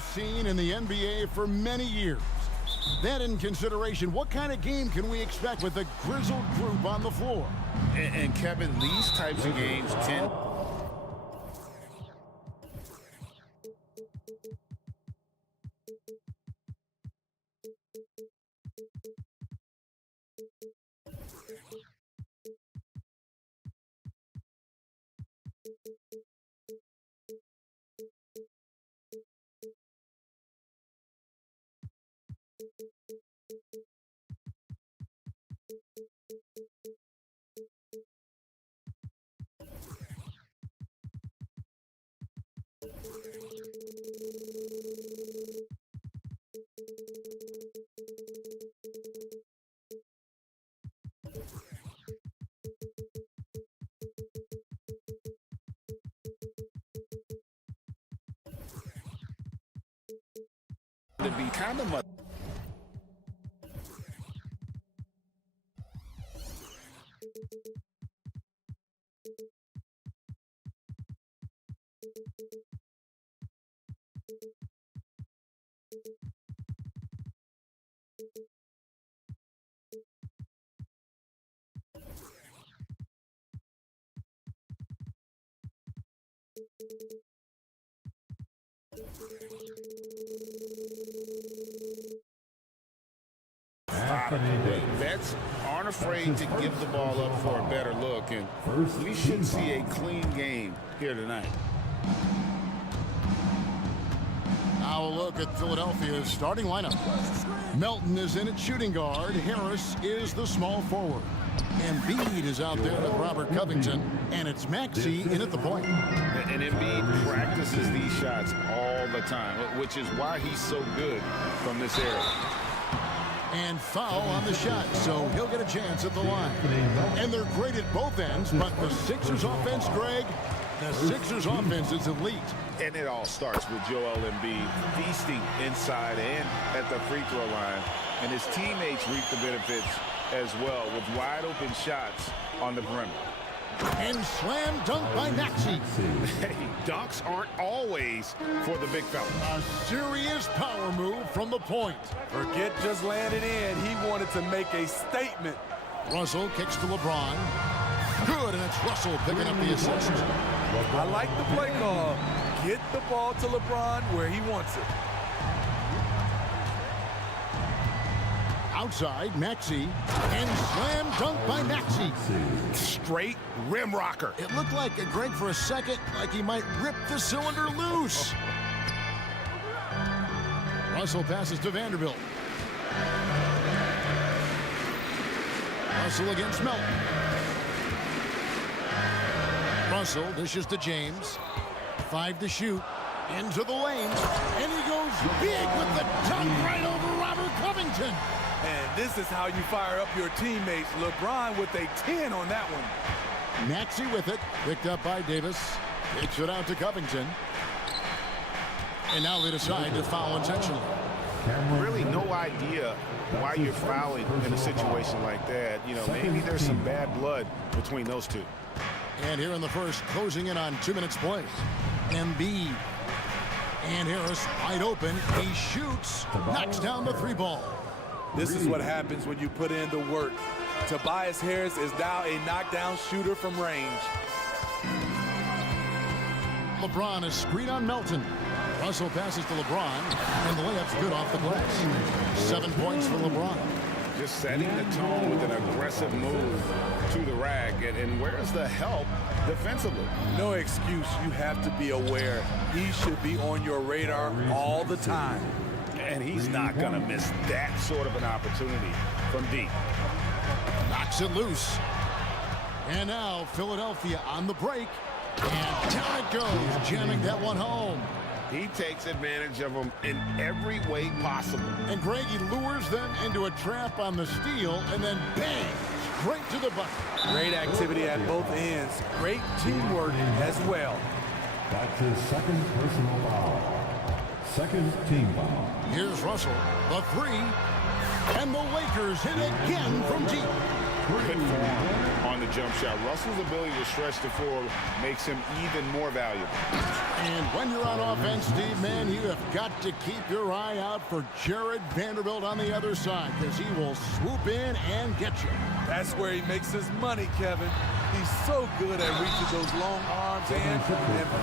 we've seen in the NBA for many years. That in consideration, what kind of game can we expect with a grizzled group on the floor? And Kevin, these types of games tend... to be kind of much. Vets aren't afraid to give the ball up for a better look, and we should see a clean game here tonight. Now a look at Philadelphia's starting lineup. Melton is in at shooting guard. Harris is the small forward. Embiid is out there with Robert Covington, and it's Maxey in at the point. And Embiid practices these shots all the time, which is why he's so good from this area. And foul on the shot, so he'll get a chance at the line. And they're great at both ends, but the Sixers offense, Greg, the Sixers offense is elite. And it all starts with Joel Embiid feasting inside and at the free throw line. And his teammates reap the benefits as well with wide open shots on the perimeter. And slam dunk by Maxey. Hey, dunks aren't always for the big fella. A serious power move from the point. Forget just landing in. He wanted to make a statement. Russell kicks to LeBron. Good, and it's Russell picking up the assist. I like the play call. Get the ball to LeBron where he wants it. Outside, Maxey, and slam dunk by Maxey. Straight rim rocker. It looked like, Greg, for a second, like he might rip the cylinder loose. Russell passes to Vanderbilt. Russell against Melton. Russell dishes to James. 5 to shoot. Into the lane. And he goes big with the dunk right over Robert Covington. And this is how you fire up your teammates. LeBron with a 10 on that one. Maxey with it. Picked up by Davis. Kicks it out to Covington. And now they decide to foul intentionally. Really no idea why you're fouling in a situation like that. You know, maybe there's some bad blood between those two. And here in the first, closing in on 2 minutes play. Embiid. And Harris wide open. He shoots. Knocks down the 3 ball. This is what happens when you put in the work. Tobias Harris is now a knockdown shooter from range. LeBron is screen on Melton. Russell passes to LeBron, and the layup's good off the glass. 7 points for LeBron. Just setting the tone with an aggressive move to the rack. And where's the help defensively? No excuse. You have to be aware. He should be on your radar all the time. And he's not going to miss that sort of an opportunity from deep. Knocks it loose. And now Philadelphia on the break. And down it goes, jamming that one home. He takes advantage of them in every way possible. And Greg, he lures them into a trap on the steal, and then bang, straight to the bucket. Great activity at both ends. Great teamwork as well. That's his second personal foul. Second team foul. Here's Russell, the 3, and the Lakers hit again from deep. good form on the jump shot. Russell's ability to stretch the floor makes him even more valuable. And when you're on offense, Steve, man, you have got to keep your eye out for Jared Vanderbilt on the other side, because he will swoop in and get you. That's where he makes his money, Kevin. He's so good at reaching those long arms in and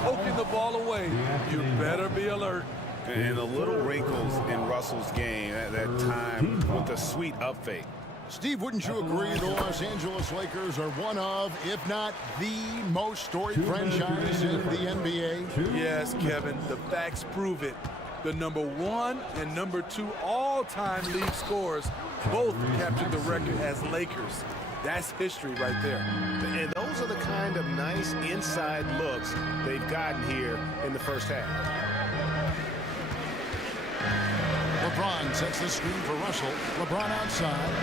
poking the ball away. You better be alert. And the little wrinkles in Russell's game at that time with the sweet up fake. Steve, wouldn't you agree the Los Angeles Lakers are one of, if not the most storied franchise in the NBA? Yes, Kevin, the facts prove it. The #1 and #2 all-time league scorers both captured the record as Lakers. That's history right there. And those are the kind of nice inside looks they've gotten here in the first half. LeBron sets the screen for Russell. LeBron outside.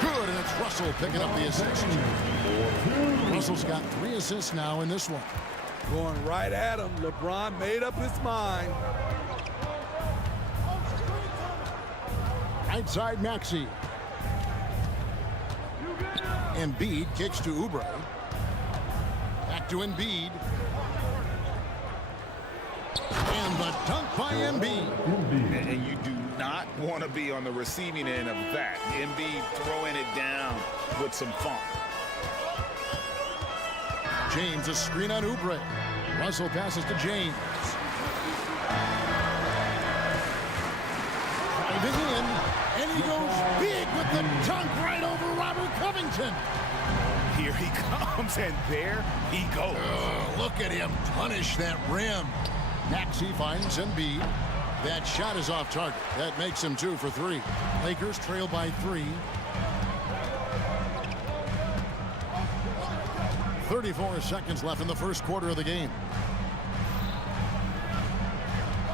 Good, and it's Russell picking up the assist. Russell's got 3 assists now in this one. Going right at him. LeBron made up his mind. Right side, Maxey. Embiid kicks to Oubre. Back to Embiid. And the dunk by Embiid. And you do not want to be on the receiving end of that. Embiid throwing it down with some funk. James, a screen on Oubre. Russell passes to James. Driving in, and he goes big with the dunk right over Robert Covington. Here he comes, and there he goes. Look at him punish that rim. Maxey finds Embiid. That shot is off target. That makes him 2 for 3. Lakers trail by 3. 34 seconds left in the first quarter of the game.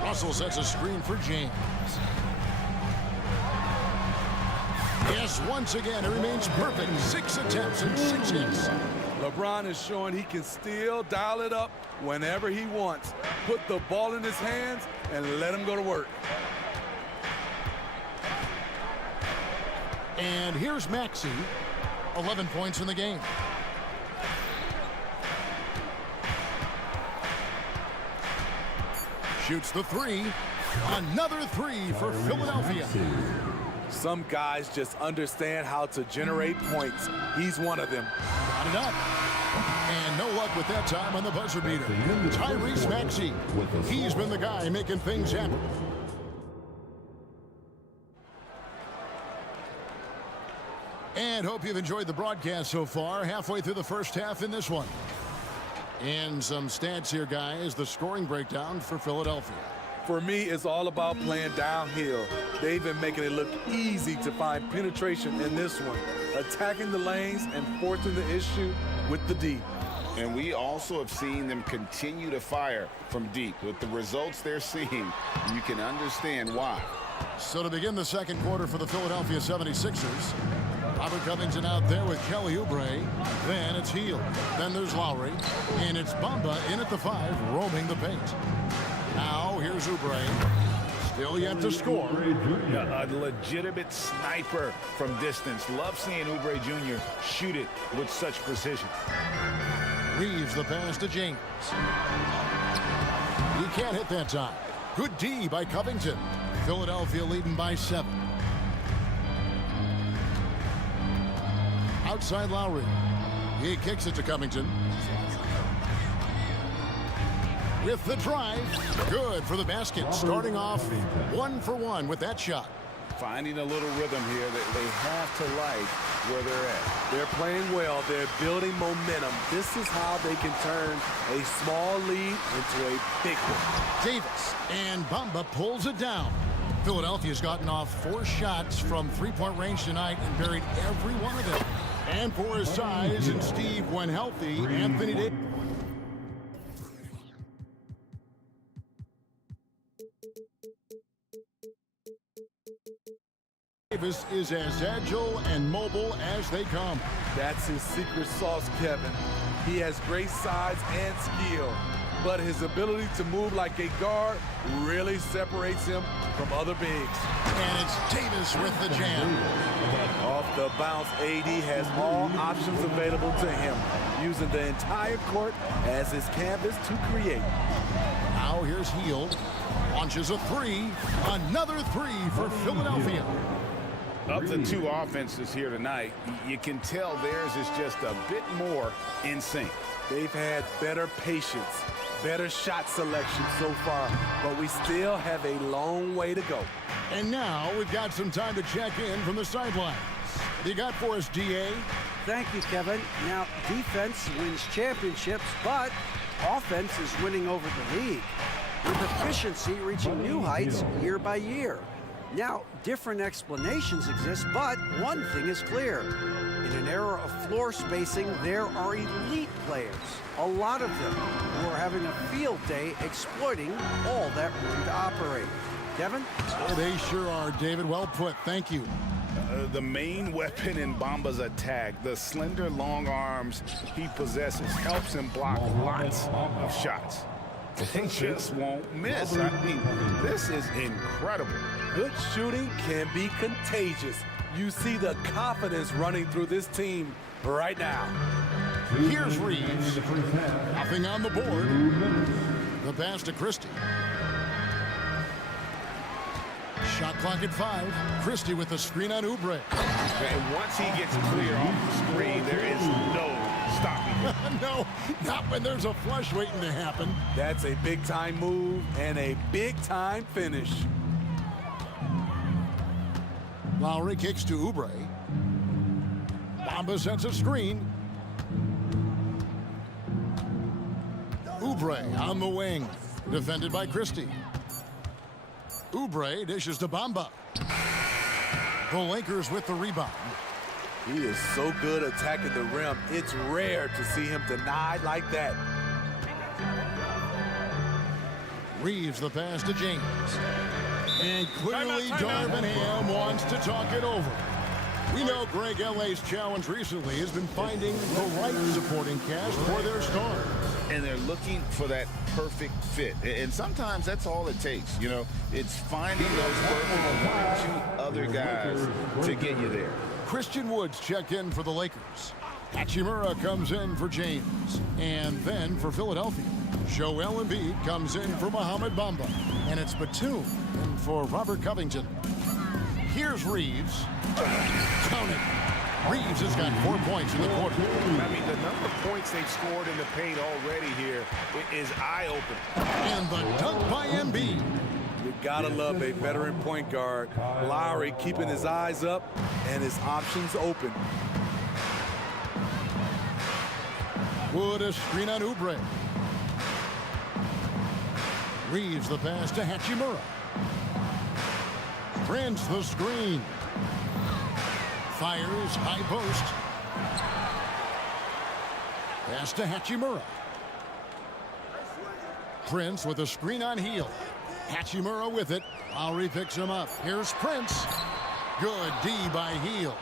Russell sets a screen for James. Yes, once again, it remains perfect. 6 attempts and 6 hits. LeBron is showing he can still dial it up whenever he wants. Put the ball in his hands and let him go to work. And here's Maxey. 11 points in the game. Shoots the 3. Another 3 for Philadelphia. Some guys just understand how to generate points. He's one of them. Got it up. And no luck with that time on the buzzer beater. Tyrese Maxey. He's been the guy making things happen. And hope you've enjoyed the broadcast so far. Halfway through the first half in this one. And some stats here, guys. The scoring breakdown for Philadelphia. For me, it's all about playing downhill. They've been making it look easy to find penetration in this one, attacking the lanes and forcing the issue with the D. And we also have seen them continue to fire from deep. With the results they're seeing, you can understand why. So to begin the second quarter for the Philadelphia 76ers, Robert Covington out there with Kelly Oubre. Then it's Hield. Then there's Lowry. And it's Bamba in at the 5, roaming the paint. Now, here's Oubre. Still yet to score. A legitimate sniper from distance. Love seeing Oubre Jr. shoot it with such precision. Reeves the pass to James. He can't hit that time. Good D by Covington. Philadelphia leading by 7. Outside Lowry. He kicks it to Covington. With the drive, good for the basket. Starting off 1 for 1 with that shot. Finding a little rhythm here that they have to like where they're at. They're playing well. They're building momentum. This is how they can turn a small lead into a big one. Davis and Bamba pulls it down. Philadelphia's gotten off 4 shots from 3-point range tonight and buried every one of them. And for his size and Steve, when healthy, Anthony Davis is as agile and mobile as they come. That's his secret sauce, Kevin. He has great size and skill, but his ability to move like a guard really separates him from other bigs. And it's Davis with the jam. Off the bounce, AD has all options available to him, using the entire court as his canvas to create. Now here's Hield. Launches a three. Another three for Philadelphia. Of the two offenses here tonight, you can tell theirs is just a bit more in sync. They've had better patience, better shot selection so far, but we still have a long way to go. And now we've got some time to check in from the sidelines. You got for us, DA? Thank you, Kevin. Now, defense wins championships, but offense is winning over the league, with efficiency reaching new heights year by year. Now, different explanations exist, but one thing is clear. In an era of floor spacing, there are elite players, a lot of them, who are having a field day exploiting all that room to operate. Kevin? They sure are, David. Well put. Thank you. The main weapon in Bamba's attack, the slender long arms he possesses, helps him block lots of shots. They just won't miss. I mean, this is incredible. Good shooting can be contagious. You see the confidence running through this team right now. Here's Reeves. Nothing on the board. The pass to Christie. Shot clock at 5. Christie with the screen on Oubre. And once he gets clear off the screen, there is no stopping him. No, not when there's a flush waiting to happen. That's a big-time move and a big-time finish. Lowry kicks to Oubre. Bamba sets a screen. Oubre on the wing. Defended by Christie. Oubre dishes to Bamba. The Lakers with the rebound. He is so good attacking the rim. It's rare to see him denied like that. Reeves the pass to James. And clearly Darvin Ham wants to talk it over. We know Greg L.A.'s challenge recently has been finding the right supporting cast for their star. And they're looking for that perfect fit. And sometimes that's all it takes. You know, it's finding those perfect 1 or 2 other guys to get you there. Christian Woods checked in for the Lakers. Hachimura comes in for James. And then for Philadelphia, Joel Embiid comes in for Mohamed Bamba. And it's Batum in for Robert Covington. Here's Reeves. Count it. Reeves has got 4 points in the quarter. I mean, the number of points they've scored in the paint already here is eye-opening. And the dunk by Embiid. You gotta love a veteran point guard. Lowry keeping his eyes up and his options open. Wood a screen on Oubre. Reeves the pass to Hachimura. Prince the screen. Fires high post. Pass to Hachimura. Prince with a screen on Hield. Hachimura with it. Lowry picks him up. Here's Prince. Good D by Hield.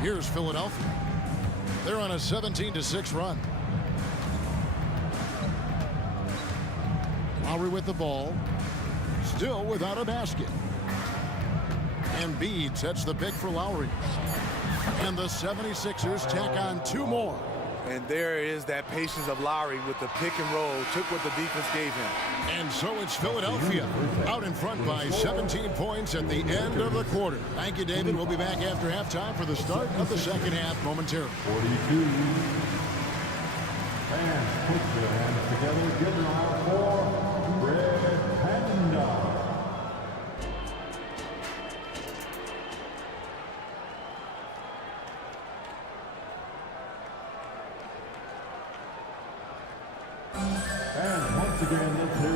Here's Philadelphia. They're on a 17-6 run. Lowry with the ball. Still without a basket. Embiid sets the pick for Lowry. And the 76ers tack on 2 more. And there is that patience of Lowry with the pick and roll. Took what the defense gave him. And so it's Philadelphia out in front by 17 points at the end of the quarter. Thank you, David. We'll be back after halftime for the start of the second half momentarily. 42. Fans, put your hands together. Give it round for Red Panda.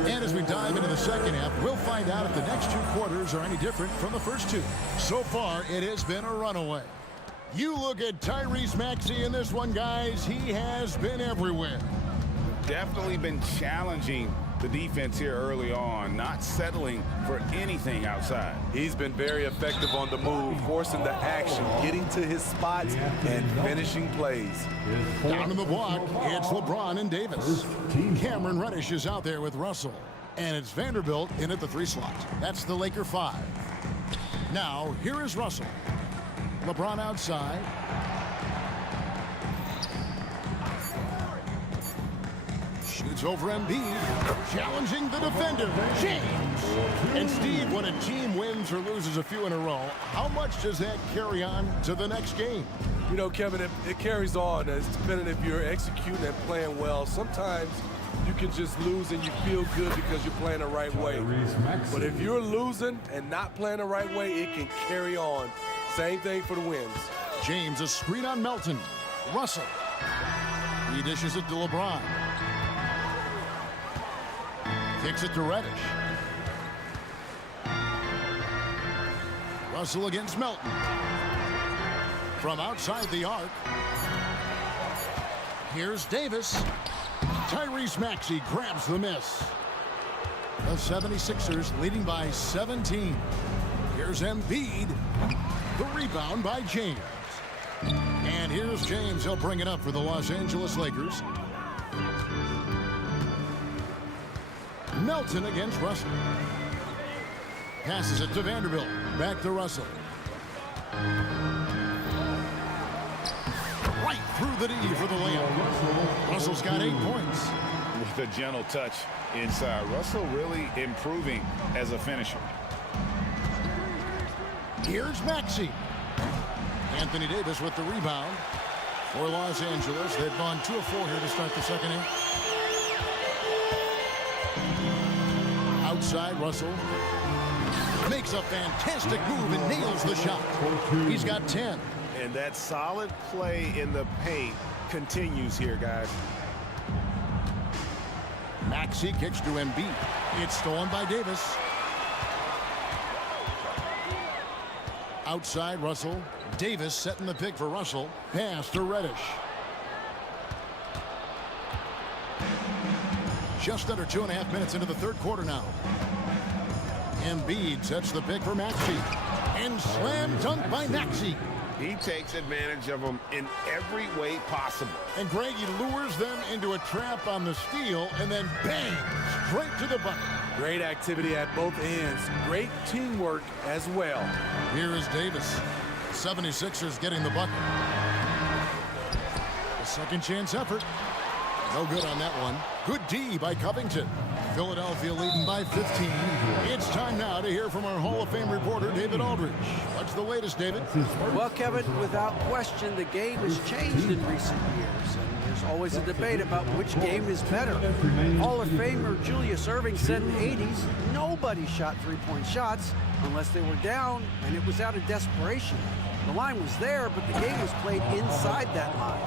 And as we dive into the second half, we'll find out if the next 2 quarters are any different from the first 2. So far, it has been a runaway. You look at Tyrese Maxey in this one, guys. He has been everywhere. Definitely been challenging The defense here early on, not settling for anything outside. He's been very effective on the move, forcing the action, getting to his spots, and finishing plays. Down in the block, it's LeBron and Davis. Cameron Reddish is out there with Russell. And it's Vanderbilt in at the 3 slot. That's the Laker 5. Now, here is Russell. LeBron outside. Shoots over Embiid, challenging the defender, James. And Steve, when a team wins or loses a few in a row, how much does that carry on to the next game? You know, Kevin, it carries on. It's depending if you're executing and playing well. Sometimes you can just lose and you feel good because you're playing the right way. But if you're losing and not playing the right way, it can carry on. Same thing for the wins. James, a screen on Melton. Russell. He dishes it to LeBron. Kicks it to Reddish. Russell against Melton. From outside the arc. Here's Davis. Tyrese Maxey grabs the miss. The 76ers leading by 17. Here's Embiid. The rebound by James. And here's James. He'll bring it up for the Los Angeles Lakers. Melton against Russell. Passes it to Vanderbilt. Back to Russell. Right through the D for the layup. Russell's got 8 points. With a gentle touch inside. Russell really improving as a finisher. Here's Maxey. Anthony Davis with the rebound for Los Angeles. They've gone 2 of 4 here to start the second half. Outside, Russell makes a fantastic move and nails the shot. He's got 10. And that solid play in the paint continues here, guys. Maxey kicks to Embiid. It's stolen by Davis. Outside, Russell. Davis setting the pick for Russell. Pass to Reddish. Just under 2.5 minutes into the third quarter now. Embiid sets the pick for Maxey. And slam dunk by Maxey. He takes advantage of them in every way possible. And Greg, he lures them into a trap on the steal and then bang, straight to the bucket. Great activity at both ends. Great teamwork as well. Here is Davis. 76ers getting the bucket. A second chance effort. No good on that one. Good D by Covington. Philadelphia leading by 15. It's time now to hear from our Hall of Fame reporter, David Aldridge. What's the latest, David? Well, Kevin, without question, the game has changed in recent years. And there's always a debate about which game is better. Hall of Famer Julius Erving said in the 80s, nobody shot three-point shots unless they were down, and it was out of desperation. The line was there, but the game was played inside that line.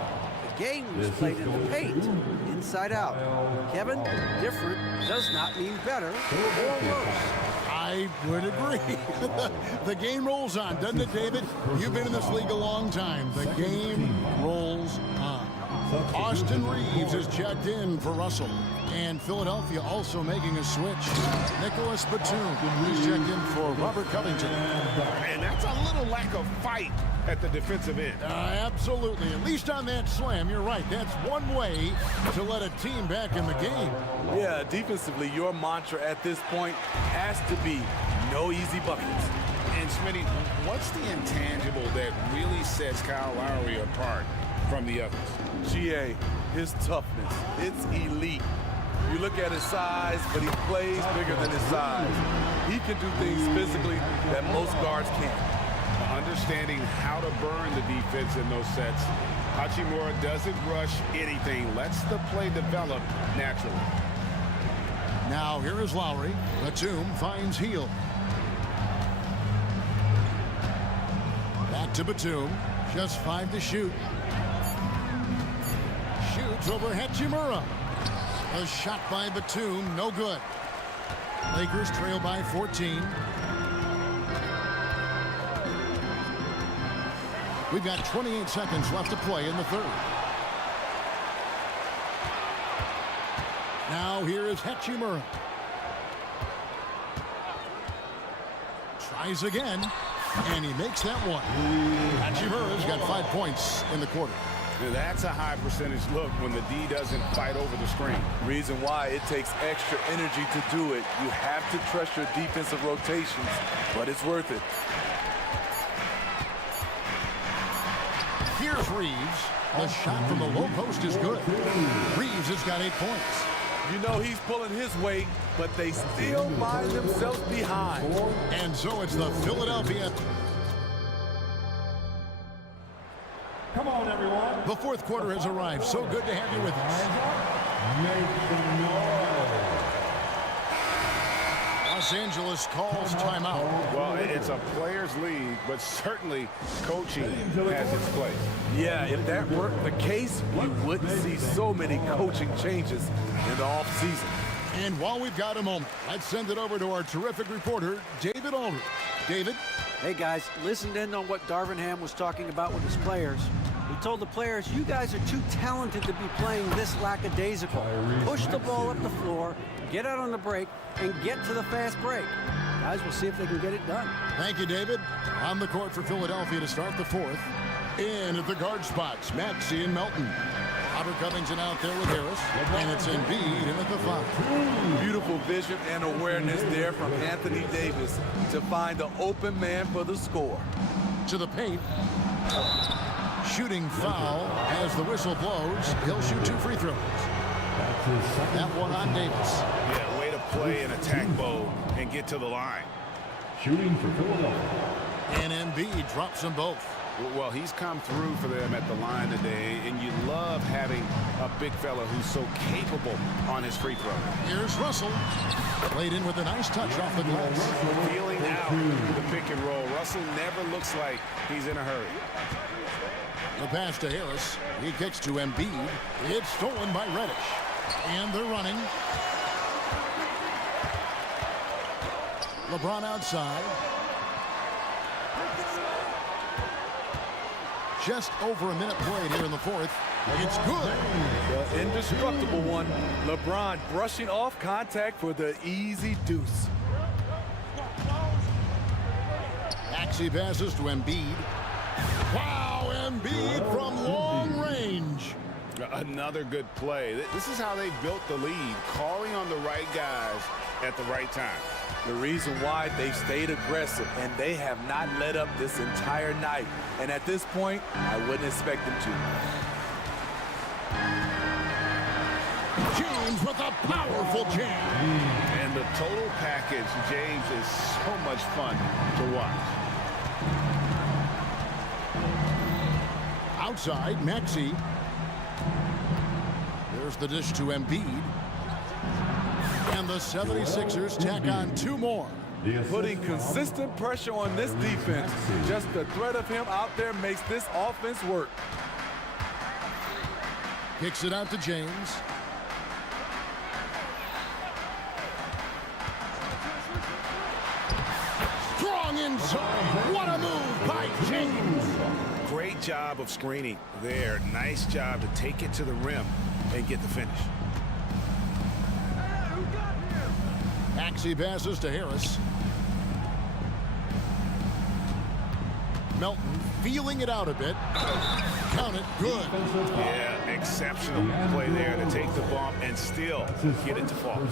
The game was played in the paint, inside out. Kevin, different does not mean better or worse. I would agree. The game rolls on, doesn't it, David? You've been in this league a long time. The game rolls on. Austin Reeves has checked in for Russell. And Philadelphia also making a switch. Nicholas Batum has checked in for Robert Covington. And that's a little lack of fight at the defensive end. Absolutely. At least on that slam, you're right. That's one way to let a team back in the game. Yeah, defensively, your mantra at this point has to be no easy buckets. And Smitty, what's the intangible that really sets Kyle Lowry apart from the others? GA, his toughness. It's elite. You look at his size, but he plays bigger than his size. He can do things physically that most guards can't. Understanding how to burn the defense in those sets. Hachimura doesn't rush anything. Lets the play develop naturally. Now here is Lowry. Batum finds Heel. Back to Batum. Just 5 to shoot. Shoots over Hachimura. A shot by Batum, no good. Lakers trail by 14. We've got 28 seconds left to play in the third. Now here is Hachimura. Tries again, and he makes that one. Hachimura's got 5 points in the quarter. Now that's a high percentage look when the D doesn't fight over the screen. Reason why it takes extra energy to do it. You have to trust your defensive rotations, but it's worth it. Here's Reeves. The shot from the low post is good. Reeves has got 8 points. You know he's pulling his weight, but they still find themselves behind. And so it's the Philadelphia. Come on, everyone. The fourth quarter has arrived. So good to have you with us. Make some noise. Los Angeles calls timeout. Well, it's a players' league, but certainly coaching has its place. Yeah, if that weren't the case, you wouldn't see so many coaching changes in the offseason. And while we've got a moment, let's send it over to our terrific reporter, David Aldridge. David? Hey guys, listened in on what Darvingham was talking about with his players. He told the players, you guys are too talented to be playing this lackadaisical. Push the ball up the floor, get out on the break, and get to the fast break. Guys, we'll see if they can get it done. Thank you, David. On the court for Philadelphia to start the fourth. In at the guard spots, Maxey and Melton. Robert Covington out there with Harris, and it's Embiid in at the 5. Beautiful vision and awareness there from Anthony Davis to find the open man for the score. To the paint. Shooting foul as the whistle blows. He'll shoot 2 free throws. That one on Davis. Yeah, way to play an attack mode and get to the line. Shooting for Philadelphia. And Embiid drops them both. Well, he's come through for them at the line today, and you love having a big fella who's so capable on his free throw. Here's Russell. Played in with a nice touch off the glass. Feeling out the pick and roll. Russell never looks like he's in a hurry. The pass to Harris. He kicks to Embiid. It's stolen by Reddish. And they're running. LeBron outside. Just over a minute played here in the fourth. It's good. The indestructible one. LeBron brushing off contact for the easy deuce. Maxey passes to Embiid. Wow, Embiid from long range. Another good play. This is how they built the lead, calling on the right guys at the right time. The reason why they've stayed aggressive, and they have not let up this entire night. And at this point, I wouldn't expect them to. James with a powerful jam. And the total package, James, is so much fun to watch. Outside, Maxey. There's the dish to Embiid. And the 76ers tack on 2 more. Putting consistent pressure on this defense. Just the threat of him out there makes this offense work. Kicks it out to James. Strong inside. What a move by James. Great job of screening there. Nice job to take it to the rim and get the finish. Maxey passes to Harris. Melton feeling it out a bit. Count it. Good. Yeah, exceptional play there to take the bump and still get it to fall.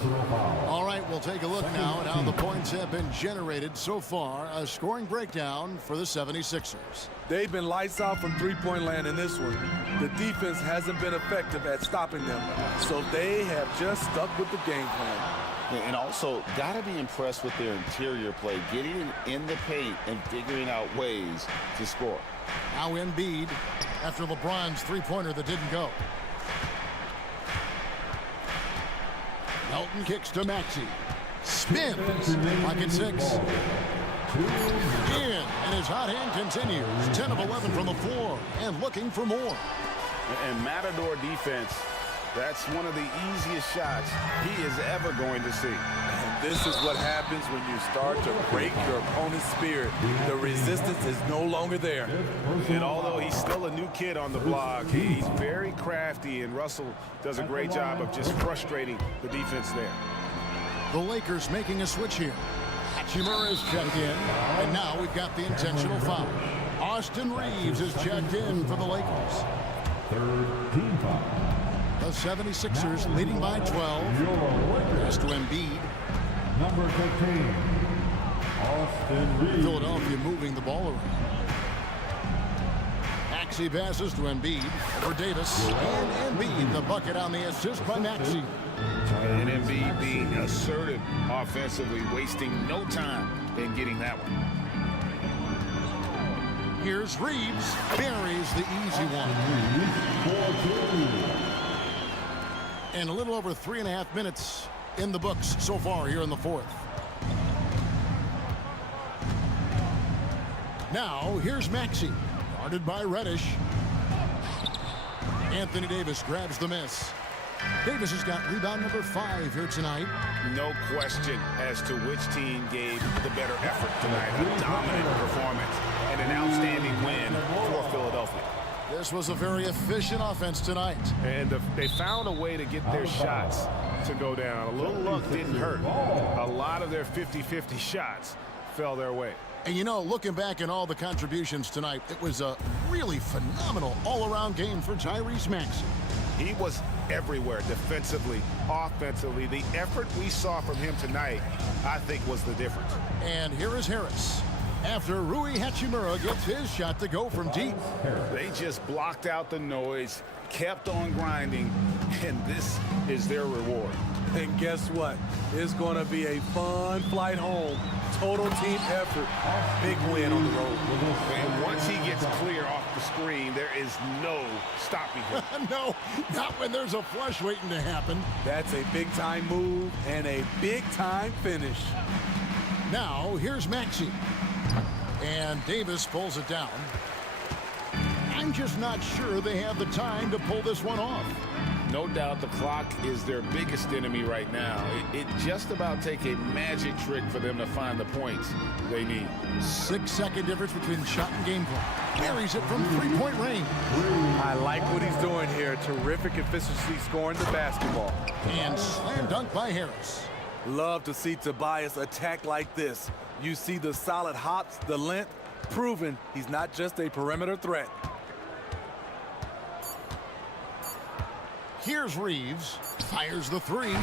All right, we'll take a look now at how the points have been generated so far. A scoring breakdown for the 76ers. They've been lights out from three-point land in this one. The defense hasn't been effective at stopping them, so they have just stuck with the game plan. And also, got to be impressed with their interior play, getting in the paint and figuring out ways to score. Now Embiid after LeBron's three-pointer that didn't go. Melton kicks to Maxey. Spins. Pocket 6. In, and his hot hand continues. 10 of 11 from the floor and looking for more. And Matador defense, that's one of the easiest shots he is ever going to see. And this is what happens when you start to break your opponent's spirit. The resistance is no longer there. And although he's still a new kid on the block, he's very crafty, and Russell does a great job of just frustrating the defense there. The Lakers making a switch here. Hachimura is checked in, and now we've got the intentional foul. Austin Reeves is checked in for the Lakers. Third team foul. The 76ers leading by 12. Pass to Embiid. Number 15, Austin Reeves. Philadelphia moving the ball around. Maxey passes to Embiid for Davis. And Embiid, the bucket on the assist by Maxey. And Embiid being assertive offensively, wasting no time in getting that one. Here's Reeves. Buries the easy one. And a little over 3.5 minutes in the books so far here in the fourth. Now, here's Maxey, guarded by Reddish. Anthony Davis grabs the miss. Davis has got rebound number 5 here tonight. No question as to which team gave the better effort tonight. A dominant performance and an outstanding win for Philadelphia. This was a very efficient offense tonight. And they found a way to get their shots to go down. A little luck didn't hurt. A lot of their 50-50 shots fell their way. And you know, looking back at all the contributions tonight, it was a really phenomenal all-around game for Tyrese Maxey. He was everywhere, defensively, offensively. The effort we saw from him tonight, I think, was the difference. And here is Harris. After Rui Hachimura gets his shot to go from deep. They just blocked out the noise, kept on grinding, and this is their reward. And guess what? It's going to be a fun flight home. Total team effort. Big win on the road. And once he gets clear off the screen, there is no stopping him. No, not when there's a flush waiting to happen. That's a big-time move and a big-time finish. Now, here's Maxey. And Davis pulls it down. I'm just not sure they have the time to pull this one off. No doubt the clock is their biggest enemy right now. It just about take a magic trick for them to find the points they need. 6-second difference between shot and game clock. Buries it from three-point range. I like what he's doing here. Terrific efficiency scoring the basketball. And slam dunk by Harris. Love to see Tobias attack like this. You see the solid hops, the length, proving he's not just a perimeter threat. Here's Reeves. Fires the three.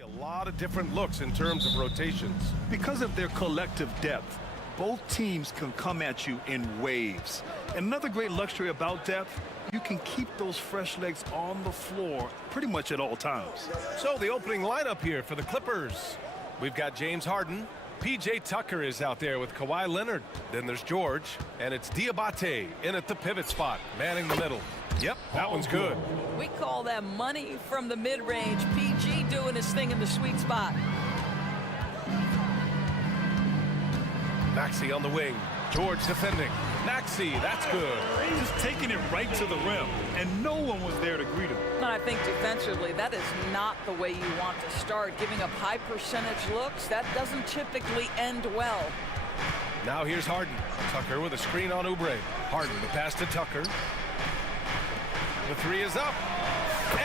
A lot of different looks in terms of rotations. Because of their collective depth, both teams can come at you in waves. And another great luxury about depth, you can keep those fresh legs on the floor pretty much at all times. So the opening lineup here for the Clippers. We've got James Harden. P.J. Tucker is out there with Kawhi Leonard. Then there's George, and it's Diabate in at the pivot spot, manning the middle. Yep, that one's good. We call that money from the mid-range. PG doing his thing in the sweet spot. Maxey on the wing. George defending. Maxey, that's good. Just taking it right to the rim, and no one was there to greet him. And I think defensively, that is not the way you want to start. Giving up high percentage looks, that doesn't typically end well. Now here's Harden. Tucker with a screen on Oubre. Harden, the pass to Tucker. The three is up.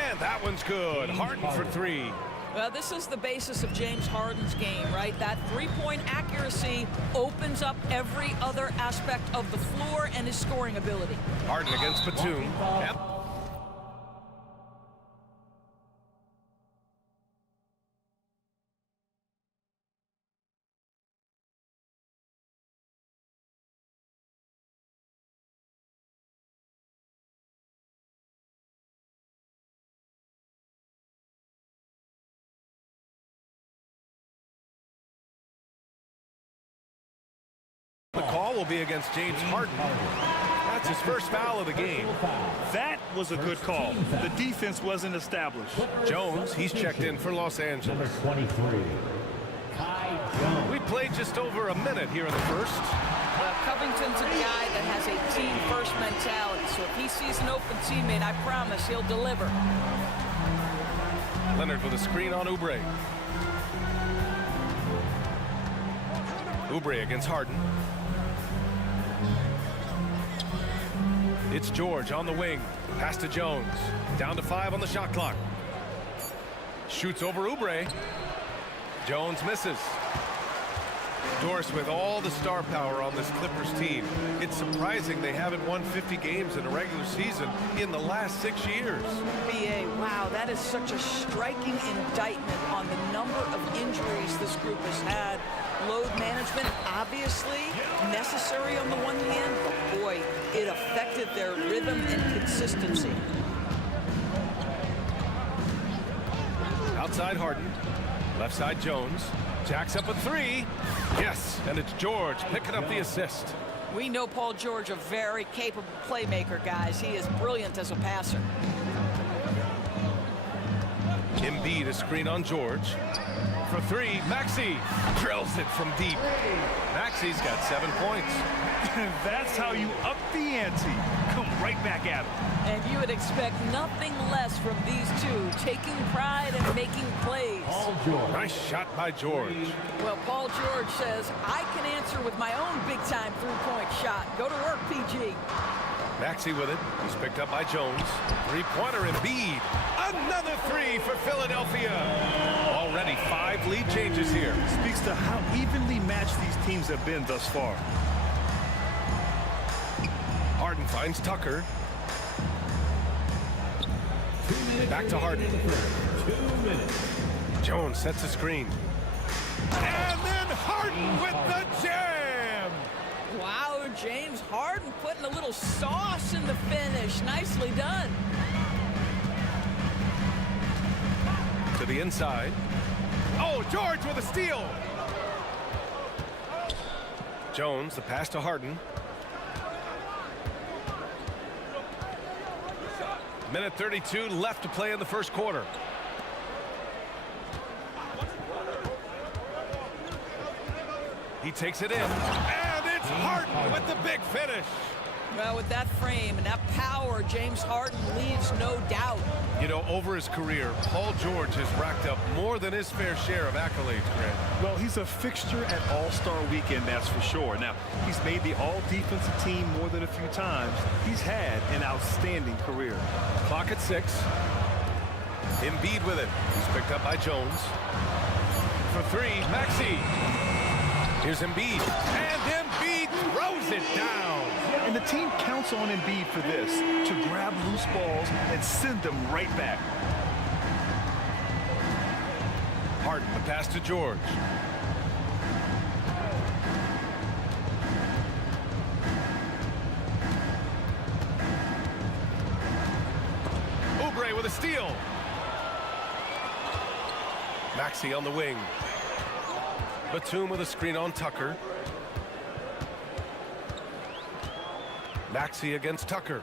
And that one's good. Harden for three. Well, this is the basis of James Harden's game, right? That three-point accuracy opens up every other aspect of the floor and his scoring ability. Harden against Batum. Yep. The call will be against James Harden. That's his first foul of the game. That was a good call. The defense wasn't established. Jones, he's checked in for Los Angeles. 23. We played just over a minute here in the first. Well, Covington's a guy that has a team-first mentality, so if he sees an open teammate, I promise he'll deliver. Leonard with a screen on Oubre. Oubre against Harden. It's George on the wing. Pass to Jones. Down to 5 on the shot clock. Shoots over Oubre. Jones misses. Doris with all the star power on this Clippers team. It's surprising they haven't won 50 games in a regular season in the last 6 years. BA, wow, that is such a striking indictment on the number of injuries this group has had. Load management, obviously necessary on the one hand, but boy, it affected their rhythm and consistency. Outside Harden. Left side Jones. Jacks up a three. Yes, and it's George picking up the assist. We know Paul George, a very capable playmaker, guys. He is brilliant as a passer. Embiid, a screen on George. For three, Maxey drills it from deep. Maxey's got 7 points. That's how you up the ante. Come right back at him. And you would expect nothing less from these two, taking pride and making plays. Nice shot by George. Well, Paul George says, I can answer with my own big-time three-point shot. Go to work, PG. Maxey with it. He's picked up by Jones. Three-pointer Embiid. Another three for Philadelphia. Already 5 lead changes here. Speaks to how evenly matched these teams have been thus far. Harden finds Tucker. Back to Harden. 2 minutes. Jones sets a screen. And then Harden with the jam! Wow, James Harden putting a little sauce in the finish. Nicely done. To the inside. Oh, George with a steal! Jones, the pass to Harden. Minute 32 left to play in the first quarter. He takes it in, and it's Harden with the big finish. Well, with that frame and that power, James Harden leaves no doubt. You know, over his career, Paul George has racked up more than his fair share of accolades, Grant. Well, he's a fixture at All-Star Weekend, that's for sure. Now, he's made the All-Defensive team more than a few times. He's had an outstanding career. Clock at 6. Embiid with it. He's picked up by Jones. For three, Maxey. Here's Embiid. And Embiid throws it down. And the team counts on Embiid for this, to grab loose balls and send them right back. Harden, the pass to George. Oubre with a steal. Maxey on the wing. Batum with a screen on Tucker. Maxey against Tucker.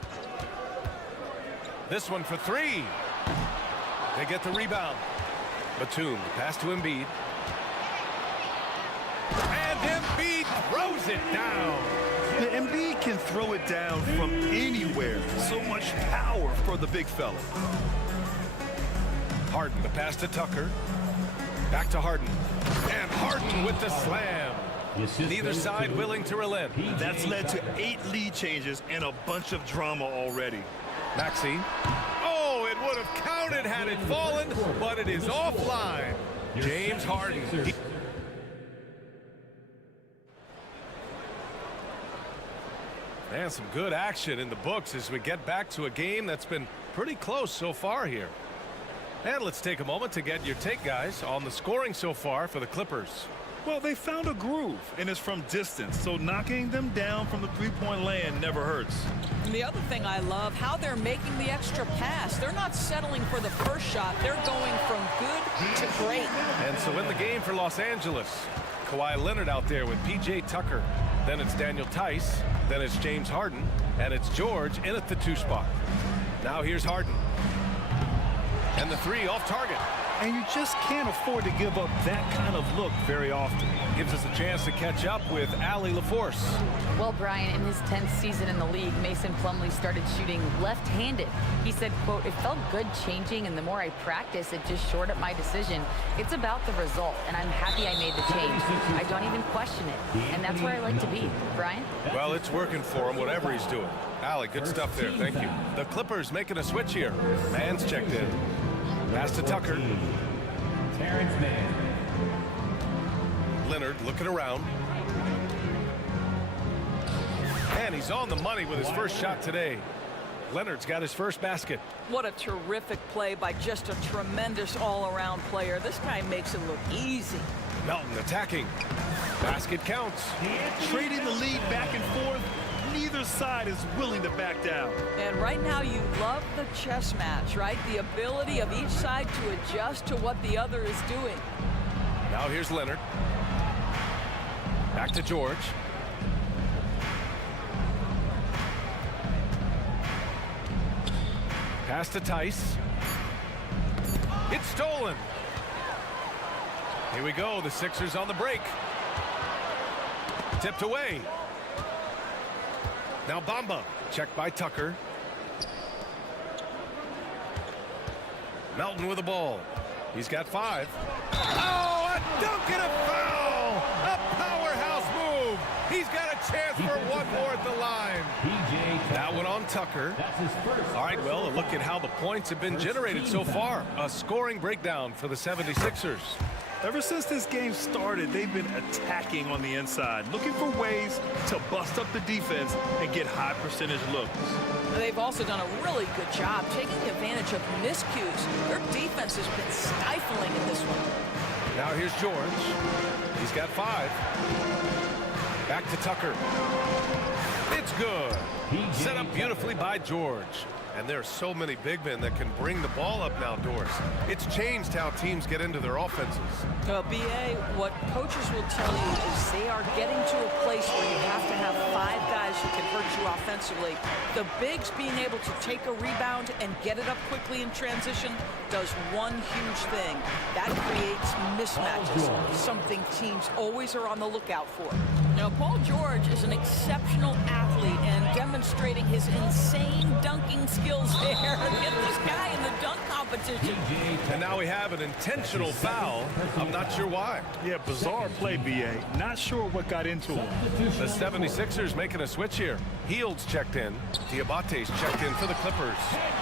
This one for three. They get the rebound. Batum, pass to Embiid. And Embiid throws it down. The Embiid can throw it down from anywhere. So much power for the big fella. Harden, the pass to Tucker. Back to Harden. And Harden with the slam. Neither side willing to relent. That's led to 8 lead changes and a bunch of drama already. Maxey. Oh, it would have counted had it fallen, but it is offline. James Harden. And some good action in the books as we get back to a game that's been pretty close so far here. And let's take a moment to get your take, guys, on the scoring so far for the Clippers. Well, they found a groove, and it's from distance, so knocking them down from the three-point land never hurts. And the other thing I love, how they're making the extra pass. They're not settling for the first shot. They're going from good to great. And so in the game for Los Angeles, Kawhi Leonard out there with P.J. Tucker. Then it's Daniel Tice. Then it's James Harden. And it's George in at the 2 spot. Now here's Harden. And the 3 off target. And you just can't afford to give up that kind of look very often. Gives us a chance to catch up with Allie LaForce. Well, Brian, in his 10th season in the league, Mason Plumlee started shooting left-handed. He said, quote, "It felt good changing, and the more I practice, it just shored up my decision. It's about the result, and I'm happy I made the change. I don't even question it, and that's where I like to be." Brian? Well, it's working for him, whatever he's doing. Allie, good stuff there. Thank you. The Clippers making a switch here. Mann's checked in. Pass to Tucker. Terrence Mann. Leonard looking around. And he's on the money with his first shot today. Leonard's got his first basket. What a terrific play by just a tremendous all-around player. This guy makes it look easy. Melton attacking. Basket counts. Trading the lead back and forth, neither side is willing to back down. And right now you love the chess match, right? The ability of each side to adjust to what the other is doing. Now here's Leonard. Back to George. Pass to Tice. It's stolen. Here we go. The Sixers on the break. Tipped away. Now Bamba. Checked by Tucker. Melton with the ball. He's got 5. Oh, a dunk and a foul! A powerhouse move. He's got a chance for one more at the line. That one on Tucker. All right, well, a look at how the points have been generated so far. A scoring breakdown for the 76ers. Ever since this game started, they've been attacking on the inside, looking for ways to bust up the defense and get high percentage looks. They've also done a really good job taking advantage of miscues. Their defense has been stifling in this one. Now here's George. He's got 5. Back to Tucker. It's good. Set up beautifully by George. And there are so many big men that can bring the ball up now, Doris. It's changed how teams get into their offenses. BA, what coaches will tell you is they are getting to a place where you have to have 5 guys who can hurt you offensively. The bigs being able to take a rebound and get it up quickly in transition does one huge thing. That creates mismatches, something teams always are on the lookout for. Now, Paul George is an exceptional athlete and demonstrating his insane dunking skills there. Get this guy in the dunk competition. And now we have an intentional foul. I'm not sure why. Yeah, bizarre play, BA. Not sure what got into him. The 76ers making a switch here. Heald's checked in. Diabate's checked in for the Clippers.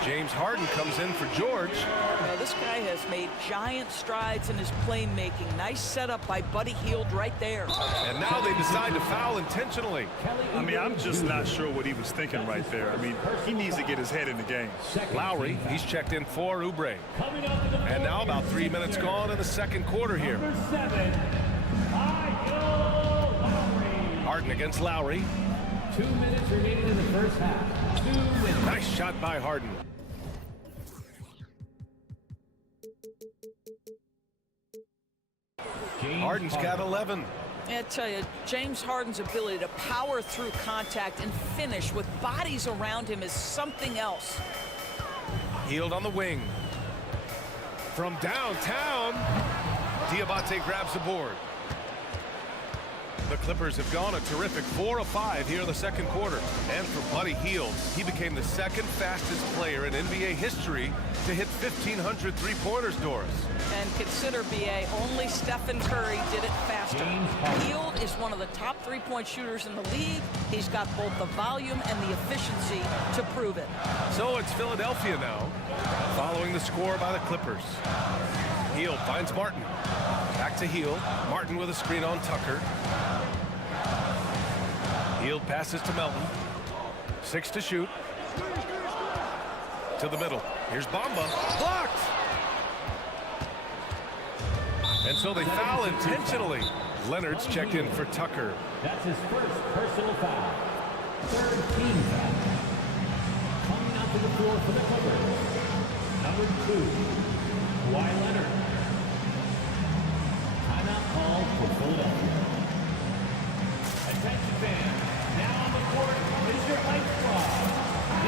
James Harden comes in for George. Now, this guy has made giant strides in his playmaking. Nice setup by Buddy Hield right there. And now they decide to foul intentionally. I mean, I'm just not sure what he was thinking right there. I mean, he needs to get his head in the game. Lowry, he's checked in for Oubre. And now about 3 minutes gone in the second quarter here. Harden against Lowry. 2 minutes remaining in the first half. 2 minutes. Nice shot by Harden. Harden's got 11. I tell you, James Harden's ability to power through contact and finish with bodies around him is something else. Healed on the wing. From downtown, Diabate grabs the board. The Clippers have gone a terrific 4 of 5 here in the second quarter. And for Buddy Hield, he became the second fastest player in NBA history to hit 1,500 three-pointers, Doris. And consider, BA, only Stephen Curry did it faster. Hield is one of the top three-point shooters in the league. He's got both the volume and the efficiency to prove it. So it's Philadelphia now, following the score by the Clippers. Hield finds Martin. Back to Hield. Martin with a screen on Tucker. Hield passes to Melton. 6 to shoot. To the middle. Here's Bamba. Blocked! And so they foul intentionally. Leonard's checked in for Tucker. That's his first personal foul. Third team foul. Coming out to the floor for the Clippers. Number 2, Kawhi Leonard. Timeout call for Philadelphia. Attention fans. Now on the court is your Light Squad.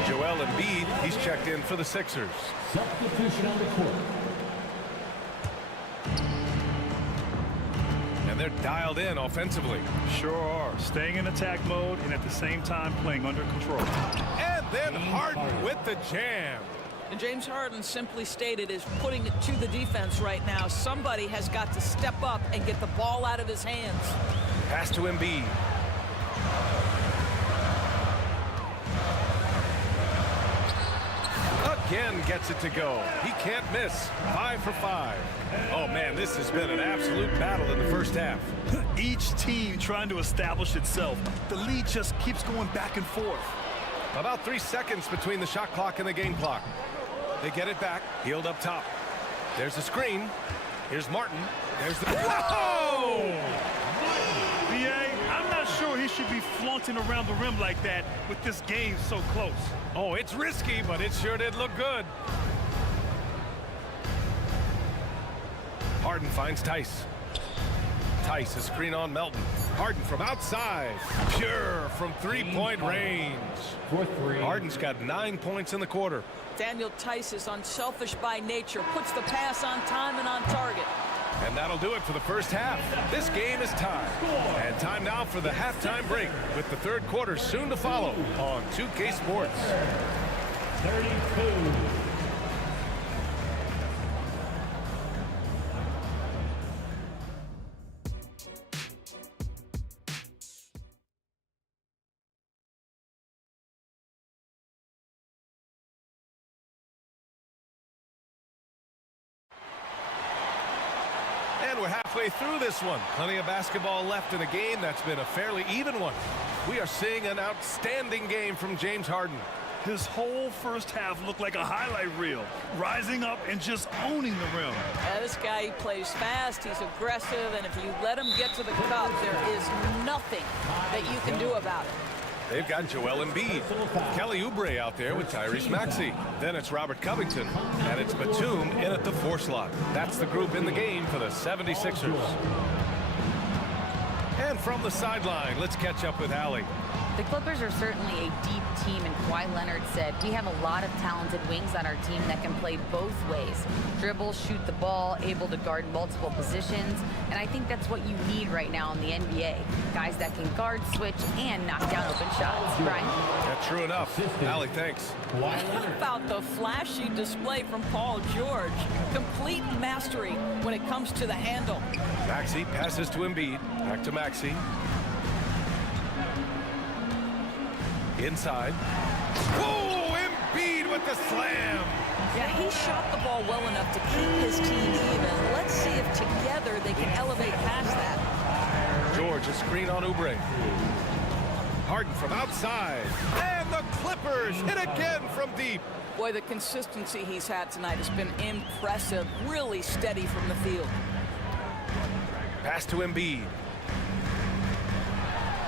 Joel Embiid, he's checked in for the Sixers. Substitution on the court. And they're dialed in offensively. Sure are. Staying in attack mode and at the same time playing under control. And then Harden with the jam. And James Harden, simply stated, is putting it to the defense right now. Somebody has got to step up and get the ball out of his hands. Pass to Embiid. Again gets it to go. He can't miss. 5 for 5. Oh, man, this has been an absolute battle in the first half. Each team trying to establish itself. The lead just keeps going back and forth. About 3 seconds between the shot clock and the game clock. They get it back. Hield up top. There's the screen. Here's Martin. There's the... Whoa! BA, I'm not sure he should be flaunting around the rim like that with this game so close. Oh, it's risky, but it sure did look good. Harden finds Tice. Tice, a screen on Melton. Harden from outside. Pure from three-point range. For 3. Harden's got 9 points in the quarter. Daniel Tice is unselfish by nature, puts the pass on time and on target. And that'll do it for the first half. This game is tied. And time now for the halftime break, with the third quarter soon to follow on 2K Sports. 32. And we're halfway through this one. Plenty of basketball left in a game that's been a fairly even one. We are seeing an outstanding game from James Harden. His whole first half looked like a highlight reel, rising up and just owning the rim. Yeah, this guy, he plays fast, he's aggressive, and if you let him get to the cup, there is nothing that you can do about it. They've got Joel Embiid, Kelly Oubre out there with Tyrese Maxey. Then it's Robert Covington, and it's Batum in at the 4 slot. That's the group in the game for the 76ers. And from the sideline, let's catch up with Allie. The Clippers are certainly a deep team, and Kawhi Leonard said, we have a lot of talented wings on our team that can play both ways. Dribble, shoot the ball, able to guard multiple positions, and I think that's what you need right now in the NBA. Guys that can guard, switch, and knock down open shots. Brian? Yeah, true enough. Allie, thanks. How about the flashy display from Paul George? Complete mastery when it comes to the handle. Maxey passes to Embiid. Back to Maxey. Inside. Whoa! Embiid with the slam! Yeah, he shot the ball well enough to keep his team even. Let's see if together they can elevate past that. George, a screen on Oubre. Harden from outside. And the Clippers hit again from deep. Boy, the consistency he's had tonight has been impressive. Really steady from the field. Pass to Embiid.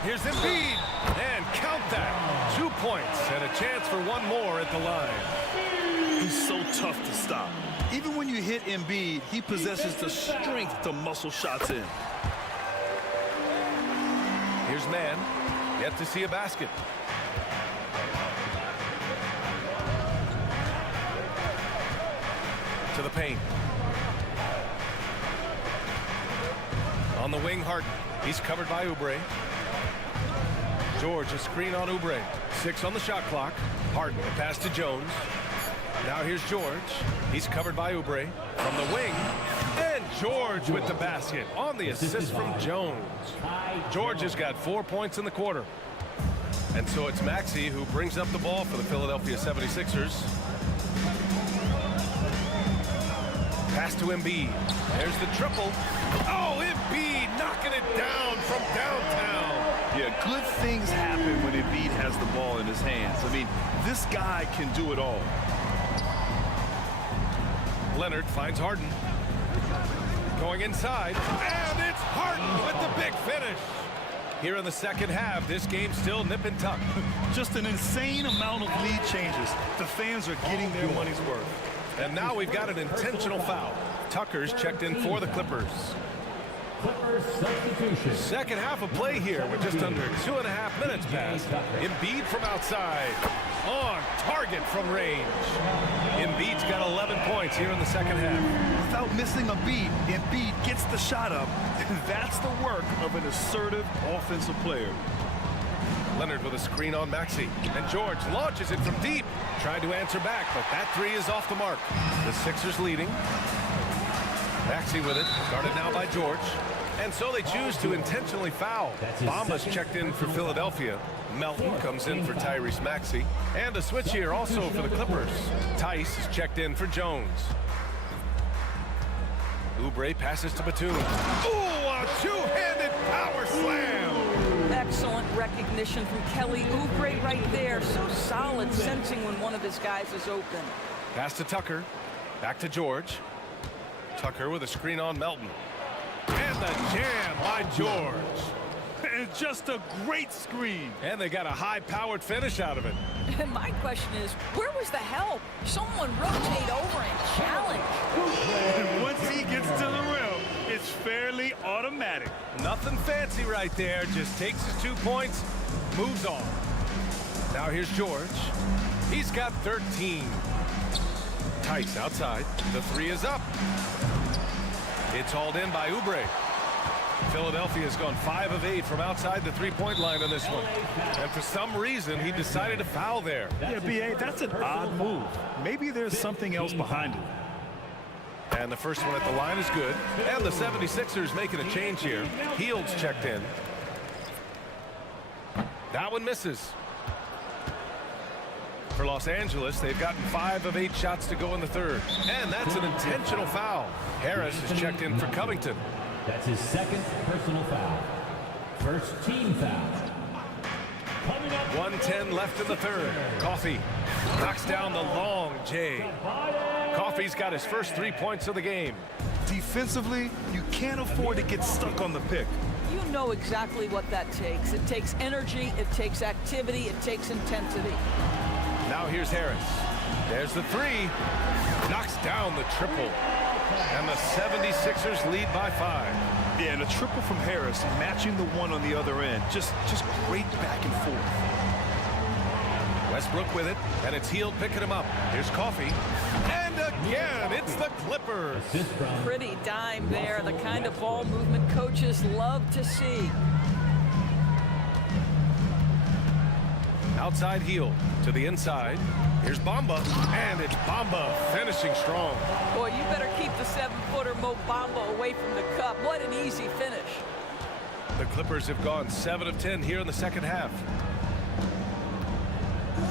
Here's Embiid. And count that. 2 points and a chance for one more at the line. He's so tough to stop. Even when you hit Embiid, he possesses the strength to muscle shots in. Here's Man. Yet to see a basket. To the paint. On the wing, Harden. He's covered by Oubre. George, a screen on Oubre. 6 on the shot clock. Harden, a pass to Jones. Now here's George. He's covered by Oubre. From the wing. And George with the basket on the assist from Jones. George has got 4 points in the quarter. And so it's Maxey who brings up the ball for the Philadelphia 76ers. Pass to Embiid. There's the triple. Oh, Embiid knocking it down from downtown. Yeah, good things happen when Embiid has the ball in his hands. I mean, this guy can do it all. Leonard finds Harden. Going inside. And it's Harden with the big finish. Here in the second half, this game still nip and tuck. Just an insane amount of lead changes. The fans are getting their money's worth. And now we've got an intentional foul. Tucker's checked in for the Clippers. Clippers substitution. Second half of play here with just under 2.5 minutes passed. Embiid from outside. On target from range. Embiid's got 11 points here in the second half. Without missing a beat, Embiid gets the shot up. That's the work of an assertive offensive player. Leonard with a screen on Maxey. And George launches it from deep. Trying to answer back, but that three is off the mark. The Sixers leading. Maxey with it. Guarded now by George. And so they choose to intentionally foul. Bamba's checked in for Philadelphia. Melton comes in for Tyrese Maxey. And a switch here also for the Clippers. Tice is checked in for Jones. Oubre passes to Batum. Ooh, a two-handed power slam. Excellent recognition from Kelly Oubre right there. So solid, sensing when one of his guys is open. Pass to Tucker. Back to George. Tucker with a screen on Melton. And the jam by George. It's just a great screen. And they got a high-powered finish out of it. And my question is, where was the help? Someone rotate over and challenge. And once he gets to the rim, it's fairly automatic. Nothing fancy right there. Just takes his 2 points, moves on. Now here's George. He's got 13. Tice outside. The three is up. It's hauled in by Oubre. Philadelphia has gone 5 of 8 from outside the three-point line on this one. And for some reason, he decided to foul there. Yeah, B.A., that's an odd move. Maybe there's something else behind it. And the first one at the line is good. And the 76ers making a change here. Hield's checked in. That one misses. For Los Angeles, they've gotten 5 of 8 shots to go in the third. And that's an intentional foul. Harris is checked in for Covington. That's his second personal foul. First team foul. 1:10 left in the third. Coffey knocks down the long J. Coffey's got his first 3 points of the game. Defensively, you can't afford to get stuck on the pick. You know exactly what that takes. It takes energy, it takes activity, it takes intensity. Now here's Harris. There's the three. Knocks down the triple. And the 76ers lead by 5. Yeah, and a triple from Harris, matching the one on the other end. Just great back and forth. Westbrook with it, and it's Hield picking him up. Here's Coffey. And again, it's the Clippers. Pretty dime there, the kind of ball movement coaches love to see. Outside Hield to the inside. Here's Bamba, and it's Bamba finishing strong. Boy, you better keep the 7-footer Mo Bamba away from the cup. What an easy finish. The Clippers have gone 7 of 10 here in the second half.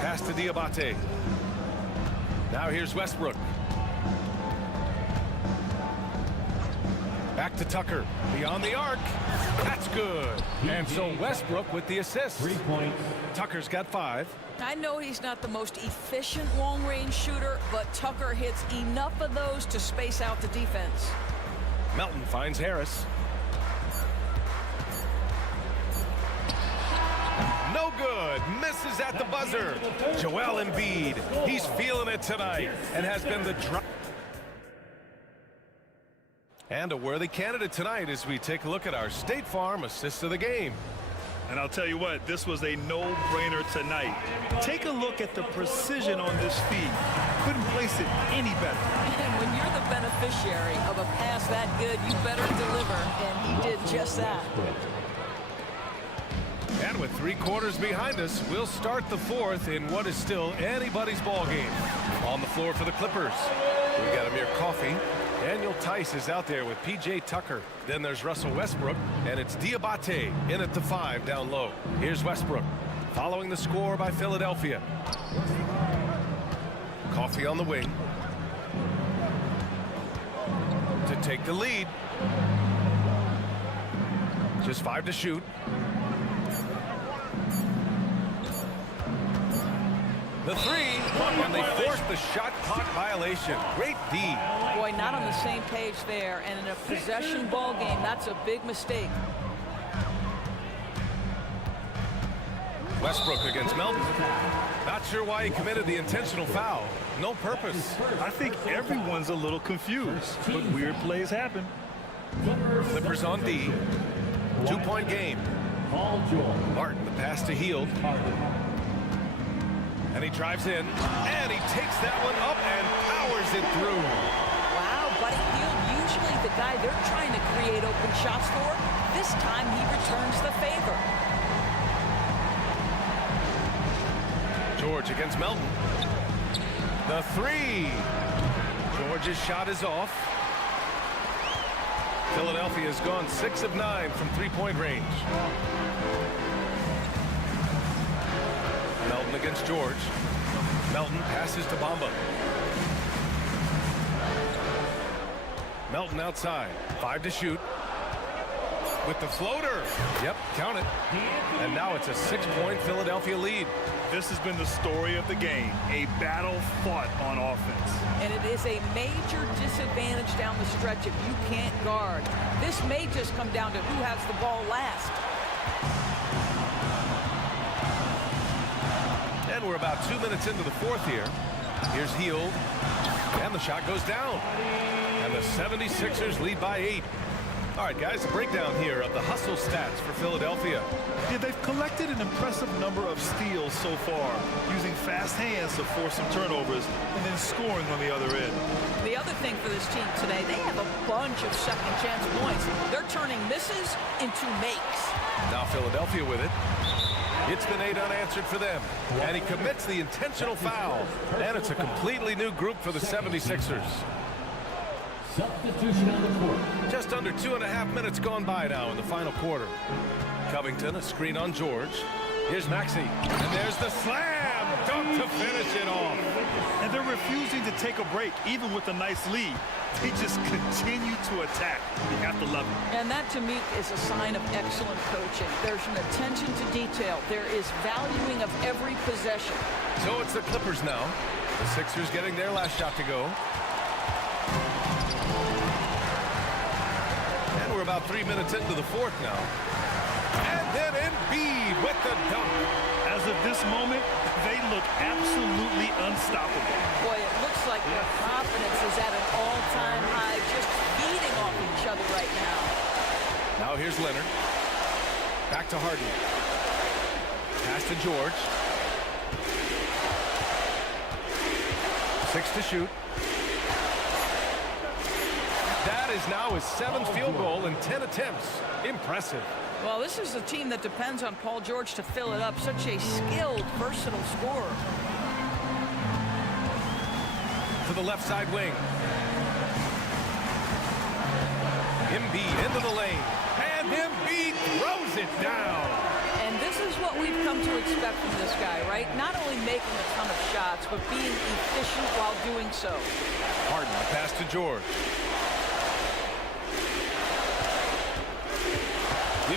Pass to Diabate. Now here's Westbrook. Back to Tucker. Beyond the arc. That's good. And so Westbrook with the assist. 3 points. Tucker's got 5. I know he's not the most efficient long-range shooter, but Tucker hits enough of those to space out the defense. Melton finds Harris. No good. Misses at the buzzer. Joel Embiid. He's feeling it tonight and has been the drop. And a worthy candidate tonight as we take a look at our State Farm assist of the game. And I'll tell you what, this was a no-brainer tonight. Take a look at the precision on this feed. Couldn't place it any better. And when you're the beneficiary of a pass that good, you better deliver, and he did just that. And with 3 quarters behind us, we'll start the 4th in what is still anybody's ball game. On the floor for the Clippers, we got Amir Coffey. Daniel Tice is out there with P.J. Tucker. Then there's Russell Westbrook, and it's Diabate in at the 5 down low. Here's Westbrook, following the score by Philadelphia. Coffey on the wing to take the lead. Just 5 to shoot. The 3, and they forced the shot clock violation. Great D. Boy, not on the same page there, and in a possession ball game, that's a big mistake. Westbrook against Melton. Not sure why he committed the intentional foul. No purpose. I think everyone's a little confused, but weird plays happen. Clippers on D. 2-point game. Paul George. Martin, the pass to Hield. And he drives in, and he takes that one up and powers it through. Wow, Buddy Hield, usually the guy they're trying to create open shots for. This time he returns the favor. George against Melton. The 3. George's shot is off. Philadelphia has gone 6 of 9 from 3-point range. Melton against George. Melton passes to Bamba. Melton outside. 5 to shoot. With the floater. Yep, count it. And now it's a 6-point Philadelphia lead. This has been the story of the game. A battle fought on offense. And it is a major disadvantage down the stretch if you can't guard. This may just come down to who has the ball last. And we're about 2 minutes into the 4th here. Here's Hield. And the shot goes down. And the 76ers lead by 8. All right, guys, a breakdown here of the hustle stats for Philadelphia. Yeah, they've collected an impressive number of steals so far, using fast hands to force some turnovers and then scoring on the other end. The other thing for this team today, they have a bunch of second chance points. They're turning misses into makes. Now Philadelphia with it. It's been 8 unanswered for them. And he commits the intentional foul. And it's a completely new group for the 76ers. Substitution on the court. Just under 2.5 minutes gone by now in the final quarter. Covington, a screen on George. Here's Maxey. And there's the slam dunk to finish it off. And they're refusing to take a break, even with a nice lead. They just continue to attack. You have to love it. And that, to me, is a sign of excellent coaching. There's an attention to detail. There is valuing of every possession. So it's the Clippers now. The Sixers getting their last shot to go. And we're about 3 minutes into the 4th now. And then Embiid with the dunk. As of this moment, they look absolutely unstoppable. Boy, it looks like their confidence is at an all-time high, just feeding off each other right now. Now here's Leonard. Back to Harden. Pass to George. 6 to shoot. That is now his 7th field goal in 10 attempts. Impressive. Well, this is a team that depends on Paul George to fill it up. Such a skilled, versatile scorer. To the left side wing. Embiid into the lane. And Embiid throws it down. And this is what we've come to expect from this guy, right? Not only making a ton of shots, but being efficient while doing so. Harden, the pass to George.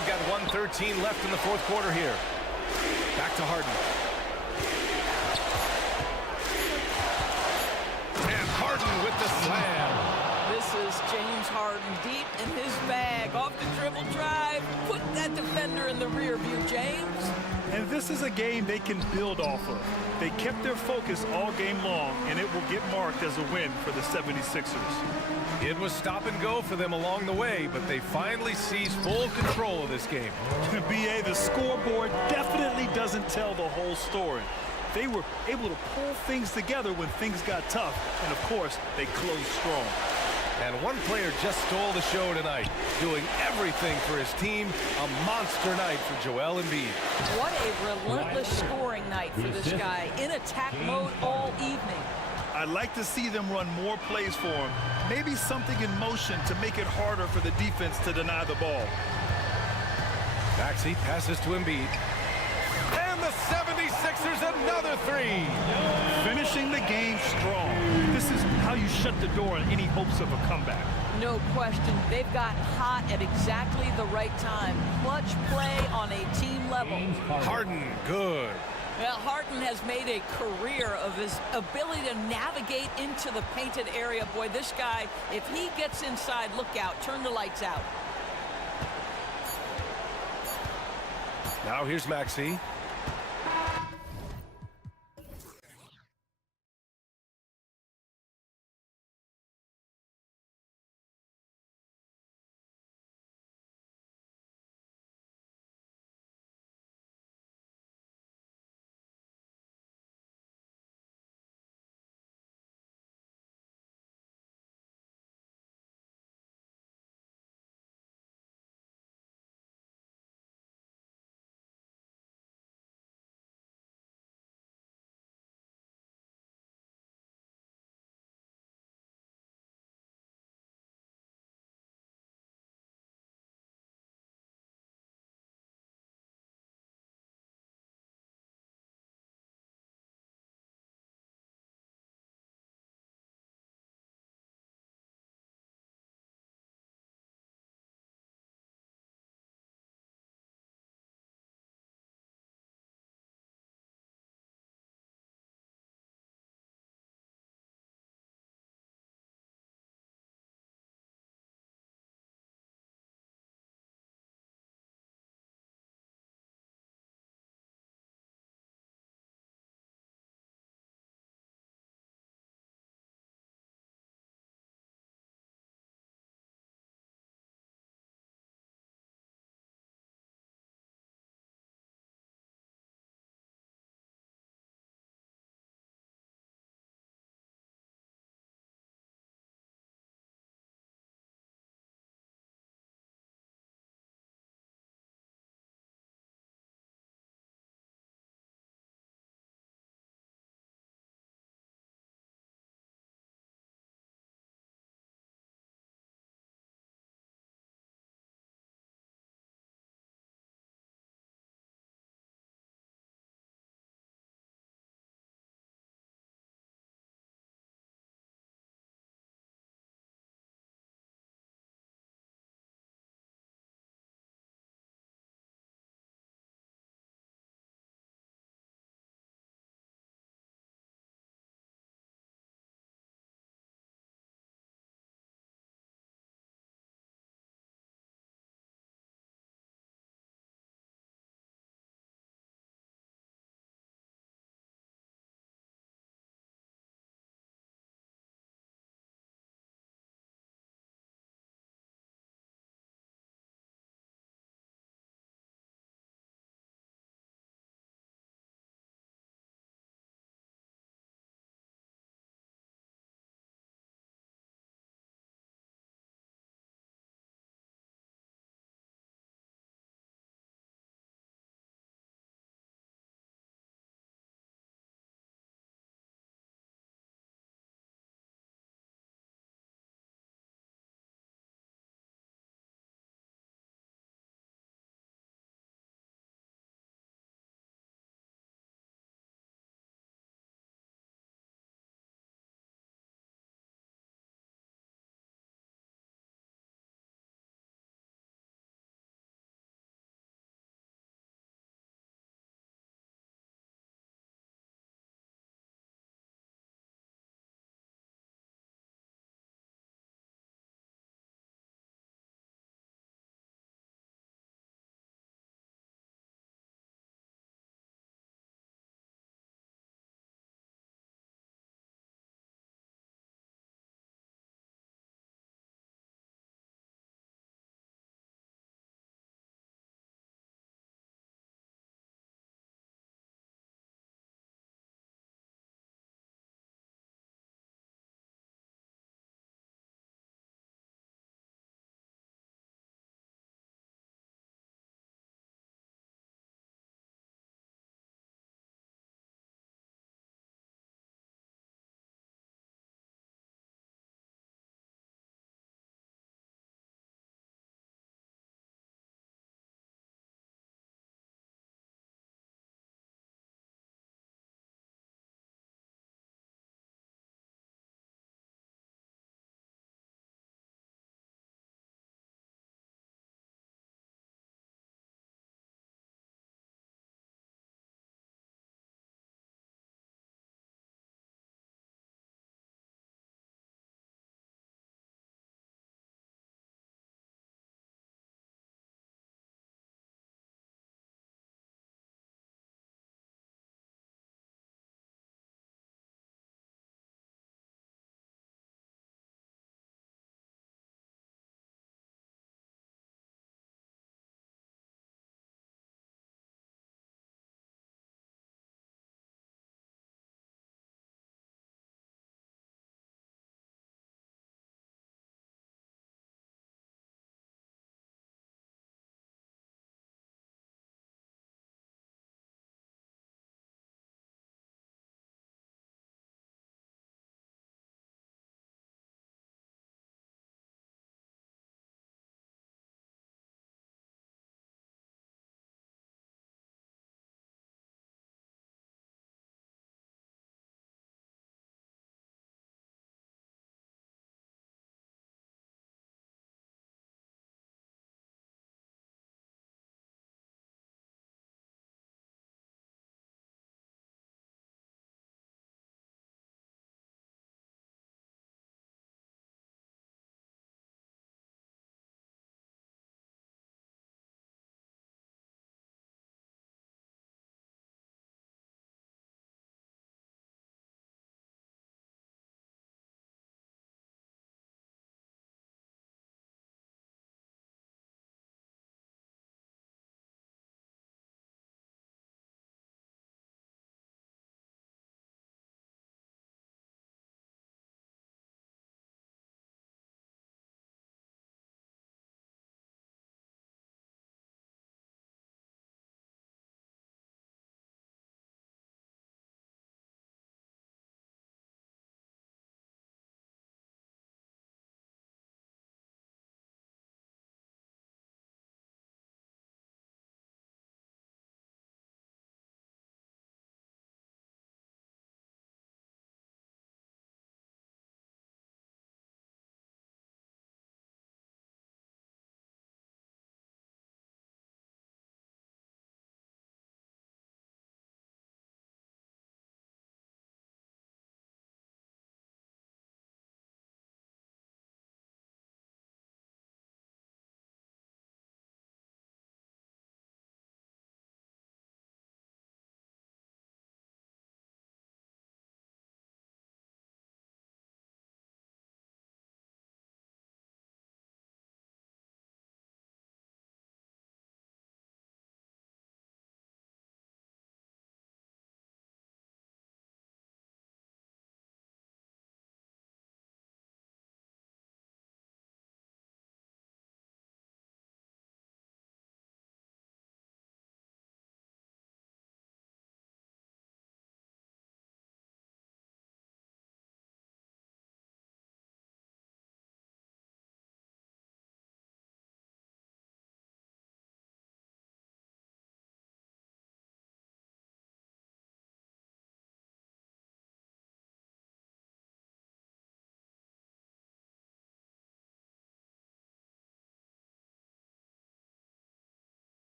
We've got 1:13 left in the fourth quarter here. Back to Harden. And Harden with the slam. This is James Harden deep in his bag. Off the dribble drive. Put that defender in the rear view, James. And this is a game they can build off of. They kept their focus all game long, and it will get marked as a win for the 76ers. It was stop and go for them along the way, but they finally seized full control of this game. BA, the scoreboard definitely doesn't tell the whole story. They were able to pull things together when things got tough, and of course, they closed strong. And one player just stole the show tonight, doing everything for his team. A monster night for Joel Embiid. What a relentless scoring night for this guy. In attack mode all evening. I'd like to see them run more plays for him. Maybe something in motion to make it harder for the defense to deny the ball. Maxey passes to Embiid. And the 76ers another three. Finishing the game strong. This is how you shut the door on any hopes of a comeback. No question. They've gotten hot at exactly the right time. Clutch play on a team level. Harden, good. Well, Harden has made a career of his ability to navigate into the painted area. Boy, this guy, if he gets inside, look out. Turn the lights out. Now here's Maxey.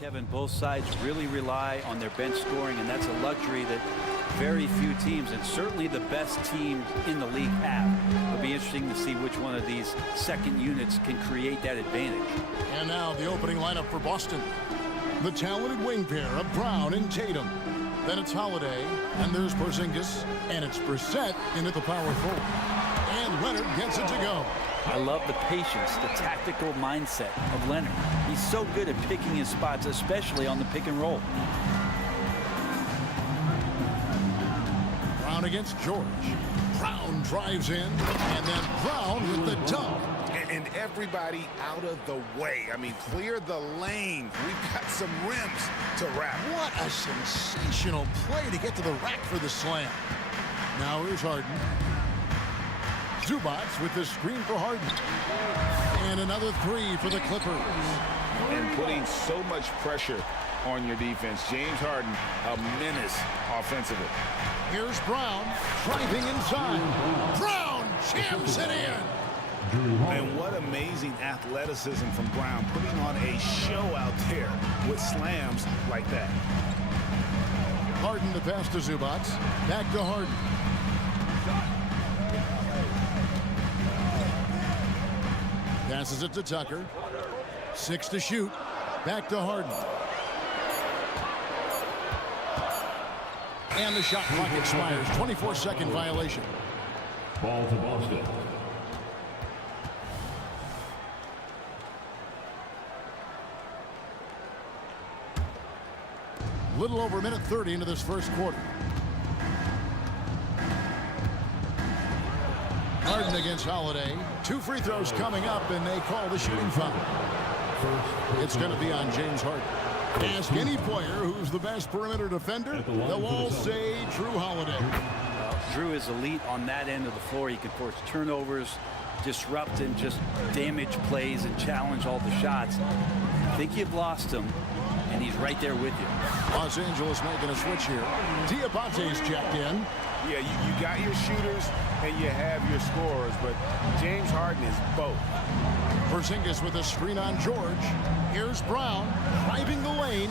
Kevin, both sides really rely on their bench scoring, and that's a luxury that very few teams, and certainly the best teams in the league, have. It'll be interesting to see which one of these second units can create that advantage. And now the opening lineup for Boston. The talented wing pair of Brown and Tatum. Then it's Holiday, and there's Porzingis, and it's Brissett into the power forward. And Leonard gets it to go. I love the patience, the tactical mindset of Leonard. He's so good at picking his spots, especially on the pick and roll. Brown against George. Brown drives in, and then Brown with the dunk. And everybody out of the way. I mean, clear the lane. We've got some rims to wrap. What a sensational play to get to the rack for the slam. Now here's Harden. Zubats with the screen for Harden. And another three for the Clippers. And putting so much pressure on your defense. James Harden, a menace offensively. Here's Brown driving inside. Brown jams it in. And what amazing athleticism from Brown, putting on a show out there with slams like that. Harden to pass to Zubats. Back to Harden. Passes it to Tucker. 6 to shoot. Back to Harden. And the shot clock expires. 24-second violation. Ball to Boston. Little over a minute 30 into this first quarter. Harden against Holiday. 2 free throws coming up, and they call the shooting foul. It's going to be on James Harden. Ask any player who's the best perimeter defender, they'll all say Drew Holiday. Drew is elite on that end of the floor. He can force turnovers, disrupt and just damage plays and challenge all the shots. I think you've lost him, and he's right there with you. Los Angeles making a switch here. Diabate's checked in. Yeah, you got your shooters and you have your scorers, but James Harden is both. Porzingis with a screen on George. Here's Brown driving the lane.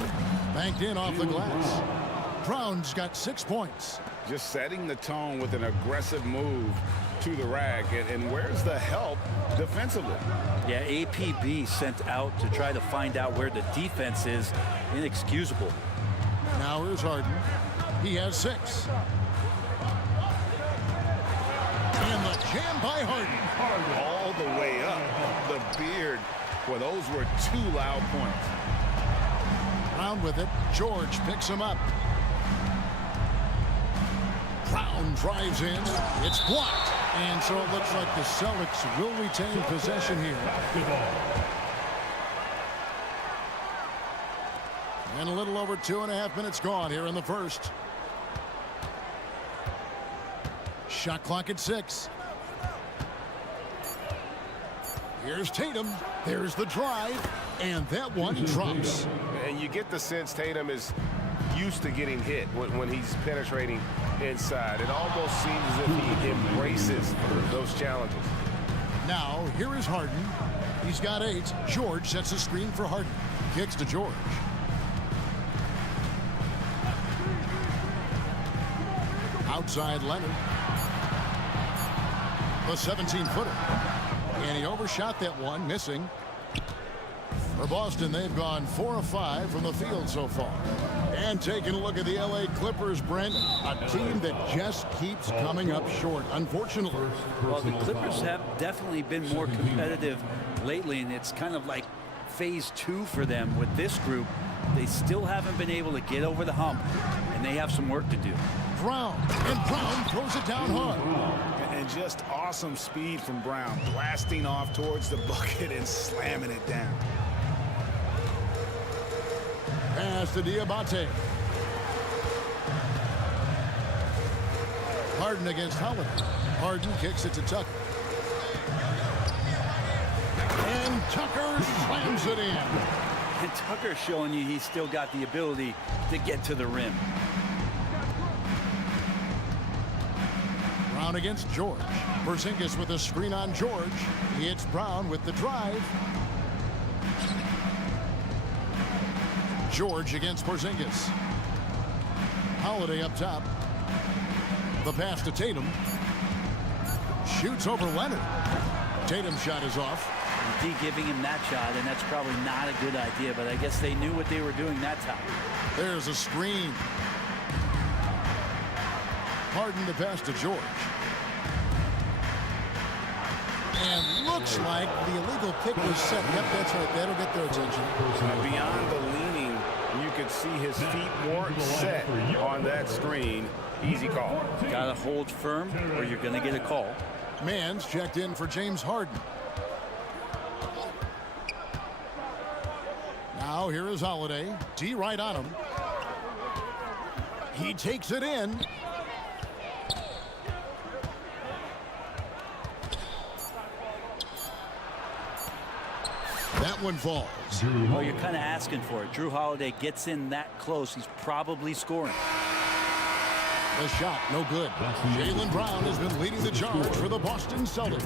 Banked in off the glass. Brown's got 6 points. Just setting the tone with an aggressive move to the rack. And where's the help defensively? Yeah, APB sent out to try to find out where the defense is. Inexcusable. Now here's Harden. He has 6. And the jam by Harden. All the way up. The beard. Well, those were 2 loud points. Brown with it. George picks him up. Brown drives in. It's blocked. And so it looks like the Celtics will retain possession here. And a little over 2.5 minutes gone here in the first. Shot clock at 6. Here's Tatum. There's the drive. And that one drops. And you get the sense Tatum is used to getting hit when he's penetrating inside. It almost seems as if he embraces those challenges. Now, here is Harden. He's got 8. George sets a screen for Harden. Kicks to George. Outside Leonard. The 17-footer. And he overshot that one, missing. For Boston, they've gone 4 of 5 from the field so far. And taking a look at the LA Clippers, Brent, a team that just keeps coming up short, unfortunately. Well, the Clippers have definitely been more competitive lately, and it's kind of like phase 2 for them with this group. They still haven't been able to get over the hump, and they have some work to do. Brown, and Brown throws it down hard. And just awesome speed from Brown, blasting off towards the bucket and slamming it down. Pass to Diabate. Harden against Holiday. Harden kicks it to Tucker. And Tucker slams it in. And Tucker's showing you he's still got the ability to get to the rim. Brown against George. Porzingis with a screen on George. He hits Brown with the drive. George against Porzingis. Holiday up top. The pass to Tatum. Shoots over Leonard. Tatum's shot is off. D giving him that shot, and that's probably not a good idea, but I guess they knew what they were doing that time. There's a screen. Harden the pass to George. And looks like the illegal kick was set. Yep, that's right. That'll get their attention. Beyond the leaning, you could see his feet weren't set on that screen. Easy call. Got to hold firm or you're going to get a call. Mann's checked in for James Harden. Now here is Holiday. D right on him. He takes it in. That one falls. Well, you're kind of asking for it. Drew Holiday gets in that close. He's probably scoring. The shot, no good. Jaylen Brown has been leading the charge for the Boston Celtics.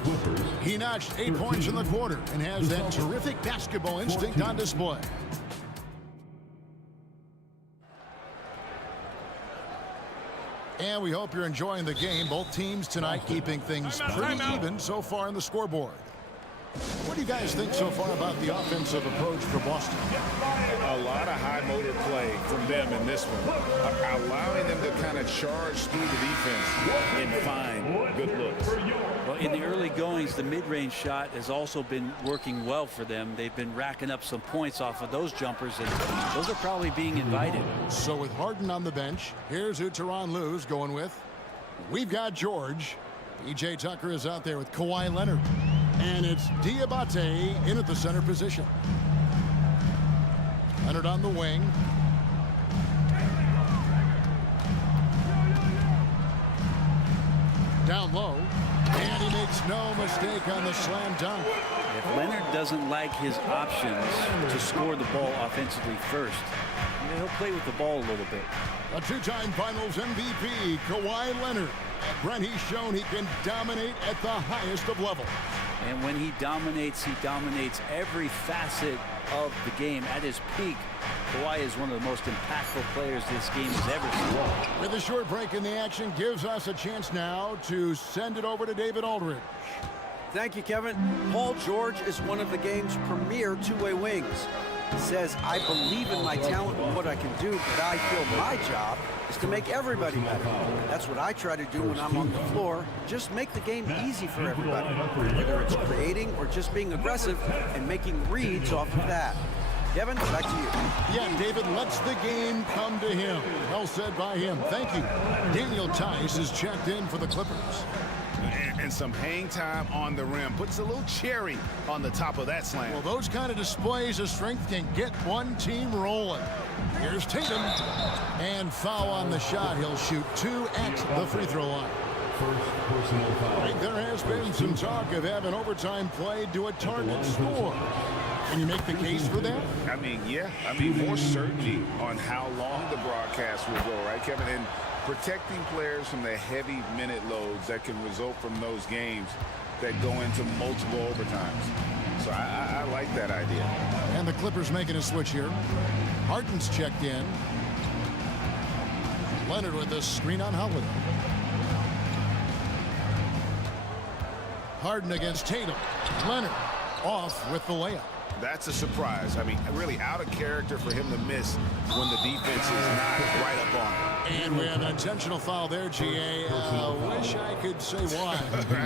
He notched 8 points in the quarter and has that terrific basketball instinct on display. And we hope you're enjoying the game. Both teams tonight keeping things pretty even so far in the scoreboard. What do you guys think so far about the offensive approach for Boston? A lot of high motor play from them in this one, allowing them to kind of charge through the defense and find good looks. Well, in the early goings, the mid-range shot has also been working well for them. They've been racking up some points off of those jumpers, and those are probably being invited. So with Harden on the bench, here's who Tyronn Lue's going with. We've got George. PJ Tucker is out there with Kawhi Leonard. And it's Diabate in at the center position. Leonard on the wing. Down low. And he makes no mistake on the slam dunk. If Leonard doesn't like his options to score the ball offensively first, he'll play with the ball a little bit. A two-time Finals MVP, Kawhi Leonard. Brent, he's shown he can dominate at the highest of levels. And when he dominates every facet of the game. At his peak, Kawhi is one of the most impactful players this game has ever seen. With a short break in the action, gives us a chance now to send it over to David Aldridge. Thank you, Kevin. Paul George is one of the game's premier two-way wings. He says, I believe in my talent and what I can do, but I feel my job is to make everybody better. That's what I try to do when I'm on the floor. Just make the game easy for everybody, whether it's creating or just being aggressive and making reads off of that. Kevin, back to you. Yeah, David lets the game come to him. Well said by him. Thank you. Daniel Tice is checked in for the Clippers. And some hang time on the rim. Puts a little cherry on the top of that slam. Well, those kind of displays of strength can get one team rolling. Here's Tatum. And foul on the shot. He'll shoot 2 at the free throw line. I think there has been some talk of having overtime played to a target score. Can you make the case for that? I mean, yeah. I mean, more certainty on how long the broadcast will go, right, Kevin? And protecting players from the heavy minute loads that can result from those games that go into multiple overtimes. So I like that idea. And the Clippers making a switch here. Harden's checked in. Leonard with the screen on Holiday. Harden against Tatum. Leonard off with the layup. That's a surprise. I mean, really out of character for him to miss when the defense is not right up on him. And we have an intentional foul there, GA. Wish I could say why.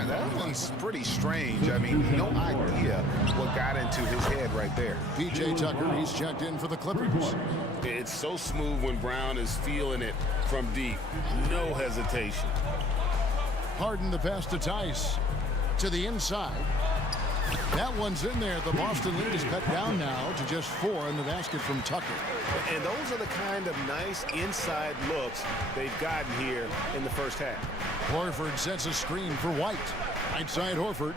That one's pretty strange. I mean, no idea what got into his head right there. PJ Tucker, he's checked in for the Clippers. It's so smooth when Brown is feeling it from deep. No hesitation. Harden the pass to Tice. To the inside. That one's in there. The Boston lead is cut down now to just 4 in the basket from Tucker. And those are the kind of nice inside looks they've gotten here in the first half. Horford sets a screen for White. Right side Horford.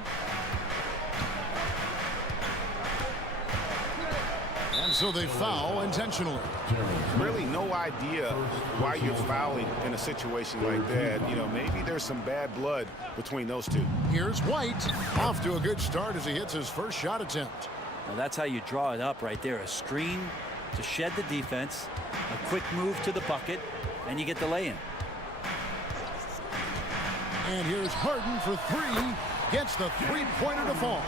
And so they foul intentionally. Really no idea why you're fouling in a situation like that. You know, maybe there's some bad blood between those two. Here's White. Off to a good start as he hits his first shot attempt. Well, that's how you draw it up right there. A screen to shed the defense, a quick move to the bucket, and you get the lay-in. And here's Harden for three. Gets the three-pointer to fall.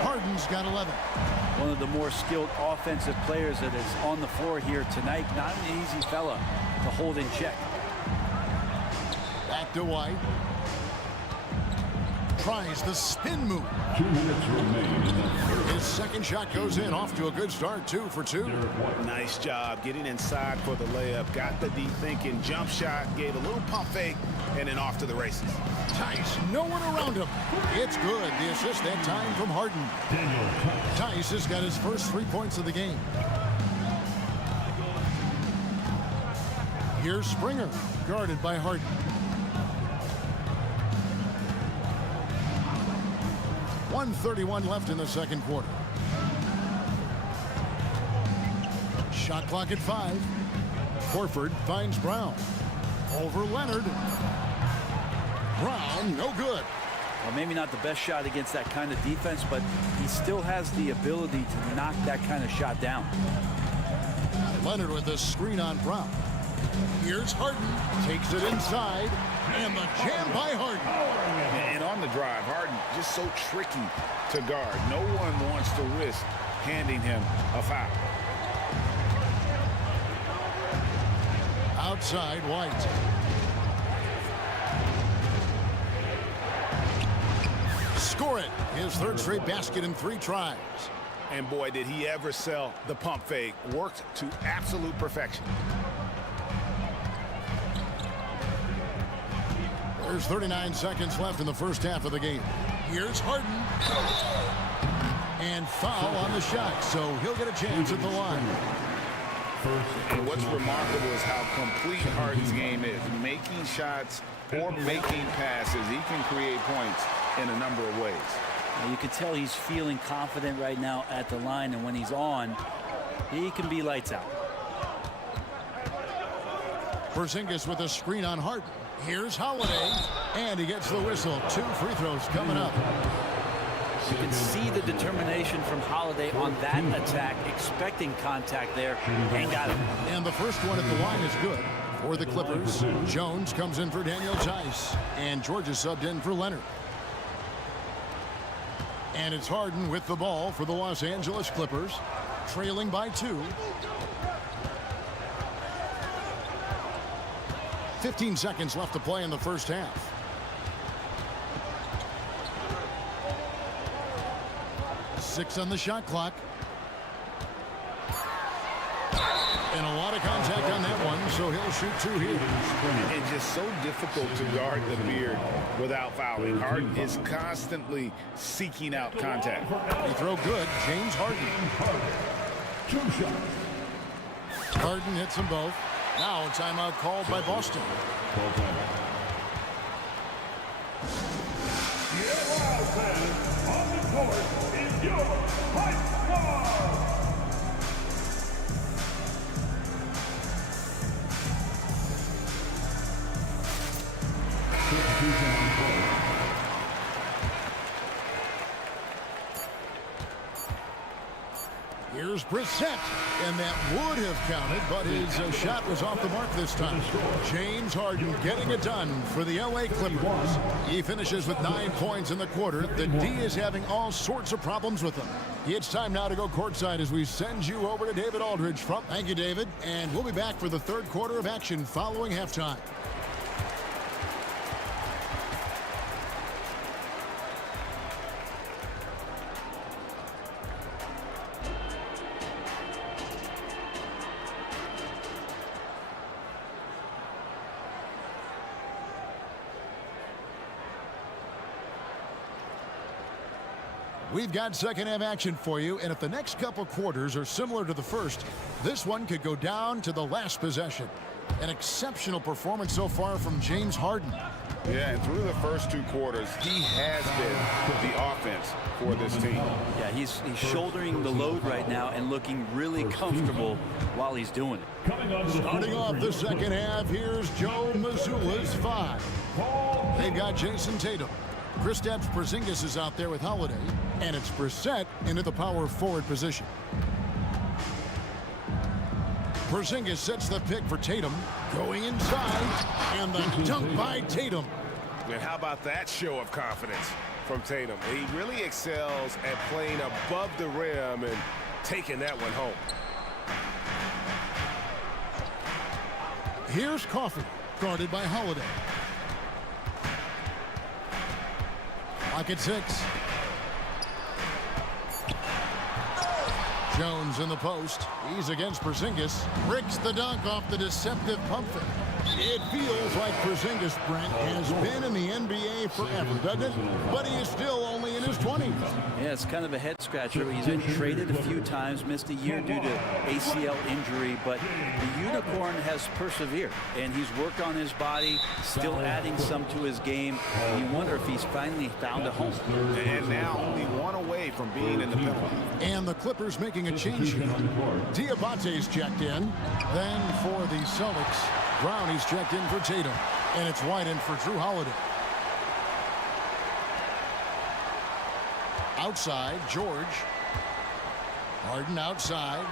Harden's got 11. One of the more skilled offensive players that is on the floor here tonight. Not an easy fella to hold in check. Back to White. Tries the spin move. 2 minutes remain. His second shot goes in. Off to a good start. 2 for 2. Nice job getting inside for the layup. Got the deep thinking jump shot. Gave a little pump fake. And then off to the races. Tice, no one around him. It's good. The assist that time from Harden. Tice has got his first 3 points of the game. Here's Springer, guarded by Harden. .131 left in the second quarter. Shot clock at 5. Horford finds Brown. Over Leonard. Brown, no good. Well, maybe not the best shot against that kind of defense, but he still has the ability to knock that kind of shot down. Leonard with the screen on Brown. Here's Harden. Takes it inside. And the jam by Harden. And on the drive, Harden just so tricky to guard. No one wants to risk handing him a foul. Outside, White. Score it. His third straight basket in 3 tries. And boy, did he ever sell the pump fake. Worked to absolute perfection. There's 39 seconds left in the first half of the game. Here's Harden. And foul on the shot, so he'll get a chance at the line. And what's remarkable is how complete Harden's game is. Making shots or making passes, he can create points in a number of ways. You can tell he's feeling confident right now at the line, and when he's on, he can be lights out. Porzingis with a screen on Harden. Here's Holiday, and he gets the whistle. 2 free throws coming up. You can see the determination from Holiday on that attack, expecting contact there, and got it. And the first one at the line is good for the Clippers. Jones comes in for Daniel Tice, and George is subbed in for Leonard. And it's Harden with the ball for the Los Angeles Clippers, trailing by 2. 15 seconds left to play in the first half. Six on the shot clock. And a lot of contact on that one, so he'll shoot 2 here. It's just so difficult to guard the beard without fouling. Harden is constantly seeking out contact. They throw good. James Harden. 2 shots. Harden hits them both. Now a timeout called by Boston. On the court is your Hype Squad. Here's Brissett, and that would have counted, but his shot was off the mark this time. James Harden getting it done for the LA Clippers. He finishes with 9 points in the quarter. The D is having all sorts of problems with him. It's time now to go courtside as we send you over to David Aldridge. Thank you, David, and we'll be back for the third quarter of action following halftime. We've got second half action for you, and if the next couple quarters are similar to the first, this one could go down to the last possession. An exceptional performance so far from James Harden. Yeah, and through the first 2 quarters, he has been the offense for this team. Yeah, he's shouldering the load right now and looking really comfortable while he's doing it. Starting off the second half, here's Joe Mazzulla's 5. They've got Jason Tatum. Kristaps Porzingis is out there with Holiday, and it's Brissett into the power forward position. Porzingis sets the pick for Tatum. Going inside. And the dunk by Tatum. And how about that show of confidence from Tatum? He really excels at playing above the rim and taking that one home. Here's Coffey, guarded by Holiday. Lock at 6. Jones in the post. He's against Porzingis. Bricks the dunk off the deceptive pump fake. It feels like Porzingis, Brent, has been in the NBA forever, doesn't it? But he is still only in his 20s. Yeah, it's kind of a head scratcher. He's been traded a few times, missed a year due to ACL injury, but the Unicorn has persevered, and he's worked on his body, still adding some to his game. You wonder if he's finally found a home. And now only one away from being in the penalty. And the Clippers making a change here. Diabate's checked in. Then for the Celtics, Brownie's checked in for Tatum. And it's White in for Drew Holiday. Outside, George. Harden outside.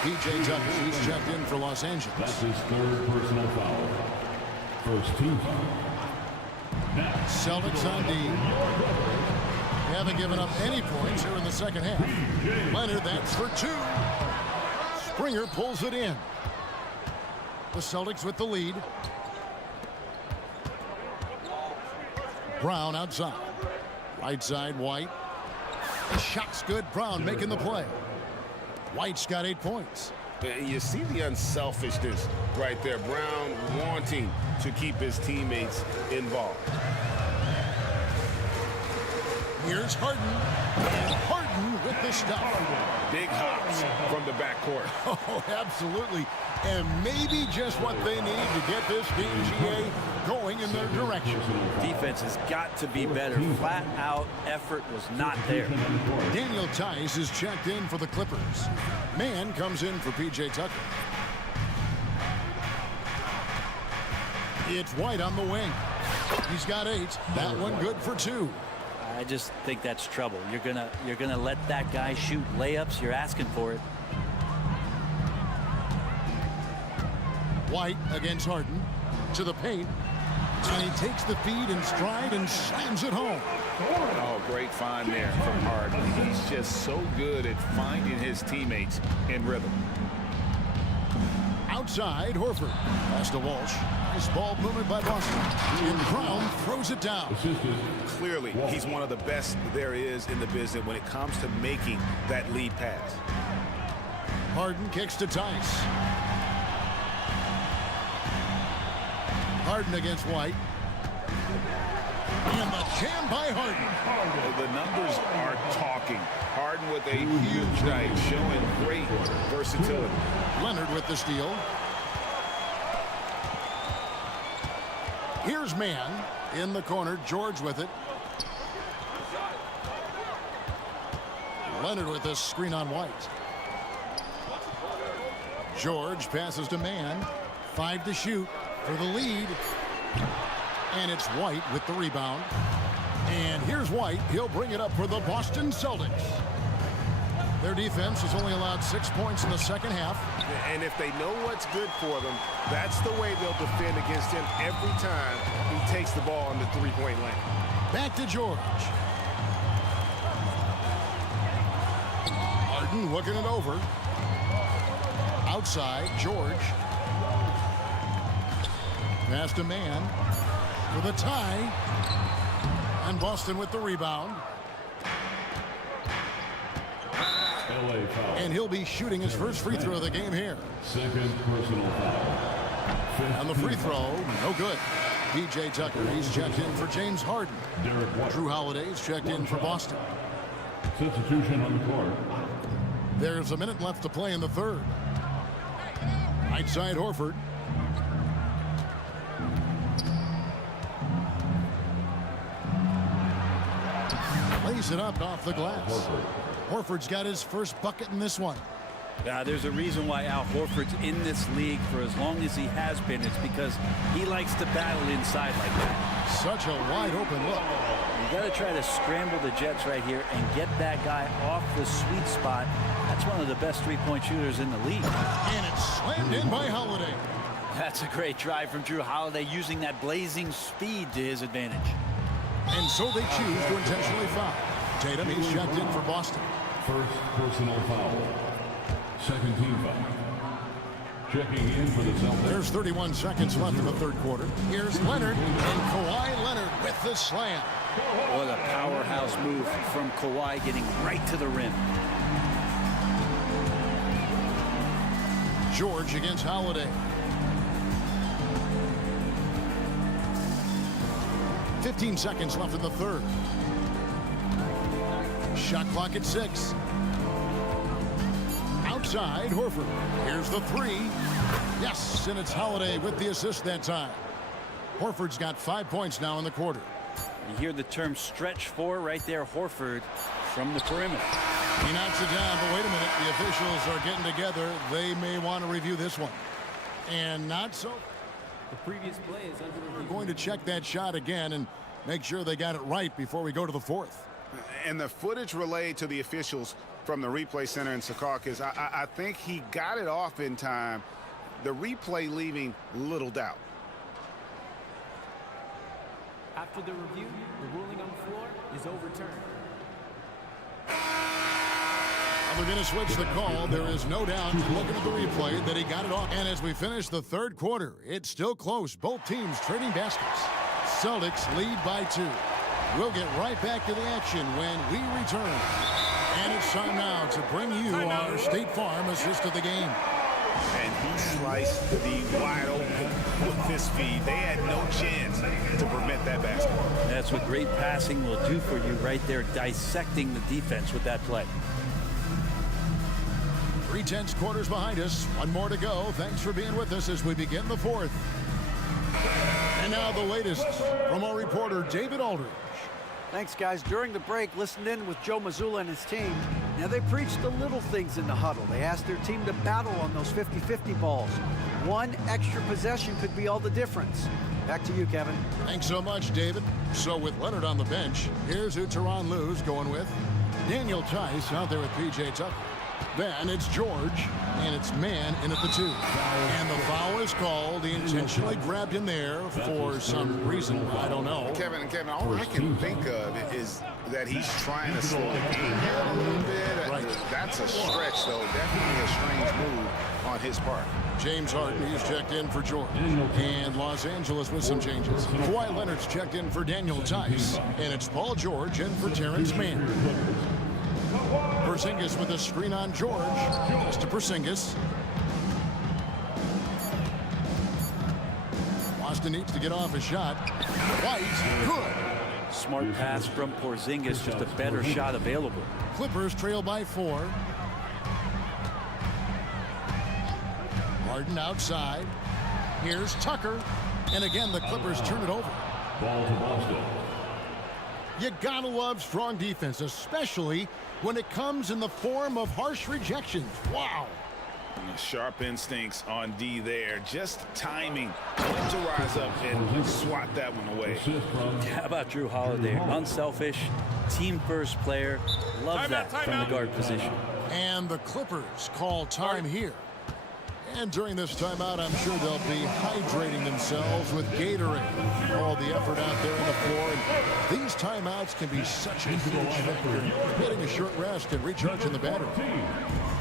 PJ Tucker, he's checked in for Los Angeles. That's his third personal foul. First team foul. Celtics on D. They haven't given up any points here in the second half. Leonard, that's for 2. Springer pulls it in. The Celtics with the lead. Brown outside. Right side, White. The shot's good. Brown making the play. White's got 8 points. You see the unselfishness right there. Brown wanting to keep his teammates involved. Here's Harden. And Harden with the stuff. Big hops from the backcourt. Oh, absolutely. And maybe just what they need to get this team, GA, going in their direction. Defense has got to be better. Flat out effort was not there. Daniel Tice is checked in for the Clippers. Mann comes in for PJ Tucker. It's White on the wing. He's got 8. That one good for 2. I just think that's trouble. You're gonna let that guy shoot layups. You're asking for it. White against Harden to the paint, and he takes the feed in stride and slams it home. Oh, great find there from Harden. He's just so good at finding his teammates in rhythm. Outside, Horford. Pass to Walsh. Nice ball movement by Boston. And Brown throws it down. Clearly, he's one of the best there is in the business when it comes to making that lead pass. Harden kicks to Tice. Harden against White. And the jam by Harden. The numbers are talking. Harden with a huge night, showing great versatility. Leonard with the steal. Here's Mann in the corner. George with it. Leonard with a screen on White. George passes to Mann. 5 to shoot for the lead. And it's White with the rebound. And here's White. He'll bring it up for the Boston Celtics. Their defense has only allowed 6 points in the second half. And if they know what's good for them, that's the way they'll defend against him every time he takes the ball in the three-point lane. Back to George. Harden looking it over. Outside, George. Pass to Mann with a tie. And Boston with the rebound. And he'll be shooting his first free throw of the game here. Second personal foul. And the free throw, no good. PJ Tucker, he's checked in for James Harden. Drew Holiday's checked in for Boston. Substitution on the court. There's a minute left to play in the third. Right side, Horford. Lays it up off the glass. Horford's got his first bucket in this one. There's a reason why Al Horford's in this league for as long as he has been. It's because he likes to battle inside like that. Such a wide open look. You got to try to scramble the Jets right here and get that guy off the sweet spot. That's one of the best three-point shooters in the league. And it's slammed in by Holiday. That's a great drive from Drew Holiday, using that blazing speed to his advantage. And so they choose to intentionally foul. Tatum, he's checked in for Boston. First personal foul. Second team foul. Checking in for the Celtics. There's 31 seconds left in the third quarter. Here's Leonard, and Kawhi Leonard with the slam. What a powerhouse move from Kawhi, getting right to the rim. George against Holiday. 15 seconds left in the third. Shot clock at 6. Outside, Horford. Here's the three. Yes, and it's Holiday with the assist that time. Horford's got 5 points now in the quarter. You hear the term stretch four right there, Horford from the perimeter. He knocks it down, but wait a minute. The officials are getting together. They may want to review this one. And not so. The previous play is under review. We're going to check that shot again and make sure they got it right before we go to the fourth. And the footage relayed to the officials from the replay center in Secaucus, I think he got it off in time. The replay leaving little doubt. After the review, the ruling on the floor is overturned. They're going to switch the call. There is no doubt, looking at the replay, that he got it off. And as we finish the third quarter, it's still close. Both teams trading baskets. Celtics lead by 2. We'll get right back to the action when we return. And it's time now to bring you our State Farm assist of the game. And he sliced the wide open with his feed. They had no chance to prevent that basket. That's what great passing will do for you right there, dissecting the defense with that play. 3/10 quarters behind us. One more to go. Thanks for being with us as we begin the fourth. And now the latest from our reporter, David Aldridge. Thanks, guys. During the break, listened in with Joe Mazzulla and his team. Now, they preached the little things in the huddle. They asked their team to battle on those 50-50 balls. One extra possession could be all the difference. Back to you, Kevin. Thanks so much, David. So with Leonard on the bench, here's who Tyronn Lue's going with. Daniel Tice out there with P.J. Tucker. Then it's George, and it's man in at the 2. And the foul is called. He intentionally grabbed him there for some reason. I don't know. Kevin, all I can think of is that he's trying to slow the game down a little bit. Right. That's a stretch, though. Definitely a strange move on his part. James Harden, he's checked in for George. And Los Angeles with some changes. Kawhi Leonard's checked in for Daniel Tice. And it's Paul George in for Terrence Mann. Porzingis with a screen on George. Pass to Porzingis. Boston needs to get off a shot. White, good. Smart pass from Porzingis, just a better shot available. Clippers trail by 4. Harden outside. Here's Tucker. And again, the Clippers turn it over. Ball to Boston. You gotta love strong defense, especially when it comes in the form of harsh rejections. Wow. Sharp instincts on D there. Just timing when to rise up and swat that one away. How about Drew Holiday? Unselfish, team-first player. Love that from the guard position. And the Clippers call time here. And during this timeout, I'm sure they'll be hydrating themselves with Gatorade. All the effort out there on the floor. And these timeouts can be such a huge factor in getting a short rest and recharging the battery.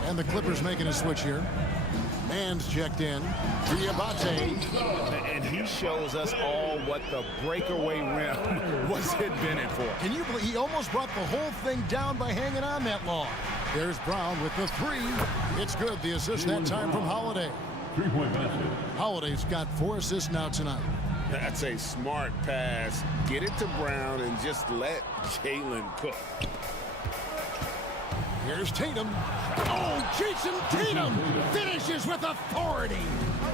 And the Clippers making a switch here. Mann's checked in. Diabate. And he shows us all what the breakaway rim was invented for. Can you believe he almost brought the whole thing down by hanging on that long? There's Brown with the 3. It's good. The assist that time from Holiday. 3-point basket. Holiday's got 4 assists now tonight. That's a smart pass. Get it to Brown and just let Jalen cook. Here's Tatum. Oh, Jason Tatum finishes with authority.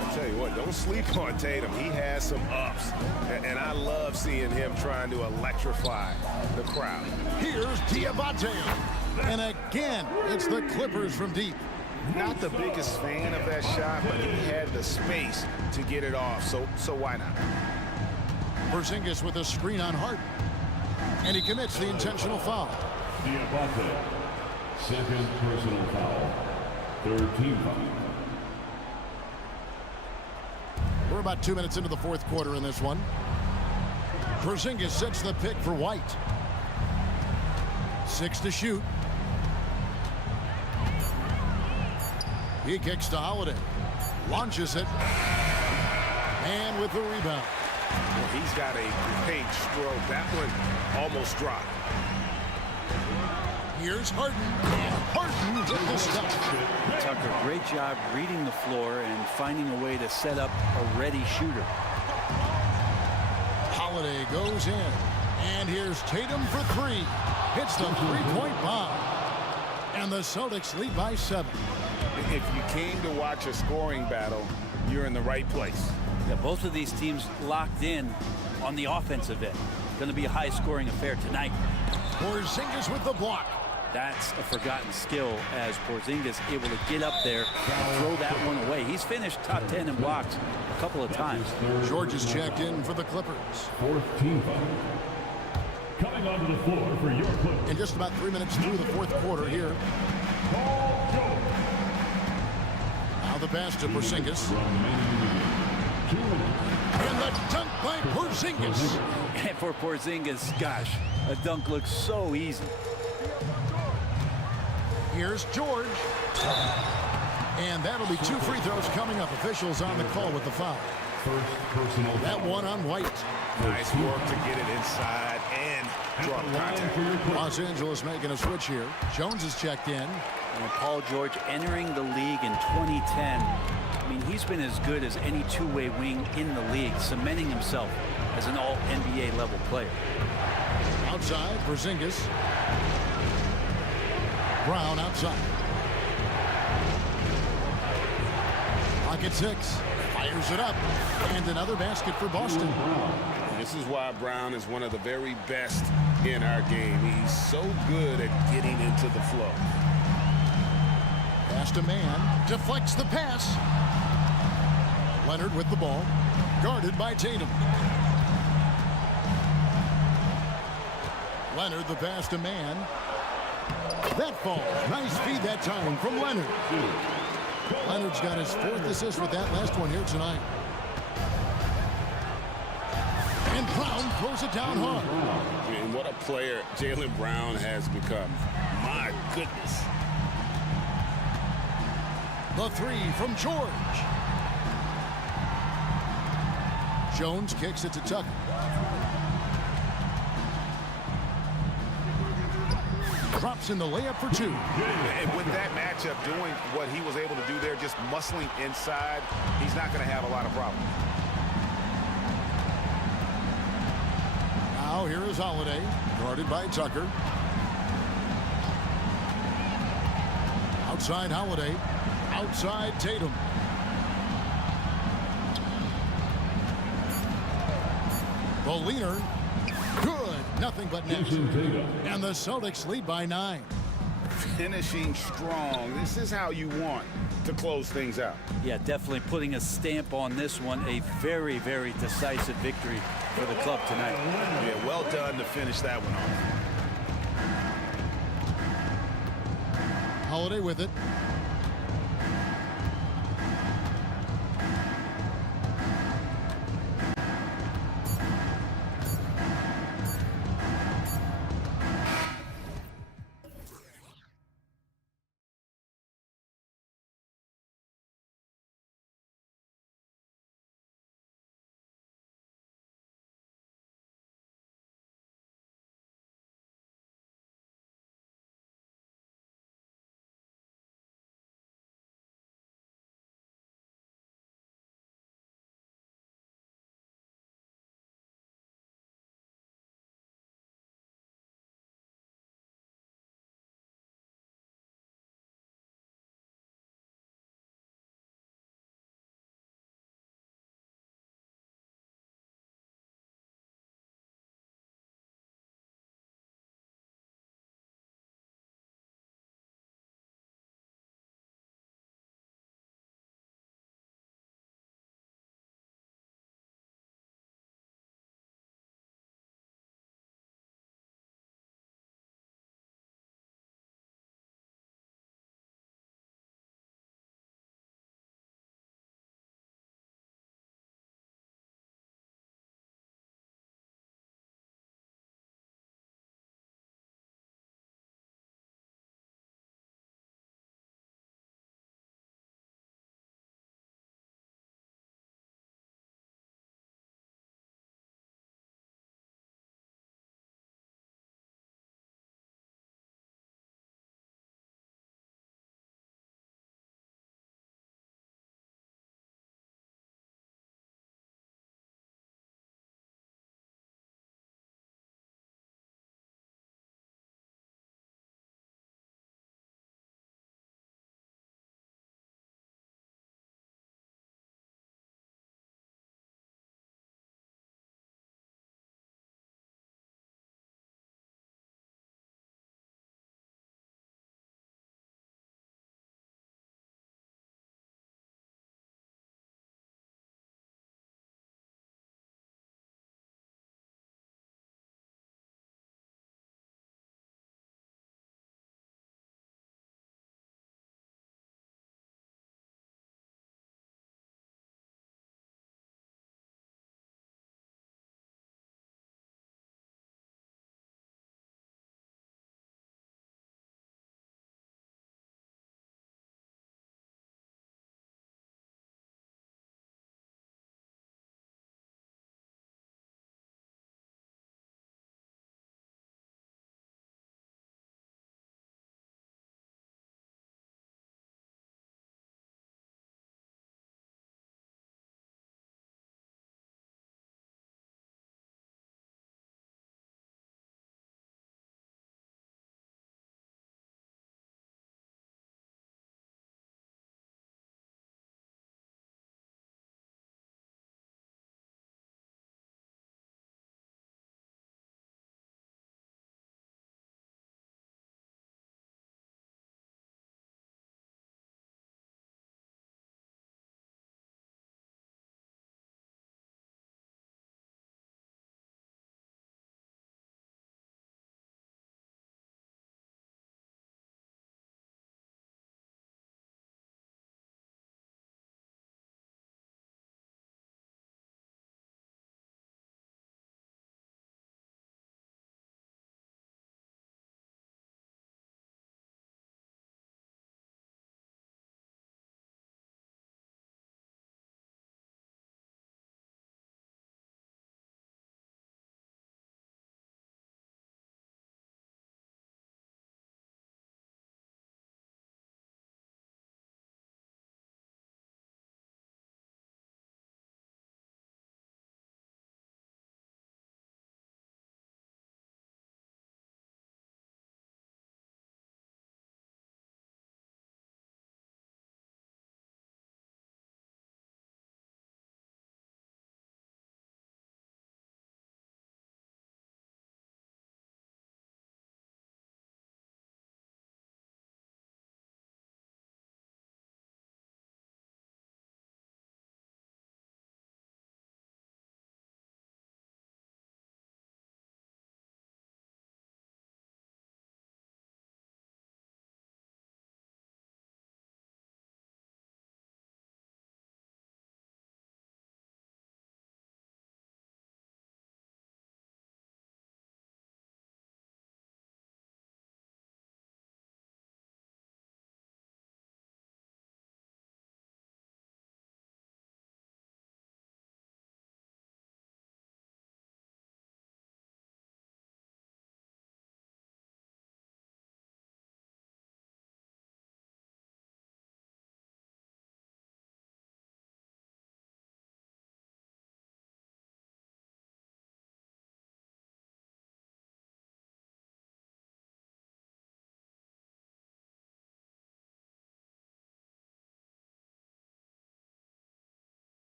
I'll tell you what, don't sleep on Tatum. He has some ups. And I love seeing him trying to electrify the crowd. Here's Diabate. And again, it's the Clippers from deep. Not the biggest fan of that shot, but he had the space to get it off, so why not? Porzingis with a screen on Hart. And he commits the intentional foul. Diabate, second personal foul. Third team foul. We're about 2 minutes into the fourth quarter in this one. Porzingis sets the pick for White. 6 to shoot. He kicks to Holiday. Launches it. And with the rebound. Well, he's got a great stroke. That one almost dropped. Here's Harden. And Harden with the stop. Tucker, great job reading the floor and finding a way to set up a ready shooter. Holiday goes in. And here's Tatum for 3. Hits the three-point bomb. And the Celtics lead by 7. If you came to watch a scoring battle, you're in the right place. Yeah, both of these teams locked in on the offensive end. Going to be a high-scoring affair tonight. Porzingis with the block. That's a forgotten skill as Porzingis able to get up there and throw that one away. He's finished top 10 in blocks a couple of times. George is checked in for the Clippers. Fourth team foul. Coming onto the floor for your Clippers. In just about 3 minutes through the fourth quarter here. Now the pass to Porzingis. And the dunk by Porzingis. And for Porzingis, gosh, a dunk looks so easy. Here's George. And that'll be 2 free throws coming up. Officials on the call with the foul. First personal foul. That one on White. Nice work to get it inside and draw contact. Los Angeles making a switch here. Jones is checked in. And Paul George entering the league in 2010. I mean, he's been as good as any two-way wing in the league, cementing himself as an all-NBA level player. Outside, Porzingis. Brown outside. Pocket 6. Fires it up. And another basket for Boston. This is why Brown is one of the very best in our game. He's so good at getting into the flow. Pass to man. Deflects the pass. Leonard with the ball. Guarded by Tatum. Leonard the pass to man. That falls. Nice feed that time from Leonard. Leonard's got his 4th assist with that last one here tonight. And Brown throws it down hard. I mean, what a player Jaylen Brown has become. My goodness. The 3 from George. Jones kicks it to Tucker. Drops in the layup for 2. And with that matchup, doing what he was able to do there, just muscling inside, he's not going to have a lot of problems. Now here is Holiday, guarded by Tucker. Outside Holiday. Outside Tatum. The leaner. Good. Nothing but net. And the Celtics lead by 9. Finishing strong. This is how you want to close things out. Yeah, definitely putting a stamp on this one. A very, very decisive victory for the club tonight. Yeah, well done to finish that one off. Holiday with it.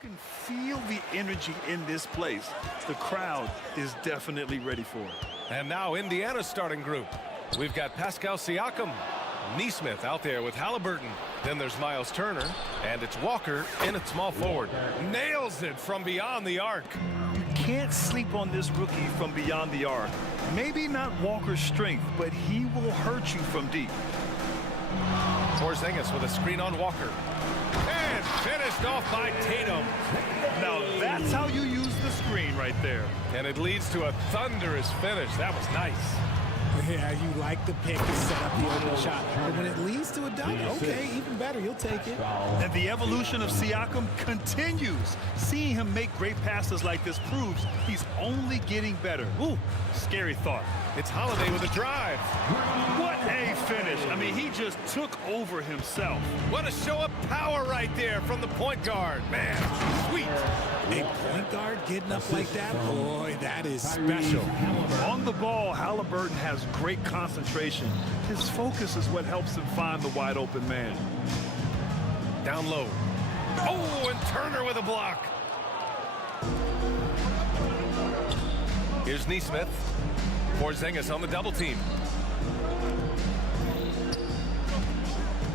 can feel the energy in this place. The crowd is definitely ready for it. And now Indiana's starting group. We've got Pascal Siakam, Neesmith out there with Halliburton. Then there's Miles Turner, and it's Walker in at small forward. Nails it from beyond the arc. You can't sleep on this rookie from beyond the arc. Maybe not Walker's strength, but he will hurt you from deep. Porzingis with a screen on Walker. And finished off by Tatum. Now that's how you use the screen right there. And it leads to a thunderous finish. That was nice. Yeah, you like the pick to set up the open shot. But when it leads to a dunk, okay, even better, you'll take it. And the evolution of Siakam continues. Seeing him make great passes like this proves he's only getting better. Ooh, scary thought. It's Holiday with a drive. What a finish. I mean, he just took over himself. What a show of power right there from the point guard. Man, sweet. A point guard getting up like that, boy, that is special. On the ball, Halliburton has great concentration. His focus is what helps him find the wide open man. Down low. Oh, and Turner with a block. Here's Neesmith. Porzingis on the double team.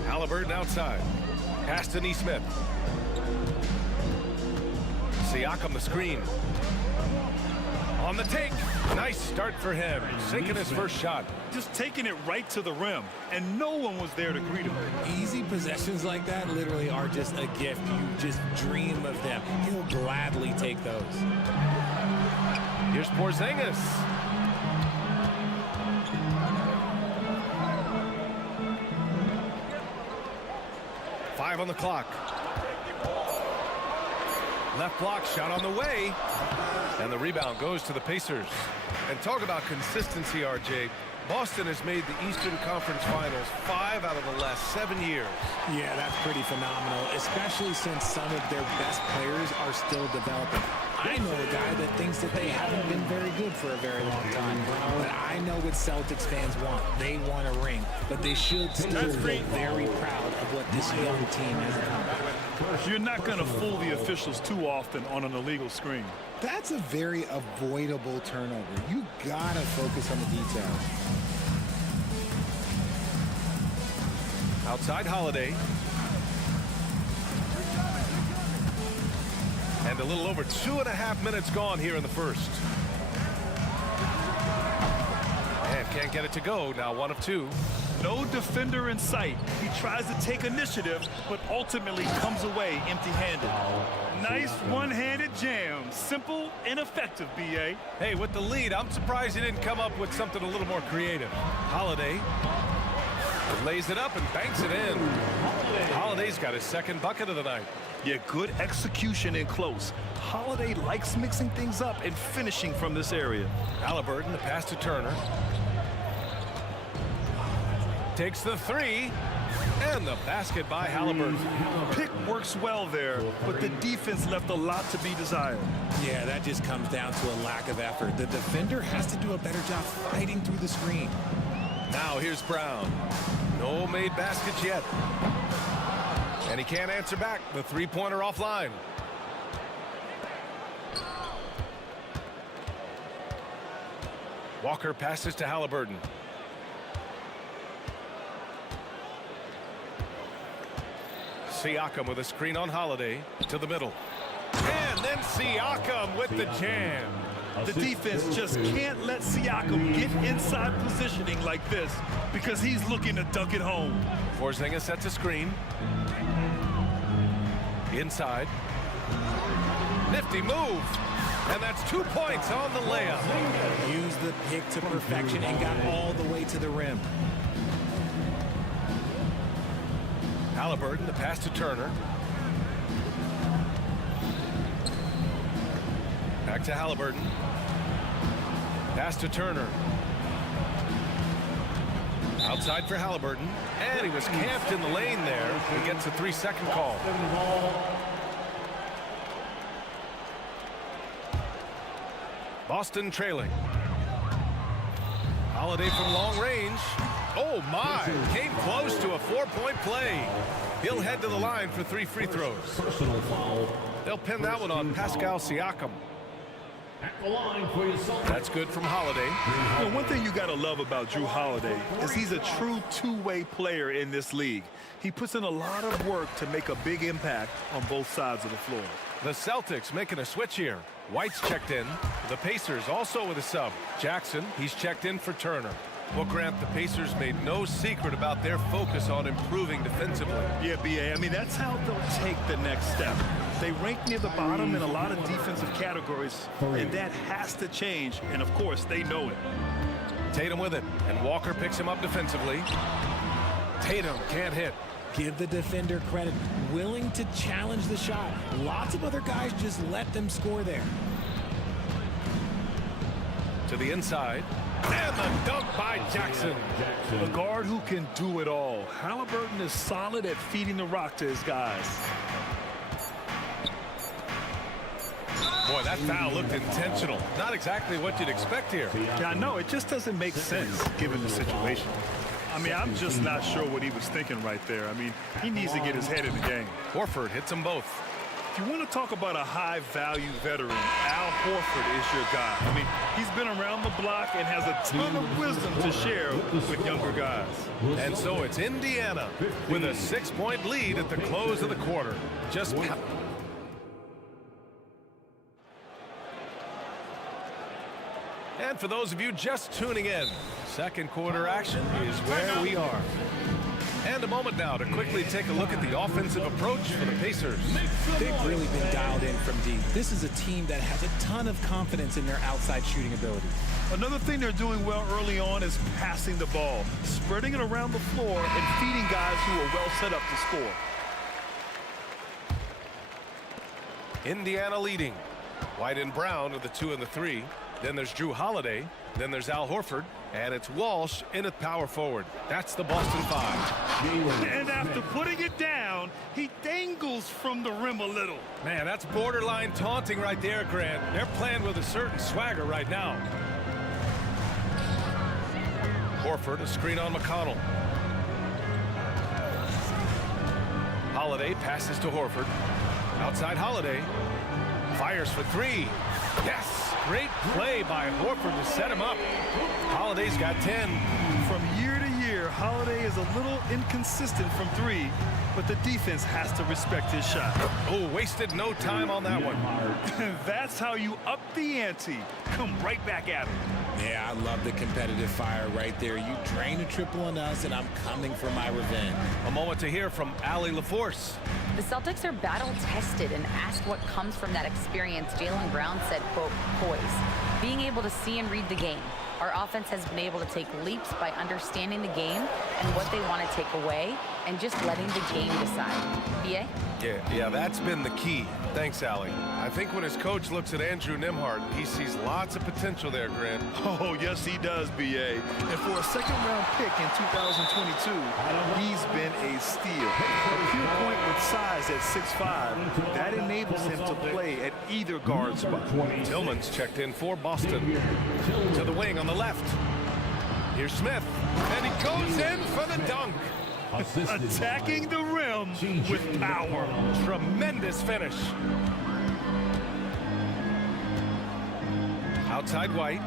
Halliburton outside. Pass to Neesmith. Siakam the screen. On the take. Nice start for him. Sinking his first shot. Just taking it right to the rim, and no one was there to greet him. Easy possessions like that literally are just a gift. You just dream of them. He'll gladly take those. Here's Porzingis. Five on the clock. Left block shot on the way. And the rebound goes to the Pacers. And talk about consistency, RJ. Boston has made the Eastern Conference Finals 5 out of the last 7 years. Yeah, that's pretty phenomenal, especially since some of their best players are still developing. I know a guy that thinks that they haven't been very good for a very long time. But I know what Celtics fans want. They want a ring. But they should still feel very proud of what this young team has accomplished. You're not going to fool the officials too often on an illegal screen. That's a very avoidable turnover. You gotta focus on the details. Outside Holiday. And a little over 2.5 minutes gone here in the first. And can't get it to go. Now 1 of 2. No defender in sight. He tries to take initiative, but ultimately comes away empty-handed. Nice one-handed jam. Simple and effective, B.A. Hey, with the lead, I'm surprised he didn't come up with something a little more creative. Holiday lays it up and banks it in. Holiday's got his second bucket of the night. Yeah, good execution in close. Holiday likes mixing things up and finishing from this area. Halliburton, the pass to Turner. Takes the three, and the basket by Halliburton. Pick works well there, but the defense left a lot to be desired. Yeah, that just comes down to a lack of effort. The defender has to do a better job fighting through the screen. Now here's Brown. No made baskets yet. And he can't answer back. The three-pointer offline. Walker passes to Halliburton. Siakam with a screen on Holiday to the middle. And then Siakam with the jam. The defense just can't let Siakam get inside positioning like this because he's looking to dunk it home. Porzingis sets a screen. Inside. Nifty move. And that's 2 points on the layup. Used the pick to perfection and got all the way to the rim. Halliburton, the pass to Turner. Back to Halliburton. Pass to Turner. Outside for Halliburton. And he was camped in the lane there. He gets a 3-second call. Boston trailing. Holiday from long range. Oh my, came close to a 4-point play. He'll head to the line for 3 free throws. Personal foul, They'll pin that one on Pascal Siakam. At the line for your Celtics. That's good from Holiday. You know, one thing you got to love about Drew Holiday is he's a true two-way player in this league. He puts in a lot of work to make a big impact on both sides of the floor. The Celtics making a switch here. White's checked in. The Pacers also with a sub. Jackson, he's checked in for Turner. Well, Grant, the Pacers made no secret about their focus on improving defensively. Yeah, B.A., I mean, that's how they'll take the next step. They rank near the bottom in a lot of defensive categories, and that has to change, and of course, they know it. Tatum with it, and Walker picks him up defensively. Tatum can't hit. Give the defender credit, willing to challenge the shot. Lots of other guys just let them score there. To the inside, and the dunk by Jackson. A guard who can do it all. Halliburton is solid at feeding the rock to his guys. Boy, that foul looked intentional. Not exactly what you'd expect here. Yeah, I know. It just doesn't make sense given the situation. I mean, I'm just not sure what he was thinking right there. I mean, he needs to get his head in the game. Horford hits them both. If you want to talk about a high-value veteran, Al Horford is your guy. I mean, he's been around the block and has a ton of wisdom to share with younger guys. And so it's Indiana with a 6-point lead at the close of the quarter. Just and for those of you just tuning in, second quarter action is where we are. And a moment now to quickly take a look at the offensive approach for the Pacers. They've really been dialed in from deep. This is a team that has a ton of confidence in their outside shooting ability. Another thing they're doing well early on is passing the ball, spreading it around the floor and feeding guys who are well set up to score. Indiana leading. White and Brown are the 2 and the 3. Then there's Drew Holiday. Then there's Al Horford. And it's Walsh in at power forward. That's the Boston 5. And after putting it down, he dangles from the rim a little. Man, that's borderline taunting right there, Grant. They're playing with a certain swagger right now. Horford, a screen on McConnell. Holiday passes to Horford. Outside Holiday. Fires for 3. Yes! Great play by Horford to set him up. Holiday's got 10. From year to year, Holiday is a little inconsistent from 3, but the defense has to respect his shot. Oh, wasted no time on that one. That's how you up the ante. Come right back at him. Yeah, I love the competitive fire right there. You drain a triple on us, and I'm coming for my revenge. A moment to hear from Allie LaForce. The Celtics are battle-tested, and asked what comes from that experience, Jaylen Brown said, quote, poise. Being able to see and read the game. Our offense has been able to take leaps by understanding the game and what they want to take away and just letting the game decide. B.A.? Yeah, that's been the key. Thanks, Allie. I think when his coach looks at Andrew Nembhard, he sees lots of potential there, Grant. Oh, yes, he does, B.A. And for a second-round pick in 2022, he's been a steal. A pure point with size at 6'5", that enables him to play at either guard spot. Tillman's checked in for Boston. To the wing on the left. Here's Smith, and he goes in for the dunk. Attacking the rim with power. Tremendous finish. Outside White.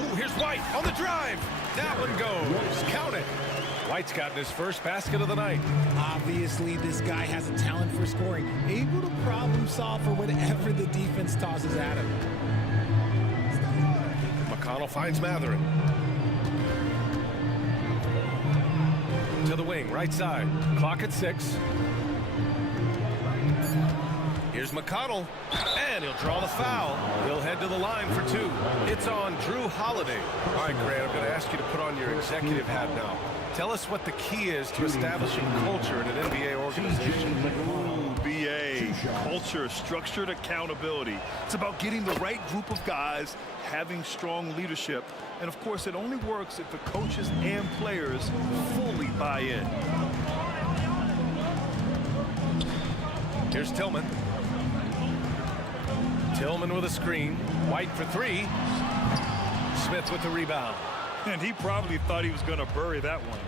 Ooh, here's White on the drive. That one goes. Count it. White's gotten his first basket of the night. Obviously, this guy has a talent for scoring, able to problem solve for whatever the defense tosses at him. McConnell finds Matherin. To the wing, right side. Clock at 6. Here's McConnell, and he'll draw the foul. He'll head to the line for 2. It's on Drew Holiday. All right, Grant, I'm going to ask you to put on your executive hat now. Tell us what the key is to establishing culture in an NBA organization. Ooh, BA, culture, structured accountability. It's about getting the right group of guys, having strong leadership, and of course it only works if the coaches and players fully buy in. Here's Tillman. Tillman with a screen. White for 3. Smith with the rebound. And he probably thought he was going to bury that one.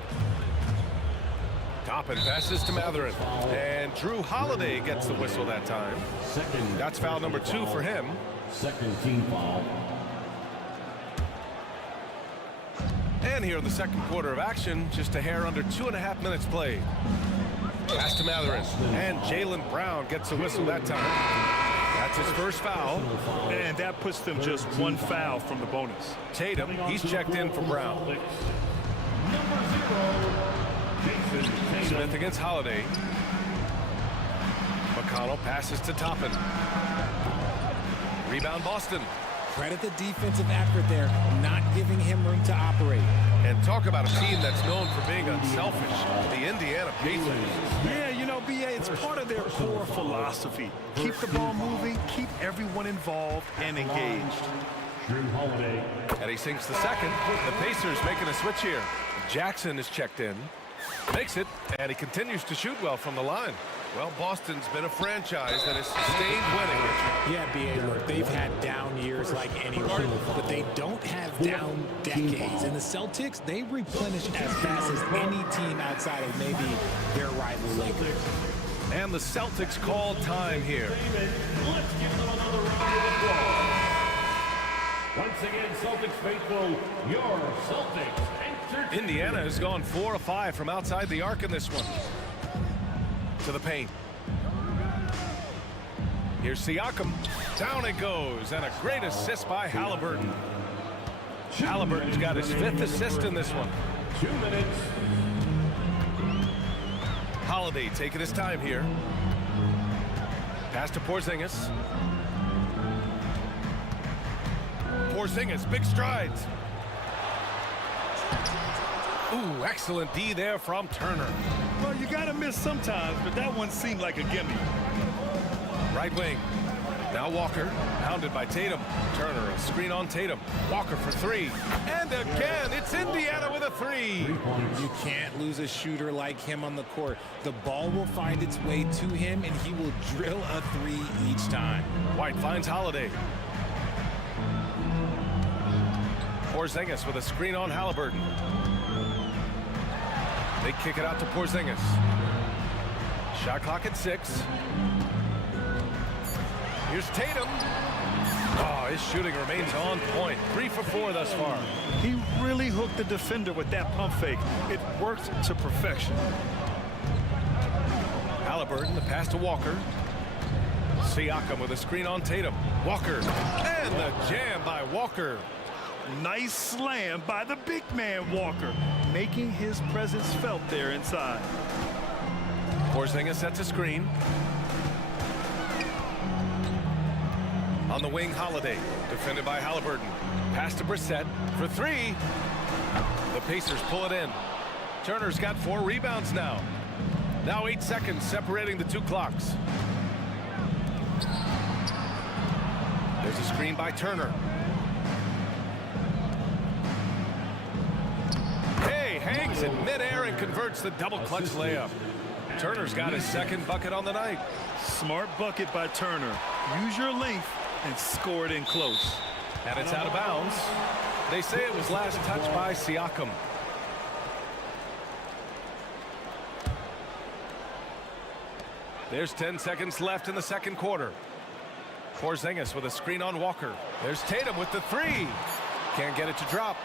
Toppin passes to Matherin. And Drew Holiday gets the whistle that time. That's foul number 2 for him. Second team foul. And here in the second quarter of action, just a hair under 2.5 minutes played. Pass to Matherin. And Jaylen Brown gets the whistle that time. That's his first foul. And that puts them just one foul from the bonus. Tatum, he's checked in for Brown. Smith against Holiday. McConnell passes to Toppin. Rebound Boston. Credit the defensive effort there, not giving him room to operate. And talk about a team that's known for being unselfish, the Indiana Pacers. Yeah, you know, BA, it's part of their core philosophy. Keep the ball moving, keep everyone involved and engaged. And he sinks the second. The Pacers making a switch here. Jackson is checked in. Makes it, and he continues to shoot well from the line. Well, Boston's been a franchise that has sustained winning. Yeah, BA, look, they've had down years like anyone, but they don't have down decades. And the Celtics, they replenish as fast as any team outside of maybe their rival Lakers. And the Celtics call time here. Let's give them another round of applause. Once again, Celtics faithful, your Celtics. Indiana has gone 4 of 5 from outside the arc in this one. To the paint. Here's Siakam. Down it goes, and a great assist by Halliburton. Halliburton's got his 5th assist in this one. 2 minutes. Holiday taking his time here. Pass to Porzingis. Porzingis, big strides. Ooh, excellent D there from Turner. Well, you gotta miss sometimes, but that one seemed like a gimme. Right wing. Now Walker, hounded by Tatum. Turner, a screen on Tatum. Walker for 3. And again, it's Indiana with a 3. You can't lose a shooter like him on the court. The ball will find its way to him, and he will drill a 3 each time. White finds Holiday. Porzingis with a screen on Halliburton. They kick it out to Porzingis. Shot clock at 6. Here's Tatum. Oh, his shooting remains on point. 3 for 4 thus far. He really hooked the defender with that pump fake. It worked to perfection. Halliburton, the pass to Walker. Siakam with a screen on Tatum. Walker. And the jam by Walker. Nice slam by the big man Walker, making his presence felt there inside. Porzingis sets a screen. On the wing, Holiday, defended by Halliburton. Pass to Brissett for 3. The Pacers pull it in. Turner's got 4 rebounds now. Now 8 seconds separating the 2 clocks. There's a screen by Turner. Hangs in midair and converts the double clutch layup. Turner's got his 2nd bucket on the night. Smart bucket by Turner. Use your length and score it in close. And it's out of bounds. They say it was last touched by Siakam. There's 10 seconds left in the second quarter. Porzingis with a screen on Walker. There's Tatum with the 3. Can't get it to drop.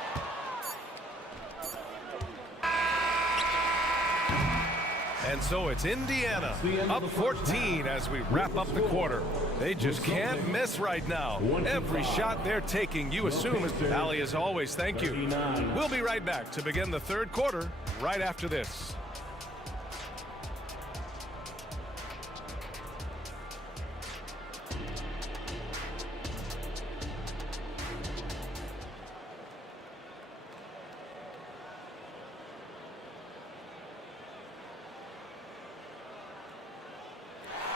And so it's Indiana up 14 as we wrap up the quarter. They just can't miss right now. Every shot they're taking, you assume, is Ali, as always, thank you. We'll be right back to begin the third quarter right after this.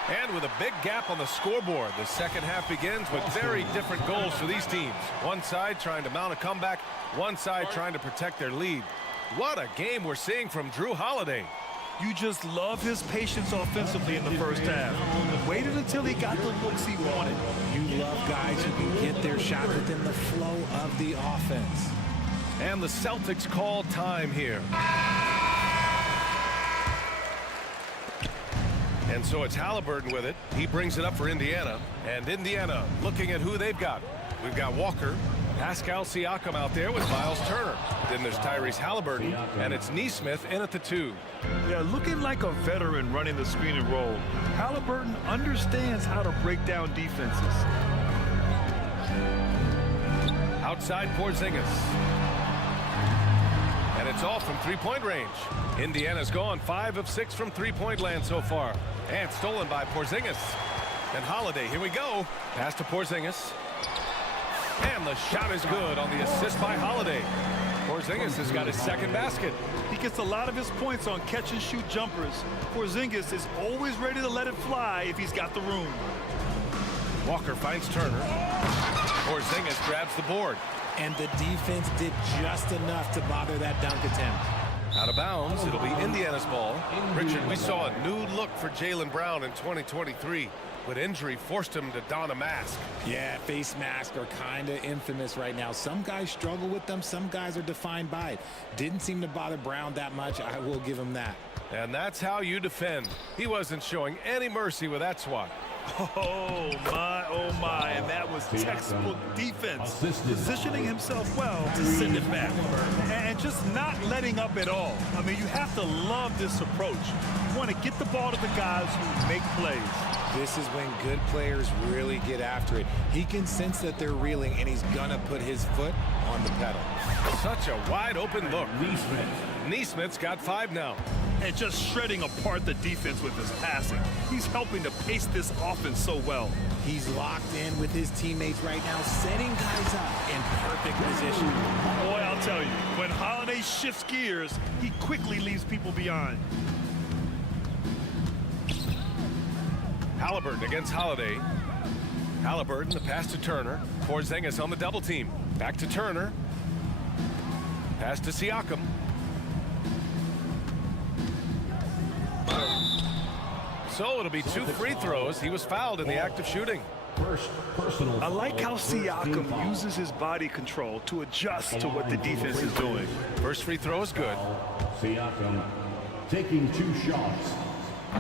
And with a big gap on the scoreboard, the second half begins with very different goals for these teams. One side trying to mount a comeback, one side trying to protect their lead. What a game we're seeing from Drew Holiday. You just love his patience offensively in the first half. Waited until he got the looks he wanted. You love guys who can get their shot within the flow of the offense. And the Celtics call time here. And so it's Halliburton with it. He brings it up for Indiana. And Indiana looking at who they've got. We've got Walker, Pascal Siakam out there with Miles Turner. Then there's Tyrese Halliburton, and it's Neesmith in at the 2. Yeah, looking like a veteran running the screen and roll. Halliburton understands how to break down defenses. Outside Porzingis. And it's off from three-point range. Indiana's gone 5 of 6 from three-point land so far. And stolen by Porzingis. And Holiday, here we go. Pass to Porzingis. And the shot is good on the assist by Holiday. Porzingis has got his second basket. He gets a lot of his points on catch-and-shoot jumpers. Porzingis is always ready to let it fly if he's got the room. Walker finds Turner. Porzingis grabs the board. And the defense did just enough to bother that dunk attempt. Out of bounds, it'll be Indiana's ball. Richard, we saw a new look for Jaylen Brown in 2023. But injury forced him to don a mask. Yeah, face masks are kind of infamous right now. Some guys struggle with them. Some guys are defined by it. Didn't seem to bother Brown that much. I will give him that. And that's how you defend. He wasn't showing any mercy with that swat. Oh my, and that was textbook defense. Positioning himself well to send it back. And just not letting up at all. I mean, you have to love this approach. You want to get the ball to the guys who make plays. This is when good players really get after it. He can sense that they're reeling, and he's gonna put his foot on the pedal. Such a wide open look. Neesmith's got 5 now. And just shredding apart the defense with his passing. He's helping to pace this offense so well. He's locked in with his teammates right now, setting guys up in perfect position. Boy, I'll tell you, when Holiday shifts gears, he quickly leaves people behind. Halliburton against Holiday. Halliburton, the pass to Turner. Porzingis on the double team. Back to Turner. Pass to Siakam. So it'll be 2 free throws. He was fouled in the act of shooting. I like how Siakam uses his body control to adjust to what the defense is doing. First free throw is good. Siakam taking 2 shots.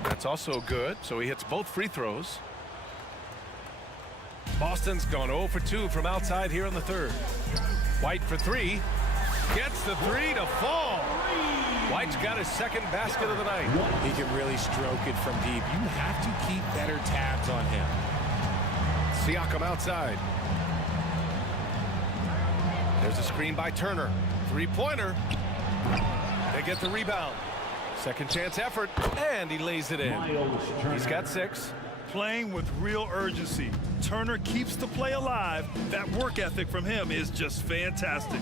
That's also good, so he hits both free throws. Boston's gone 0 for 2 from outside here in the third. White for 3. Gets the 3 to fall. White's got his second basket of the night. He can really stroke it from deep. You have to keep better tabs on him. Siakam outside. There's a screen by Turner. 3-pointer. They get the rebound. Second chance effort, and he lays it in. He's got 6. Playing with real urgency. Turner keeps the play alive. That work ethic from him is just fantastic.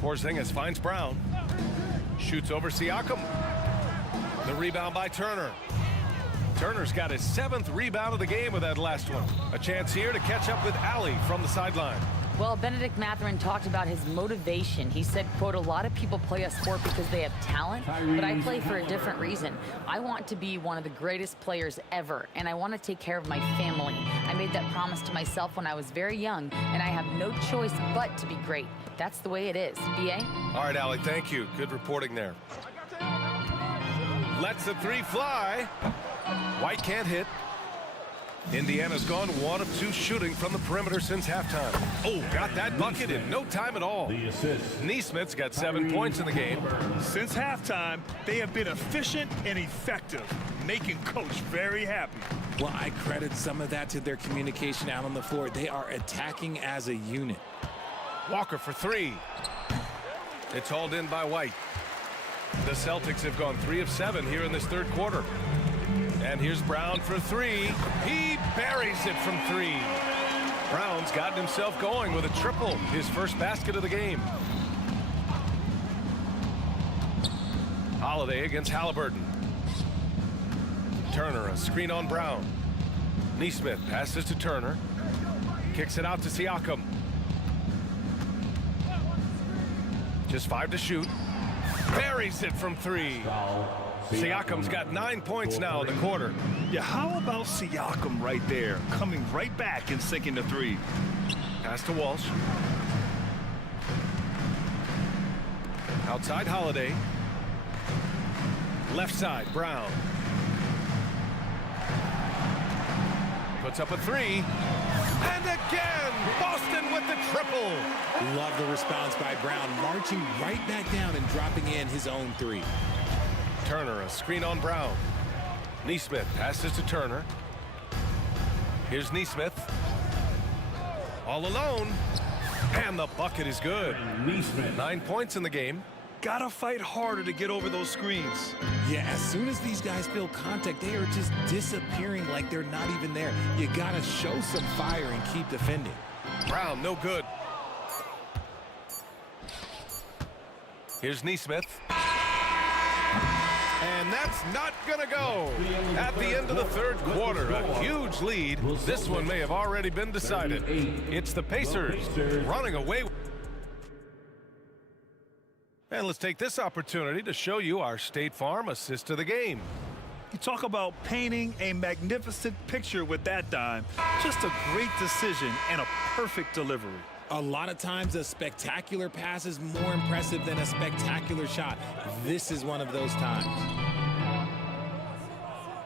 Porzingis finds Brown. Shoots over Siakam. The rebound by Turner. Turner's got his 7th rebound of the game with that last one. A chance here to catch up with Allie from the sideline. Well, Benedict Mathurin talked about his motivation. He said, quote, a lot of people play a sport because they have talent, but I play for a different reason. I want to be one of the greatest players ever, and I want to take care of my family. I made that promise to myself when I was very young, and I have no choice but to be great. That's the way it is. B.A.? All right, Allie, thank you. Good reporting there. Lets the 3 fly. White can't hit. Indiana's gone 1 of 2 shooting from the perimeter since halftime. Oh, got that bucket in no time at all. The assist. Neesmith's got 7 points in the game. Since halftime, they have been efficient and effective, making Coach very happy. Well, I credit some of that to their communication out on the floor. They are attacking as a unit. Walker for 3. It's hauled in by White. The Celtics have gone 3 of 7 here in this third quarter. And here's Brown for 3. He buries it from 3. Brown's gotten himself going with a triple, his first basket of the game. Holiday against Halliburton. Turner, a screen on Brown. Neesmith passes to Turner. Kicks it out to Siakam. Just 5 to shoot. Buries it from 3. Siakam's got 9 points now in the quarter. Yeah, how about Siakam right there, coming right back and sinking the 3? Pass to Walsh. Outside Holiday. Left side, Brown. Puts up a three. And again, Boston with the triple. Love the response by Brown, marching right back down and dropping in his own three. Turner, a screen on Brown. Neesmith passes to Turner. Here's Neesmith. All alone. And the bucket is good. 9 points in the game. Gotta fight harder to get over those screens. Yeah, as soon as these guys feel contact, they are just disappearing like they're not even there. You gotta show some fire and keep defending. Brown, no good. Here's Neesmith. And that's not gonna go. At the end of the third quarter, a huge lead. This one may have already been decided. It's the Pacers running away. And let's take this opportunity to show you our State Farm assist of the game. You talk about painting a magnificent picture with that dime. Just a great decision and a perfect delivery. A lot of times a spectacular pass is more impressive than a spectacular shot. This is one of those times.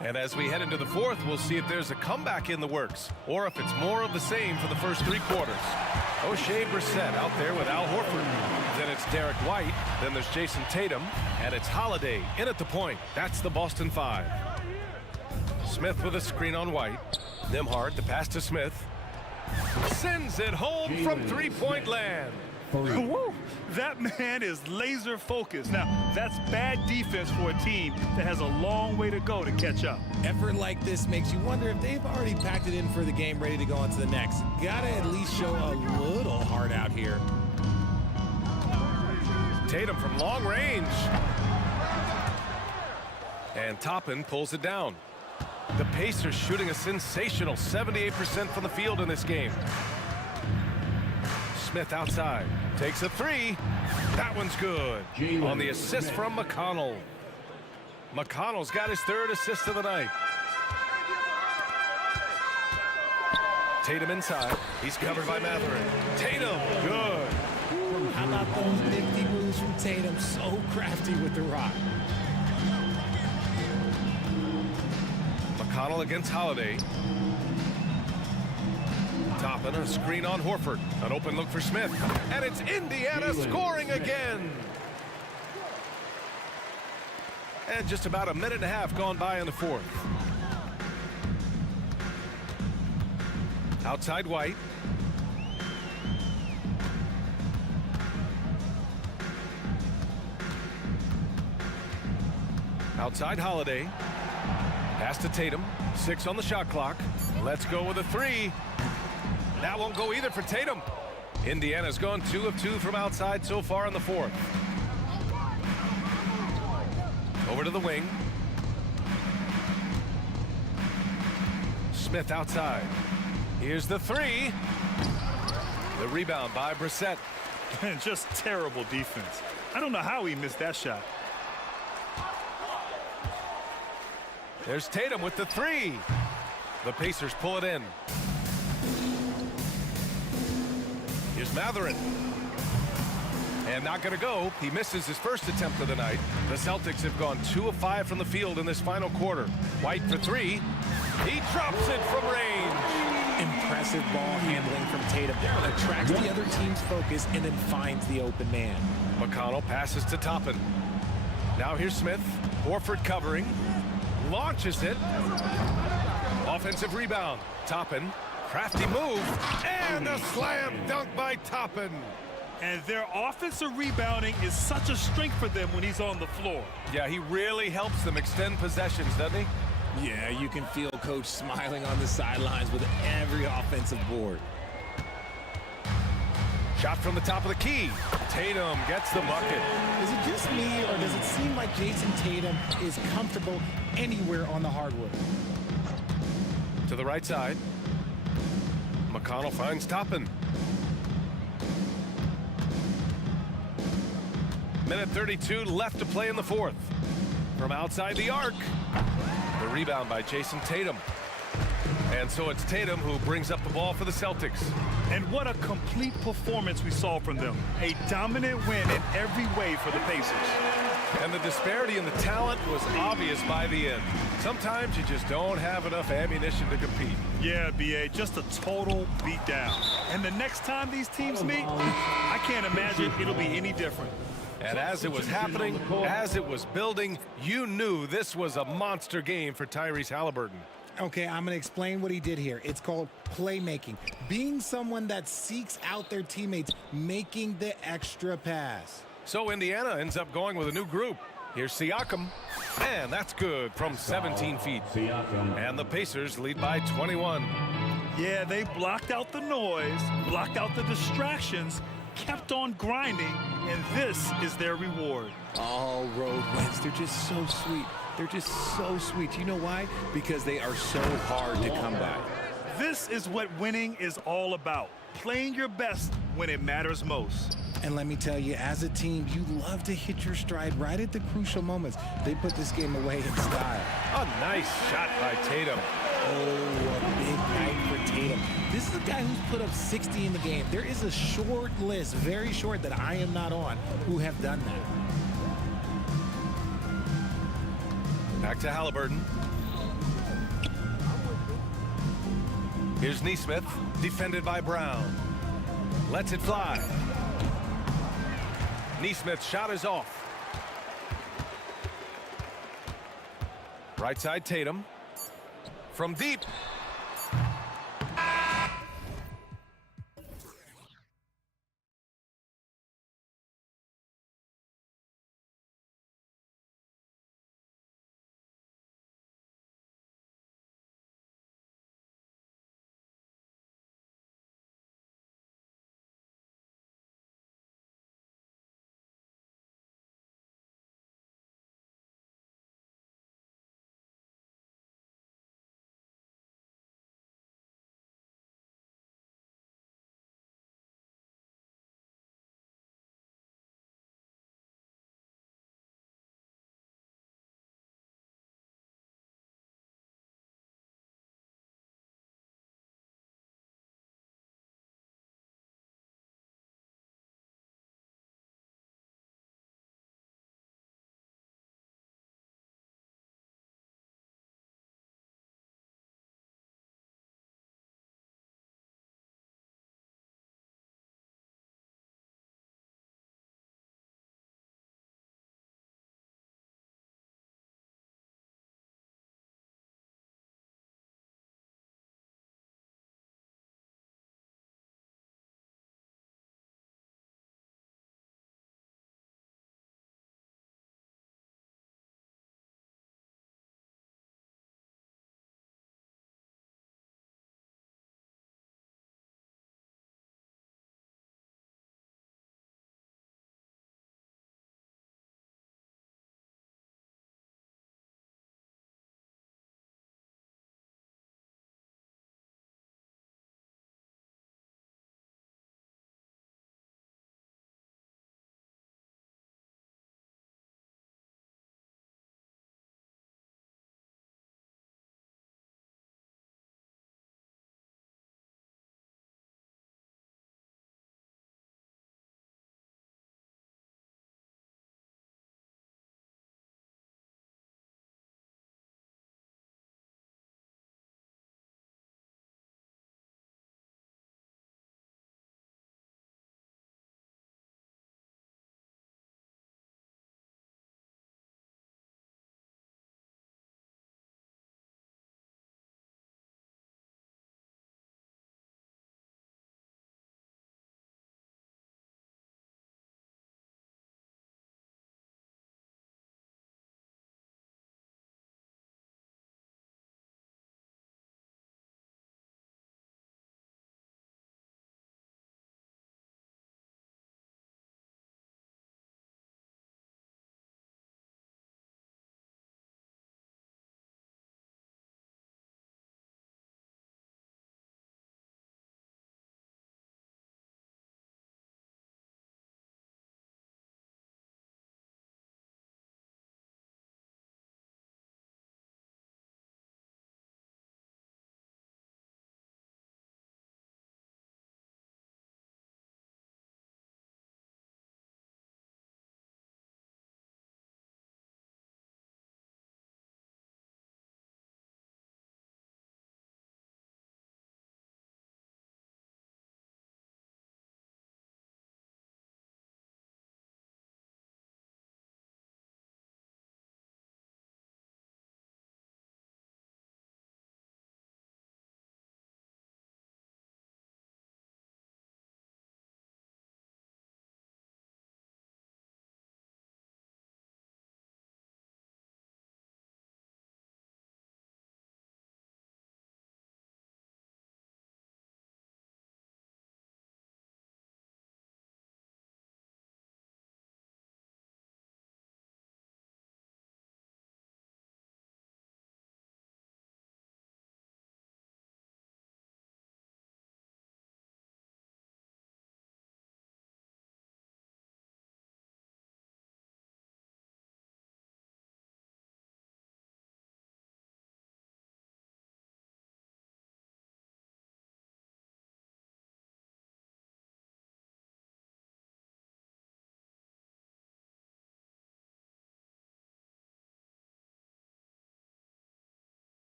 And as we head into the fourth, we'll see if there's a comeback in the works or if it's more of the same for the first 3 quarters. O'Shea Brissett out there with Al Horford. Then it's Derek White. Then there's Jason Tatum. And it's Holiday in at the point. That's the Boston 5. Smith with a screen on White. Nimhard, the pass to Smith. Sends it home from three-point land. Woo! That man is laser focused. Now, that's bad defense for a team that has a long way to go to catch up. Effort like this makes you wonder if they've already packed it in for the game, ready to go on to the next. Gotta at least show a little heart out here. Tatum from long range. And Toppin pulls it down. The Pacers shooting a sensational 78% from the field in this game. Smith outside. Takes a three. That one's good. On the assist from McConnell. McConnell's got his 3rd assist of the night. Tatum inside. He's covered by Matherin. Tatum, good. How about those nifty moves from Tatum? So crafty with the rock. McConnell against Holiday. Toppin, a screen on Horford. An open look for Smith. And it's Indiana scoring again. And just about a minute and a half gone by in the fourth. Outside White. Outside Holiday. Pass to Tatum. 6 on the shot clock. Let's go with a 3. That won't go either for Tatum. Indiana's gone 2 of 2 from outside so far in the fourth. Over to the wing. Smith outside. Here's the 3. The rebound by Brissett. Just terrible defense. I don't know how he missed that shot. There's Tatum with the 3. The Pacers pull it in. Here's Matherin. And not going to go. He misses his first attempt of the night. The Celtics have gone 2 of 5 from the field in this final quarter. White for 3. He drops it from range. Impressive ball handling from Tatum. Attracts the other team's focus and then finds the open man. McConnell passes to Toppin. Now here's Smith. Horford covering. Launches it. Offensive rebound. Toppin. Crafty move. And a slam dunk by Toppin. And their offensive rebounding is such a strength for them when he's on the floor. Yeah, he really helps them extend possessions, doesn't he? Yeah, you can feel Coach smiling on the sidelines with every offensive board. Shot from the top of the key. Tatum gets the bucket. Is it just me, or does it seem like Jason Tatum is comfortable anywhere on the hardwood? To the right side. McConnell finds Toppin. Minute 32 left to play in the fourth. From outside the arc. The rebound by Jason Tatum. And so it's Tatum who brings up the ball for the Celtics. And what a complete performance we saw from them. A dominant win in every way for the Pacers. And the disparity in the talent was obvious by the end. Sometimes you just don't have enough ammunition to compete. Yeah, BA, just a total beatdown. And the next time these teams meet, I can't imagine it'll be any different. And as it was happening, as it was building, you knew this was a monster game for Tyrese Halliburton. Okay, I'm going to explain what he did here. It's called playmaking. Being someone that seeks out their teammates, making the extra pass. So Indiana ends up going with a new group. Here's Siakam, and that's good from 17 feet. And the Pacers lead by 21. Yeah, they blocked out the noise, blocked out the distractions, kept on grinding, and this is their reward. All road wins. They're just so sweet. They're just so sweet. You know why? Because they are so hard to come by. This is what winning is all about. Playing your best when it matters most. And let me tell you, as a team, you love to hit your stride right at the crucial moments. They put this game away in style. A nice shot by Tatum. Oh, a big night for Tatum. This is a guy who's put up 60 in the game. There is a short list, very short, that I am not on, who have done that. Back to Halliburton. Here's Neesmith, defended by Brown. Lets it fly. Neesmith's shot is off. Right side Tatum. From deep.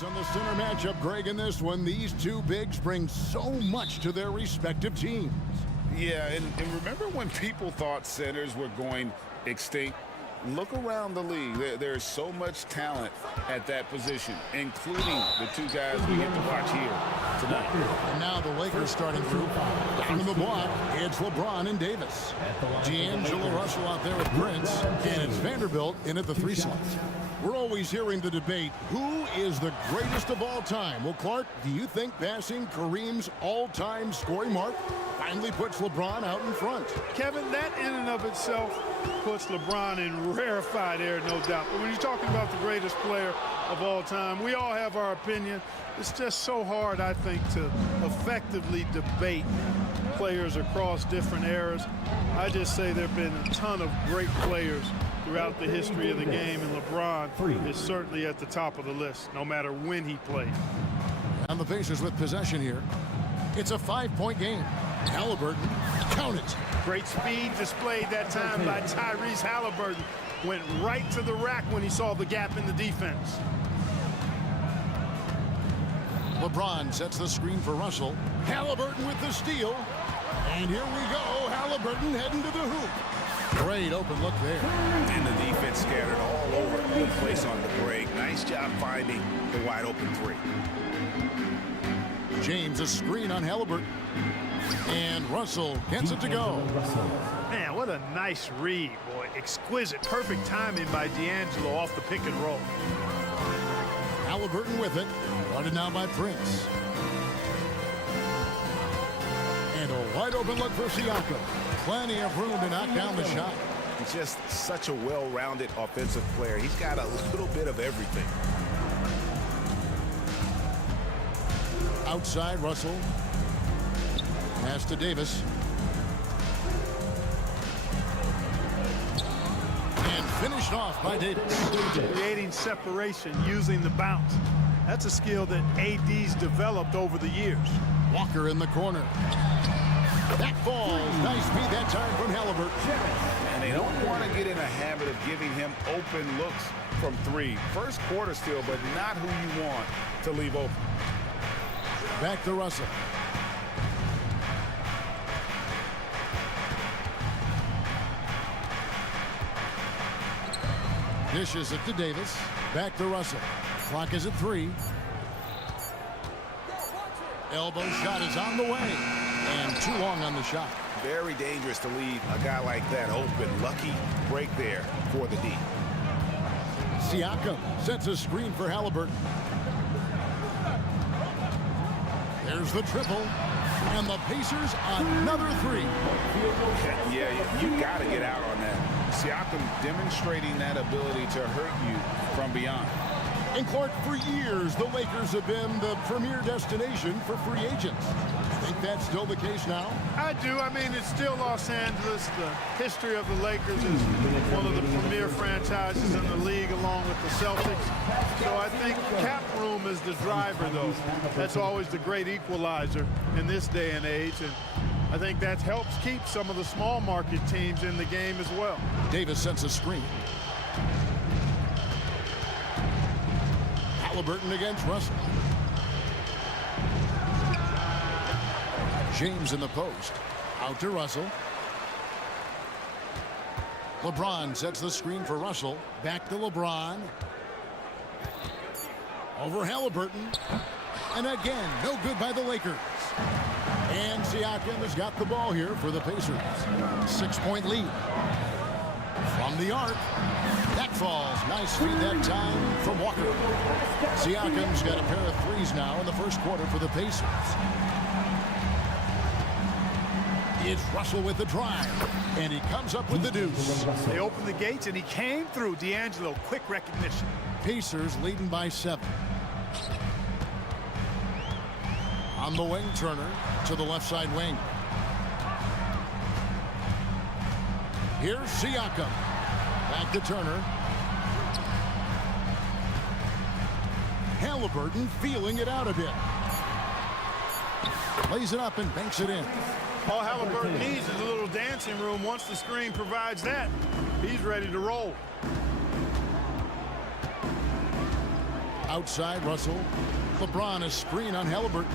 is on the center matchup, Greg, in this one. These two bigs bring so much to their respective teams. Yeah, and remember when people thought centers were going extinct? Look around the league. There's so much talent at that position, including the two guys we get to watch here tonight. And now the Lakers starting group. Down in the block, it's LeBron and Davis. D'Angelo Russell out there with Prince, and it's Vanderbilt in at the 3 slot. We're always hearing the debate, who is the greatest of all time? Well, Clark, do you think passing Kareem's all-time scoring mark finally puts LeBron out in front? Kevin, that in and of itself puts LeBron in rarefied air, no doubt. But when you're talking about the greatest player of all time, we all have our opinion. It's just so hard, I think, to effectively debate players across different eras. I just say there have been a ton of great players throughout the history of the game, and LeBron is certainly at the top of the list, no matter when he played. And the Pacers with possession here. It's a 5-point game. Halliburton, count it. Great speed displayed that time by Tyrese Halliburton. Went right to the rack when he saw the gap in the defense. LeBron sets the screen for Russell. Halliburton with the steal. And here we go. Halliburton heading to the hoop. Great open look there. And the defense scattered all over the place on the break. Nice job finding the wide open 3. James, a screen on Halliburton. And Russell gets it to go. Man, what a nice read, boy. Exquisite, perfect timing by D'Angelo off the pick and roll. Halliburton with it. Guarded now by Prince. And a wide open look for Siakam. Plenty of room to knock down the shot. He's just such a well-rounded offensive player. He's got a little bit of everything. Outside, Russell. Pass to Davis. And finished off by Davis. Creating separation using the bounce. That's a skill that AD's developed over the years. Walker in the corner. That falls. Nice feed that time from Halliburton. And they don't want to get in a habit of giving him open looks from 3. First quarter still, but not who you want to leave open. Back to Russell. Dishes it to Davis. Back to Russell. Clock is at 3. Elbow shot is on the way. And too long on the shot. Very dangerous to leave a guy like that open. Lucky break there for the D. Siakam sets a screen for Halliburton. There's the triple. And the Pacers another 3. Yeah, you got to get out on that. Siakam demonstrating that ability to hurt you from beyond. And Clark, for years, the Lakers have been the premier destination for free agents. Think that's still the case now? I do. I mean, it's still Los Angeles. The history of the Lakers is one of the premier franchises in the league, along with the Celtics. So I think cap room is the driver, though. That's always the great equalizer in this day and age. And I think that helps keep some of the small market teams in the game as well. Davis sets a screen. Halliburton against Russell. James in the post. Out to Russell. LeBron sets the screen for Russell. Back to LeBron. Over Halliburton. And again, no good by the Lakers. And Siakam has got the ball here for the Pacers. 6-point lead. From the arc. That falls. Nice feed that time from Walker. Siakam's got a pair of 3s now in the first quarter for the Pacers. It's Russell with the drive. And he comes up with the deuce. They opened the gates and he came through. D'Angelo, quick recognition. Pacers leading by 7. On the wing, Turner to the left side wing. Here's Siakam. Back to Turner. Halliburton feeling it out a bit. Lays it up and banks it in. All Halliburton needs is a little dancing room. Once the screen provides that, he's ready to roll. Outside, Russell. LeBron a screen on Halliburton.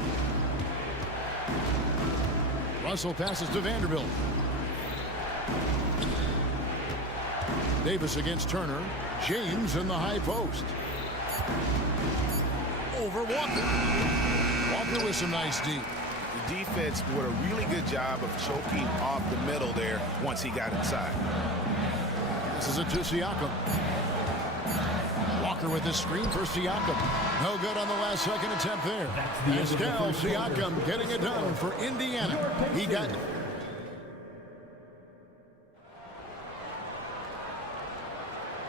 Russell passes to Vanderbilt. Davis against Turner. James in the high post. Over Walker. Walker with some nice deep. The defense did a really good job of choking off the middle there once he got inside. This is it to Siakam. Walker with this screen for Siakam. No good on the last second attempt there. Pascal Siakam getting it done for Indiana. He got it.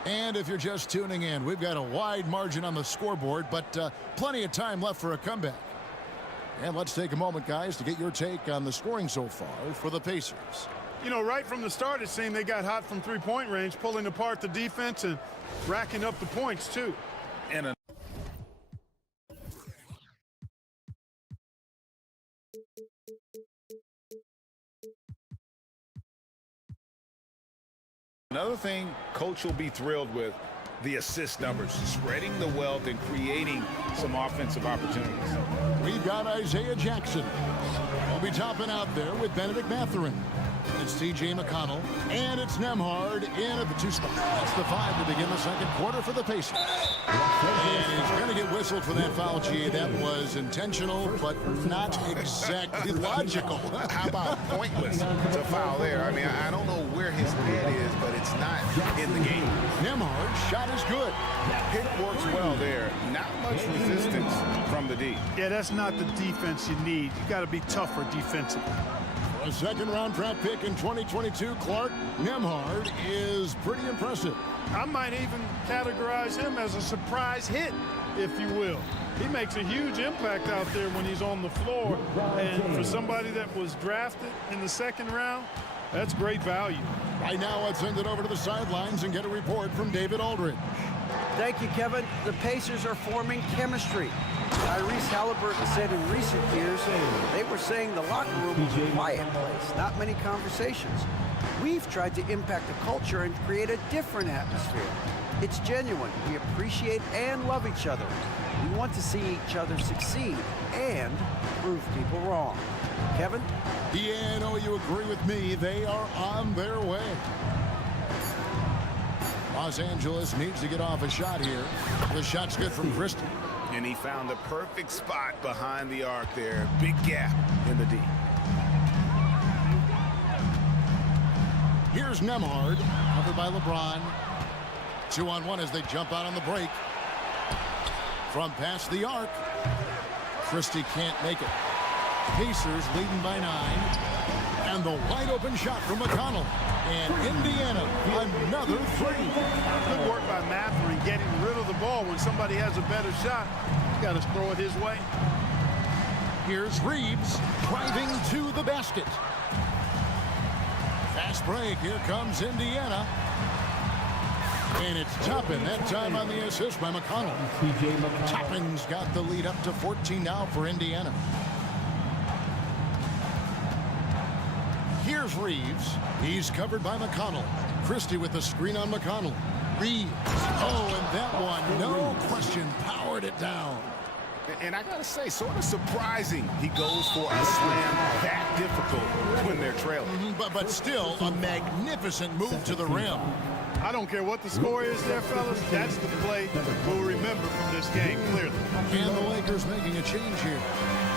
And if you're just tuning in, we've got a wide margin on the scoreboard, but plenty of time left for a comeback. And let's take a moment, guys, to get your take on the scoring so far for the Pacers. You know, right from the start, it seemed they got hot from three-point range, pulling apart the defense and racking up the points, too. And another thing coach will be thrilled with, the assist numbers, spreading the wealth and creating some offensive opportunities. We've got Isaiah Jackson. We'll be topping out there with Benedict Mathurin. It's T.J. McConnell, and it's Nembhard in at the 2 spot. That's the 5 to begin the second quarter for the Pacers. And he's going to get whistled for that foul, G. That was intentional, but not exactly logical. How about pointless to foul there? I mean, I don't know where his head is, but it's not in the game. Nembhard's shot is good. Pick works well there. Not much resistance from the D. Yeah, that's not the defense you need. You got to be tougher defensively. A second-round draft pick in 2022, Clark, Nembhard is pretty impressive. I might even categorize him as a surprise hit, if you will. He makes a huge impact out there when he's on the floor. And for somebody that was drafted in the second round, that's great value. Right now, let's send it over to the sidelines and get a report from David Aldridge. Thank you, Kevin. The Pacers are forming chemistry. Tyrese Halliburton said in recent years they were saying the locker room was a quiet place, not many conversations. We've tried to impact the culture and create a different atmosphere. It's genuine. We appreciate and love each other. We want to see each other succeed and prove people wrong. Kevin? Yeah, I know you agree with me. They are on their way. Los Angeles needs to get off a shot here. The shot's good from Christie. And he found the perfect spot behind the arc there. Big gap in the D. Here's Nembhard, covered by LeBron. 2-on-1 as they jump out on the break. From past the arc. Christie can't make it. Pacers leading by 9. And the wide open shot from McConnell. And Indiana, another 3. Good work by Mathurin getting rid of the ball. When somebody has a better shot, you got to throw it his way. Here's Reeves driving to the basket. Fast break. Here comes Indiana. And it's Toppin, that time on the assist by McConnell. Toppin's got the lead up to 14 now for Indiana. Here's Reeves. He's covered by McConnell. Christie with the screen on McConnell. Reeves. Oh, and that one, no question, powered it down. And I got to say, sort of surprising he goes for a slam that difficult when they're trailing. But still, a magnificent move to the rim. I don't care what the score is there, fellas. That's the play we'll remember from this game, clearly. And the Lakers making a change here.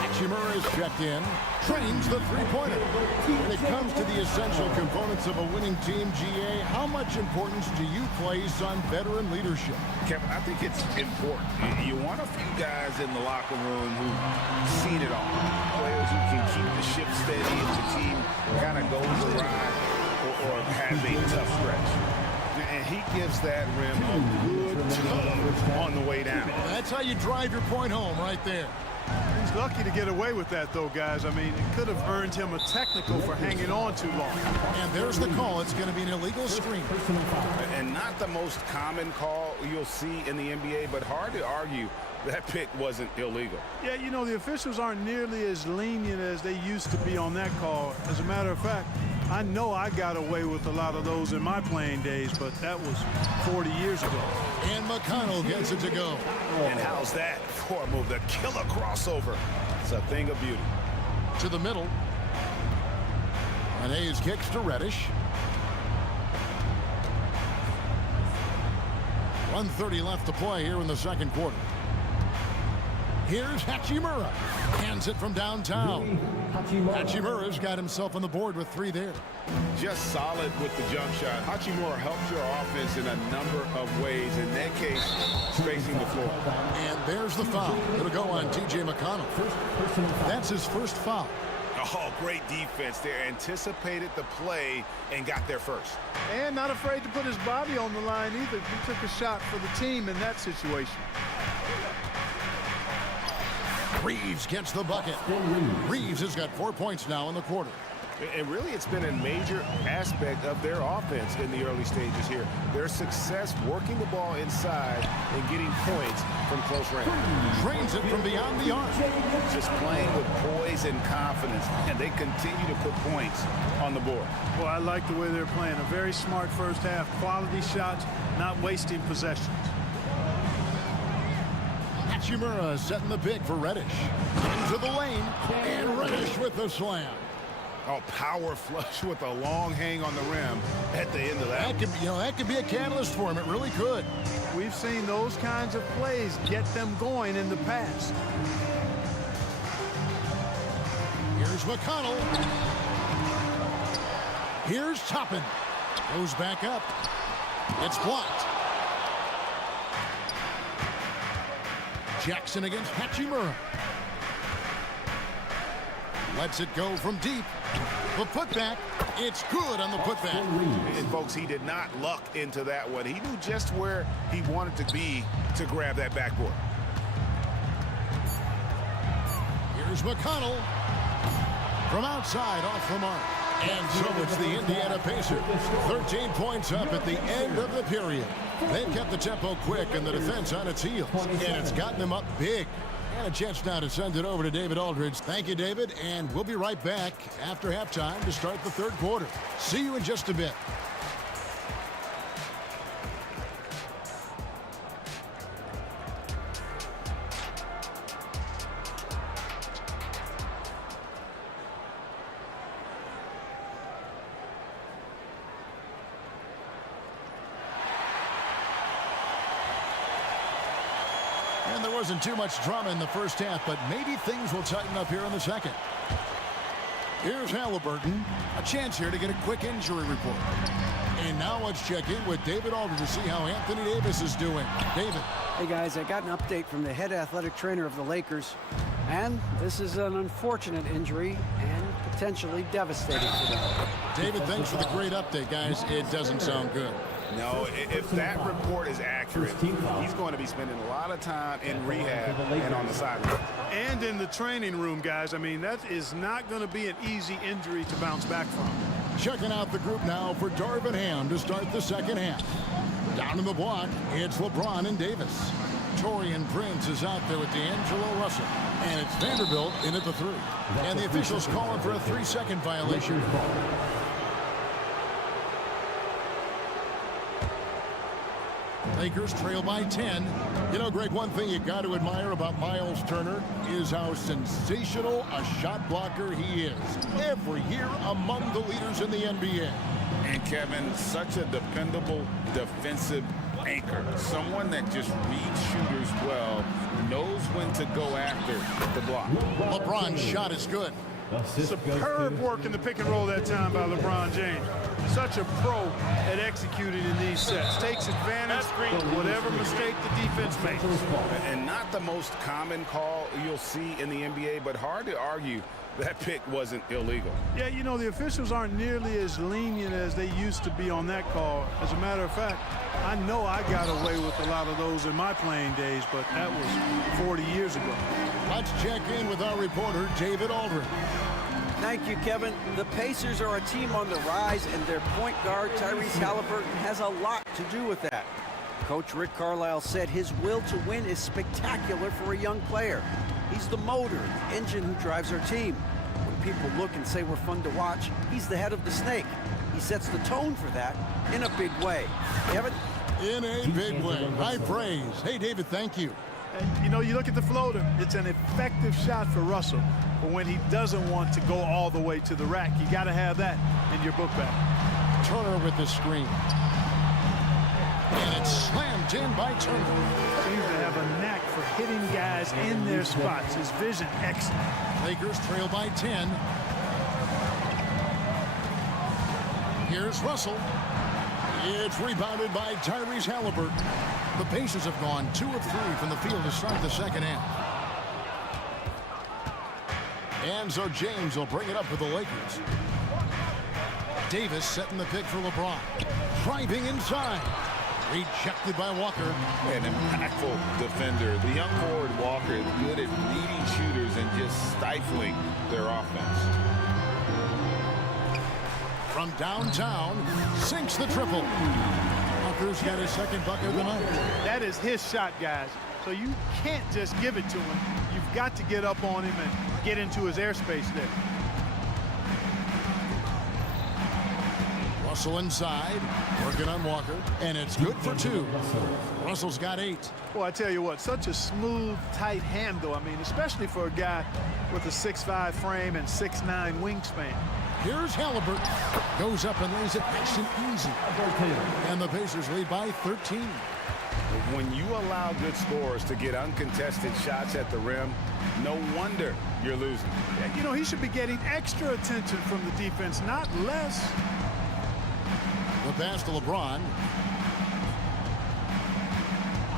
Hachimura is checked in, trains the three-pointer. When it comes to the essential components of a winning team, GA, how much importance do you place on veteran leadership? Kevin, I think it's important. You want a few guys in the locker room who've seen it all. Players who can keep the ship steady if the team kind of goes awry or has a tough stretch. And he gives that rim a good tug on the way down. That's how you drive your point home right there. He's lucky to get away with that, though, guys. I mean, it could have earned him a technical for hanging on too long. And there's the call. It's going to be an illegal screen. And not the most common call you'll see in the NBA, but hard to argue that pick wasn't illegal. Yeah, you know, the officials aren't nearly as lenient as they used to be on that call. As a matter of fact, I know I got away with a lot of those in my playing days, but that was 40 years ago. And McConnell gets it to go. And how's that for a move? The killer crossover. It's a thing of beauty. To the middle. And Hayes kicks to Reddish. 1:30 left to play here in the second quarter. Here's Hachimura. Hands it from downtown. Hachimura's got himself on the board with 3 there. Just solid with the jump shot. Hachimura helps your offense in a number of ways. In that case, spacing the floor. And there's the foul. It'll go on T.J. McConnell. That's his first foul. Oh, great defense there. Anticipated the play and got there first. And not afraid to put his body on the line either. He took a shot for the team in that situation. Reeves gets the bucket. Reeves has got 4 points now in the quarter. And really, it's been a major aspect of their offense in the early stages here. Their success working the ball inside and getting points from close range. Drains it from beyond the arc. Just playing with poise and confidence, and they continue to put points on the board. Well, I like the way they're playing. A very smart first half. Quality shots, not wasting possessions. Hachimura setting the big for Reddish. Into the lane, and Reddish with the slam. Oh, power flush with a long hang on the rim at the end of that. That could be a catalyst for him. It really could. We've seen those kinds of plays get them going in the past. Here's McConnell. Here's Toppin. Goes back up. It's blocked. Jackson against Hachimura. Lets it go from deep. The putback, it's good on the putback. And folks, he did not luck into that one. He knew just where he wanted to be to grab that backboard. Here's McConnell. From outside, off the mark. And so it's the Indiana Pacers. 13 points up at the end of the period. They've kept the tempo quick and the defense on its heels. And it's gotten them up big. And a chance now to send it over to David Aldridge. Thank you, David. And we'll be right back after halftime to start the third quarter. See you in just a bit. And there wasn't too much drama in the first half, but maybe things will tighten up here in the second. Here's Halliburton. A chance here to get a quick injury report. And now let's check in with David Aldridge to see how Anthony Davis is doing. David. Hey, guys, I got an update from the head athletic trainer of the Lakers. And this is an unfortunate injury and potentially devastating for them. David, thanks for the great update, guys. It doesn't sound good. No, if that report is accurate, he's going to be spending a lot of time in rehab and on the sideline. And in the training room, guys. I mean, that is not going to be an easy injury to bounce back from. Checking out the group now for Darvin Ham to start the second half. Down in the block, it's LeBron and Davis. Torian Prince is out there with D'Angelo Russell. And it's Vanderbilt in at the 3. And the officials calling for a 3-second violation. Lakers trail by 10. You know, Greg, one thing you got to admire about Miles Turner is how sensational a shot blocker he is. Every year among the leaders in the NBA. And Kevin, such a dependable defensive anchor. Someone that just reads shooters well, knows when to go after the block. LeBron's shot is good. Superb work in the pick and roll that time by LeBron James. Such a pro at executing in these sets. Takes advantage of whatever mistake the defense makes. And not the most common call you'll see in the NBA, but hard to argue that pick wasn't illegal. Yeah, you know, the officials aren't nearly as lenient as they used to be on that call. As a matter of fact, I know I got away with a lot of those in my playing days, but that was 40 years ago. Let's check in with our reporter, David Aldridge. Thank you, Kevin. The Pacers are a team on the rise, and their point guard, Tyrese Halliburton, has a lot to do with that. Coach Rick Carlisle said his will to win is spectacular for a young player. He's the motor, the engine who drives our team. When people look and say we're fun to watch, he's the head of the snake. He sets the tone for that in a big way. Kevin? In a big way. High praise. Hey, David, thank you. And, you know, you look at the floater, it's an effective shot for Russell. But when he doesn't want to go all the way to the rack, you got to have that in your book bag. Turner with the screen. And it's slammed in by Turner. Seems to have a knack for hitting guys in their spots. His vision excellent. Lakers trail by 10. Here's Russell. It's rebounded by Tyrese Halliburton. The Pacers have gone 2 of 3 from the field to start the second half. And so James will bring it up for the Lakers. Davis setting the pick for LeBron. Driving inside. Rejected by Walker. An impactful defender. The young forward Walker is good at leading shooters and just stifling their offense. From downtown, sinks the triple. Walker's got his second bucket of the night. That is his shot, guys. So you can't just give it to him. You've got to get up on him and get into his airspace there. Russell inside, working on Walker, and it's good for 2. Russell's got 8. Well, I tell you what, such a smooth, tight handle. I mean, especially for a guy with a 6'5" frame and 6'9" wingspan. Here's Halliburton. Goes up and lays it nice and easy. And the Pacers lead by 13. When you allow good scorers to get uncontested shots at the rim, no wonder you're losing. You know, he should be getting extra attention from the defense, not less. The pass to LeBron.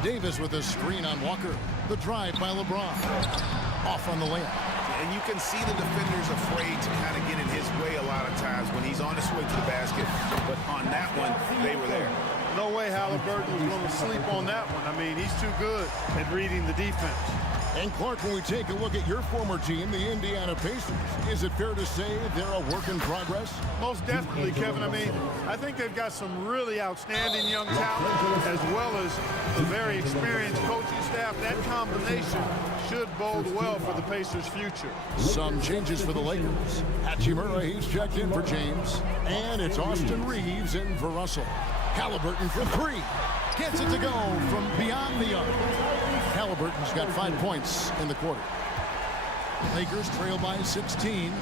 Davis with a screen on Walker. The drive by LeBron. Off on the layup. And you can see the defenders afraid to kind of get in his way a lot of times when he's on his way to the basket. But on that one, they were there. No way Halliburton was going to sleep on that one. I mean, he's too good at reading the defense. And Clark, when we take a look at your former team, the Indiana Pacers, is it fair to say they're a work in progress? Most definitely, Kevin. I mean, I think they've got some really outstanding young talent as well as a very experienced coaching staff. That combination should bode well for the Pacers' future. Some changes for the Lakers. Hachimura, he's checked in for James. And it's Austin Reeves in for Russell. Halliburton for 3. Gets it to go from beyond the arc. Halliburton's got 5 points in the quarter. Lakers trail by 16.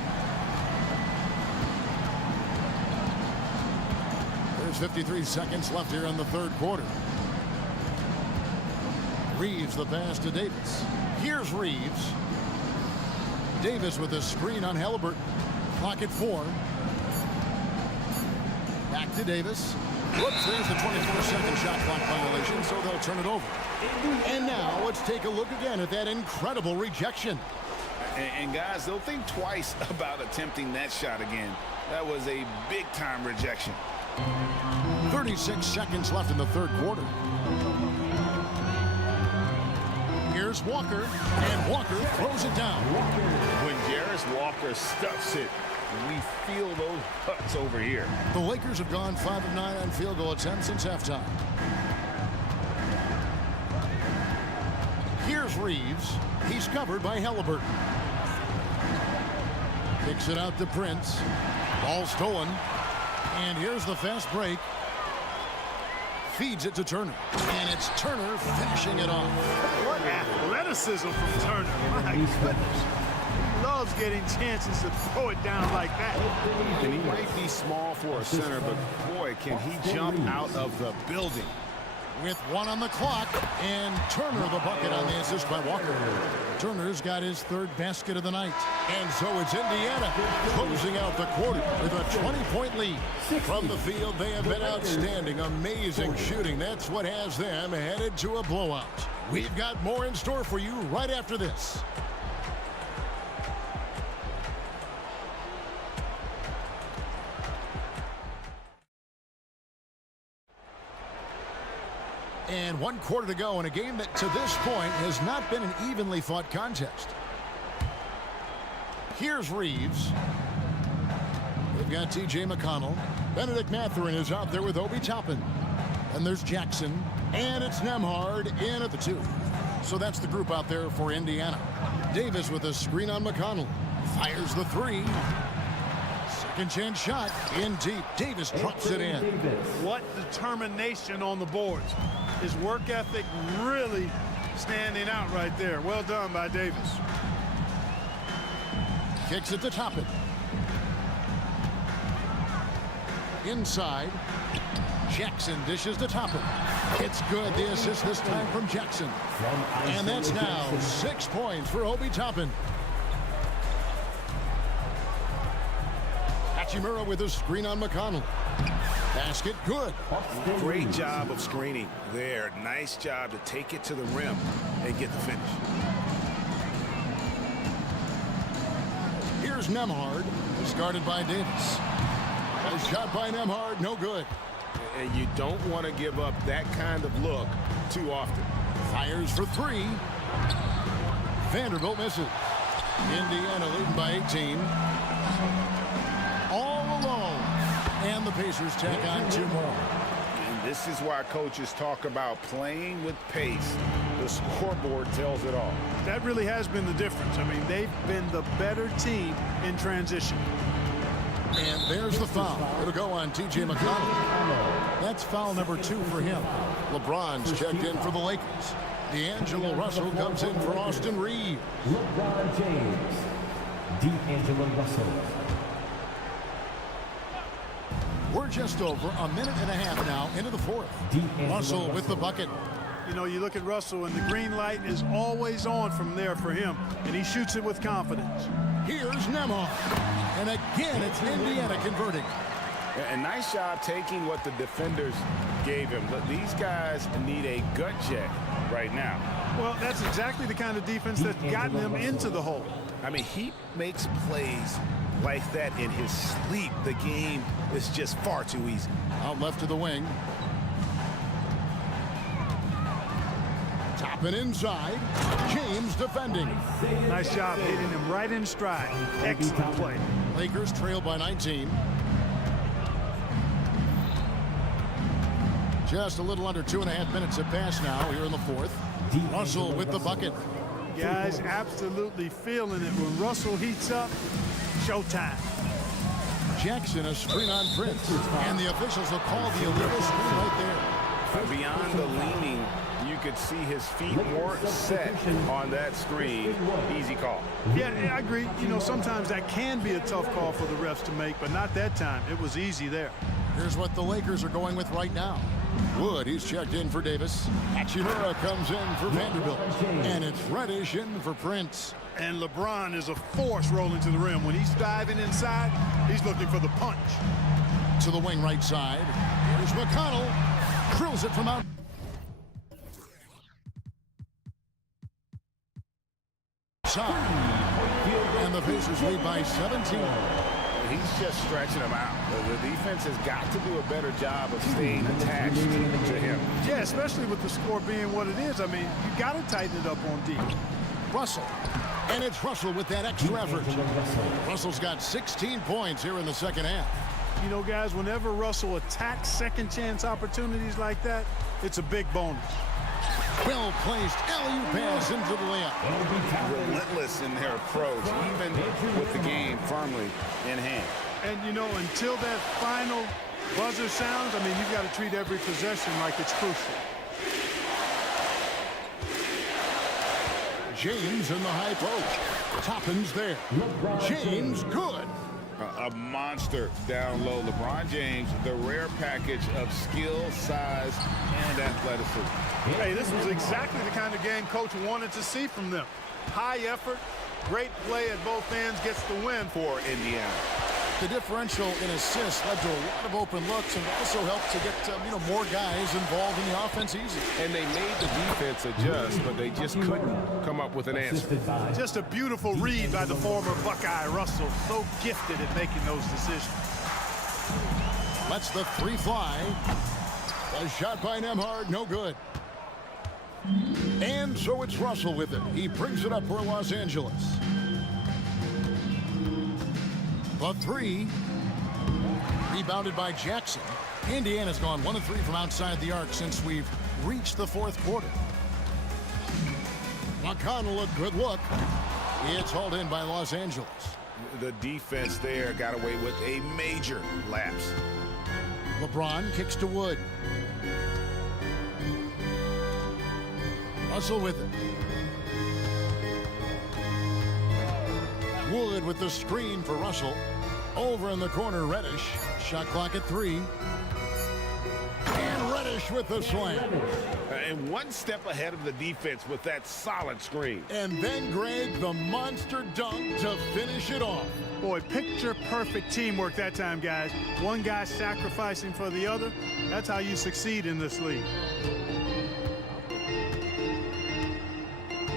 There's 53 seconds left here in the third quarter. Reeves the pass to Davis. Here's Reeves. Davis with a screen on Halliburton. Clock at 4. Back to Davis. Whoops, there's the 24-second shot clock violation, so they'll turn it over. And now let's take a look again at that incredible rejection. And guys, they'll think twice about attempting that shot again. That was a big-time rejection. 36 seconds left in the third quarter. Here's Walker, and Walker throws it down. When Jarris Walker stuffs it, we feel those cuts over here. The Lakers have gone 5 of 9 on field goal attempts since halftime. Here's Reeves. He's covered by Halliburton. Kicks it out to Prince. Ball stolen. And here's the fast break. Feeds it to Turner. And it's Turner finishing it off. What athleticism from Turner. My goodness. Loves getting chances to throw it down like that. And he might be small for a center, but boy, can he jump out of the building. With 1 on the clock, and Turner the bucket on the assist by Walker. Turner's got his 3rd basket of the night. And so it's Indiana closing out the quarter with a 20-point lead. From the field, they have been outstanding, amazing shooting. That's what has them headed to a blowout. We've got more in store for you right after this. And 1 quarter to go in a game that to this point has not been an evenly fought contest. Here's Reeves. We've got T.J. McConnell. Benedict Mathurin is out there with Obi Toppin. And there's Jackson. And it's Nembhard in at the 2. So that's the group out there for Indiana. Davis with a screen on McConnell. Fires the three. Second chance shot in deep. Davis drops it in. What determination on the boards. His work ethic really standing out right there. Well done by Davis. Kicks it to Toppin. Inside. Jackson dishes to Toppin. It's good. The assist this time from Jackson. And that's now 6 points for Obi Toppin. Hachimura with a screen on McConnell. Basket good. Great job of screening there. Nice job to take it to the rim and get the finish. Here's Nemhard, discarded by Davis. A shot by Nemhard, no good. And you don't want to give up that kind of look too often. Fires for three. Vanderbilt misses. Indiana leading by 18. All alone. And the Pacers tack on 2 more. And this is why coaches talk about playing with pace. The scoreboard tells it all. That really has been the difference. I mean, they've been the better team in transition. And there's the foul. It'll go on T.J. McConnell. That's foul number 2 for him. LeBron's checked in for the Lakers. D'Angelo Russell comes in for Austin Reeves. LeBron James. D'Angelo Russell. We're just over a minute and a half now into the fourth. Russell with the bucket. You know, you look at Russell and the green light is always on from there for him, and he shoots it with confidence. Here's Nemhard. And again, it's Indiana converting. A nice job taking what the defenders gave him. But these guys need a gut check right now. Well, that's exactly the kind of defense that's gotten them into the hole. I mean, he makes plays like that in his sleep. The game is just far too easy. Out left to the wing. Toppin inside. James defending. Nice job hitting him right in stride. Excellent play. Lakers trail by 19. Just a little under 2.5 minutes have passed now here in the fourth. Russell with the bucket. Guys, absolutely feeling it. When Russell heats up, showtime. Jackson a screen on Prince. And the officials will call the illegal screen right there. Beyond the leaning, you could see his feet weren't set on that screen. Easy call. Yeah, I agree. You know, sometimes that can be a tough call for the refs to make, but not that time. It was easy there. Here's what the Lakers are going with right now. Wood, he's checked in for Davis. Hachimura comes in for Vanderbilt. And it's Reddish in for Prince. And LeBron is a force rolling to the rim. When he's diving inside, he's looking for the punch. To the wing right side. Here's McConnell. Drills it from out. And the Pacers lead by 17. He's just stretching them out. The defense has got to do a better job of staying attached to him. Yeah, especially with the score being what it is. I mean, you got to tighten it up on D. Russell. And it's Russell with that extra effort. Russell's got 16 points here in the second half. You know, guys, whenever Russell attacks second chance opportunities like that, it's a big bonus. Well-placed alley-oop pass into the layup. Relentless in their approach, even with the game firmly in hand. And, you know, until that final buzzer sounds, I mean, you've got to treat every possession like it's crucial. James in the high post. Toppin's there. James, good. A monster down low. LeBron James, the rare package of skill, size, and athleticism. Hey, this was exactly the kind of game coach wanted to see from them. High effort, great play at both ends, gets the win for Indiana. The differential in assists led to a lot of open looks and also helped to get more guys involved in the offense easy. And they made the defense adjust, but they just couldn't come up with an answer. Just a beautiful read by the former Buckeye Russell. So gifted at making those decisions. Lets the three fly. A shot by Nemhard, no good. And so it's Russell with it. He brings it up for Los Angeles. The three, rebounded by Jackson. Indiana's gone 1 of 3 from outside the arc since we've reached the fourth quarter. McConnell, a good look. It's hauled in by Los Angeles. The defense there got away with a major lapse. LeBron kicks to Wood. Russell with it. Wood with the screen for Russell. Over in the corner, Reddish. Shot clock at 3. And Reddish with the slam. And one step ahead of the defense with that solid screen. And then Greg, the monster dunk to finish it off. Boy, picture-perfect teamwork that time, guys. One guy sacrificing for the other. That's how you succeed in this league.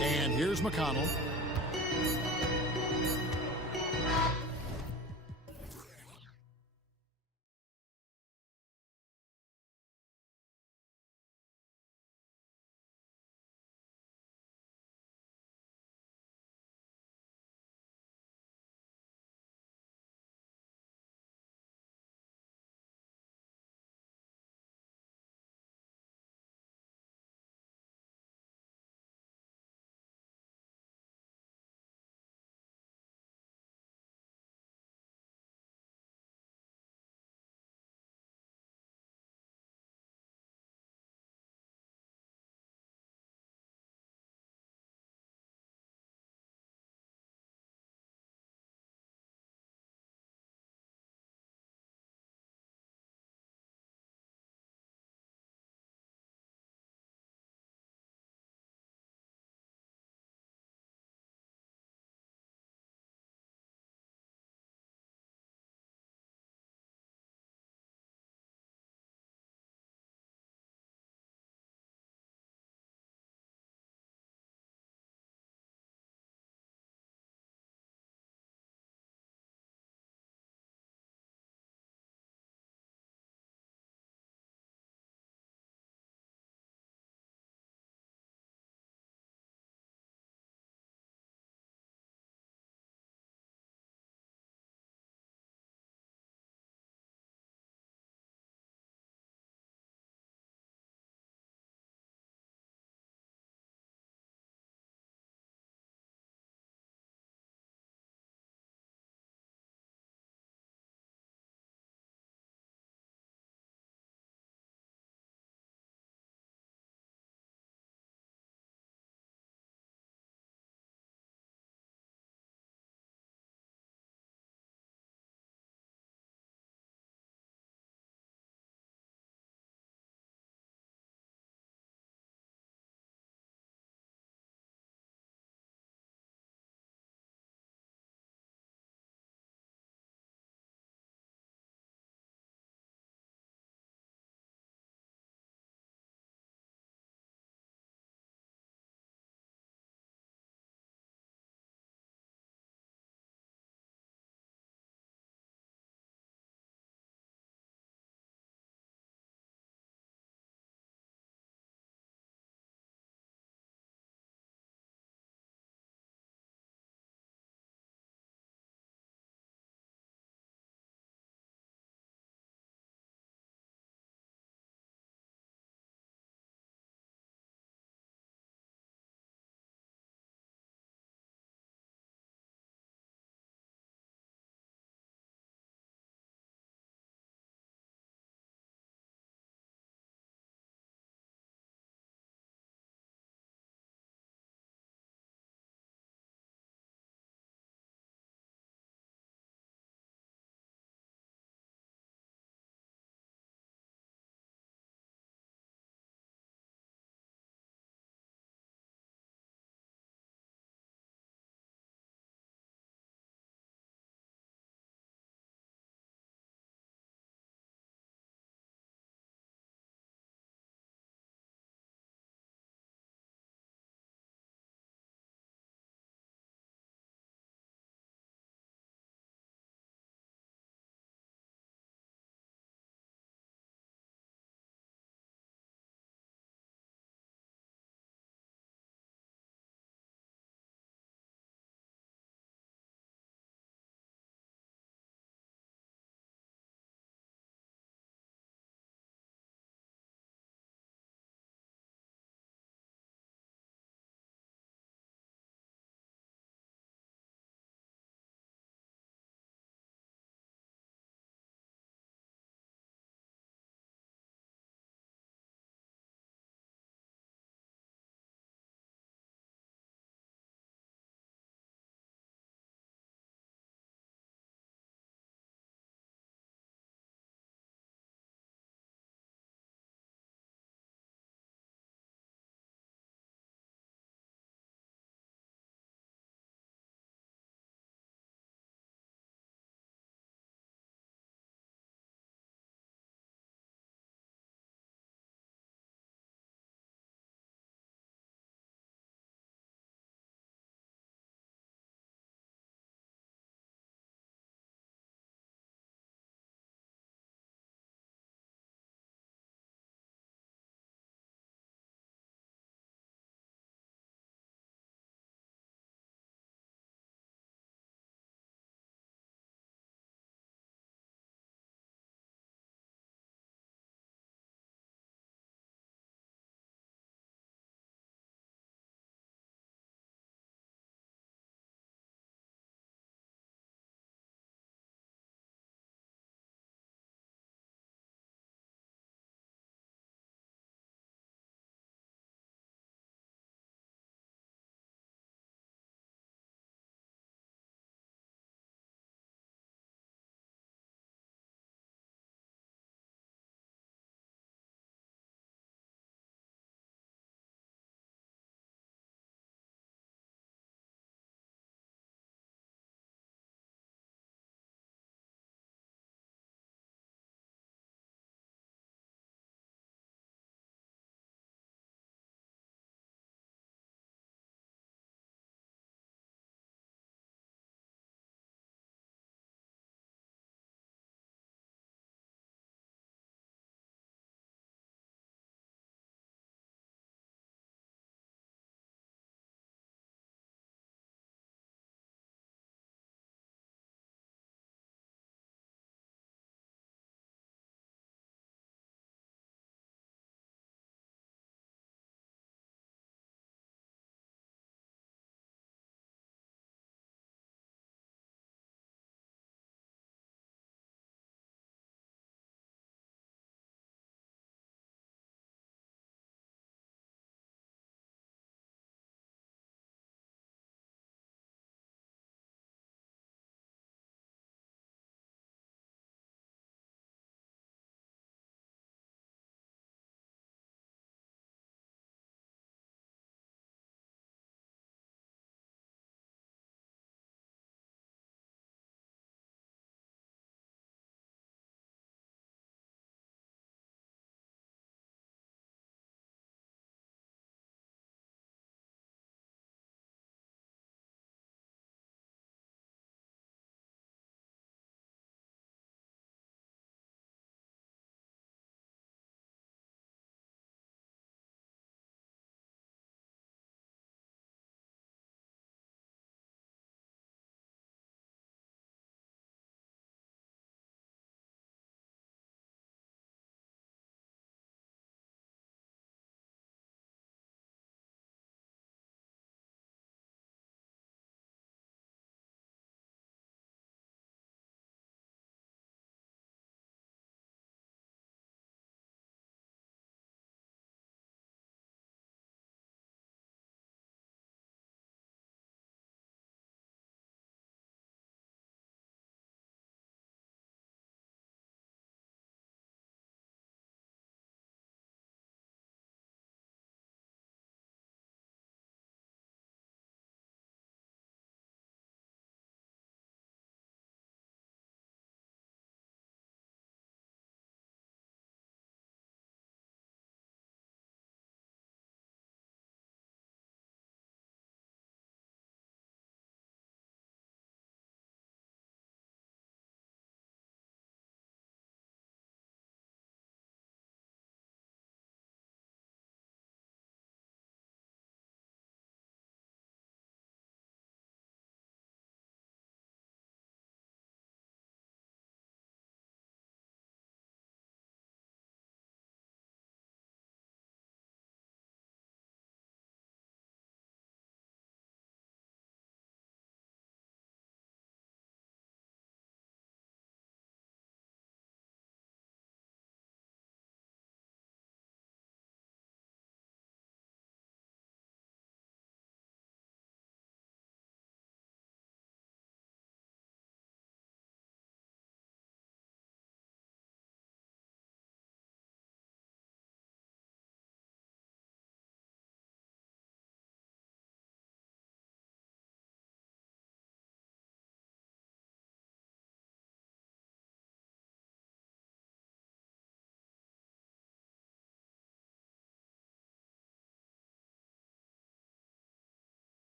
And here's McConnell.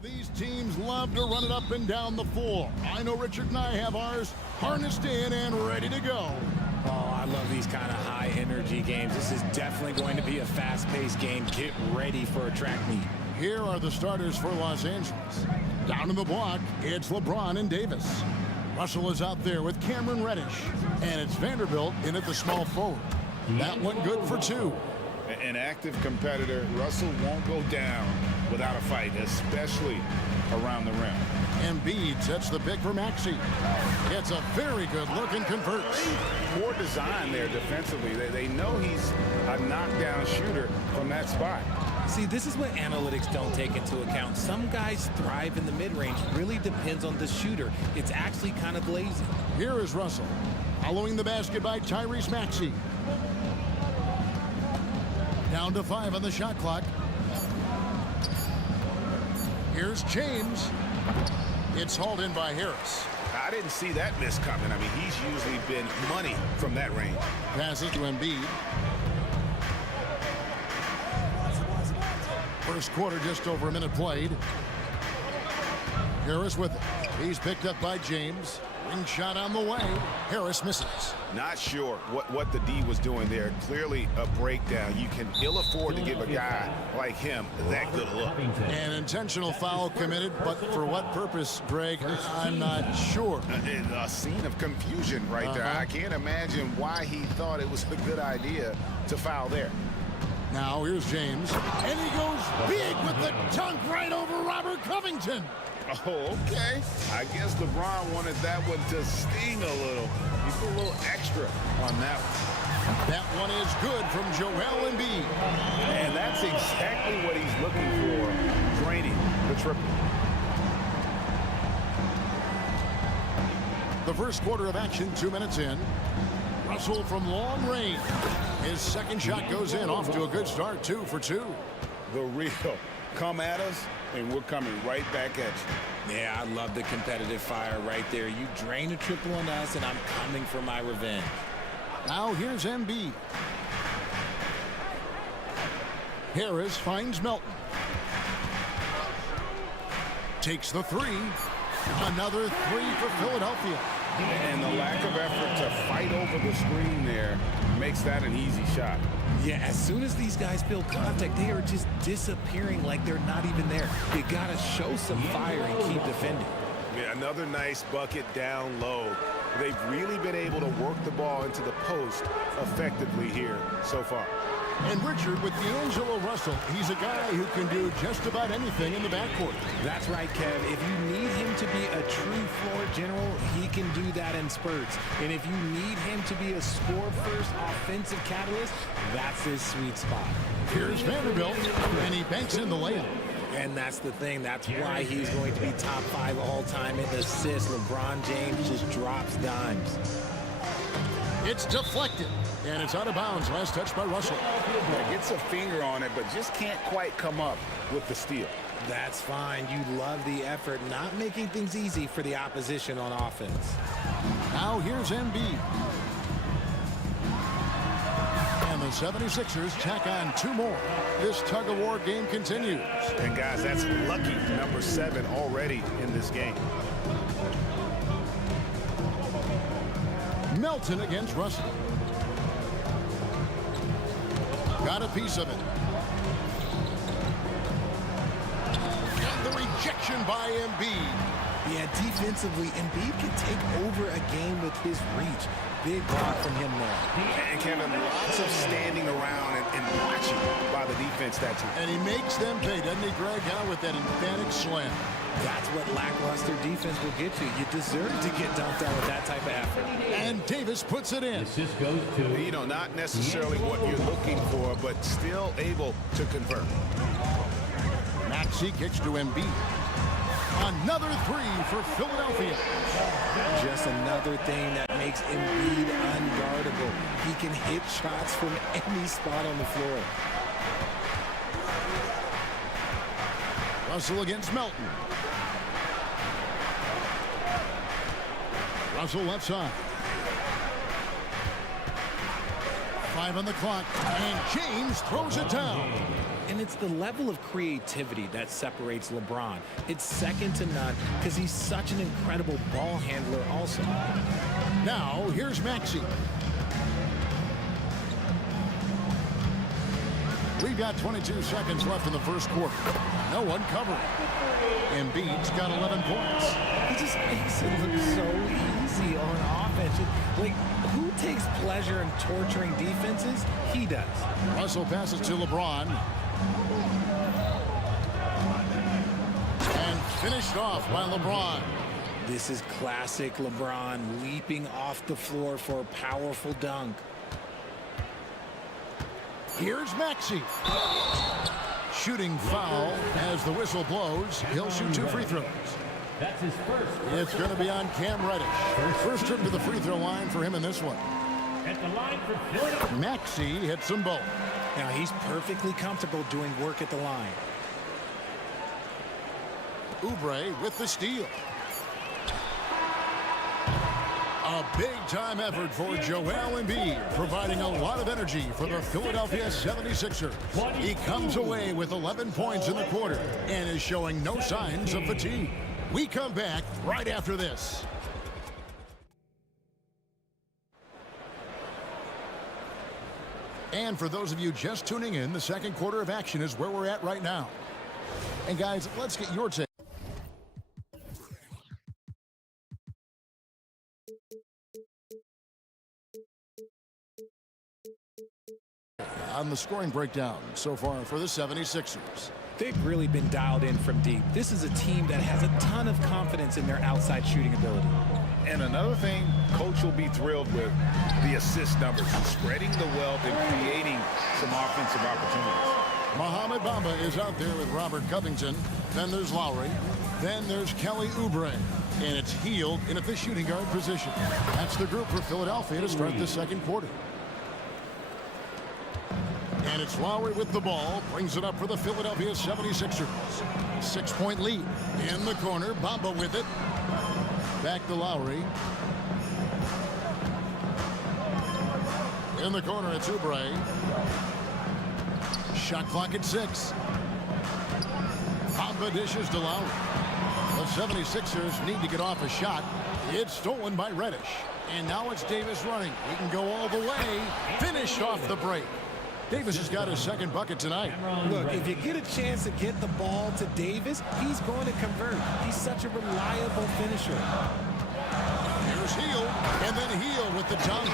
These teams love to run it up and down the floor. I know Richard and I have ours harnessed in and ready to go. Oh, I love these kind of high-energy games. This is definitely going to be a fast-paced game. Get ready for a track meet. Here are the starters for Los Angeles. Down in the block, it's LeBron and Davis. Russell is out there with Cameron Reddish. And it's Vanderbilt in at the small forward. That one good for two. An active competitor, Russell won't go down without a fight, especially around the rim. Embiid sets the pick for Maxey. Gets a very good look and converts. Poor design there defensively. They know he's a knockdown shooter from that spot. See, this is what analytics don't take into account. Some guys thrive in the mid-range. Really depends on the shooter. It's actually kind of lazy. Here is Russell. Following the basket by Tyrese Maxey. Down to 5 on the shot clock. Here's James. It's hauled in by Harris. I didn't see that miss coming. I mean, he's usually been money from that range. Passes to Embiid. First quarter, just over a minute played. Harris with it. He's picked up by James. Ring shot on the way. Harris misses. Not sure what the D was doing there. Clearly a breakdown. You can ill afford to give a guy like him that good look. An intentional foul committed, but for what purpose, Greg? I'm not sure. A scene of confusion right there. I can't imagine why he thought it was a good idea to foul there. Now here's James, and he goes big with the dunk right over Robert Covington. Oh, okay. I guess LeBron wanted that one to sting a little. He put a little extra on that one. That one is good from Joel Embiid. And that's exactly what he's looking for, draining the triple. The first quarter of action, 2 minutes in. Russell from long range. His second shot goes in, off to a good start, 2 for 2. The real. Come at us, and we're coming right back at you. Yeah, I love the competitive fire right there. You drain a triple on us, and I'm coming for my revenge. Now here's Embiid. Harris finds Melton. Takes the three. Another three for Philadelphia. And the lack of effort to fight over the screen there makes that an easy shot. Yeah, as soon as these guys feel contact, they are just disappearing like they're not even there. You gotta show some fire and keep defending. Yeah, another nice bucket down low. They've really been able to work the ball into the post effectively here so far. And Richard, with D'Angelo Russell, he's a guy who can do just about anything in the backcourt. That's right, Kev. If you need him to be a true floor general, he can do that in spurts. And if you need him to be a score-first offensive catalyst, that's his sweet spot. Here's Vanderbilt, and he banks in the layup. And that's the thing. That's why he's going to be top 5 all-time in assists. LeBron James just drops dimes. It's deflected, and it's out of bounds. Last touch by Russell. Yeah, gets a finger on it, but just can't quite come up with the steal. That's fine. You love the effort, not making things easy for the opposition on offense. Now here's Embiid. And the 76ers tack on 2 more. This tug-of-war game continues. And guys, that's lucky number 7 already in this game. Melton against Russell. Got a piece of it. And the rejection by Embiid. Yeah, defensively, Embiid can take over a game with his reach. Big block from him now. And Kevin, lots of standing around and watching by the defense that team. And he makes them pay, doesn't he, Greg? Out with that emphatic slam. That's what lackluster defense will get you. You deserve to get dunked on with that type of effort. And Davis puts it in. Assist goes to, you know, not necessarily what you're looking for, but still able to convert. Maxey kicks to Embiid. Another 3 for Philadelphia. Just another thing that makes Embiid unguardable. He can hit shots from any spot on the floor. Russell against Melton. Russell left side. 5 on the clock, and James throws it down. And it's the level of creativity that separates LeBron. It's second to none because he's such an incredible ball handler also. Now, here's Maxey. We've got 22 seconds left in the first quarter. No one covering. Embiid's got 11 points. He just makes it look so easy on offense. Like, who takes pleasure in torturing defenses? He does. Russell passes to LeBron. And finished off by LeBron. This is classic LeBron, leaping off the floor for a powerful dunk. Here's Maxey. Shooting foul as the whistle blows. He'll shoot 2 free throws. That's his first. It's going to be on Cam Reddish. First trip to the free throw line for him in this one. At the line for Philadelphia. Maxey hits them both. Now he's perfectly comfortable doing work at the line. Oubre with the steal. A big-time effort for Joel Embiid, providing a lot of energy for the Philadelphia 76ers. He comes away with 11 points in the quarter and is showing no signs of fatigue. We come back right after this. And for those of you just tuning in, the second quarter of action is where we're at right now. And guys, let's get your take on the scoring breakdown so far for the 76ers. They've really been dialed in from deep. This is a team that has a ton of confidence in their outside shooting ability. And another thing coach will be thrilled with, the assist numbers, spreading the wealth and creating some offensive opportunities. Mohamed Bamba is out there with Robert Covington. Then there's Lowry. Then there's Kelly Oubre. And it's Hield in at the shooting guard position. That's the group for Philadelphia to start the second quarter. And it's Lowry with the ball. Brings it up for the Philadelphia 76ers. 6-point lead. In the corner, Bamba with it. Back to Lowry. In the corner, it's Oubre. Shot clock at 6. Bamba dishes to Lowry. The 76ers need to get off a shot. It's stolen by Reddish. And now it's Davis running. He can go all the way. Finished off the break. Davis has got his second bucket tonight. Look, if you get a chance to get the ball to Davis, he's going to convert. He's such a reliable finisher. Here's Hield, and then Hield with the dunk.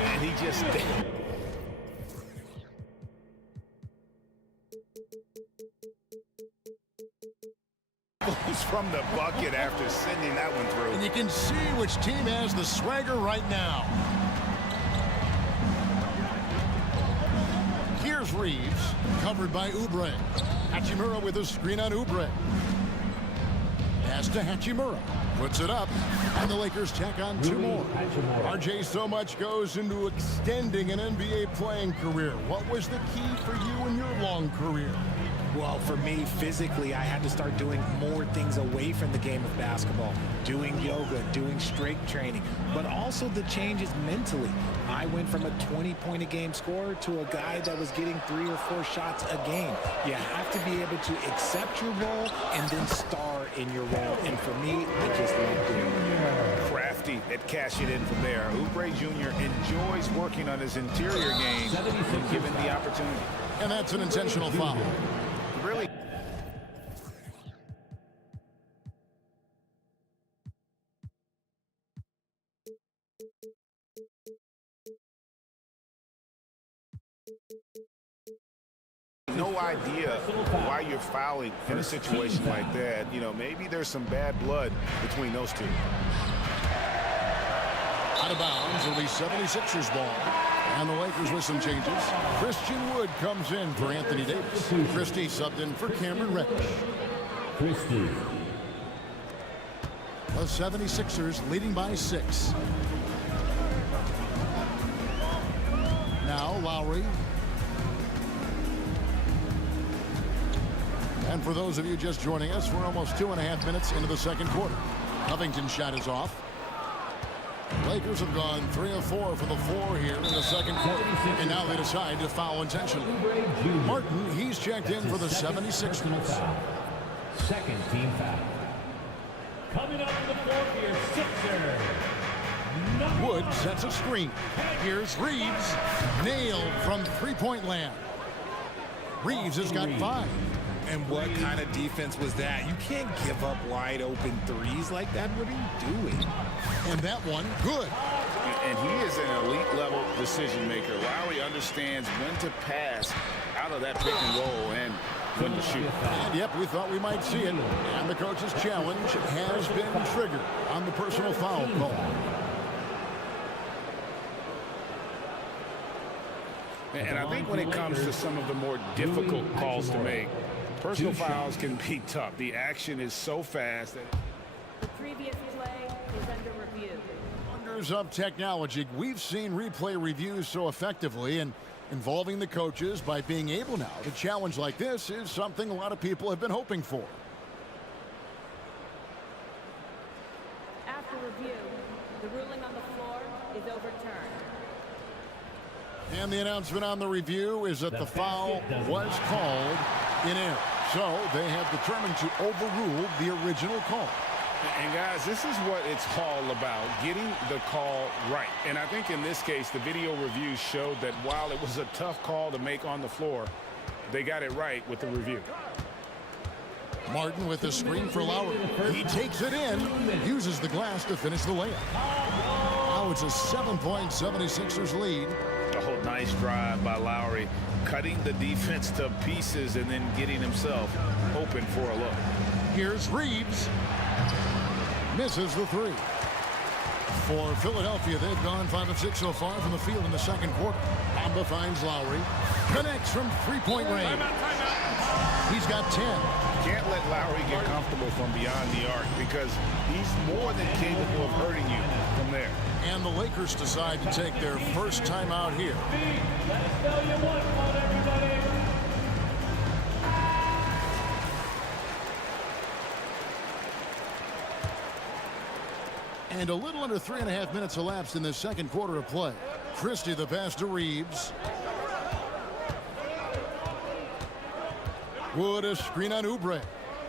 And he just goes from the bucket after sending that one through. And you can see which team has the swagger right now. Here's Reeves, covered by Oubre. Hachimura with a screen on Oubre. Pass to Hachimura. Puts it up, and the Lakers tack on 2 more. RJ, so much goes into extending an NBA playing career. What was the key for you in your long career? Well, for me, physically, I had to start doing more things away from the game of basketball. Doing yoga, doing strength training, but also the changes mentally. I went from a 20-point-a-game scorer to a guy that was getting 3 or 4 shots a game. You have to be able to accept your role and then star in your role. And for me, I just love doing it. Crafty at cash it in from there. Oubre Jr. enjoys working on his interior game when given the opportunity. And that's an intentional foul. Really. No idea why you're fouling in a situation like that. You know, maybe there's some bad blood between those two. Out of bounds will be 76ers ball. And the Lakers with some changes. Christian Wood comes in for Anthony Davis. Christie subbed in for Cameron Reddish. Christie. The 76ers leading by 6. Now Lowry. And for those of you just joining us, we're almost 2.5 minutes into the second quarter. Covington's shot is off. Lakers have gone 3 of 4 for the floor here in the second quarter, and now they decide to foul intentionally. Martin, he's checked in for the 76ers. Second team foul. Coming up to the floor for your Sixers. Wood sets a screen. Here's Reeves. Nailed from three-point land. Reeves has got 5. And what kind of defense was that? You can't give up wide open threes like that. What are you doing? And that one, good. And he is an elite level decision maker. Lowry understands when to pass out of that pick and roll and when to shoot. And yep, we thought we might see it. And the coach's challenge has been triggered on the personal foul call. And I think when it comes to some of the more difficult calls to make, personal fouls can be tough. The action is so fast that The previous play is under review. Wonders of technology. We've seen replay reviews so effectively, and involving the coaches by being able now to challenge like this is something a lot of people have been hoping for. After review, the ruling on the floor is overturned. And the announcement on the review is that the foul was called in error. So they have determined to overrule the original call. And guys, this is what it's all about, getting the call right. And I think in this case, the video review showed that while it was a tough call to make on the floor, they got it right with the review. Martin with the screen for Lowry. He takes it in, uses the glass to finish the layup. Now it's a 7-point 76ers lead. Oh, nice drive by Lowry, cutting the defense to pieces and then getting himself open for a look. Here's Reeves. Misses the three. For Philadelphia, they've gone 5 of 6 so far from the field in the second quarter. Bamba finds Lowry. Connects from three-point range. He's got 10. Can't let Lowry get comfortable from beyond the arc because he's more than capable of hurting you from there. And the Lakers decide to take their first time out here. And a little under 3.5 minutes elapsed in the second quarter of play. Christie the pass to Reeves. Wood a screen on Oubre.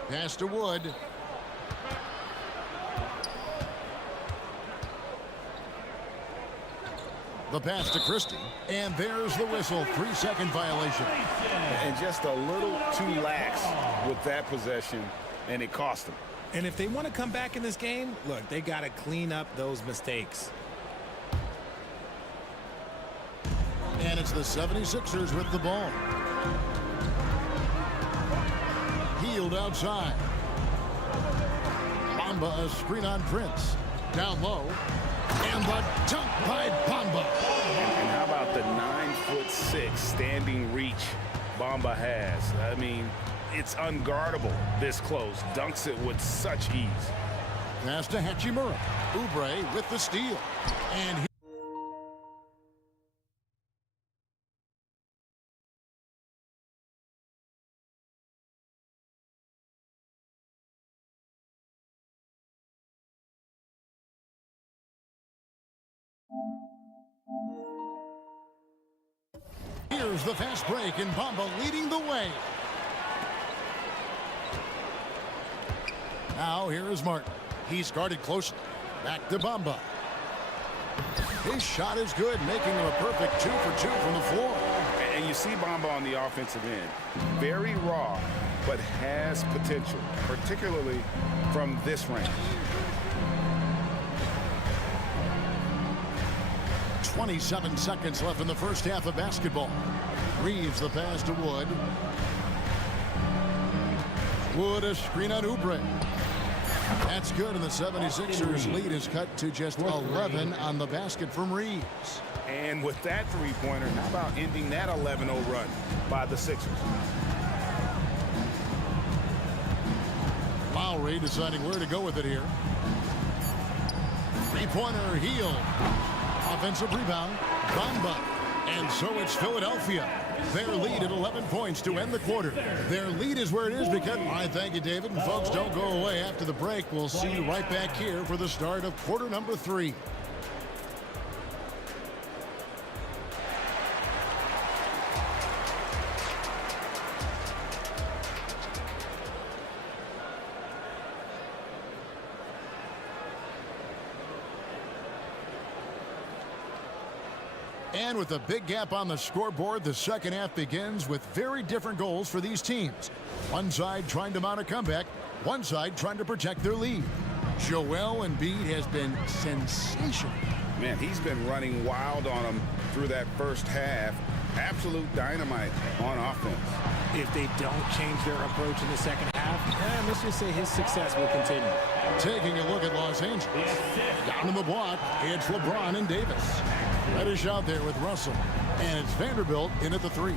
Pass to Wood. The pass to Christie. And there's the whistle. 3-second violation. And just a little too lax with that possession, and it cost them. And if they want to come back in this game, look, they got to clean up those mistakes. And it's the 76ers with the ball. Healed outside. Bamba a screen on Prince. Down low. And the dunk by Bamba. And how about the 9'6" standing reach Bamba has? I mean, it's unguardable this close. Dunks it with such ease. Pass to Hachimura. Oubre with the steal. And here's the fast break, and Bamba leading the way. Now here is Martin. He's guarded closely. Back to Bamba. His shot is good, making him a perfect 2 for 2 from the floor. And you see Bamba on the offensive end. Very raw, but has potential, particularly from this range. 27 seconds left in the first half of basketball. Reeves the pass to Wood. Wood a screen on Oubre. That's good, and the 76ers lead is cut to just 11 on the basket from Reeves. And with that three-pointer, how about ending that 11-0 run by the Sixers? Lowry deciding where to go with it here. Three-pointer healed. Offensive rebound. Bamba. And so it's Philadelphia. Their lead at 11 points to end the quarter. Their lead is where it is because I thank you, David. And folks, don't go away after the break. We'll see you right back here for the start of quarter number 3. And with a big gap on the scoreboard, the second half begins with very different goals for these teams. One side trying to mount a comeback, one side trying to protect their lead. Joel Embiid has been sensational. Man, he's been running wild on them through that first half. Absolute dynamite on offense. If they don't change their approach in the second half, let's just say his success will continue. Taking a look at Los Angeles. Down in the block, it's LeBron and Davis. Reddish out there with Russell. And it's Vanderbilt in at the 3.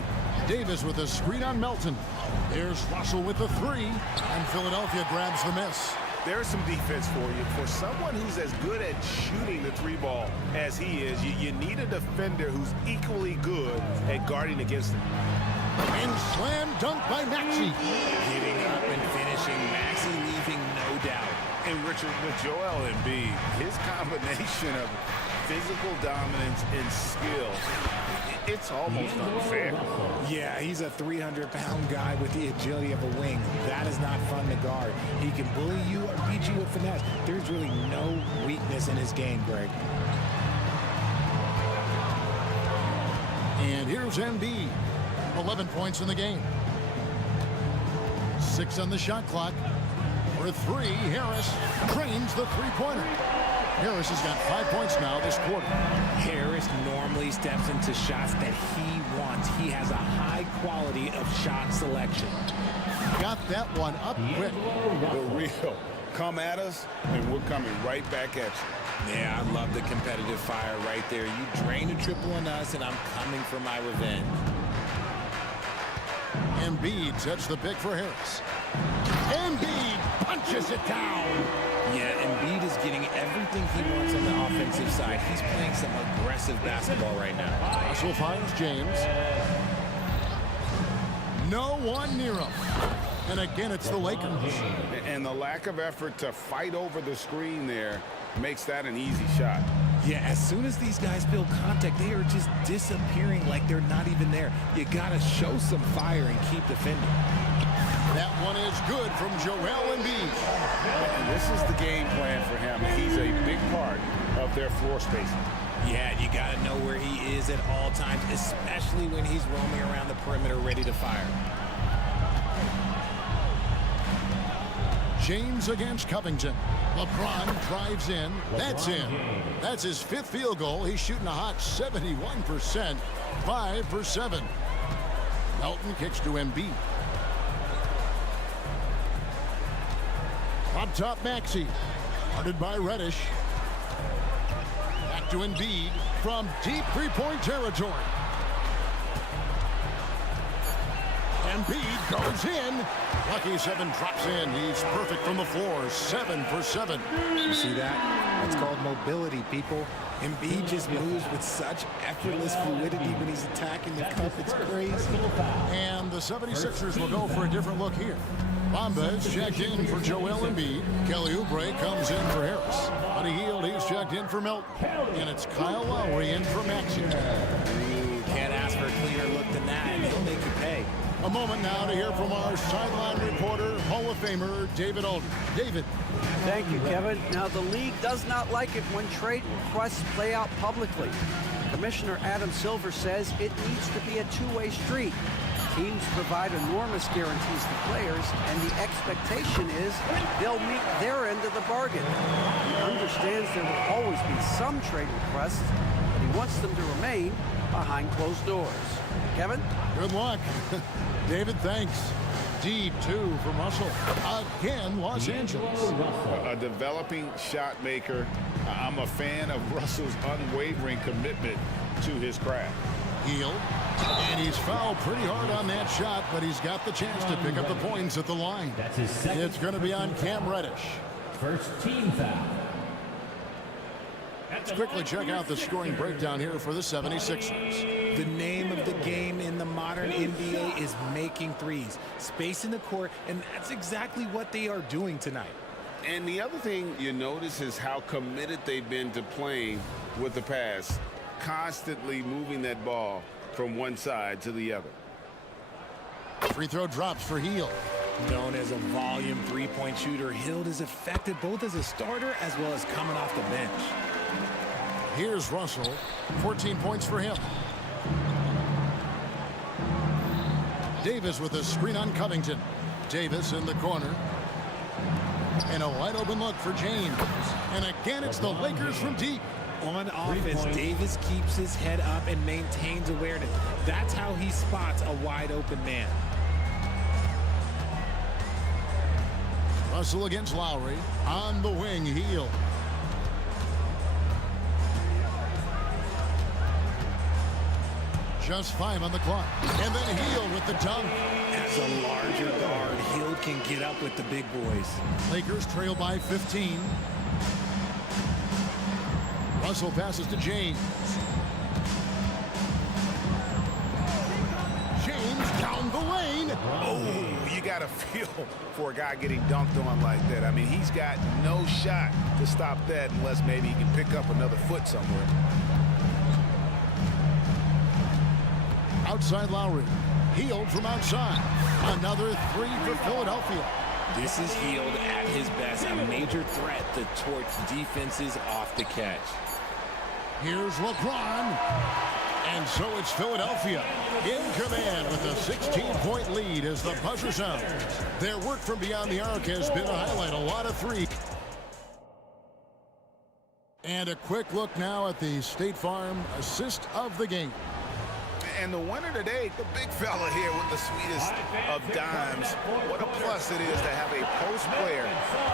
Davis with a screen on Melton. There's Russell with the 3. And Philadelphia grabs the miss. There's some defense for you. For someone who's as good at shooting the 3-ball as he is, you need a defender who's equally good at guarding against him. And slam dunk by Maxey. Getting up and finishing. Maxey leaving no doubt. And Richard, with Joel Embiid, his combination of physical dominance and skill, it's almost unfair. Yeah, he's a 300-pound guy with the agility of a wing. That is not fun to guard. He can bully you or beat you with finesse. There's really no weakness in his game, Greg. And here's Embiid. 11 points in the game. 6 on the shot clock. For 3, Harris trains the three-pointer. Harris has got 5 points now this quarter. Harris normally steps into shots that he wants. He has a high quality of shot selection. Got that one up quick. The real. Come at us, and we're coming right back at you. Yeah, I love the competitive fire right there. You drain a triple on us, and I'm coming for my revenge. Embiid sets the pick for Harris. Embiid punches it down. Yeah, Embiid is getting everything he wants on the offensive side. He's playing some aggressive basketball right now. Russell finds James. No one near him. And again, it's the Lakers. And the lack of effort to fight over the screen there makes that an easy shot. Yeah, as soon as these guys feel contact, they are just disappearing like they're not even there. You gotta show some fire and keep defending. That one is good from Joel Embiid. And this is the game plan for him. He's a big part of their floor spacing. Yeah, you gotta know where he is at all times, especially when he's roaming around the perimeter ready to fire. James against Covington. LeBron drives in. That's in. That's his 5th field goal. He's shooting a hot 71%. 5 for 7. Melton kicks to Embiid. Up top, Maxey. Guarded by Reddish. Back to Embiid from deep three-point territory. Embiid goes in. Lucky 7 drops in. He's perfect from the floor. 7 for 7. You see that? That's called mobility, people. Embiid just moves with such effortless fluidity when he's attacking the cup. It's crazy. And the 76ers will go for a different look here. Bamba is checked in for Joel Embiid. Kelly Oubre comes in for Harris. Buddy Hield, he's checked in for Melton. And it's Kyle Lowry in for Maxey. Can't ask for a cleaner look than that, and he'll make you pay. A moment now to hear from our sideline reporter, Hall of Famer David Aldridge. David. Thank you, Kevin. Now, the league does not like it when trade requests play out publicly. Commissioner Adam Silver says it needs to be a two-way street. Teams provide enormous guarantees to players, and the expectation is they'll meet their end of the bargain. He understands there will always be some trade requests, but he wants them to remain behind closed doors. Kevin? Good luck. David, thanks. D2 from Russell. Again, Los Angeles. A developing shot maker. I'm a fan of Russell's unwavering commitment to his craft. Hield. And he's fouled pretty hard on that shot, but he's got the chance to pick up the points at the line. That's his second. It's going to be on Cam Reddish. First team foul. Let's quickly check out the scoring breakdown here for the 76ers. The name of the game in the modern NBA is making threes, spacing the court, and that's exactly what they are doing tonight. And the other thing you notice is how committed they've been to playing with the pass, constantly moving that ball from one side to the other. Free throw drops for Hield. Known as a volume three-point shooter, Hield is effective both as a starter as well as coming off the bench. Here's Russell. 14 points for him. Davis with a screen on Covington. Davis in the corner. And a wide open look for James. And again, it's the Lakers from deep. On offense, Davis keeps his head up and maintains awareness. That's how he spots a wide open man. Russell against Lowry. On the wing, Hield. Just 5 on the clock. And then Hield with the dunk. As a larger guard, Hield can get up with the big boys. Lakers trail by 15. Russell passes to James. James down the lane. Oh, you got to feel for a guy getting dunked on like that. I mean, he's got no shot to stop that unless maybe he can pick up another foot somewhere. Outside Lowry. Hield from outside. Another 3 for Philadelphia. This is Hield at his best, a major threat to torch defenses off the catch. Here's LeBron. And so it's Philadelphia in command with a 16-point lead as the buzzer sounds. Their work from beyond the arc has been a highlight. A lot of threes. And a quick look now at the State Farm assist of the game. And the winner today, the big fella here with the sweetest of dimes. What a plus it is to have a post player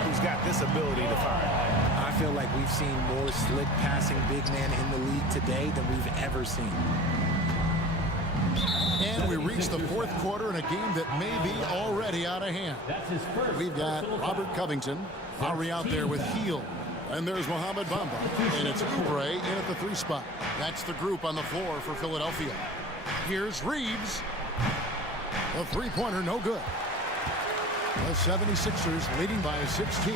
who's got this ability to fire. I feel like we've seen more slick passing big man in the league today than we've ever seen. And we reach the fourth quarter in a game that may be already out of hand. We've got Robert Covington, Lowry out there with Hield. And there's Mohamed Bamba. And it's Oubre in at the 3 spot. That's the group on the floor for Philadelphia. Here's Reeves. The three-pointer, no good. The 76ers leading by 16.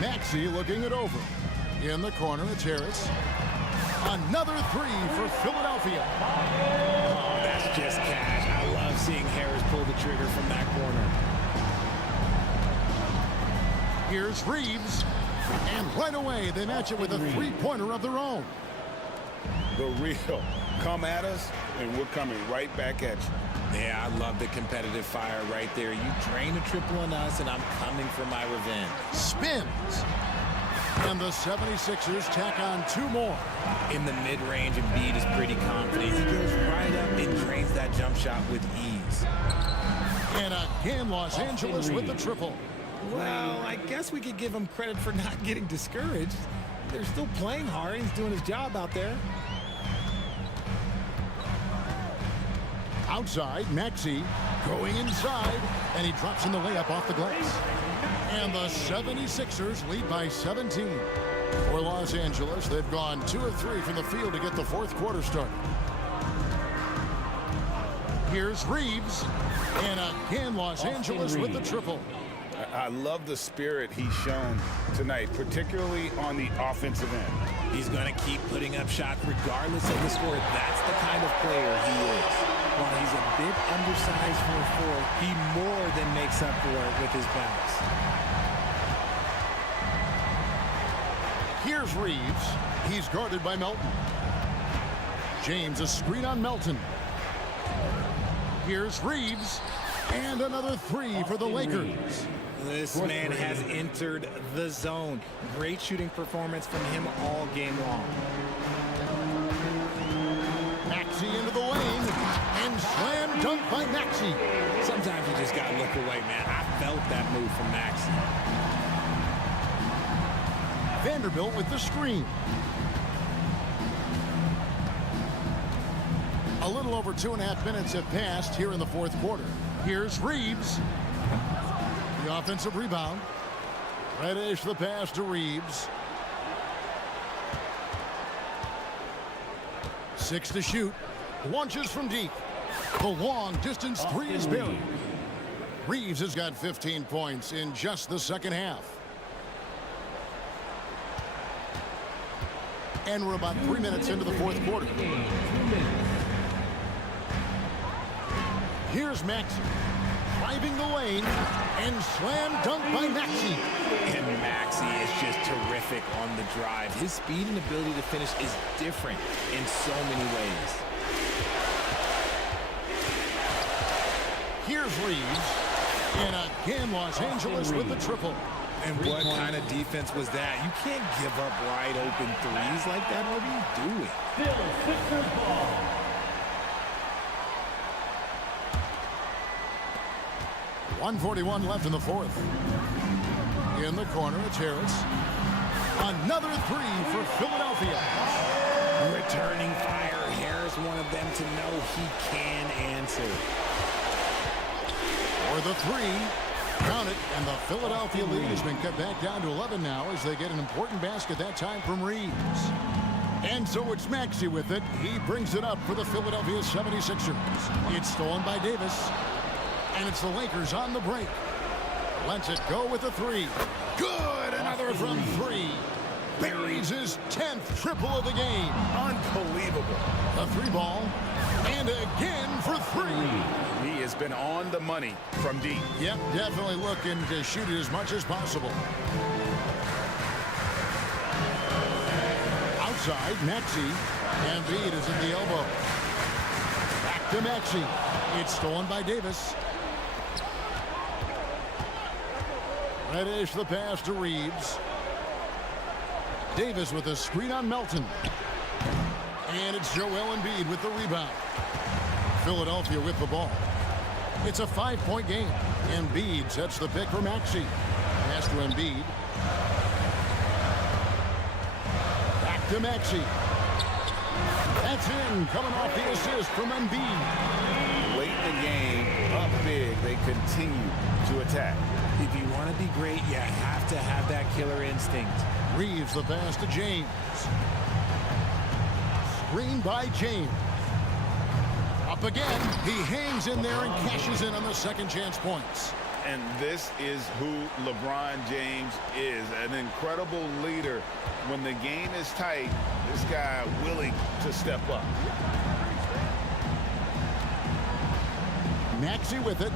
Maxey looking it over. In the corner, it's Harris. Another 3 for Philadelphia. Oh, that's just cash. I love seeing Harris pull the trigger from that corner. Here's Reeves. And right away, they match it with a three-pointer of their own. The real. Come at us, and we're coming right back at you. Yeah, I love the competitive fire right there. You drain a triple on us, and I'm coming for my revenge. Spins. And the 76ers tack on 2 more. In the mid-range, Embiid is pretty confident. He goes right up and drains that jump shot with ease. And again, Los Angeles with the triple. Well, I guess we could give him credit for not getting discouraged. They're still playing hard. He's doing his job out there. Outside, Maxey going inside, and he drops in the layup off the glass. And the 76ers lead by 17. For Los Angeles, they've gone 2 of 3 from the field to get the fourth quarter started. Here's Reeves, and again, Los Angeles with the triple. I love the spirit he's shown tonight, particularly on the offensive end. He's going to keep putting up shots regardless of the score. That's the kind of player he is. While he's a bit undersized for a 4, he more than makes up for it with his bounce. Here's Reeves. He's guarded by Melton. James, a screen on Melton. Here's Reeves. And another 3 for the Lakers. This man has entered the zone. Great shooting performance from him all game long. Maxey into the lane. And slam dunk by Maxey. Sometimes you just got to look away, man. I felt that move from Maxey. Vanderbilt with the screen. A little over 2.5 minutes have passed here in the fourth quarter. Here's Reeves. The offensive rebound. Reddish the pass to Reeves. 6 to shoot. Launches from deep. The long distance 3 is buried. Reeves has got 15 points in just the second half. And we're about 3 minutes into the fourth quarter. Here's Maxey driving the lane, And slam dunk by Maxey. And Maxey is just terrific on the drive. His speed and ability to finish is different in so many ways. Here's Reeves. And again, Los Angeles with the triple. And what kind of defense was that? You can't give up wide open threes like that. What are you doing? Still Sixers ball. .141 left in the fourth. In the corner, it's Harris. Another three for Philadelphia. Returning fire. Harris, one of them to know he can answer. For the three. Count it, and the Philadelphia lead has been cut back down to 11 now as they get an important basket that time from Reeves. And so it's Maxey with it. He brings it up for the Philadelphia 76ers. It's stolen by Davis. And it's the Lakers on the break. Lets it go with the three. Good! Another from three. Buries his 10th triple of the game. Unbelievable. The three ball. And again for three. He has been on the money from deep. Yep, definitely looking to shoot it as much as possible. Outside, Maxey. Embiid is at the elbow. Back to Maxey. It's stolen by Davis. Reddish the pass to Reeves. Davis with a screen on Melton. And it's Joel Embiid with the rebound. Philadelphia with the ball. It's a 5-point game. Embiid sets the pick for Maxey. Pass to Embiid. Back to Maxey. That's in, coming off the assist from Embiid. Late in the game, up big, they continue to attack. If you want to be great, you have to have that killer instinct. Reeves the pass to James. Screen by James. Up again. He hangs in there and cashes in on the second chance points. And this is who LeBron James is. An incredible leader. When the game is tight, this guy willing to step up. Maxey with it.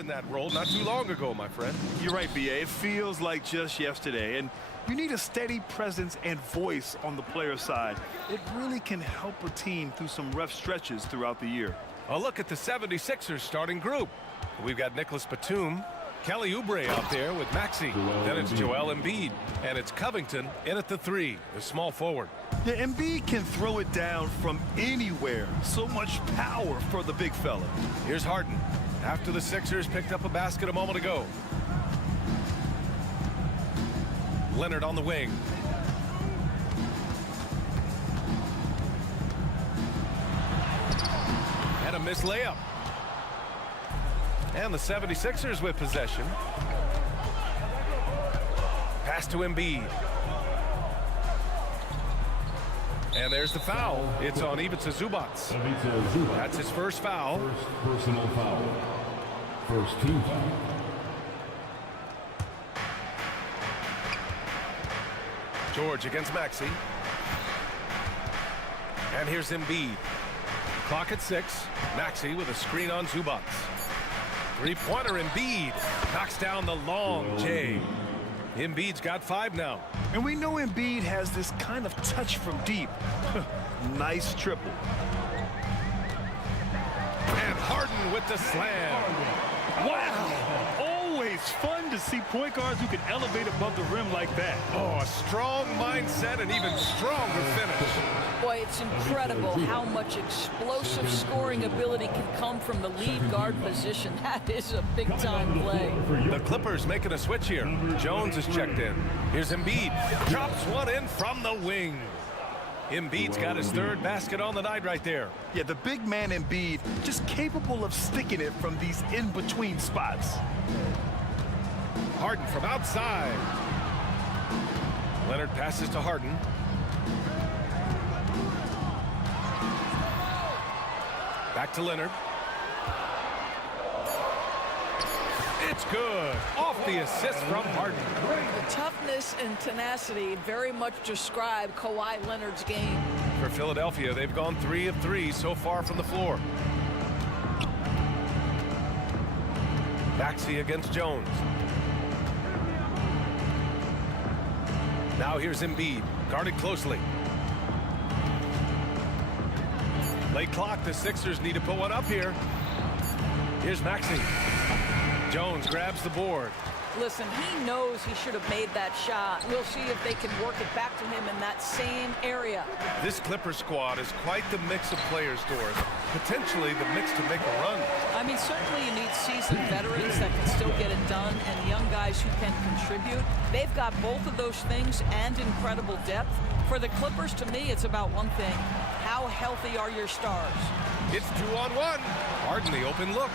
in that role not too long ago, my friend. You're right, B.A. It feels like just yesterday. And you need a steady presence and voice on the player side. It really can help a team through some rough stretches throughout the year. A look at the 76ers starting group. We've got Nicholas Batum, Kelly Oubre out there with Maxey. Then it's Joel Embiid. And it's Covington in at the 3, the small forward. Yeah, Embiid can throw it down from anywhere. So much power for the big fella. Here's Harden after the Sixers picked up a basket a moment ago. Leonard on the wing. And a missed layup. And the 76ers with possession. Pass to Embiid. And there's the foul. It's on Ivica Zubac. That's his first foul. First personal foul. First team foul. George against Maxey. And here's Embiid. Clock at 6. Maxey with a screen on Zubac. Three-pointer Embiid knocks down the long J. Embiid's got 5 now. And we know Embiid has this kind of touch from deep. Nice triple. And Harden with the slam. Wow! Always fun to see point guards who can elevate above the rim like that. Oh, a strong mindset and even stronger finish. Boy, it's incredible how much explosive scoring ability can come from the lead guard position. That is a big-time play. The Clippers making a switch here. Jones is checked in. Here's Embiid. Drops one in from the wing. Embiid's got his 3rd basket on the night right there. Yeah, the big man Embiid just capable of sticking it from these in-between spots. Harden from outside. Leonard passes to Harden. Back to Leonard. It's good. Off the assist from Harden. The toughness and tenacity very much describe Kawhi Leonard's game. For Philadelphia, they've gone 3 of 3 so far from the floor. Maxey against Jones. Now here's Embiid, guarded closely. Late clock, the Sixers need to put one up here. Here's Maxey. Jones grabs the board. Listen, he knows he should have made that shot. We'll see if they can work it back to him in that same area. This Clipper squad is quite the mix of players, Doris. Potentially the mix to make a run. I mean, certainly you need seasoned veterans that can still get it done and young guys who can contribute. They've got both of those things and incredible depth. For the Clippers, to me, it's about one thing. How healthy are your stars? It's 2-on-1. Harden the open look.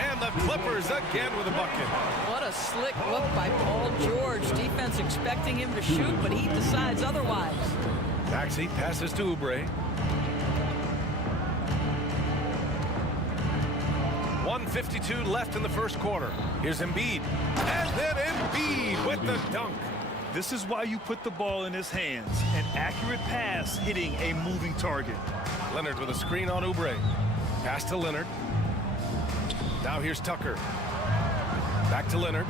And the Clippers again with a bucket. What a slick look by Paul George. Defense expecting him to shoot, but he decides otherwise. Maxey passes to Oubre. 1:52 left in the first quarter. Here's Embiid. And then Embiid with the dunk. This is why you put the ball in his hands. An accurate pass hitting a moving target. Leonard with a screen on Oubre. Pass to Leonard. Now here's Tucker. Back to Leonard.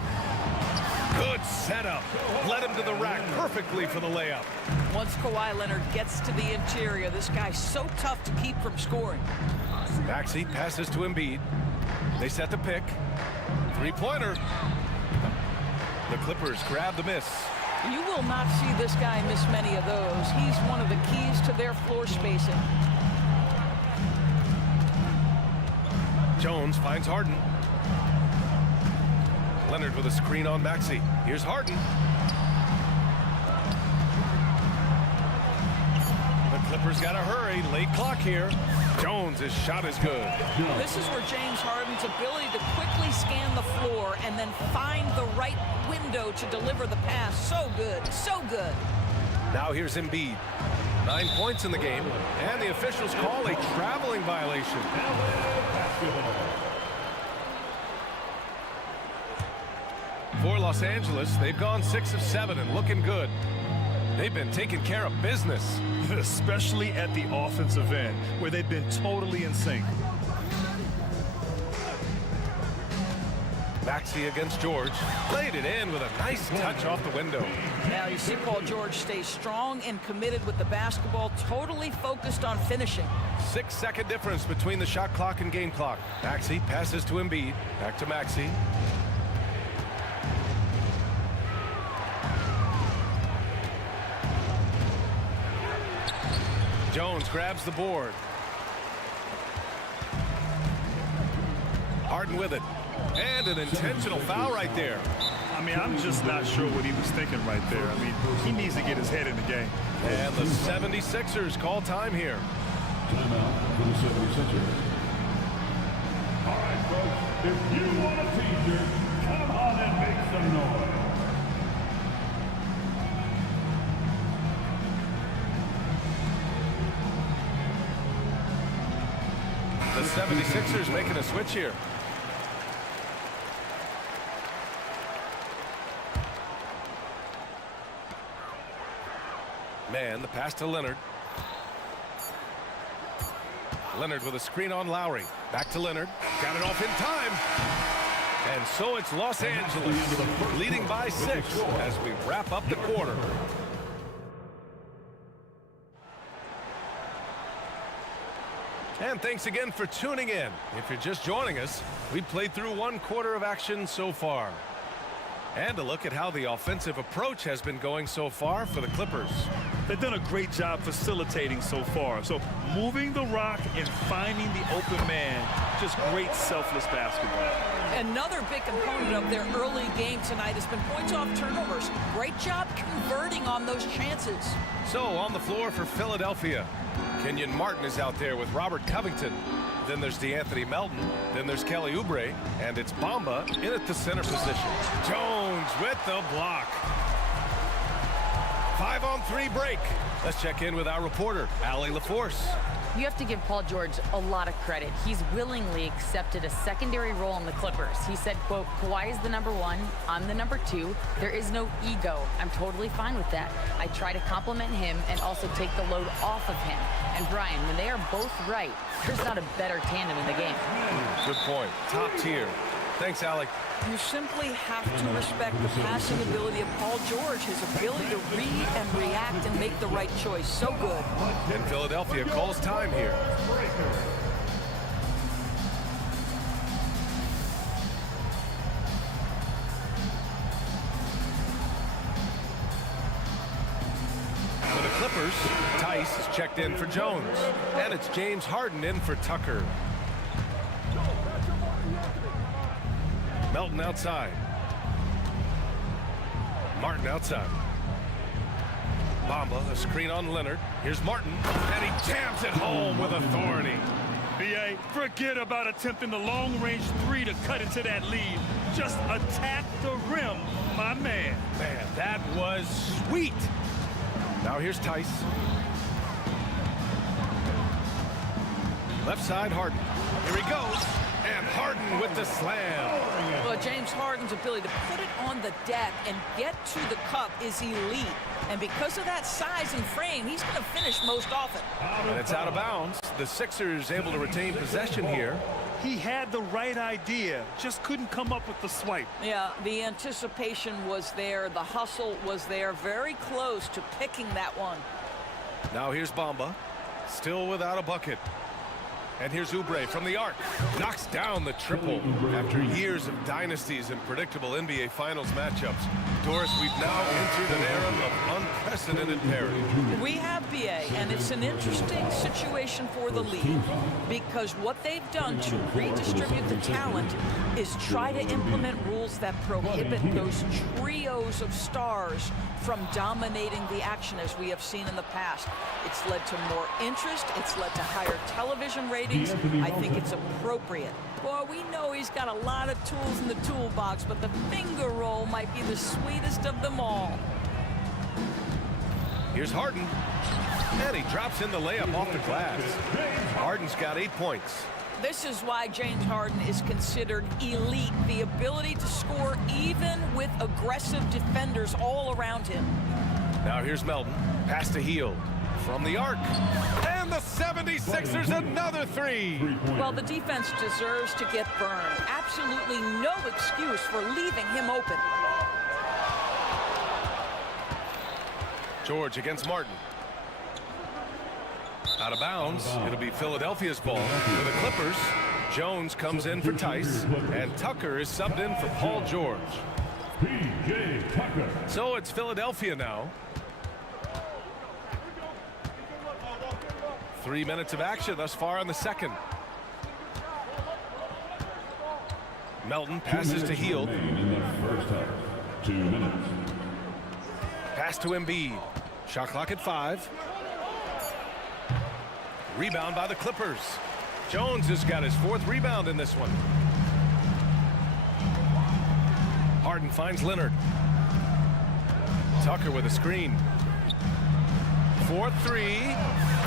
Good setup. Led him to the rack perfectly for the layup. Once Kawhi Leonard gets to the interior, this guy's so tough to keep from scoring. Maxey passes to Embiid. They set the pick. Three-pointer. The Clippers grab the miss. You will not see this guy miss many of those. He's one of the keys to their floor spacing. Jones finds Harden. Leonard with a screen on Maxey. Here's Harden. The Clippers got to hurry. Late clock here. Jones' shot is good. This is where James Harden's ability to quickly scan the floor and then find the right window to deliver the pass. So good, so good. Now here's Embiid. 9 points in the game, and the officials call a traveling violation. For Los Angeles, they've gone 6 of 7 and looking good. They've been taking care of business. Especially at the offensive end, where they've been totally in sync. Maxey against George. Played it in with a nice touch off the window. Now you see Paul George stays strong and committed with the basketball, totally focused on finishing. 6-second difference between the shot clock and game clock. Maxey passes to Embiid. Back to Maxey. Jones grabs the board. Harden with it. And an intentional foul right there. I mean, I'm just not sure what he was thinking right there. I mean, he needs to get his head in the game. And the 76ers call time here. Timeout for the 76ers. All right, folks, if you want a t-shirt, come on and make some noise. The 76ers making a switch here. Man, the pass to Leonard. Leonard with a screen on Lowry. Back to Leonard. Got it off in time. And so it's Los Angeles leading by 6 as we wrap up the quarter. And thanks again for tuning in. If you're just joining us, we've played through 1 quarter of action so far. And a look at how the offensive approach has been going so far for the Clippers. They've done a great job facilitating so far. So moving the rock and finding the open man, just great selfless basketball. Another big component of their early game tonight has been points off turnovers. Great job converting on those chances. So on the floor for Philadelphia, Kenyon Martin is out there with Robert Covington. Then there's DeAnthony Melton. Then there's Kelly Oubre. And it's Bamba in at the center position. Jones with the block. 5-on-3 break. Let's check in with our reporter, Allie LaForce. You have to give Paul George a lot of credit. He's willingly accepted a secondary role in the Clippers. He said, quote, Kawhi is the #1, I'm the #2. There is no ego. I'm totally fine with that. I try to compliment him and also take the load off of him. And Brian, when they are both right, there's not a better tandem in the game. Good point. Top tier. Thanks, Allie. You simply have to respect the passing ability of Paul George, his ability to read and react and make the right choice. So good. And Philadelphia calls time here. For the Clippers, Tice is checked in for Jones. And it's James Harden in for Tucker. Melton outside. Martin outside. Bamba, a screen on Leonard. Here's Martin, and he jams it home with authority. B.A., forget about attempting the long-range 3 to cut into that lead. Just attack the rim, my man. Man, that was sweet. Now here's Tice. Left side, Harden. Here he goes. And Harden with the slam. Well, James Harden's ability to put it on the deck and get to the cup is elite. And because of that size and frame, he's going to finish most often. And it's out of bounds. The Sixers able to retain possession here. He had the right idea, just couldn't come up with the swipe. Yeah, the anticipation was there. The hustle was there. Very close to picking that one. Now here's Bamba, still without a bucket. And here's Oubre from the arc. Knocks down the triple after years of dynasties and predictable NBA Finals matchups. Doris, we've now entered an era of unprecedented parity. We have, BA, and it's an interesting situation for the league because what they've done to redistribute the talent is try to implement rules that prohibit those trios of stars from dominating the action as we have seen in the past. It's led to more interest. It's led to higher television ratings. I think it's appropriate. Well, we know he's got a lot of tools in the toolbox, but the finger roll might be the sweetest of them all. Here's Harden. And he drops in the layup off the glass. Harden's got 8 points. This is why James Harden is considered elite. The ability to score even with aggressive defenders all around him. Now here's Melton. Pass to Hield. from the arc. And the 76ers another three. Well, the defense deserves to get burned. Absolutely no excuse for leaving him open. George against Martin. Out of bounds. It'll be Philadelphia's ball for the Clippers. Jones comes in for Tice, and Tucker is subbed in for Paul George. P.J. Tucker. So it's Philadelphia now. 3 minutes of action thus far in the second. Melton passes to Hield. In the first half. 2 minutes. Pass to Embiid. Shot clock at 5. Rebound by the Clippers. Jones has got his 4th rebound in this one. Harden finds Leonard. Tucker with a screen. 4-3.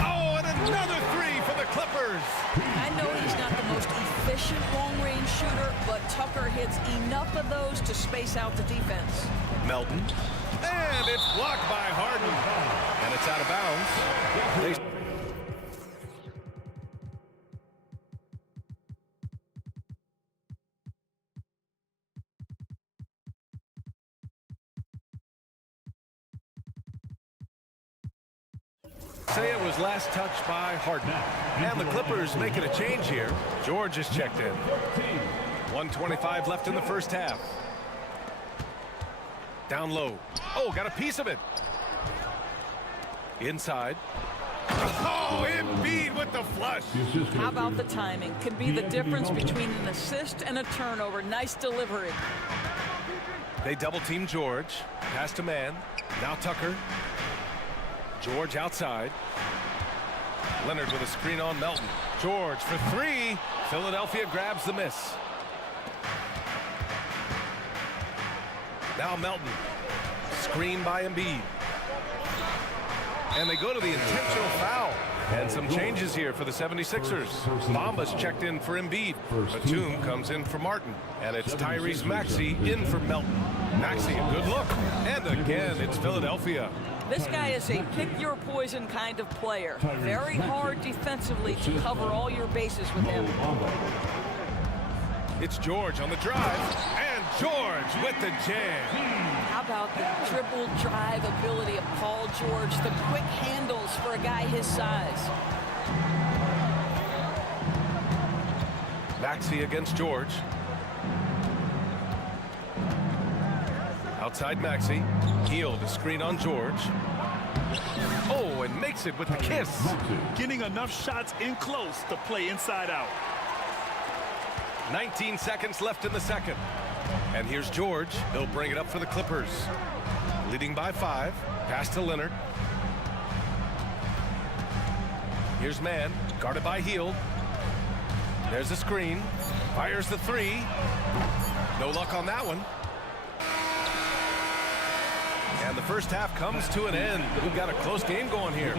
Oh, and another 3 for the Clippers. I know he's not the most efficient long-range shooter, but Tucker hits enough of those to space out the defense. Melton. And it's blocked by Harden. And it's out of bounds. Say it was last touched by Harden. And the Clippers making a change here. George is checked in. 1:25 left in the first half. Down low. Oh, got a piece of it. Inside. Oh, Embiid with the flush. How about the timing? Could be the difference between an assist and a turnover. Nice delivery. They double team George. Pass to man. Now Tucker. George outside. Leonard with a screen on Melton. George for 3. Philadelphia grabs the miss. Now Melton. Screen by Embiid. And they go to the intentional foul. And some changes here for the 76ers. Bamba's checked in for Embiid. Batum comes in for Martin. And it's Tyrese Maxey in for Melton. Maxey, a good look. And again, it's Philadelphia. This guy is a pick-your-poison kind of player. Very hard defensively to cover all your bases with him. It's George on the drive. And George with the jam. How about the dribble drive ability of Paul George? The quick handles for a guy his size. Maxey against George. Outside Maxey. Hield, a screen on George. Oh, and makes it with the kiss. Getting enough shots in close to play inside out. 19 seconds left in the second. And here's George. He'll bring it up for the Clippers. Leading by 5. Pass to Leonard. Here's man. Guarded by Hield. There's the screen. Fires the 3. No luck on that one. And the first half comes to an end. We've got a close game going here.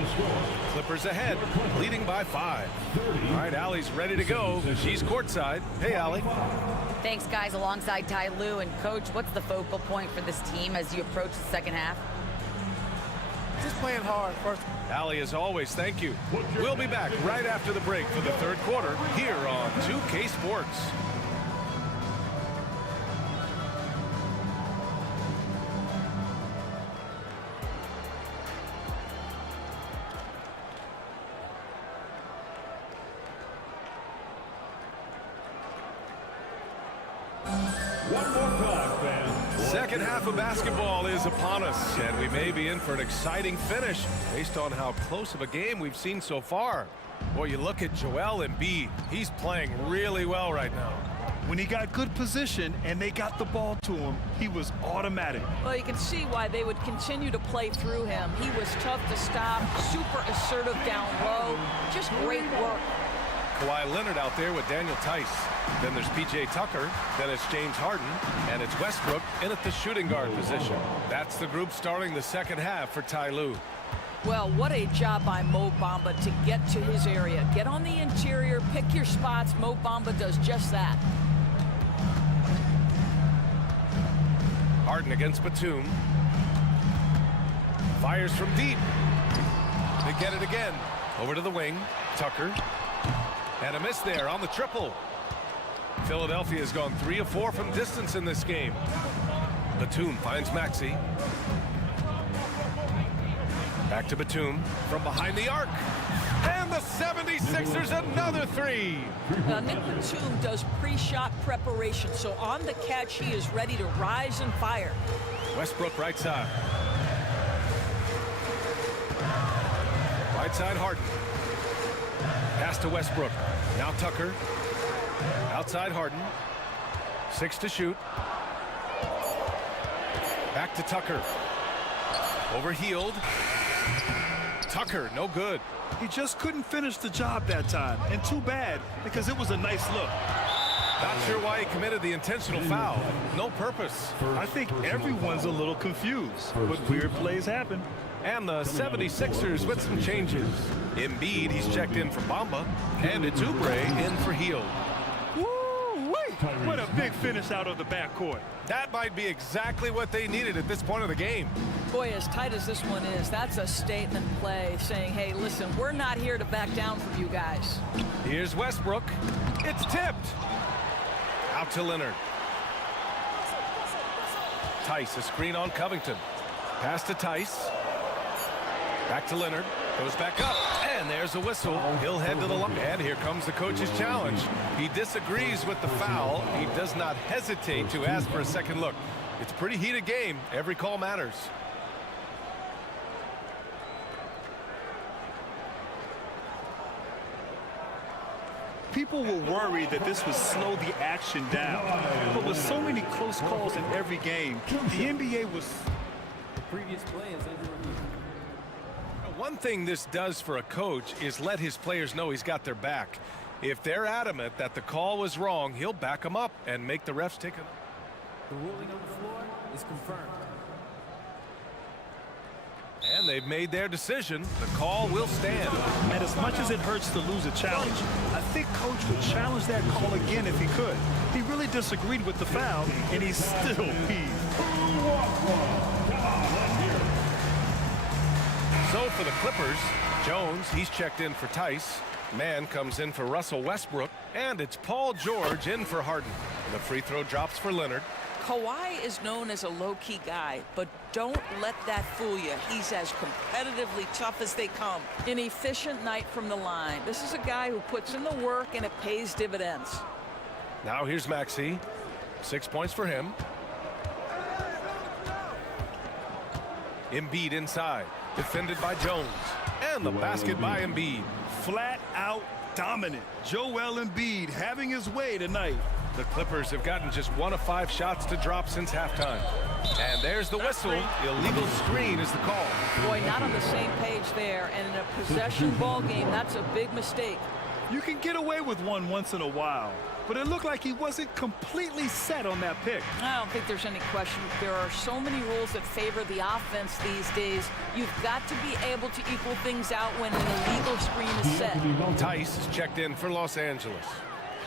Clippers ahead, leading by 5. All right, Allie's ready to go. She's courtside. Hey, Allie. Thanks, guys. Alongside Ty Lue. And, Coach, what's the focal point for this team as you approach the second half? Just playing hard first. Allie, as always, thank you. We'll be back right after the break for the third quarter here on 2K Sports. Second half of basketball is upon us, and we may be in for an exciting finish based on how close of a game we've seen so far. Boy, you look at Joel Embiid. He's playing really well right now. When he got good position and they got the ball to him, he was automatic. Well, you can see why they would continue to play through him. He was tough to stop, super assertive down low. Just great work. Kawhi Leonard out there with Daniel Tice. Then there's P.J. Tucker. Then it's James Harden. And it's Westbrook in at the shooting guard position. That's the group starting the second half for Ty Lue. Well, what a job by Mo Bamba to get to his area. Get on the interior, pick your spots. Mo Bamba does just that. Harden against Batum. Fires from deep. They get it again. Over to the wing. Tucker. And a miss there on the triple. Philadelphia has gone 3 of 4 from distance in this game. Batum finds Maxey. Back to Batum from behind the arc. And the 76ers another 3. Now, Nick Batum does pre-shot preparation, so on the catch he is ready to rise and fire. Westbrook right side. Right side Harden. Pass to Westbrook. Now Tucker. Outside Harden. 6 to shoot. Back to Tucker. Overhealed. Tucker, no good. He just couldn't finish the job that time. And too bad, because it was a nice look. Not sure why he committed the intentional foul. No purpose. I think everyone's a little confused, but weird plays happen. And the 76ers with some changes. Embiid, he's checked in for Bamba. And it's Oubre in for Hield. Woo-wee! What a big finish out of the backcourt. That might be exactly what they needed at this point of the game. Boy, as tight as this one is, that's a statement play saying, hey, listen, we're not here to back down from you guys. Here's Westbrook. It's tipped. Out to Leonard. Tice, a screen on Covington. Pass to Tice. Back to Leonard. Goes back up. And there's a whistle. He'll head to the line. And here comes the coach's challenge. He disagrees with the foul. He does not hesitate to ask for a second look. It's a pretty heated game. Every call matters. People were worried that this would slow the action down. But with so many close calls in every game, the NBA was... The previous play is under review. One thing this does for a coach is let his players know he's got their back. If they're adamant that the call was wrong, he'll back them up and make the refs take it. The ruling on the floor is confirmed. And they've made their decision. The call will stand. And as much as it hurts to lose a challenge, I think Coach would challenge that call again if he could. He really disagreed with the foul, and he's still peeved. So for the Clippers, Jones, he's checked in for Tice. Mann comes in for Russell Westbrook. And it's Paul George in for Harden. The free throw drops for Leonard. Kawhi is known as a low-key guy, but don't let that fool you. He's as competitively tough as they come. An efficient night from the line. This is a guy who puts in the work, and it pays dividends. Now here's Maxey. 6 points for him. Embiid inside. Defended by Jones. And the basket by Embiid. Flat out dominant. Joel Embiid having his way tonight. The Clippers have gotten just 1 of 5 shots to drop since halftime. And there's the whistle. Illegal screen is the call. Boy, not on the same page there. And in a possession ball game, that's a big mistake. You can get away with one once in a while, but it looked like he wasn't completely set on that pick. I don't think there's any question. There are so many rules that favor the offense these days. You've got to be able to equal things out when an illegal screen is set. Tice is checked in for Los Angeles.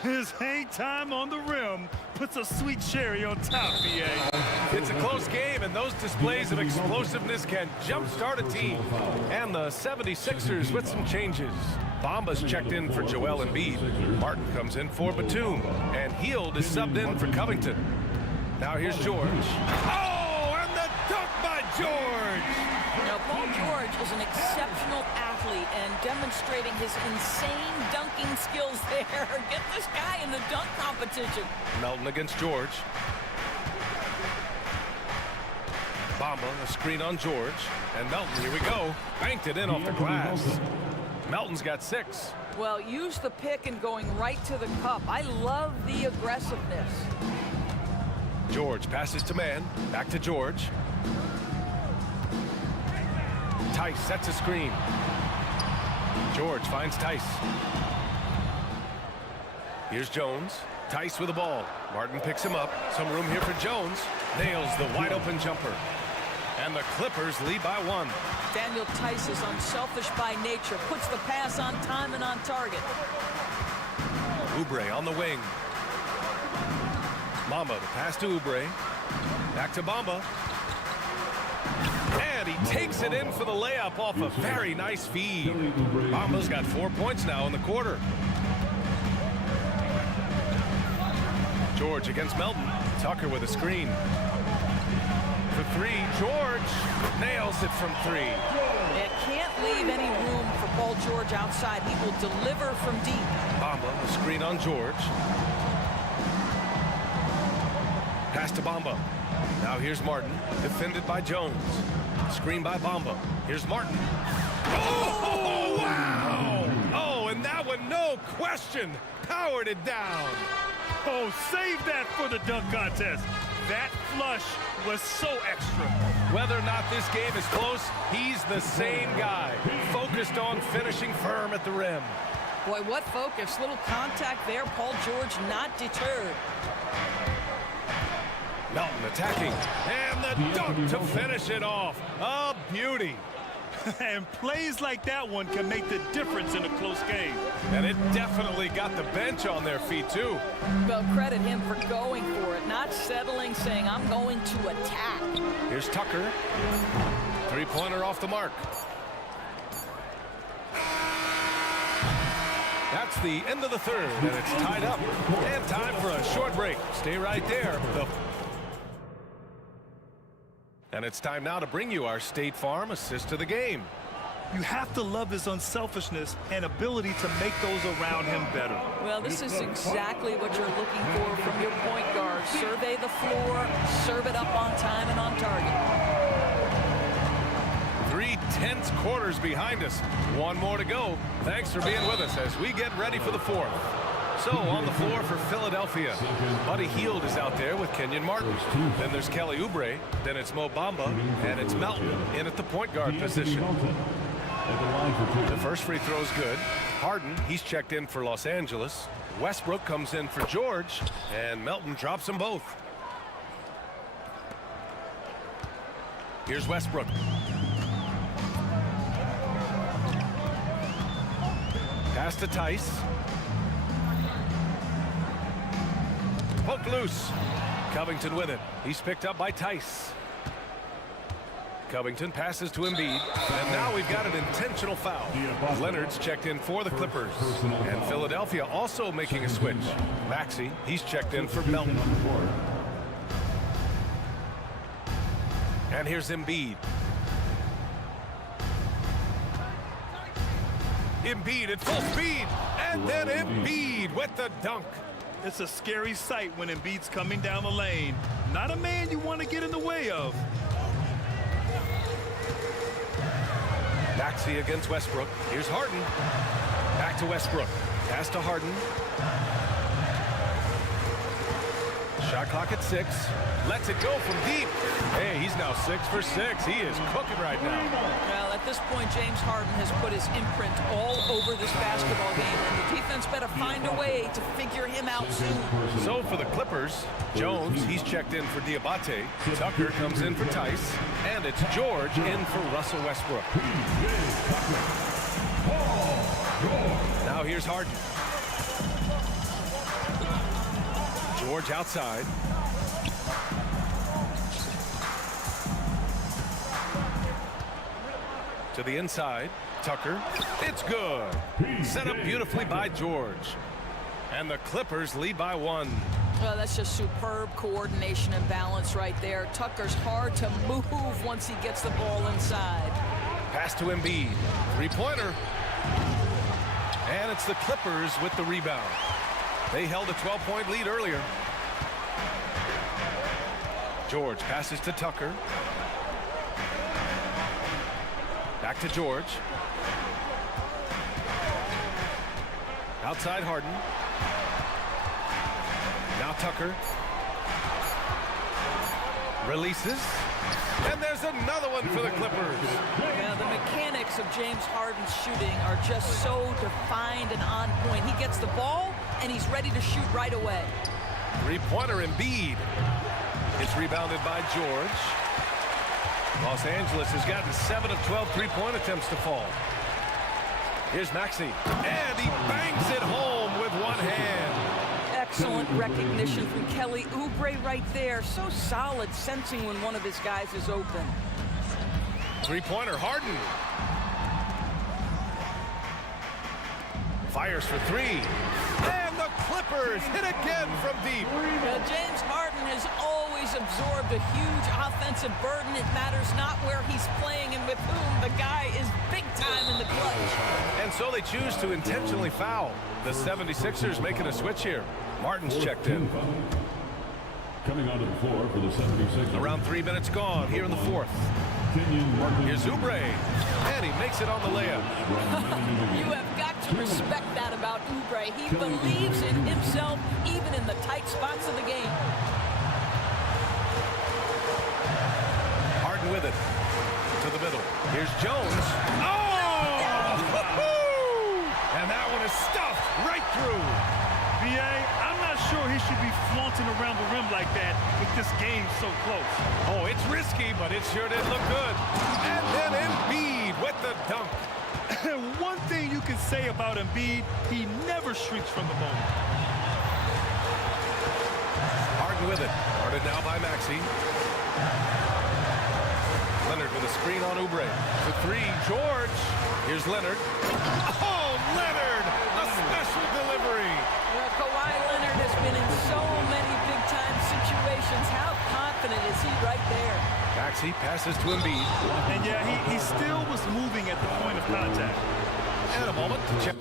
His hang time on the rim puts a sweet cherry on top, BA. It's a close game, and those displays of explosiveness can jumpstart a team. And the 76ers with some changes. Bamba's checked in for Joel Embiid. Martin comes in for Batum. And Hield is subbed in for Covington. Now here's George. Oh, and the dunk by George! Now, Paul George is an exceptional athlete and demonstrating his insane dunking skills there. Get this guy in the dunk competition. Melton against George. Bamba, a screen on George. And Melton, here we go. Banked it in off the glass. Melton's got 6. Well, use the pick and going right to the cup. I love the aggressiveness. George passes to Mann. Back to George. Tice sets a screen. George finds Tice. Here's Jones. Tice with the ball. Martin picks him up. Some room here for Jones. Nails the wide open jumper. And the Clippers lead by 1. Daniel Tice is unselfish by nature. Puts the pass on time and on target. Oubre on the wing. Bamba, the pass to Oubre. Back to Bamba. And And he takes it in for the layup off a very nice feed. Bamba's got 4 points now in the quarter. George against Melton. Tucker with a screen. For three, George nails it from three. It can't leave any room for Paul George outside. He will deliver from deep. Bamba, the screen on George. Pass to Bamba. Now here's Martin, defended by Jones. Screen by Bamba. Here's Martin. Oh, wow! Oh, and that one, no question, powered it down. Oh, save that for the dunk contest. That flush was so extra. Whether or not this game is close, he's the same guy, focused on finishing firm at the rim. Boy, what focus. Little contact there. Paul George not deterred. Melton attacking, and the dunk to finish it off. A beauty. And plays like that one can make the difference in a close game. And it definitely got the bench on their feet, too. Well, credit him for going for it, not settling, saying, I'm going to attack. Here's Tucker. Three-pointer off the mark. That's the end of the third, and it's tied up. And time for a short break. Stay right there. And it's time now to bring you our State Farm assist of the game. You have to love his unselfishness and ability to make those around him better. Well, this is exactly what you're looking for from your point guard. Survey the floor, serve it up on time and on target. 3 tense quarters behind us. One more to go. Thanks for being with us as we get ready for the fourth. So, on the floor for Philadelphia, Buddy Hield is out there with Kenyon Martin. Then there's Kelly Oubre, then it's Mo Bamba, and it's Melton in at the point guard position. The first free throw's good. Harden, he's checked in for Los Angeles. Westbrook comes in for George, and Melton drops them both. Here's Westbrook. Pass to Tice. Hook loose. Covington with it. He's picked up by Tice. Covington passes to Embiid. And now we've got an intentional foul. Leonard's checked in for the Clippers. And Philadelphia also making a switch. Maxey, he's checked in for Melton. And here's Embiid. Embiid at full speed. And then Embiid with the dunk. It's a scary sight when Embiid's coming down the lane. Not a man you want to get in the way of. Maxey against Westbrook. Here's Harden. Back to Westbrook. Pass to Harden. Shot clock at 6. Lets it go from deep. Hey, he's now 6 for 6. He is cooking right now. Well, at this point, James Harden has put his imprint all over this basketball game, and the defense better find a way to figure him out soon. So for the Clippers, Jones, he's checked in for Diabate. Tucker comes in for Tice. And it's George in for Russell Westbrook. Now here's Harden. George outside. To the inside. Tucker. It's good. Set up beautifully by George. And the Clippers lead by 1. Well, that's just superb coordination and balance right there. Tucker's hard to move once he gets the ball inside. Pass to Embiid. Three-pointer. And it's the Clippers with the rebound. They held a 12-point lead earlier. George passes to Tucker. Back to George. Outside Harden. Now Tucker. Releases. And there's another one for the Clippers. Yeah, the mechanics of James Harden's shooting are just so defined and on point. He gets the ball, and he's ready to shoot right away. Three-pointer Embiid. It's rebounded by George. Los Angeles has gotten 7 of 12 three-point attempts to fall. Here's Maxey. And he bangs it home with one hand. Excellent recognition from Kelly Oubre right there. So solid, sensing when one of his guys is open. Three-pointer, Harden. Fires for three. And the Clippers hit again from deep. James Harden has always absorbed a huge offensive burden. It matters not where he's playing and with whom. The guy is big time in the clutch. And so they choose to intentionally foul. The 76ers making a switch here. Martin's checked in. Coming onto the floor for the 76ers. Around 3 minutes gone here in the fourth. Here's Oubre, and he makes it on the layup. You have got to respect that about Oubre. He believes in himself, even in the tight spots of the game. Harden with it. To the middle. Here's Jones. Oh! And that one is stuffed right through. BA, I'm not sure he should be flaunting around the rim like that with this game so close. Oh, it's risky, but it sure did look good. And then Embiid with the dunk. One thing you can say about Embiid, he never shrinks from the moment. Harden with it. Guarded now by Maxey. Leonard with a screen on Oubre. For three, George. Here's Leonard. Oh, Leonard! A special delivery. Well, Kawhi Leonard has been in so many big-time situations. How confident is he right there? Maxey passes to Embiid. And yeah, he still was moving at the point of contact. And a moment to check.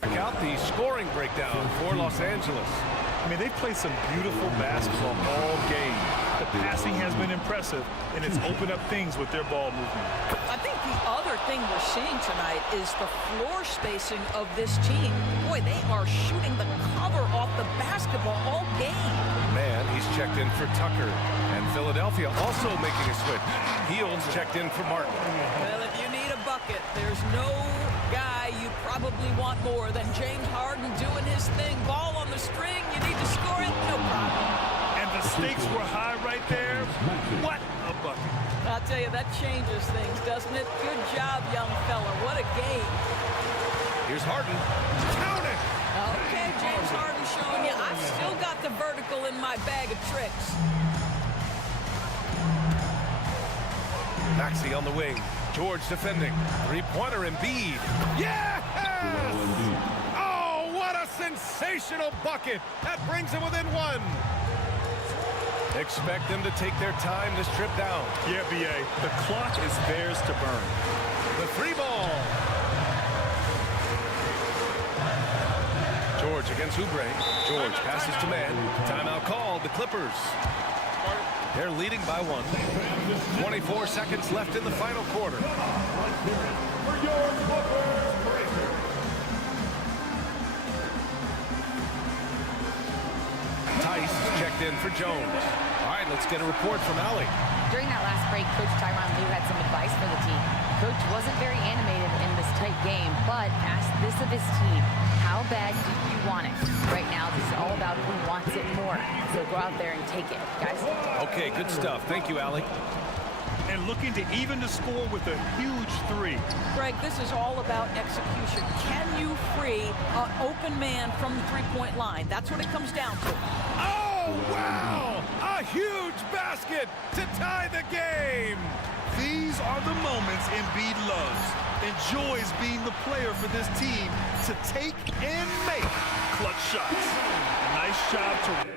Check out the scoring breakdown for Los Angeles. I mean, they've played some beautiful basketball all game. The passing has been impressive, and it's opened up things with their ball movement. I think the other thing we're seeing tonight is the floor spacing of this team. Boy, they are shooting the cover off the basketball all game. Man, he's checked in for Tucker. And Philadelphia also making a switch. Heels checked in for Martin. Well, if you need a bucket, there's no guy you probably want more than James Harden doing his thing. Ball on the string, you need to score it, no problem. And the stakes were high right there. What a bucket. I'll tell you, that changes things, doesn't it? Good job, young fella. What a game. Here's Harden. Count it! Okay, James Harden showing you I've still got the vertical in my bag of tricks. Maxey on the wing. George defending. Three-pointer Embiid. Yes! Oh, what a sensational bucket. That brings him within one. Expect them to take their time this trip down. Yeah, BA. The clock is theirs to burn. The three ball. George against Oubre. George passes to man. Timeout called. The Clippers. They're leading by one. 24 seconds left in the final quarter. Tice checked in for Jones. All right, let's get a report from Allie. During that last break, Coach Tyronn Lue had some advice for the team. Coach wasn't very animated in this tight game, but asked this of his team. How bad do you want it? Right now, this is all about who wants it more. So go out there and take it, guys. Okay, good stuff. Thank you, Allie. And looking to even the score with a huge three. Greg, this is all about execution. Can you free an open man from the three-point line? That's what it comes down to. Oh, wow! A huge basket to tie the game! These are the moments Embiid loves. Enjoys being the player for this team to take and make clutch shots. Nice job to...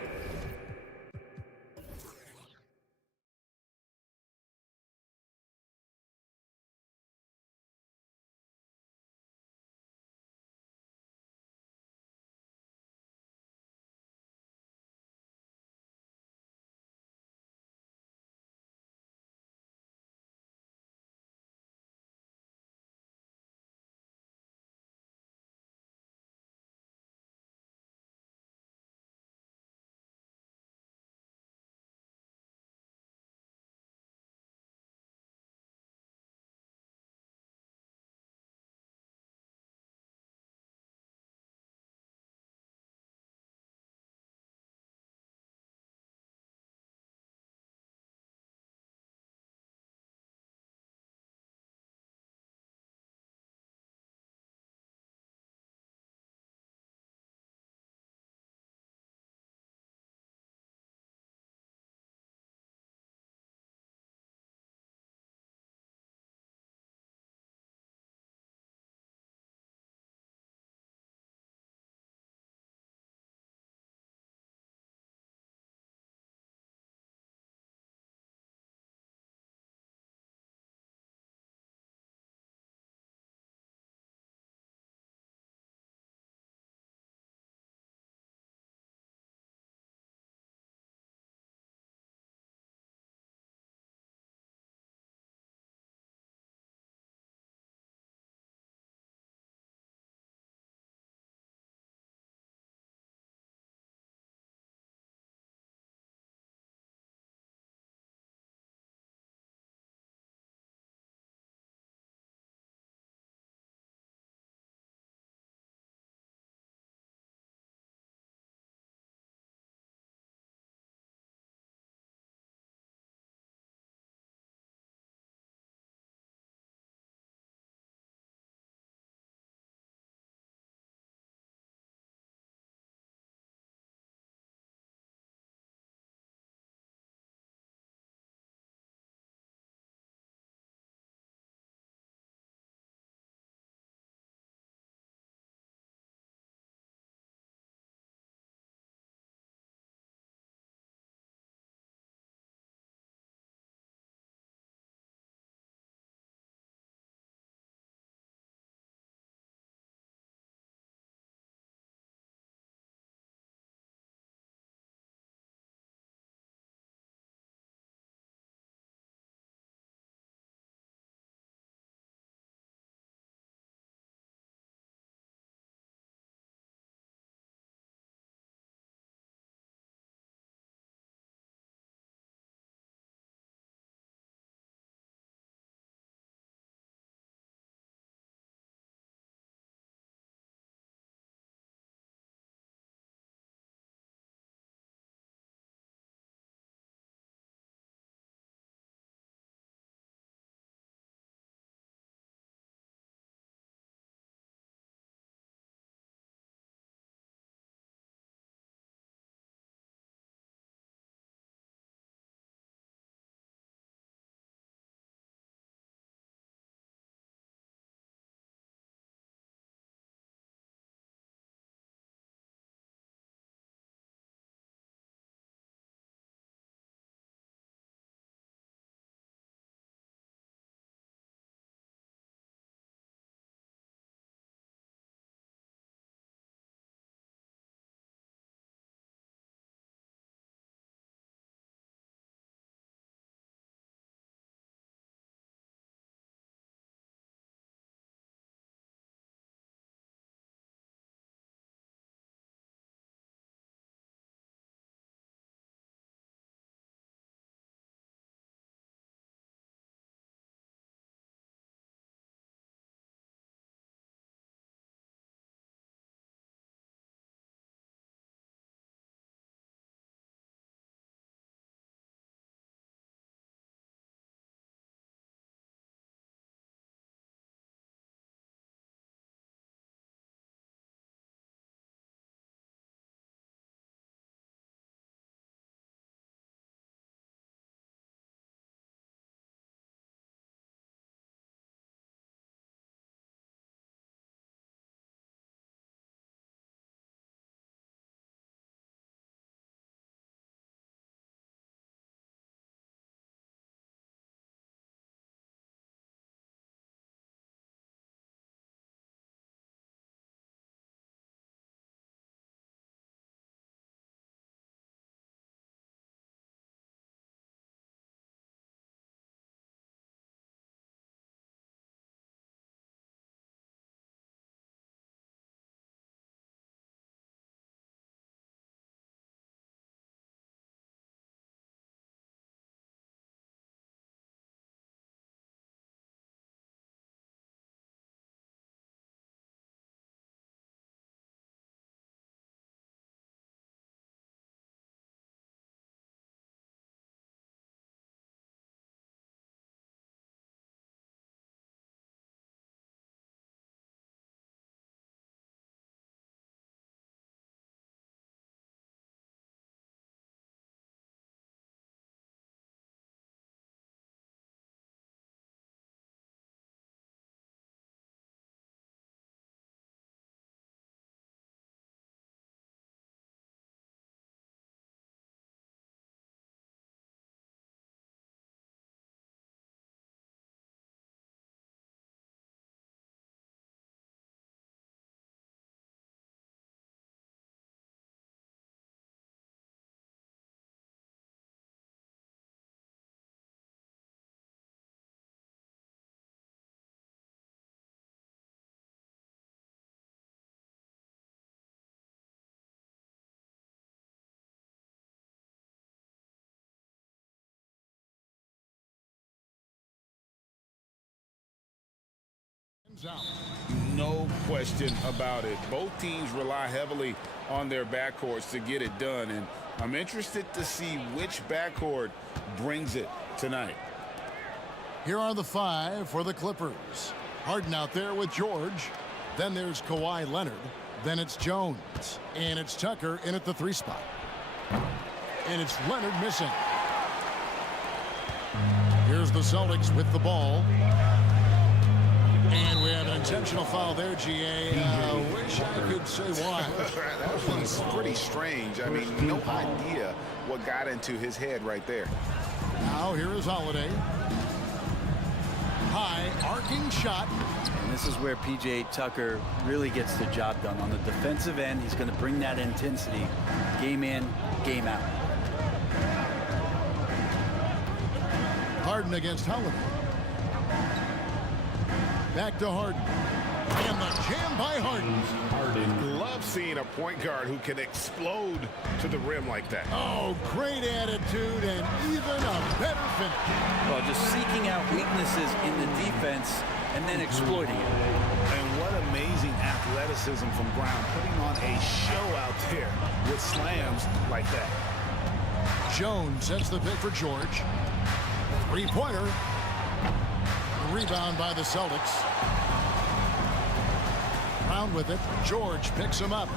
No question about it. Both teams rely heavily on their backcourts to get it done, and I'm interested to see which backcourt brings it tonight. Here are the 5 for the Clippers. Harden out there with George. Then there's Kawhi Leonard. Then it's Jones. And it's Tucker in at the 3 spot. And it's Leonard missing. Here's the Celtics with the ball. And we have an intentional foul there, GA. Wish I could say why. That one's pretty strange. I mean, no idea what got into his head right there. Now here is Holiday. High arcing shot. And this is where P.J. Tucker really gets the job done. On the defensive end, he's going to bring that intensity game in, game out. Harden against Holiday. Back to Harden. And the jam by Harden. Love seeing a point guard who can explode to the rim like that. Oh, great attitude and even a better finish. Well, just seeking out weaknesses in the defense and then exploiting it. And what amazing athleticism from Brown, putting on a show out there with slams like that. Jones sets the pick for George. 3-pointer. Rebound by the Celtics. Brown with it. George picks him up.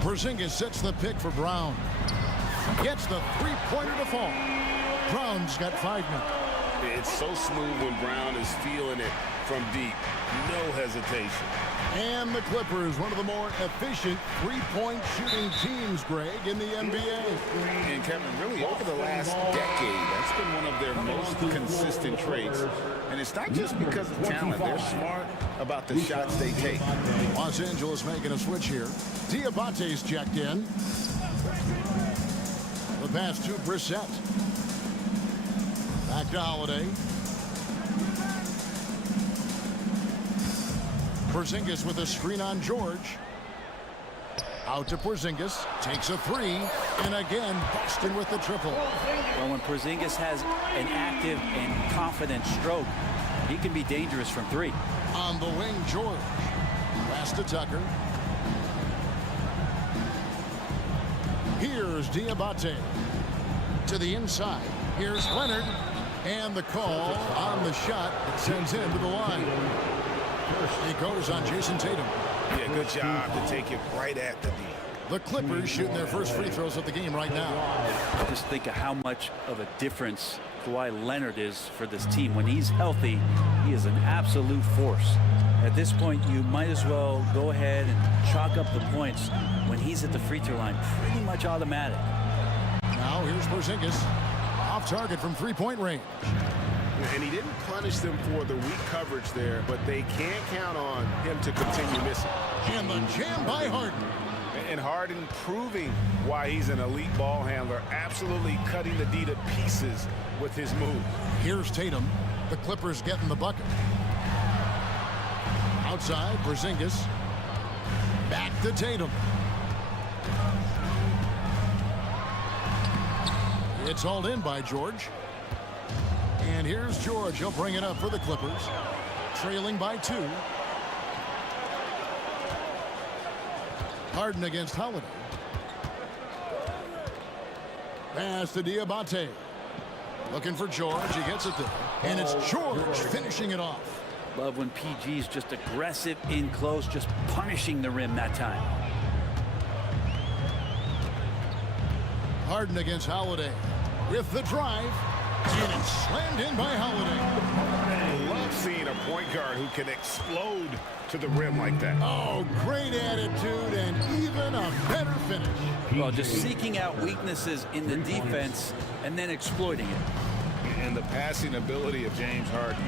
Porzingis sets the pick for Brown. Gets the 3-pointer to fall. Brown's got 5 minutes. It's so smooth when Brown is feeling it from deep. No hesitation. And the Clippers, one of the more efficient 3-point shooting teams, Greg, in the NBA. And Kevin, really over the last decade, that's been one of their most consistent traits. And it's not just because of talent. They're smart about the shots they take. Los Angeles making a switch here. Diabate's checked in. The pass to Brissett. Back to Holiday. Porzingis with a screen on George. Out to Porzingis. Takes a 3. And again, Boston with the triple. Well, when Porzingis has an active and confident stroke, he can be dangerous from 3. On the wing, George. Pass to Tucker. Here's Diabate. To the inside. Here's Leonard. And the call on the shot sends him to the line. It goes on Jason Tatum. Yeah, good job to take it right at the D. The Clippers shooting their first free throws of the game right now. Just think of how much of a difference Kawhi Leonard is for this team. When he's healthy, he is an absolute force. At this point, you might as well go ahead and chalk up the points when he's at the free throw line. Pretty much automatic. Now here's Porzingis. Off target from 3-point range. And he didn't punish them for the weak coverage there, but they can't count on him to continue missing. And the jam by Harden. And Harden proving why he's an elite ball handler, absolutely cutting the D to pieces with his move. Here's Tatum. The Clippers getting the bucket. Outside, Porzingis. Back to Tatum. It's hauled in by George. And here's George. He'll bring it up for the Clippers. Trailing by 2. Harden against Holiday. Pass to Diabate. Looking for George. He gets it there. And it's George finishing it off. Love when PG's just aggressive in close, just punishing the rim that time. Harden against Holiday. With the drive. And it's slammed in by Holiday. Love seeing a point guard who can explode to the rim like that. Oh, great attitude and even a better finish. Well, just seeking out weaknesses in the defense and then exploiting it. And the passing ability of James Harden,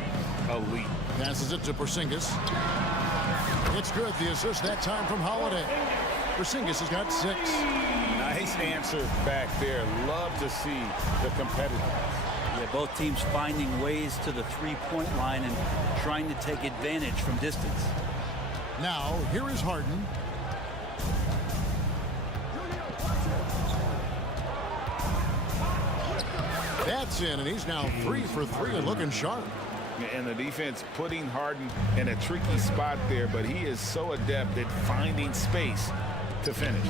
elite. Passes it to Porzingis. It's good. The assist that time from Holiday. Porzingis has got 6. Nice answer back there. Love to see the competitiveness. Yeah, both teams finding ways to the 3-point line and trying to take advantage from distance. Now, here is Harden. That's in, and he's now 3 for 3 and looking sharp. And the defense putting Harden in a tricky spot there, but he is so adept at finding space to finish.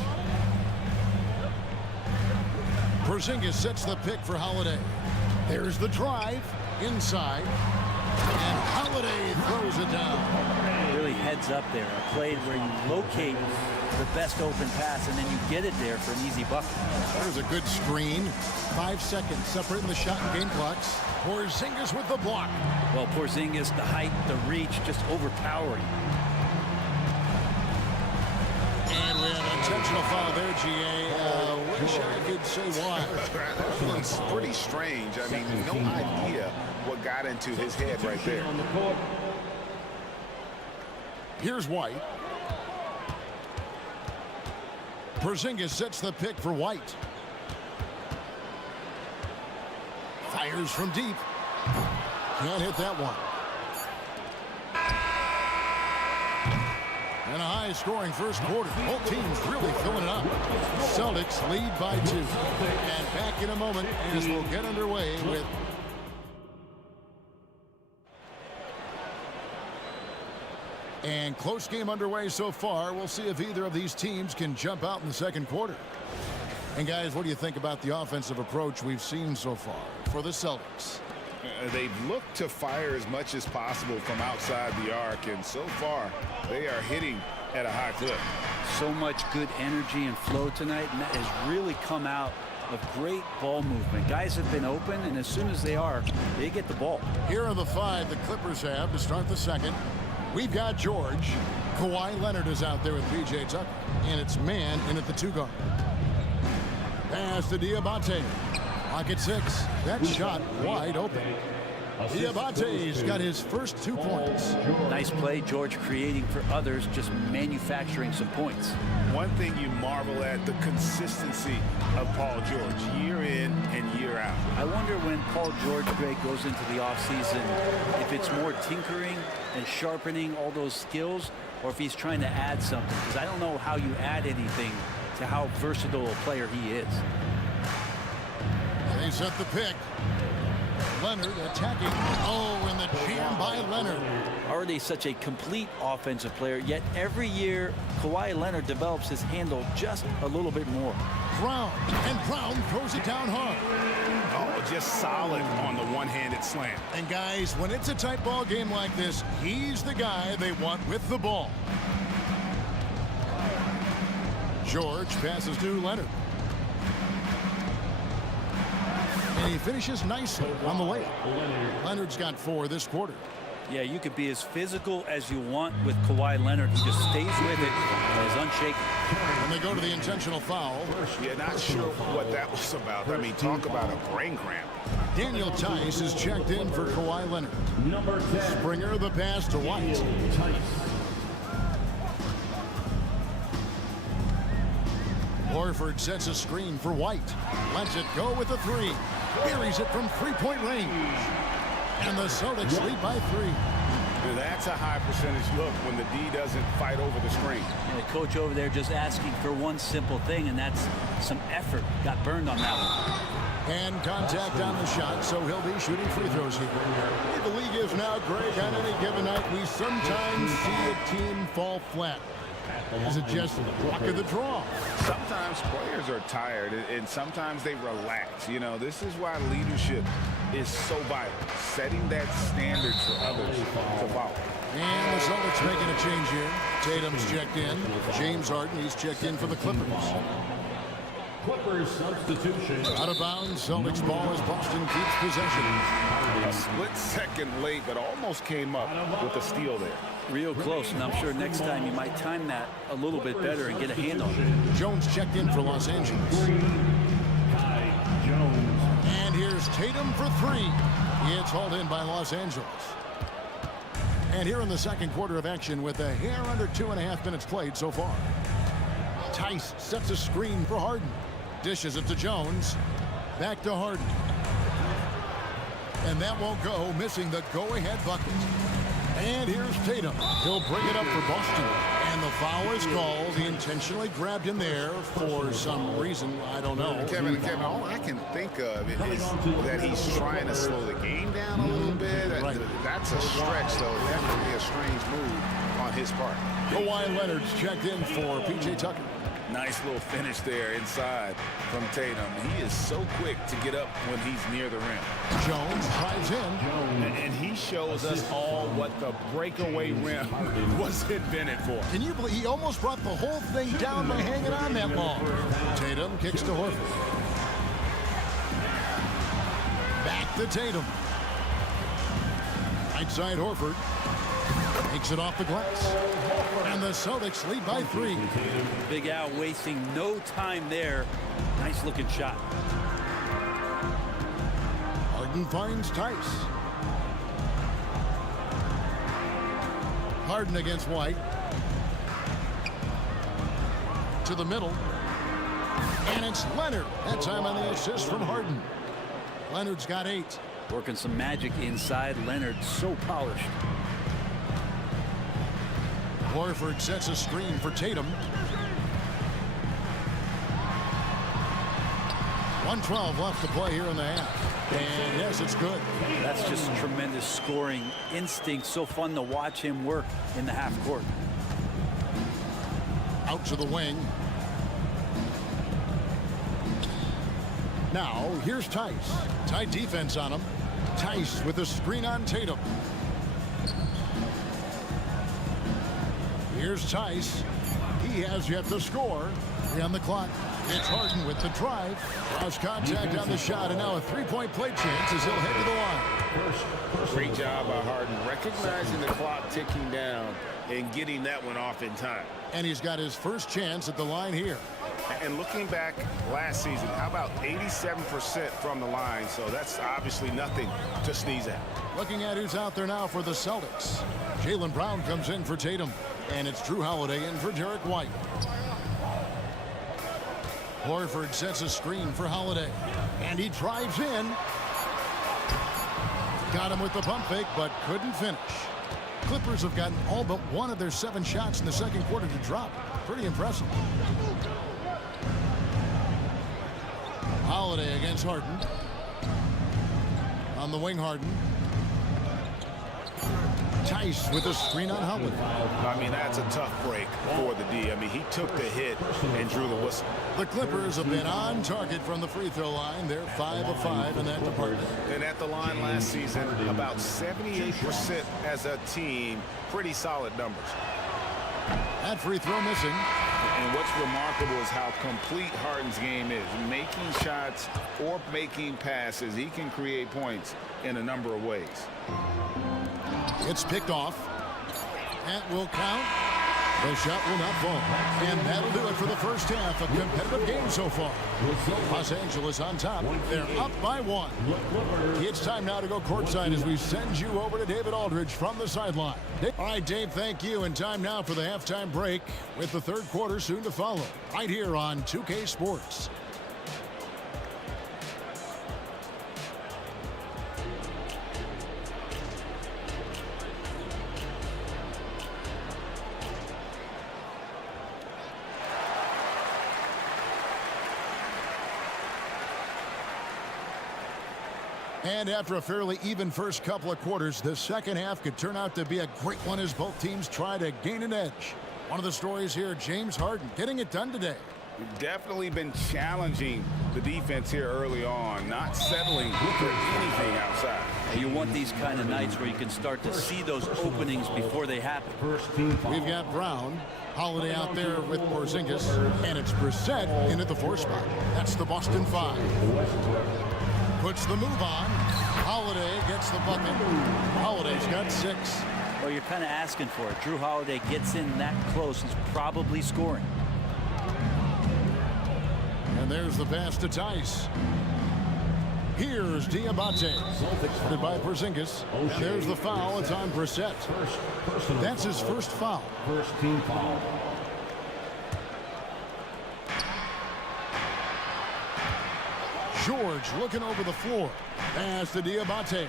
Porzingis sets the pick for Holiday. There's the drive inside, and Holiday throws it down. Really heads up there, a play where you locate the best open pass and then you get it there for an easy bucket. There's a good screen. 5 seconds separating the shot and game clocks. Porzingis with the block. Well, Porzingis, the height, the reach, just overpowering. And we have an intentional foul there, GA. Wish I could say why. That one's pretty strange. I mean, no idea what got into his head right there. Here's White. Porzingis sets the pick for White. Fires from deep. Can't hit that one. And a high-scoring first quarter. Both teams really filling it up. Celtics lead by 2. And back in a moment as we'll get underway with... And close game underway so far. We'll see if either of these teams can jump out in the second quarter. And guys, what do you think about the offensive approach we've seen so far for the Celtics? They've looked to fire as much as possible from outside the arc, and so far they are hitting at a high clip. So much good energy and flow tonight, and that has really come out of great ball movement. Guys have been open, and as soon as they get the ball. Here are the 5 the Clippers have to start the second. We've got George. Kawhi Leonard is out there with P.J. Tucker, and it's man in at the 2 guard. Pass to Diabate. Pocket 6. That shot wide open. Diabate's got his first 2 points. Nice play, George creating for others, just manufacturing some points. One thing you marvel at, the consistency of Paul George, year in and year out. I wonder when Paul George, Greg, goes into the offseason, if it's more tinkering and sharpening all those skills, or if he's trying to add something, because I don't know how you add anything to how versatile a player he is. They set the pick. Leonard attacking. Oh, and the jam by Leonard. Already such a complete offensive player, yet every year Kawhi Leonard develops his handle just a little bit more. Brown, and Brown throws it down hard. Oh, just solid on the one-handed slam. And guys, when it's a tight ball game like this, he's the guy they want with the ball. George passes to Leonard. And he finishes nicely on the layup. Leonard's got 4 this quarter. Yeah, you could be as physical as you want with Kawhi Leonard. He just stays with it and is unshaken. And they go to the intentional foul. Yeah, not sure what that was about. I mean, talk about a brain cramp. Daniel Tice is checked in for Kawhi Leonard. Number 10. Springer the pass to White. Horford sets a screen for White. Lets it go with a 3. Buries it from 3-point range. And the Celtics lead by 3. That's a high percentage look when the D doesn't fight over the screen. And the coach over there just asking for one simple thing, and that's some effort. Got burned on that one. And contact on the shot, so he'll be shooting free throws here. The league is now, Greg, on any given night, we sometimes see a team fall flat. Is it just luck of the draw? Sometimes players are tired, and sometimes they relax. You know, this is why leadership is so vital, setting that standard for others to follow. And the Celtics making a change here. Tatum's checked in. James Harden, he's checked in for the Clippers. Clippers substitution. Out of bounds, Celtics ball as Boston keeps possession. A split second late, but almost came up with a steal there. Real close, and I'm sure next time you might time that a little bit better and get a hand on it. Jones checked in for Los Angeles. And here's Tatum for 3. It's hauled in by Los Angeles. And here in the second quarter of action with a hair under 2.5 minutes played so far. Tice sets a screen for Harden. Dishes it to Jones. Back to Harden. And that won't go, missing the go-ahead bucket. And here's Tatum. He'll bring it up for Boston. And the foul is called. He intentionally grabbed him there for some reason. I don't know. Kevin, all I can think of is that he's trying to slow the game down a little bit. Right. That's a stretch, though. Definitely a strange move on his part. Kawhi Leonard's checked in for P.J. Tucker. Nice little finish there inside from Tatum. He is so quick to get up when he's near the rim. Jones drives in. And he shows us all what the breakaway rim was invented for. Can you believe he almost brought the whole thing down by hanging on that long? Tatum kicks to Horford. Back to Tatum. Right side Horford. Takes it off the glass. And the Celtics lead by 3. Big Al wasting no time there. Nice looking shot. Harden finds Tice. Harden against White. To the middle. And it's Leonard. That time on the assist from Harden. Leonard's got 8. Working some magic inside. Leonard so polished. Horford sets a screen for Tatum. 1:12 left to play here in the half. And yes, it's good. That's just tremendous scoring instinct. So fun to watch him work in the half court. Out to the wing. Now, here's Tice. Tight defense on him. Tice with a screen on Tatum. Here's Tice. He has yet to score. 3 on the clock. It's Harden with the drive. Draws contact on the shot, and now a three-point play chance as he'll head to the line. Great job by Harden, recognizing the clock ticking down and getting that one off in time. And he's got his first chance at the line here. And looking back last season, how about 87% from the line? So that's obviously nothing to sneeze at. Looking at who's out there now for the Celtics. Jaylen Brown comes in for Tatum. And it's Drew Holiday in for Derek White. Horford sets a screen for Holiday. And he drives in. Got him with the pump fake, but couldn't finish. Clippers have gotten all but one of their 7 shots in the second quarter to drop. Pretty impressive. Holiday against Harden. On the wing, Harden. Tice with a screen on Holiday. I mean, that's a tough break for the D. I mean, he took the hit and drew the whistle. The Clippers have been on target from the free throw line. They're 5 of 5 in that department. And at the line last season, about 78% as a team. Pretty solid numbers. That free throw missing. And what's remarkable is how complete Harden's game is. Making shots or making passes, he can create points in a number of ways. It's picked off. That will count. The shot will not fall. And that'll do it for the first half. A competitive game so far. Los Angeles on top. They're up by 1. It's time now to go courtside as we send you over to David Aldridge from the sideline. All right, Dave, thank you. And time now for the halftime break with the third quarter soon to follow. Right here on 2K Sports. And after a fairly even first couple of quarters, the second half could turn out to be a great one as both teams try to gain an edge. One of the stories here, James Harden getting it done today. We've definitely been challenging the defense here early on, not settling for anything outside. And you want these kind of nights where you can start to see those openings before they happen. We've got Brown. Holiday out there with Porzingis. And it's Brissett in at the 4 spot. That's the Boston 5. Puts the move on. Holiday gets the bucket. Holiday's got 6. Well, you're kind of asking for it. Drew Holiday gets in that close. He's probably scoring. And there's the pass to Tice. Here's Diabate. Supported by Porzingis. And there's the foul. It's on Brissett. That's his first foul. First team foul. George looking over the floor. Pass to Diabate.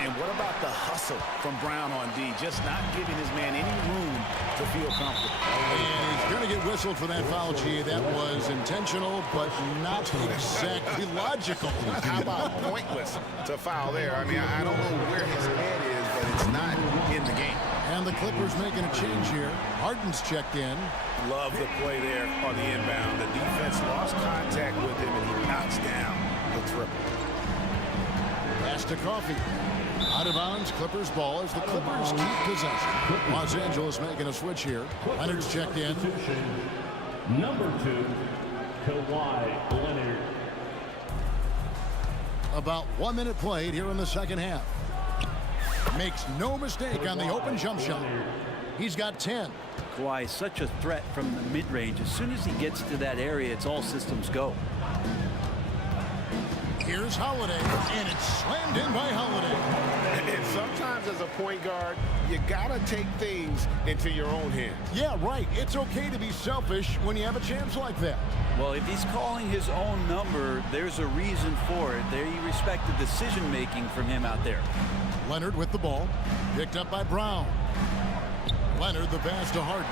And what about the hustle from Brown on D? Just not giving his man any room to feel comfortable. And he's going to get whistled for that foul, G. That was intentional, but not exactly logical. How about pointless to foul there? I mean, I don't know where his head is, but it's not in the game. And the Clippers making a change here. Harden's checked in. Love the play there on the inbound. The defense lost contact with him, and he knocks down the triple. Pass to Coffee. Out of bounds, Clippers ball as the Clippers keep possession. Los Angeles making a switch here. Leonard's checked in. Number 2, Kawhi Leonard. About 1 minute played here in the second half. Makes no mistake on the open jump shot. He's got 10. Kawhi is such a threat from the mid-range. As soon as he gets to that area, it's all systems go. Here's Holiday, and it's slammed in by Holiday. And sometimes as a point guard, you gotta take things into your own hands. Yeah, right. It's okay to be selfish when you have a chance like that. Well, if he's calling his own number, there's a reason for it. There you respect the decision-making from him out there. Leonard with the ball, picked up by Brown. Leonard, the pass to Harden.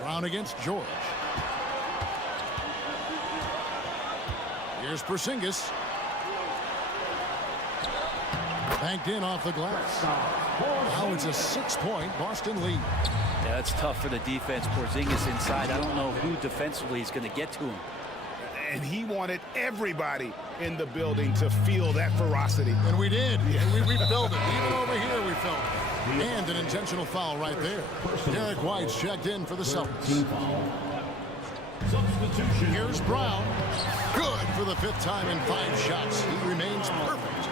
Brown against George. Here's Porzingis. Banked in off the glass. Now it's a 6-point Boston lead. Yeah, that's tough for the defense. Porzingis inside. I don't know who defensively is going to get to him. And he wanted everybody in the building to feel that ferocity. And we did. Yeah. We felt it. Even over here we felt it. And an intentional foul right there. Derek White's checked in for the Celtics. Substitution. Here's Brown. Good for the 5th time in 5 shots. He remains perfect.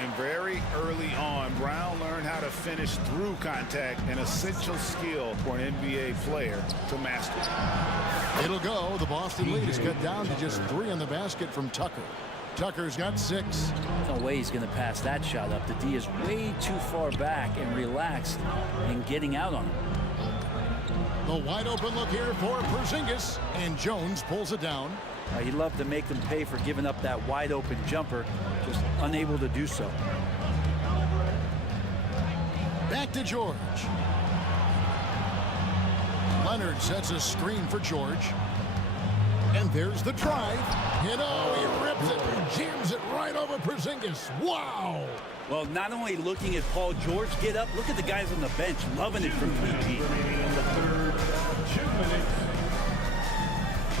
And very early on, Brown learned how to finish through contact, an essential skill for an NBA player to master. It'll go. The Boston lead is cut down to just 3 in the basket from Tucker. Tucker's got 6. No way he's going to pass that shot up. The D is way too far back and relaxed in getting out on him. The wide open look here for Porzingis, and Jones pulls it down. He'd love to make them pay for giving up that wide open jumper, just unable to do so. Back to George. Leonard sets a screen for George. And there's the drive. And oh, he rips it and jams it right over Porzingis. Wow! Well, not only looking at Paul George get up, look at the guys on the bench loving it from PG.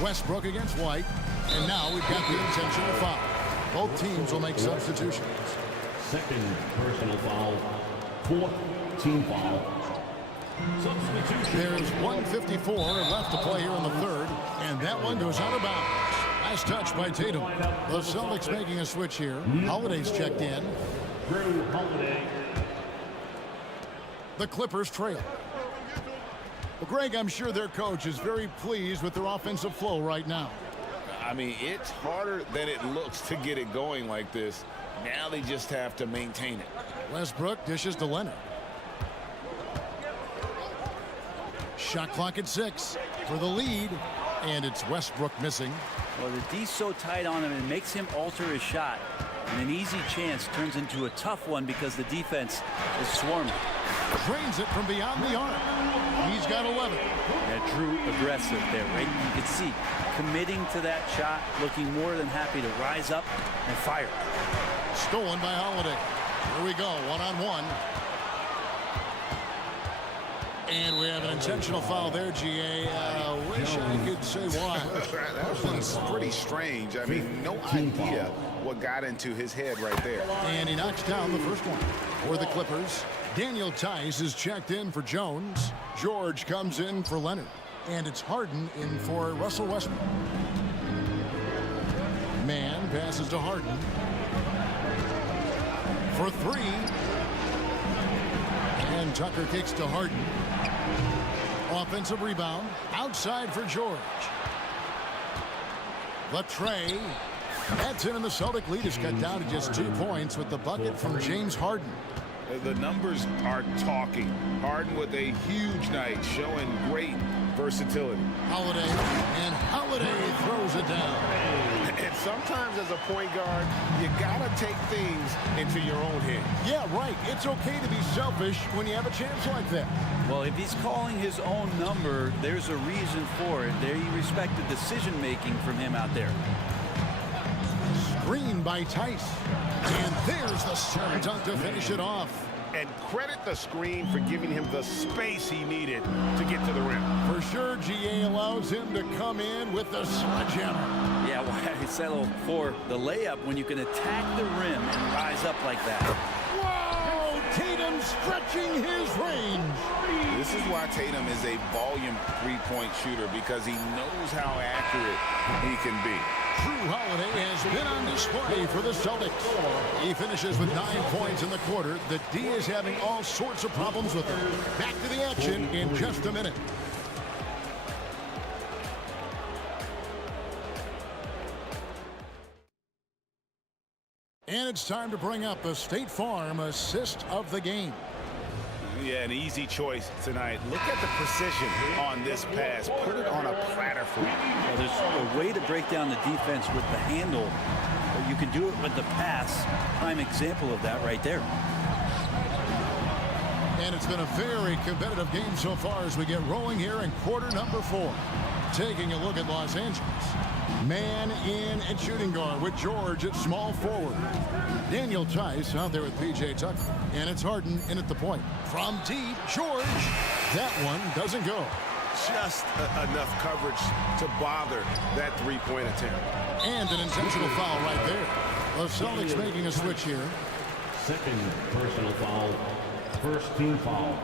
Westbrook against White. And now we've got the intentional foul. Both teams will make substitutions. Second personal foul. 4th team foul. Substitution. There's 1:54 left to play here in the 3rd, and that one goes out of bounds. Nice touch by Tatum. The Celtics making a switch here. Holiday's checked in. Drew Holiday. The Clippers trail. Well, Greg, I'm sure their coach is very pleased with their offensive flow right now. I mean, it's harder than it looks to get it going like this. Now they just have to maintain it. Westbrook dishes to Leonard. Shot clock at 6 for the lead, and it's Westbrook missing. Well, the D's so tight on him, it makes him alter his shot. And an easy chance turns into a tough one because the defense is swarming. Drains it from beyond the arc. He's got 11. Yeah, Drew aggressive there, right? You can see committing to that shot, looking more than happy to rise up and fire. Stolen by Holiday. Here we go, 1-on-1. And we have an intentional foul there, GA. Wish I could say why. That one's pretty strange. I mean, no idea what got into his head right there. And he knocks down the first one. For the Clippers, Daniel Tice is checked in for Jones. George comes in for Leonard. And it's Harden in for Russell Westbrook. Man passes to Harden. For 3. And Tucker kicks to Harden. Offensive rebound. Outside for George. The tray. That's in, and the Celtic lead is cut down to just 2 points with the bucket from James Harden. The numbers are talking. Harden with a huge night, showing great versatility. Holiday, and Holiday throws it down. And sometimes as a point guard, you gotta take things into your own hands. Yeah, right. It's okay to be selfish when you have a chance like that. Well, if he's calling his own number, there's a reason for it. There you respect the decision-making from him out there. Screen by Tice. And there's the slam dunk to finish it off. And credit the screen for giving him the space he needed to get to the rim. For sure, GA allows him to come in with the sledgehammer. Yeah, why settle for the layup when you can attack the rim and rise up like that? Whoa! Tatum stretching his range. This is why Tatum is a volume three-point shooter, because he knows how accurate he can be. Drew Holiday has been on display for the Celtics. He finishes with 9 points in the quarter. The D is having all sorts of problems with him. Back to the action in just a minute. And it's time to bring up the State Farm assist of the game. Yeah, an easy choice tonight. Look at the precision on this pass. Put it on a platter for him. Well, there's a way to break down the defense with the handle. But you can do it with the pass. Prime example of that right there. And it's been a very competitive game so far as we get rolling here in quarter number 4. Taking a look at Los Angeles. Man in at shooting guard with George at small forward. Daniel Tice out there with P.J. Tucker. And it's Harden in at the point. From deep, George. That one doesn't go. Just enough coverage to bother that three-point attempt. And an intentional foul right there. The Celtics making a switch here. Second personal foul. First team foul.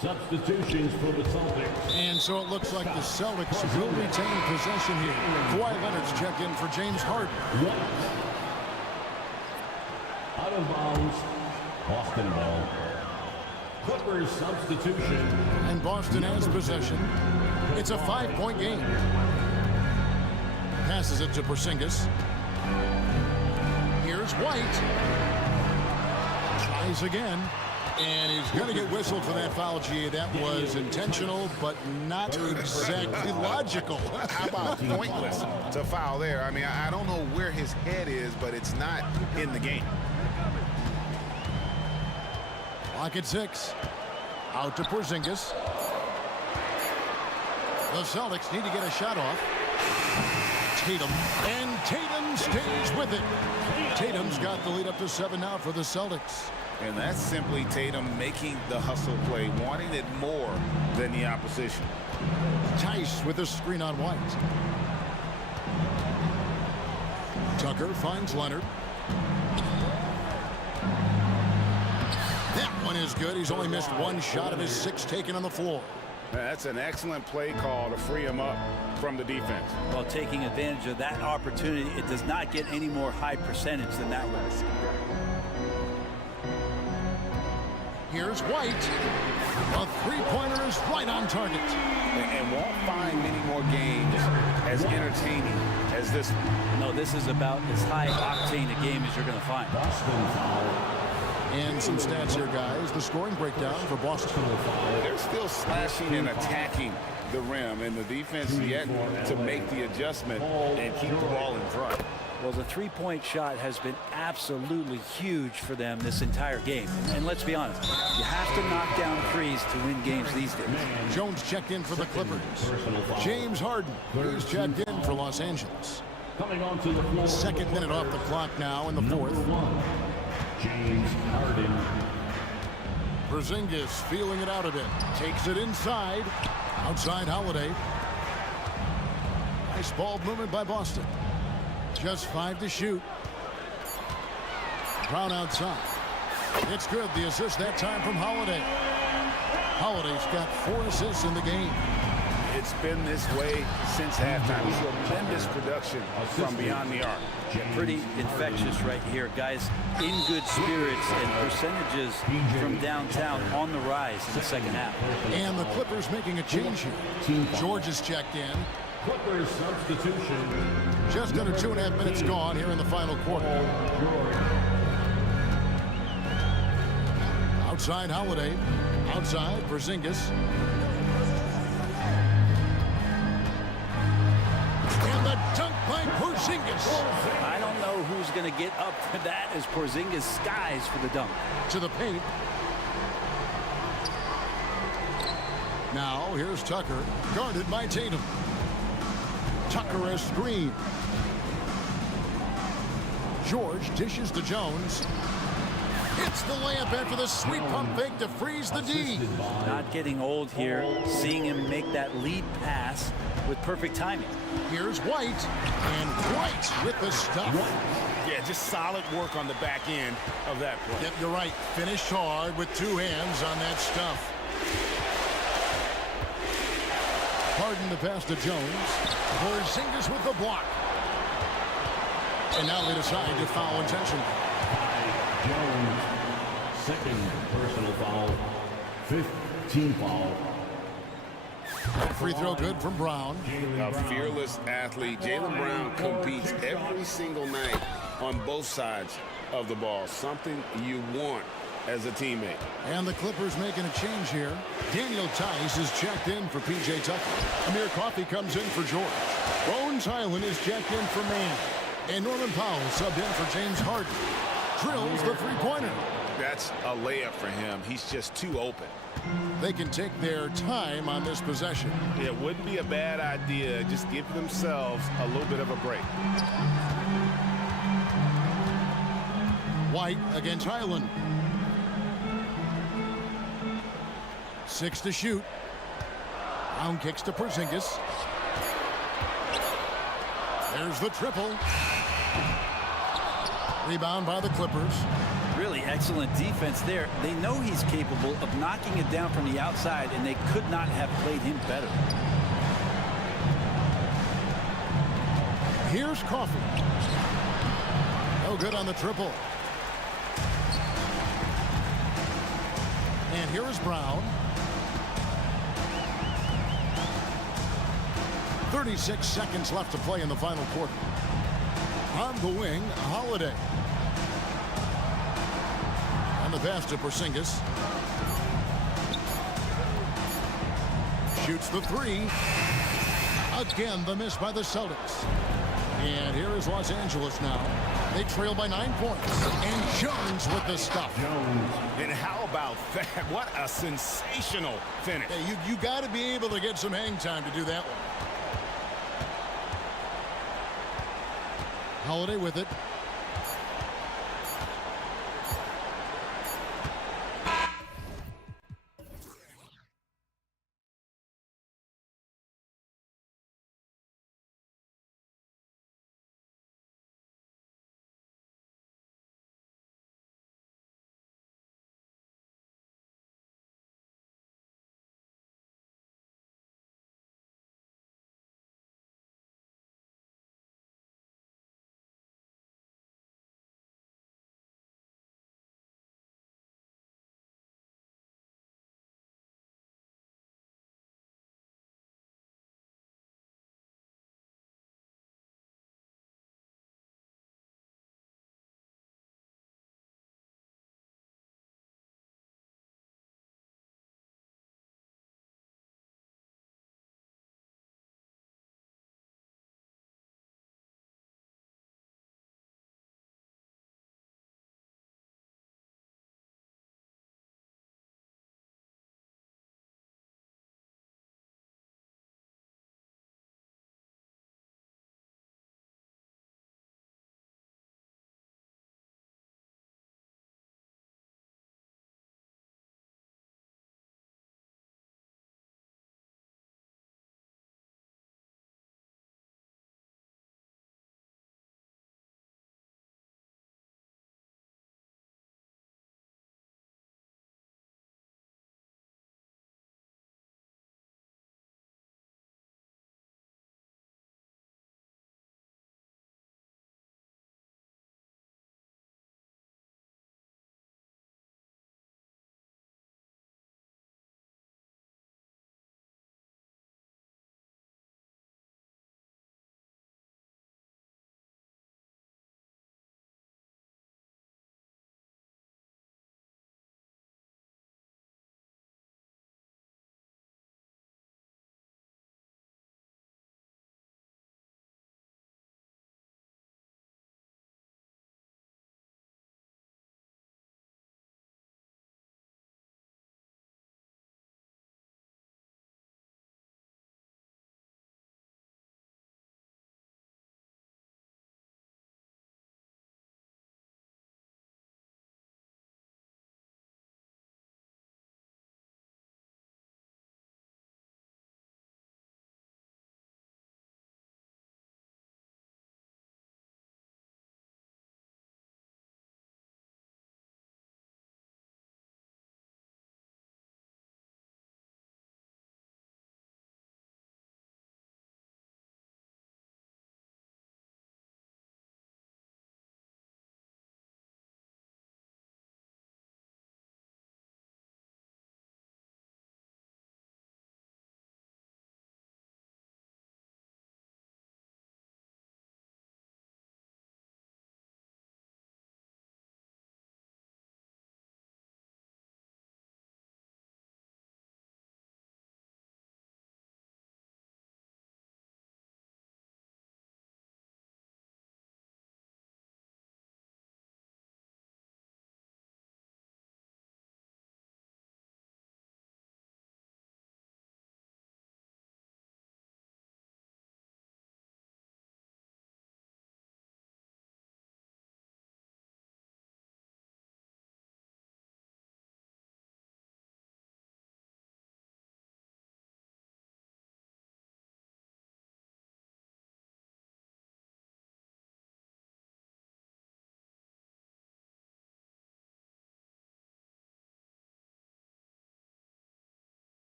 Substitutions for the Celtics. And so it looks like the Celtics will retain possession here. Kawhi Leonard's checked in for James Harden. Out of bounds. Boston ball. Clippers substitution. And Boston has possession. It's a 5-point game. Passes it to Porzingis. Here's White. Tries again. And he's going to get whistled for that foul, G. That was intentional, but not exactly logical. How about pointless to foul there? I mean, I don't know where his head is, but it's not in the game. Lock at 6. Out to Porzingis. The Celtics need to get a shot off. Tatum. And Tatum stays with it. Tatum's got the lead up to 7 now for the Celtics. And that's simply Tatum making the hustle play, wanting it more than the opposition. Tice with a screen on White. Tucker finds Leonard. That one is good. He's only missed 1 shot of his 6 taken on the floor. That's an excellent play call to free him up from the defense. Well, taking advantage of that opportunity, it does not get any more high percentage than that one. Here's White. A three-pointer is right on target. And won't find many more games as entertaining as this one. No, this is about as high octane a game as you're going to find. And some stats here, guys. The scoring breakdown for Boston. They're still slashing and attacking the rim, and the defense yet to make the adjustment and keep the ball in front. Well, the three-point shot has been absolutely huge for them this entire game. And let's be honest, you have to knock down threes to win games these days. Jones checked in for the Clippers. James Harden is checked in for Los Angeles. Coming onto the floor. 2nd minute off the clock now in the 4th. James Harden. Porzingis feeling it out a bit. Takes it inside. Outside Holiday. Nice ball movement by Boston. Just 5 to shoot. Brown outside. It's good. The assist that time from Holiday. Holiday's got 4 assists in the game. It's been this way since halftime. Tremendous production from beyond the arc. Pretty infectious right here, guys. In good spirits and percentages from downtown on the rise in the second half. And the Clippers making a change here. George is checked in. Clippers substitution. Just under 2.5 minutes gone here in the final quarter. Inside Holiday. Outside Porzingis. And the dunk by Porzingis. I don't know who's going to get up for that as Porzingis skies for the dunk. To the paint. Now here's Tucker, guarded by Tatum. Tucker as screen. George dishes to Jones. Hits the layup after the sweet pump fake to freeze the D. Not getting old here, seeing him make that lead pass with perfect timing. Here's White, and White with the stuff. Yeah, just solid work on the back end of that play. Yep, you're right. Finished hard with two hands on that stuff. Harden the pass to Jones. Porzingis with the block. And now they decide to foul intentionally. Jones, second personal foul, 15 foul. Free throw good from Brown. A fearless athlete. Jaylen Brown competes every single night on both sides of the ball. Something you want as a teammate. And the Clippers making a change here. Daniel Tice is checked in for P.J. Tucker. Amir Coffey comes in for George. Bones Highland is checked in for Mann. And Norman Powell subbed in for James Harden. Drills the three-pointer. That's a layup for him. He's just too open. They can take their time on this possession. It wouldn't be a bad idea. Just give themselves a little bit of a break. White against Highland. 6 to shoot. Brown kicks to Porzingis. There's the triple. Rebound by the Clippers. Really excellent defense there. They know he's capable of knocking it down from the outside, and they could not have played him better. Here's Coffey. No good on the triple. And here is Brown. 36 seconds left to play in the final quarter. On the wing, Holiday. And the pass to Porzingis. Shoots the three. Again, the miss by the Celtics. And here is Los Angeles now. They trail by 9 points. And Jones with the stuff. And how about that? What a sensational finish. Hey, you got to be able to get some hang time to do that one. Holiday with it.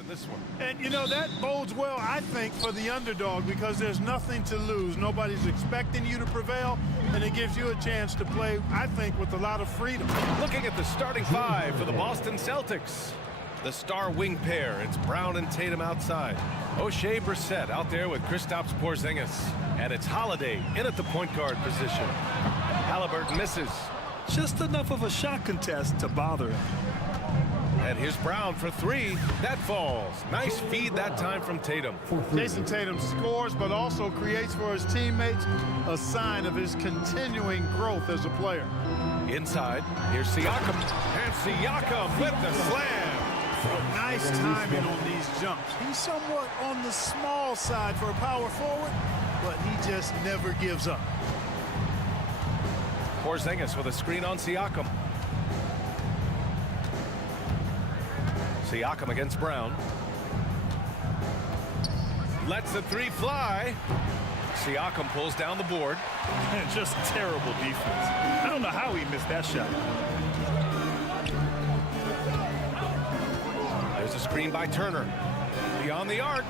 in this one. And, you know, that bodes well, I think, for the underdog because there's nothing to lose. Nobody's expecting you to prevail, and it gives you a chance to play, I think, with a lot of freedom. Looking at the starting five for the Boston Celtics. The star wing pair, it's Brown and Tatum outside. O'Shea Brissett out there with Kristaps Porzingis. And it's Holiday in at the point guard position. Halliburton misses. Just enough of a shot contest to bother him. And here's Brown for three. That falls. Nice feed that time from Tatum. Jason Tatum scores, but also creates for his teammates a sign of his continuing growth as a player. Inside, here's Siakam. And Siakam with the slam. Nice timing on these jumps. He's somewhat on the small side for a power forward, but he just never gives up. Porzingis with a screen on Siakam. Siakam against Brown. Lets the three fly. Siakam pulls down the board. Just terrible defense. I don't know how he missed that shot. There's a screen by Turner. Beyond the arc.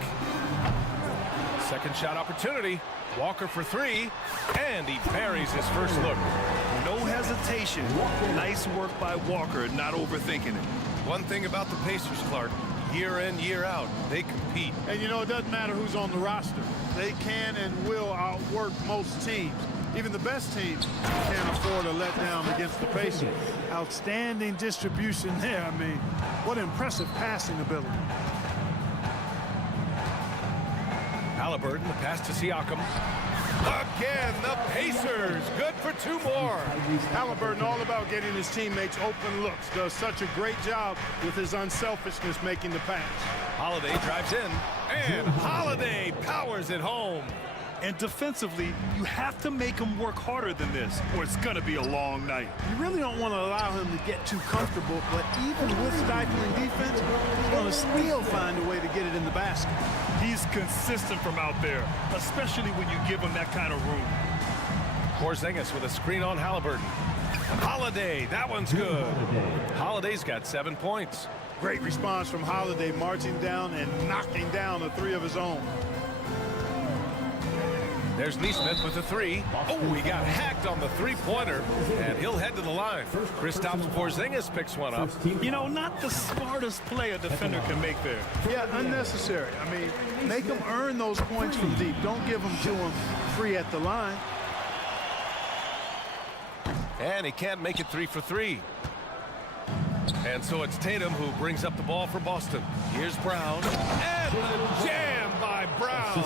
Second shot opportunity. Walker for three. And he buries his first look. No hesitation. Nice work by Walker, not overthinking it. One thing about the Pacers, Clark, year in, year out, they compete. And, you know, it doesn't matter who's on the roster. They can and will outwork most teams. Even the best teams can't afford a letdown against the Pacers. Outstanding distribution there. I mean, what impressive passing ability. Halliburton, the pass to Siakam. Again, the Pacers, good for two more. Halliburton all about getting his teammates open looks. Does such a great job with his unselfishness making the pass. Holiday drives in, and Holiday powers it home. And defensively, you have to make him work harder than this, or it's going to be a long night. You really don't want to allow him to get too comfortable, but even with stifling defense, he's going to still find a way to get it in the basket. He's consistent from out there, especially when you give him that kind of room. Porzingis with a screen on Halliburton. Holiday, that one's good. Holiday's got 7 points. Great response from Holiday, marching down and knocking down a three of his own. There's Neesmith with the three. Oh, he got hacked on the three-pointer, and he'll head to the line. Kristaps Porzingis picks one up. You know, not the smartest play a defender can make there. Yeah, unnecessary. I mean, make them earn those points from deep. Don't give them to them free at the line. And he can't make it 3 for 3. And so it's Tatum who brings up the ball for Boston. Here's Brown. And the jam by Brown.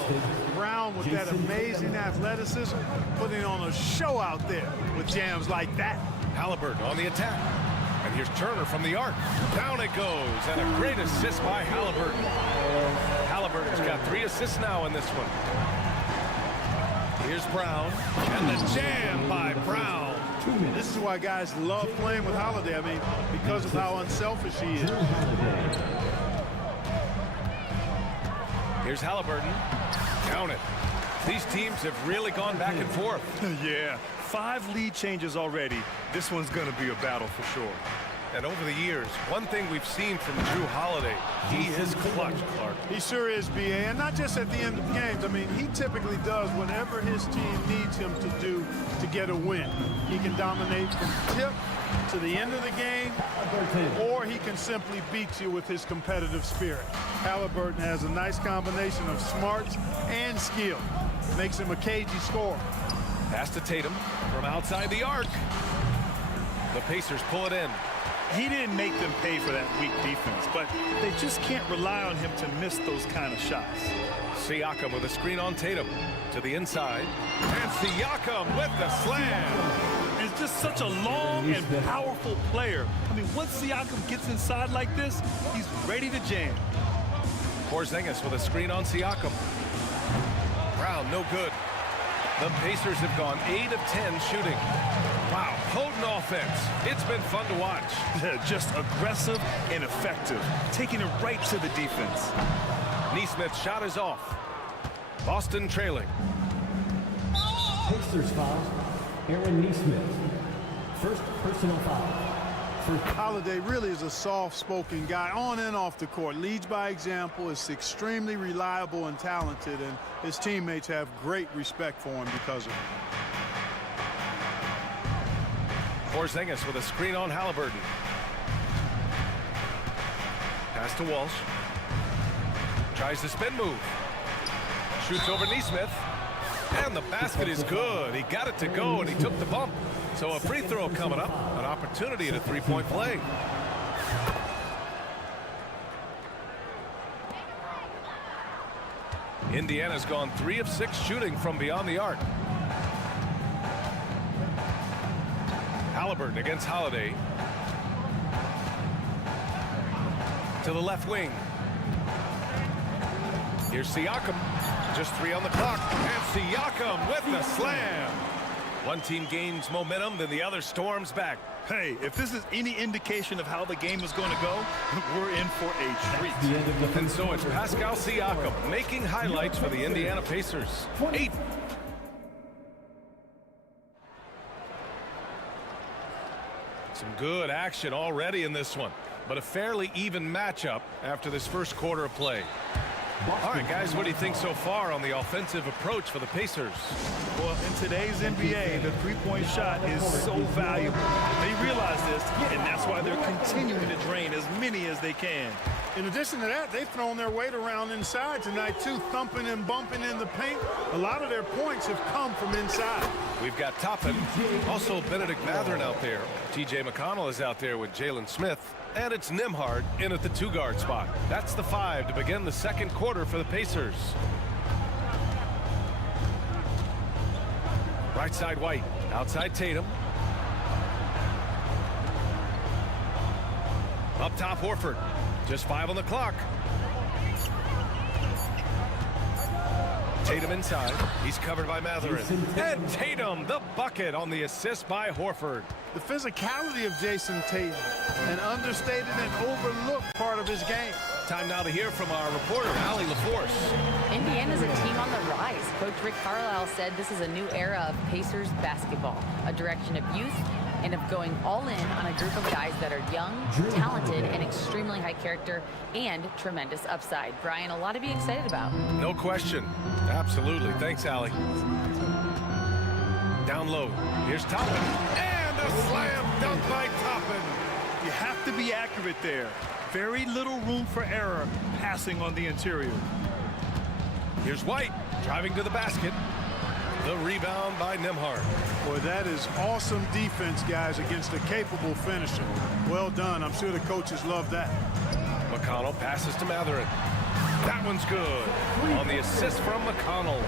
Brown with that amazing athleticism, putting on a show out there with jams like that. Halliburton on the attack. And here's Turner from the arc. Down it goes. And a great assist by Halliburton. Halliburton's got 3 assists now in this one. Here's Brown. And the jam by Brown. This is why guys love playing with Holiday. I mean, because of how unselfish he is. Here's Halliburton. Count it. These teams have really gone back and forth. Yeah, 5 lead changes already. This one's going to be a battle for sure. And over the years, one thing we've seen from Drew Holiday, he is clutch, Clark. He sure is, B.A., and not just at the end of games. I mean, he typically does whatever his team needs him to do to get a win. He can dominate from tip to the end of the game, or he can simply beat you with his competitive spirit. Halliburton has a nice combination of smarts and skill. Makes him a cagey scorer. Pass to Tatum from outside the arc. The Pacers pull it in. He didn't make them pay for that weak defense, but they just can't rely on him to miss those kind of shots. Siakam with a screen on Tatum to the inside. And Siakam with the slam. He's just such a long and powerful player. I mean, once Siakam gets inside like this, he's ready to jam. Porzingis with a screen on Siakam. Brown, no good. The Pacers have gone 8 of 10 shooting. Wow, potent offense. It's been fun to watch. Just aggressive and effective, taking it right to the defense. Neesmith's shot is off. Boston trailing. Pacers foul. Aaron Neesmith. First personal foul. Holiday really is a soft-spoken guy on and off the court. Leads by example, is extremely reliable and talented, and his teammates have great respect for him because of it. Porzingis with a screen on Halliburton. Pass to Walsh. Tries the spin move. Shoots over Neesmith. And the basket is good. He got it to go, and he took the bump. So a free throw coming up. An opportunity at a three-point play. Indiana's gone 3 of 6 shooting from beyond the arc. Halliburton against Holiday. To the left wing. Here's Siakam. Just 3 on the clock. And Siakam with the slam. One team gains momentum, then the other storms back. Hey, if this is any indication of how the game is going to go, we're in for a treat. And so it's Pascal Siakam making highlights for the Indiana Pacers. 8. Some good action already in this one, but a fairly even matchup after this first quarter of play. All right, guys, what do you think so far on the offensive approach for the Pacers? Well, in today's NBA, the three-point shot is so valuable. They realize this, and that's why they're continuing to drain as many as they can. In addition to that, they've thrown their weight around inside tonight, too, thumping and bumping in the paint. A lot of their points have come from inside. We've got Toppin, also Benedict Mathurin out there. T.J. McConnell is out there with Jalen Smith. And it's Nembhard in at the 2-guard spot. That's the 5 to begin the second quarter for the Pacers. Right side White, outside Tatum. Up top Horford, just 5 on the clock. Tatum inside, he's covered by Mathurin. And Tatum, the bucket on the assist by Horford. The physicality of Jason Tatum, an understated and overlooked part of his game. Time now to hear from our reporter, Allie LaForce. Indiana's a team on the rise. Coach Rick Carlisle said this is a new era of Pacers basketball, a direction of youth and of going all in on a group of guys that are young, talented, and extremely high character, and tremendous upside. Brian, a lot to be excited about. No question. Absolutely. Thanks, Allie. Down low. Here's Toppin. And a slam dunk by Toppin. You have to be accurate there. Very little room for error passing on the interior. Here's White driving to the basket. The rebound by Nembhard. Boy, that is awesome defense, guys, against a capable finisher. Well done. I'm sure the coaches love that. McConnell passes to Mathurin. That one's good. On the assist from McConnell.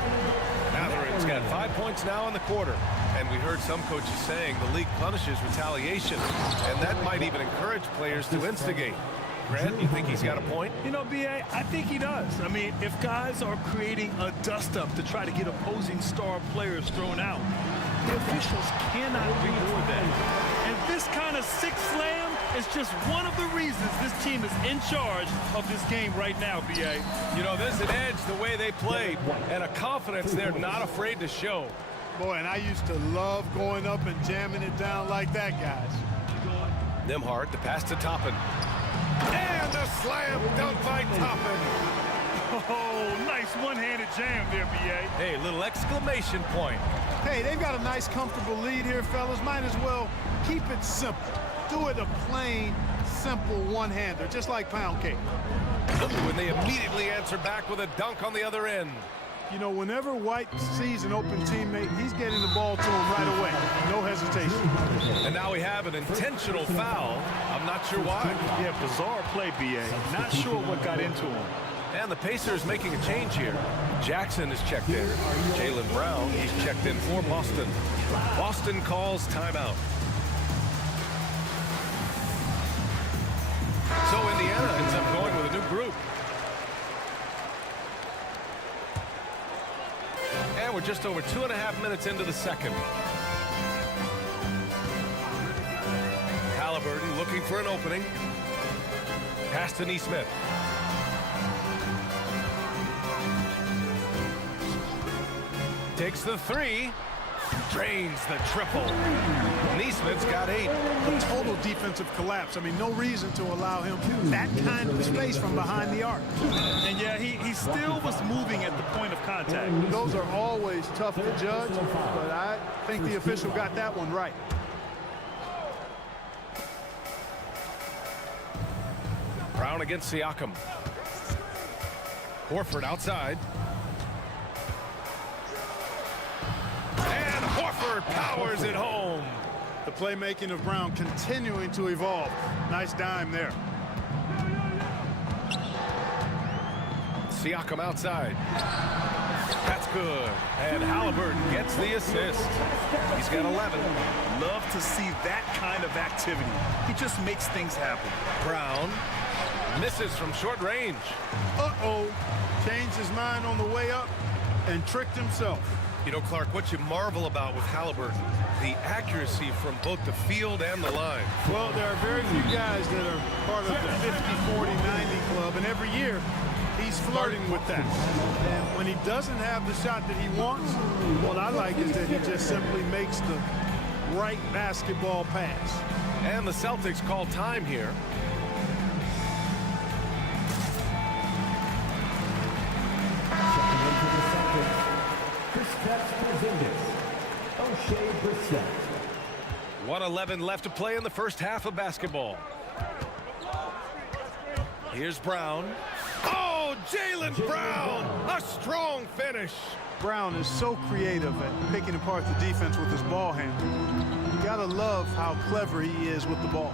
Mathurin's got 5 points now in the quarter. And we heard some coaches saying the league punishes retaliation. And that might even encourage players to instigate. Grant, you think he's got a point? You know, B.A., I think he does. I mean, if guys are creating a dust-up to try to get opposing star players thrown out, the officials cannot reward that. And this kind of sick slam is just one of the reasons this team is in charge of this game right now, B.A. You know, there's an edge the way they play and a confidence they're not afraid to show. Boy, and I used to love going up and jamming it down like that, guys. Nembhard, the pass to Toppin. And a slam dunk by Toppin. Oh, nice one-handed jam there, B.A. Hey, little exclamation point. Hey, they've got a nice, comfortable lead here, fellas. Might as well keep it simple. Do it a plain, simple one-hander, just like pound cake. When they immediately answer back with a dunk on the other end. You know, whenever White sees an open teammate, he's getting the ball to him right away. No hesitation. And now we have an intentional foul. I'm not sure why. Yeah, bizarre play, B.A. Not sure what got into him. And the Pacers making a change here. Jackson is checked in. Jaylen Brown, he's checked in for Boston. Boston calls timeout. So Indiana ends up going with a new group. And we're just over 2.5 minutes into the second. Halliburton looking for an opening. Pass to Neesmith. Takes the 3. drains the triple. Neesmith's got 8. A total defensive collapse. I mean, no reason to allow him that kind of space from behind the arc. And yeah, he still was moving at the point of contact. Those are always tough to judge, but I think the official got that one right. Brown against Siakam. Horford outside. And Horford powers it home. The playmaking of Brown continuing to evolve. Nice dime there. Siakam outside. That's good. And Halliburton gets the assist. He's got 11. Love to see that kind of activity. He just makes things happen. Brown misses from short range. Uh-oh. Changed his mind on the way up and tricked himself. You know, Clark, what you marvel about with Halliburton, the accuracy from both the field and the line. Well, there are very few guys that are part of the 50, 40, 90 club, and every year he's flirting with that. And when he doesn't have the shot that he wants, what I like is that he just simply makes the right basketball pass. And the Celtics call time here. Checking into the Celtics, Kristaps Porzingis, O'Shea Brissett. 1:11 left to play in the first half of basketball. Here's Brown. Oh, Jaylen Brown! A strong finish. Brown is so creative at picking apart the defense with his ball handle. You gotta love how clever he is with the ball.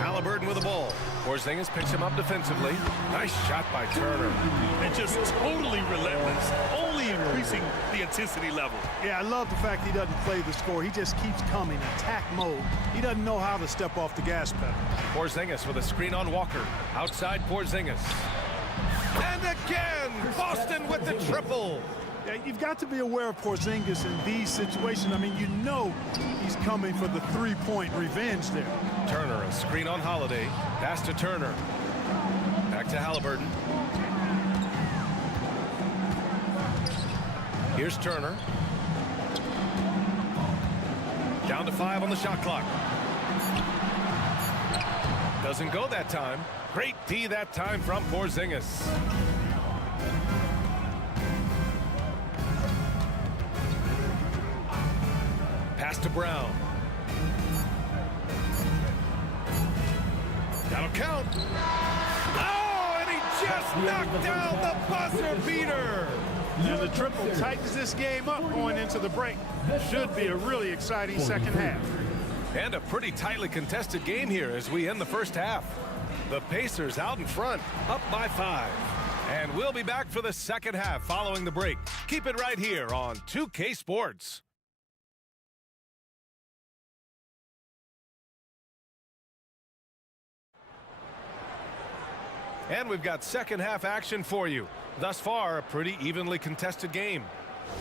Halliburton with the ball. Porzingis picks him up defensively. Nice shot by Turner. And just totally relentless, only increasing the intensity level. Yeah, I love the fact he doesn't play the score. He just keeps coming, attack mode. He doesn't know how to step off the gas pedal. Porzingis with a screen on Walker. Outside Porzingis. And again, Boston with the triple. Yeah, you've got to be aware of Porzingis in these situations. I mean, you know he's coming for the three-point revenge there. Turner, a screen on Holiday. Pass to Turner. Back to Halliburton. Here's Turner. Down to 5 on the shot clock. Doesn't go that time. Great D that time from Porzingis. Pass to Brown. That'll count. Oh, and he just knocked down the buzzer beater. And the triple tightens this game up going into the break. Should be a really exciting second half. And a pretty tightly contested game here as we end the first half. The Pacers out in front, up by 5. And we'll be back for the second half following the break. Keep it right here on 2K Sports. And we've got second half action for you. Thus far, a pretty evenly contested game.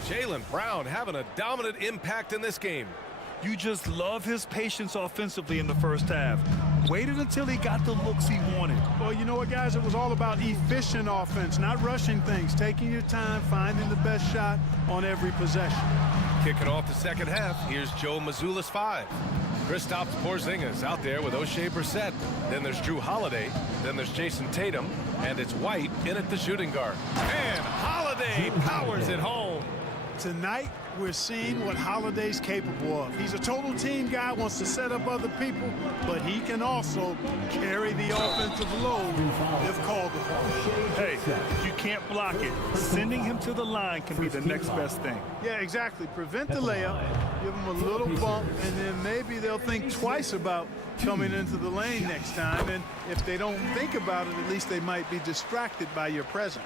Jaylen Brown having a dominant impact in this game. You just love his patience offensively in the first half. Waited until he got the looks he wanted. Well, you know what, guys? It was all about efficient offense, not rushing things, taking your time, finding the best shot on every possession. Kicking off the second half, here's Joe Mazzulla's 5. Kristaps Porzingis out there with O'Shea Brissett. Then there's Drew Holiday. Then there's Jason Tatum. And it's White in at the shooting guard. And Holiday powers it home. Tonight, we're seeing what Holiday's capable of. He's a total team guy, wants to set up other people, but he can also carry the offensive load if called upon. Hey, if you can't block it, sending him to the line can be the next best thing. Yeah, exactly. Prevent the layup, give him a little bump, and then maybe they'll think twice about coming into the lane next time. And if they don't think about it, at least they might be distracted by your presence.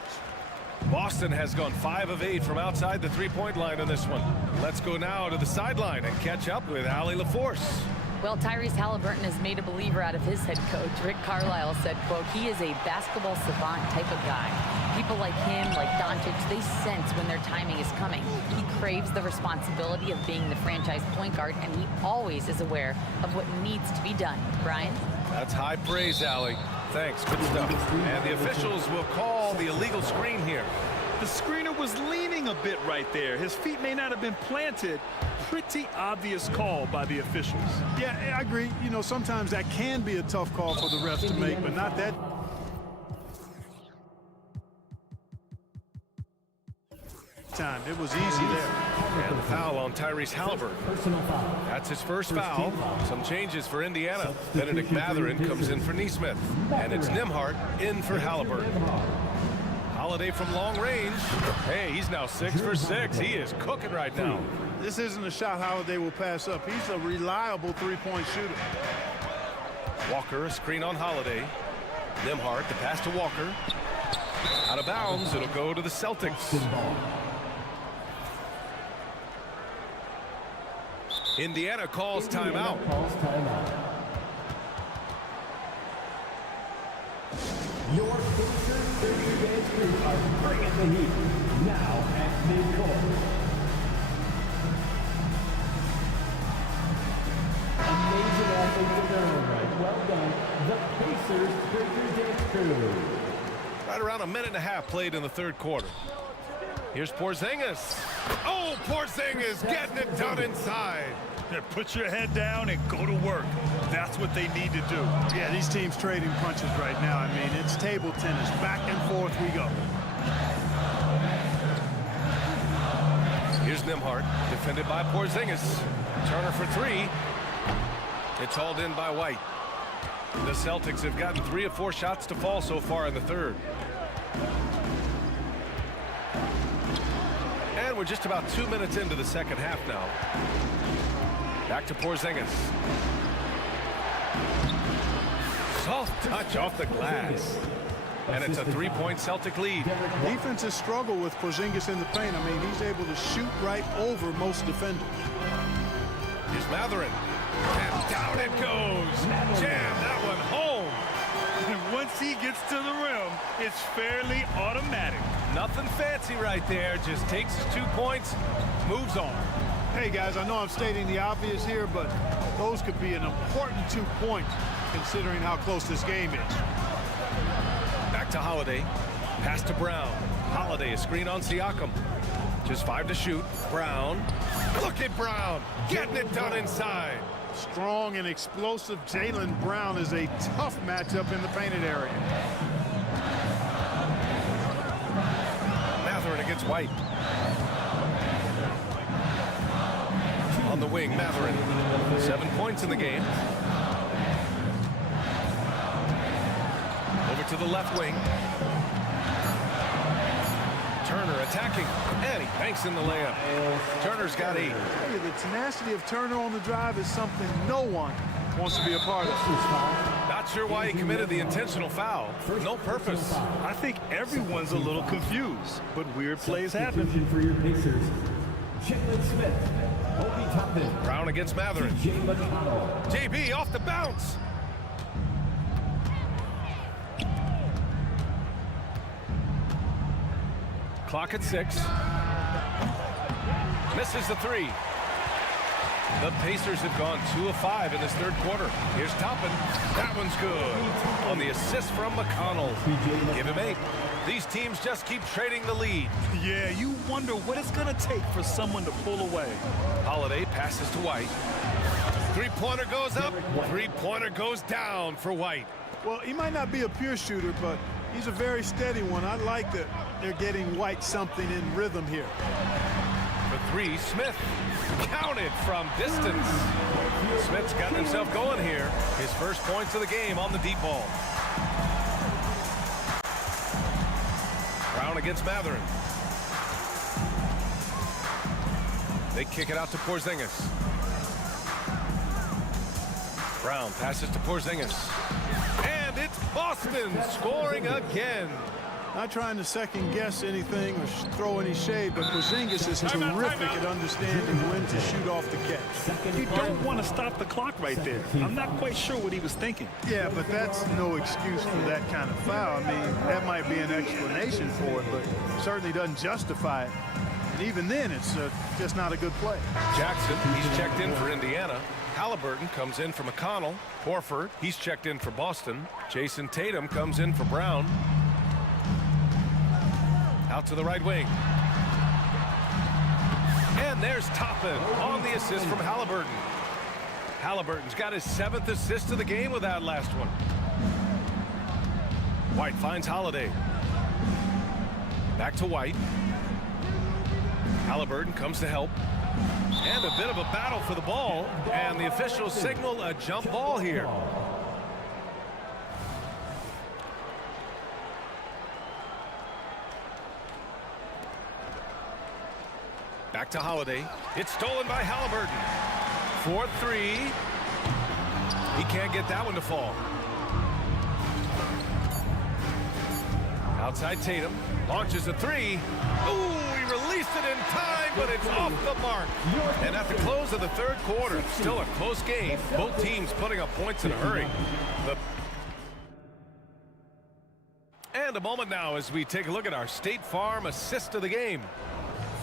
Boston has gone 5 of 8 from outside the three-point line in this one. Let's go now to the sideline and catch up with Allie LaForce. Well, Tyrese Halliburton has made a believer out of his head coach. Rick Carlisle said, quote, he is a basketball savant type of guy. People like him, like Doncic, they sense when their timing is coming. He craves the responsibility of being the franchise point guard, and he always is aware of what needs to be done. Brian? That's high praise, Allie. Thanks, good stuff. And the officials will call the illegal screen here. The screener was leaning a bit right there. His feet may not have been planted. Pretty obvious call by the officials. Yeah, I agree. You know, sometimes that can be a tough call for the refs to make, but not that time. It was easy there. And the foul on Tyrese Halliburton. That's his first foul. Some changes for Indiana. Benedict Mathurin comes in for Neesmith. And it's Nembhard in for Halliburton. Holiday from long range. Hey, he's now 6 for 6. He is cooking right now. This isn't a shot Holiday will pass up. He's a reliable three-point shooter. Walker, a screen on Holiday. Nembhard, the pass to Walker. Out of bounds, it'll go to the Celtics. Indiana calls timeout. Your Pacers 30-day crew are bringing the heat. Now at midcourt. Amazing athletes in their own right. Well done. The Pacers 30-day crew. Right around a minute and a half played in the third quarter. Here's Porzingis. Oh, Porzingis getting it done inside. Yeah, put your head down and go to work. That's what they need to do. Yeah, these teams trading punches right now. I mean, it's table tennis. Back and forth we go. Here's Nembhard, defended by Porzingis. Turner for three. It's hauled in by White. The Celtics have gotten 3 of 4 shots to fall so far in the third. And we're just about 2 minutes into the second half now. Back to Porzingis. Soft touch off the glass. And it's a 3-point Celtic lead. Defenses struggle with Porzingis in the paint. I mean, he's able to shoot right over most defenders. Here's Mathurin. And down it goes. Jam that one home. And once he gets to the rim, it's fairly automatic. Nothing fancy right there. Just takes his 2 points, moves on. Hey, guys, I know I'm stating the obvious here, but those could be an important 2 points considering how close this game is. Back to Holiday. Pass to Brown. Holiday, a screen on Siakam. Just 5 to shoot. Brown. Look at Brown. Getting it done inside. Strong and explosive Jaylen Brown is a tough matchup in the painted area. Mathurin against White. On the wing, Mathurin. 7 points in the game. Over to the left wing. Turner attacking, and he banks in the layup. Turner's got 8. The tenacity of Turner on the drive is something no one wants to be a part of. Not sure why he committed the intentional foul. No purpose. I think everyone's a little confused, but weird plays happen. For your Pacers, Chitlin Smith, Obi Toppin. Brown against Mathurin. JB off the bounce. Clock at 6. Misses the 3. The Pacers have gone 2 of 5 in this third quarter. Here's Toppin. That one's good. On the assist from McConnell. Give him 8. These teams just keep trading the lead. Yeah, you wonder what it's going to take for someone to pull away. Holiday passes to White. 3-pointer goes up. 3-pointer goes down for White. Well, he might not be a pure shooter, but he's a very steady one. I like that they're getting White something in rhythm here. For 3, Smith. Counted from distance. Smith's got himself going here. His first points of the game on the deep ball. Brown against Mathurin. They kick it out to Porzingis. Brown passes to Porzingis. And it's Boston scoring again. Not trying to second guess anything or throw any shade, but Porzingis is terrific at understanding when to shoot off the catch. You don't want to stop the clock right there. I'm not quite sure what he was thinking. Yeah, but that's no excuse for that kind of foul. I mean, that might be an explanation for it, but certainly doesn't justify it. And even then, it's just not a good play. Jackson, he's checked in for Indiana. Halliburton comes in for McConnell. Horford, he's checked in for Boston. Jason Tatum comes in for Brown. Out to the right wing. And there's Toppin on the assist from Halliburton. Halliburton's got his 7th assist of the game with that last one. White finds Holiday. Back to White. Halliburton comes to help. And a bit of a battle for the ball. And the officials signal a jump ball here. Back to Holiday. It's stolen by Halliburton. 4-3. He can't get that one to fall. Outside Tatum. Launches a 3. Ooh, he released it in time, but it's off the mark. And at the close of the 3rd quarter, still a close game. Both teams putting up points in a hurry. And a moment now as we take a look at our State Farm assist of the game.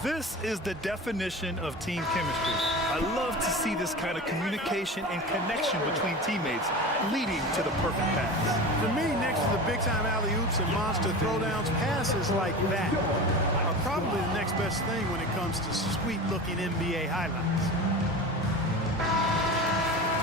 This is the definition of team chemistry. I love to see this kind of communication and connection between teammates leading to the perfect pass. For me, next to the big-time alley-oops and monster throwdowns, passes like that are probably the next best thing when it comes to sweet-looking NBA highlights.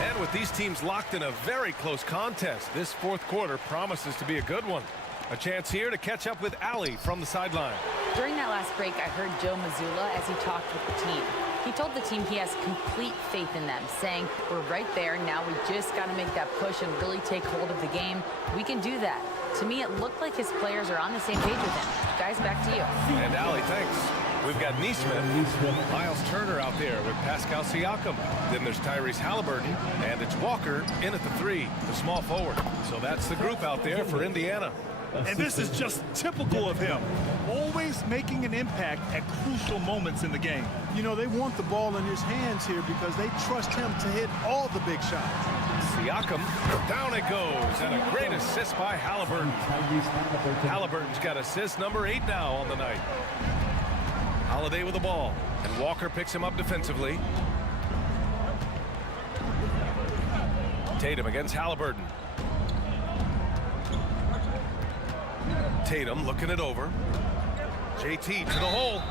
And with these teams locked in a very close contest, this 4th quarter promises to be a good one. A chance here to catch up with Allie from the sideline. During that last break, I heard Joe Mazzulla as he talked with the team. He told the team he has complete faith in them, saying, we're right there, now we just got to make that push and really take hold of the game. We can do that. To me, it looked like his players are on the same page with him. Guys, back to you. And Allie, thanks. We've got Neesmith, Miles Turner out there with Pascal Siakam. Then there's Tyrese Halliburton, and it's Walker in at the 3, the small forward. So that's the group out there for Indiana. And this is just typical of him, always making an impact at crucial moments in the game. You know, they want the ball in his hands here because they trust him to hit all the big shots. Siakam, down it goes, and a great assist by Halliburton. Halliburton's got assist number 8 now on the night. Holiday with the ball, and Walker picks him up defensively. Tatum against Halliburton. Tatum looking it over. JT to the hole.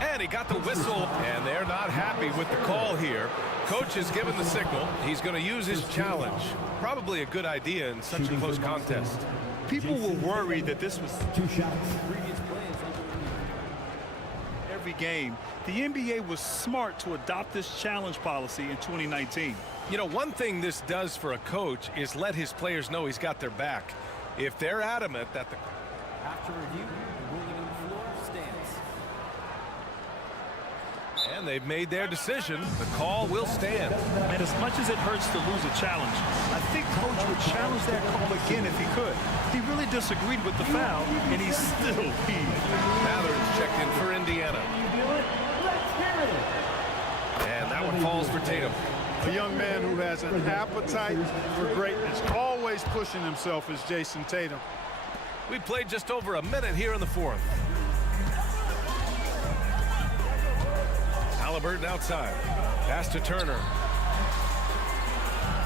And he got the whistle. And they're not happy with the call here. Coach has given the signal. He's going to use his challenge. Probably a good idea in such a close contest. People were worried that this was 2 shots. Every game. The NBA was smart to adopt this challenge policy in 2019. You know, one thing this does for a coach is let his players know he's got their back. If they're adamant that the... After review, the ruling on the floor stands. And they've made their decision. The call will stand. And as much as it hurts to lose a challenge, I think Coach would challenge that call again if he could. He really disagreed with the foul, and he's still peeved. Matherin's checked in for Indiana. And that one falls for Tatum. A young man who has an appetite for greatness, always pushing himself, is Jason Tatum. We played just over a minute here in the 4th. Halliburton outside. Pass to Turner.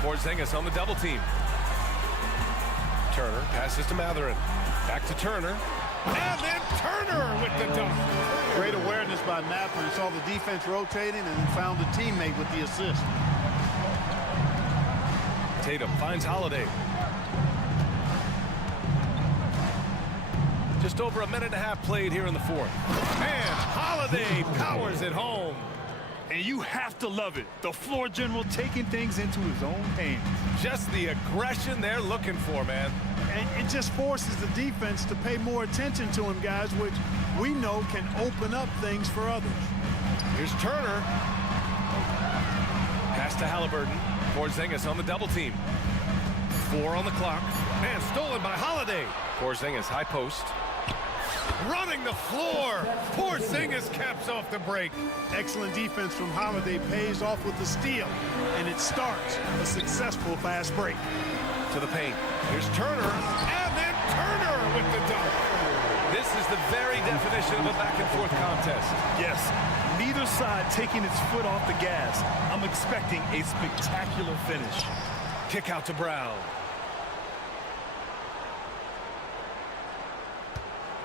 Porzingis on the double team. Turner passes to Matherin. Back to Turner. And then Turner with the dunk. Great awareness by Matherin. Saw the defense rotating and found a teammate with the assist. Tatum finds Holiday. Just over a minute and a half played here in the 4th. And Holiday powers it home. And you have to love it. The floor general taking things into his own hands. Just the aggression they're looking for, man. And it just forces the defense to pay more attention to him, guys, which we know can open up things for others. Here's Turner. Pass to Halliburton. Porzingis on the double team. 4 on the clock. And stolen by Holiday. Porzingis high post. Running the floor. Porzingis caps off the break. Excellent defense from Holiday pays off with the steal. And it starts a successful fast break. To the paint. Here's Turner. And then Turner with the dunk. This is the very definition of a back-and-forth contest. Yes, neither side taking its foot off the gas. I'm expecting a spectacular finish. Kick out to Brown.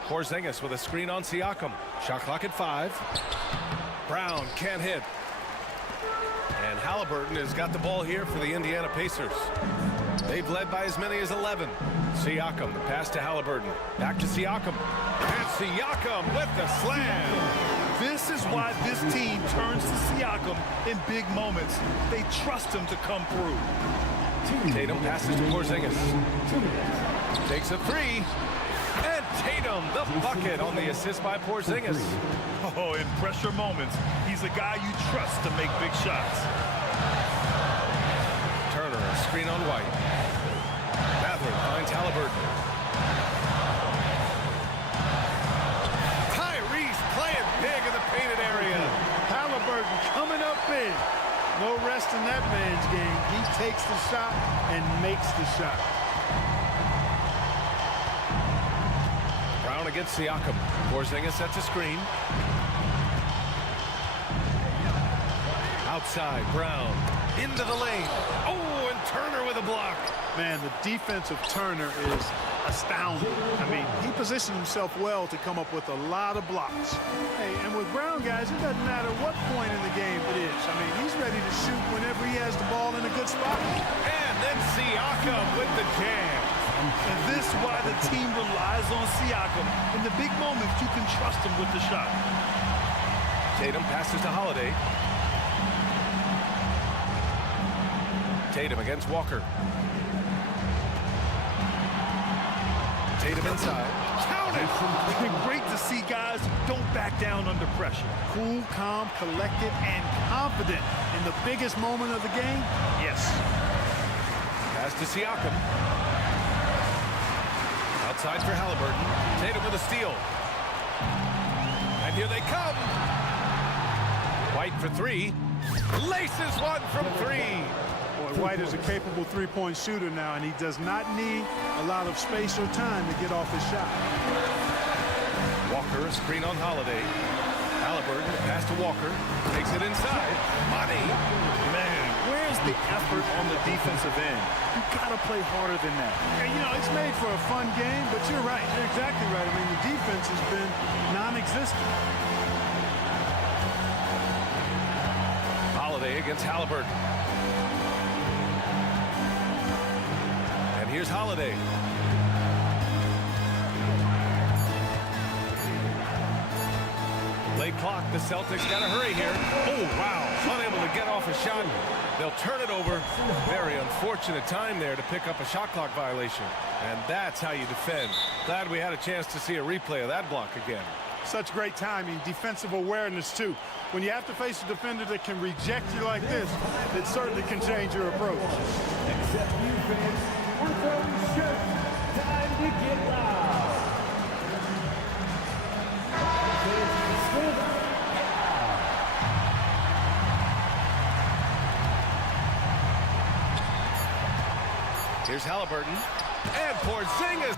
Porzingis with a screen on Siakam. Shot clock at 5. Brown can't hit. And Halliburton has got the ball here for the Indiana Pacers. They've led by as many as 11. Siakam, the pass to Halliburton. Back to Siakam. And Siakam with the slam. This is why this team turns to Siakam in big moments. They trust him to come through. Tatum passes to Porzingis. Takes a 3. And Tatum, the bucket on the assist by Porzingis. Oh, in pressure moments, he's a guy you trust to make big shots. Turner, a screen on White. Matherin finds Halliburton. Tyrese playing big in the painted area. Halliburton coming up big. No rest in that man's game. He takes the shot and makes the shot. Brown against Siakam. Porzingis sets a screen. Outside, Brown. Into the lane. Oh, and Turner with a block. Man, the defense of Turner is astounding. I mean, he positioned himself well to come up with a lot of blocks. Hey, and with Brown, guys, it doesn't matter what point in the game it is. I mean, he's ready to shoot whenever he has the ball in a good spot. And then Siakam with the jam. And this is why the team relies on Siakam. In the big moments, you can trust him with the shot. Tatum passes to Holiday. Tatum against Walker. Tatum inside. Count it! It's been great to see guys who don't back down under pressure. Cool, calm, collected, and confident in the biggest moment of the game. Yes. Pass to Siakam. Outside for Halliburton. Tatum with a steal. And here they come. White for 3. Laces one from 3. Boy, White is a capable three-point shooter now, and he does not need a lot of space or time to get off his shot. Walker, a screen on Holiday. Halliburton, a pass to Walker. Takes it inside. Money. Man, where's the effort on the defensive end? You gotta play harder than that. And, you know, it's made for a fun game, but you're right. You're exactly right. I mean, the defense has been non-existent. Holiday against Halliburton. And here's Holiday. Late clock, the Celtics got to hurry here. Oh, wow, unable to get off a shot. They'll turn it over. Very unfortunate time there to pick up a shot clock violation. And that's how you defend. Glad we had a chance to see a replay of that block again. Such great timing, defensive awareness, too. When you have to face a defender that can reject you like this, it certainly can change your approach. Except you fans, we're throwing shirts. Time to get loud. Here's Halliburton. And Porzingis.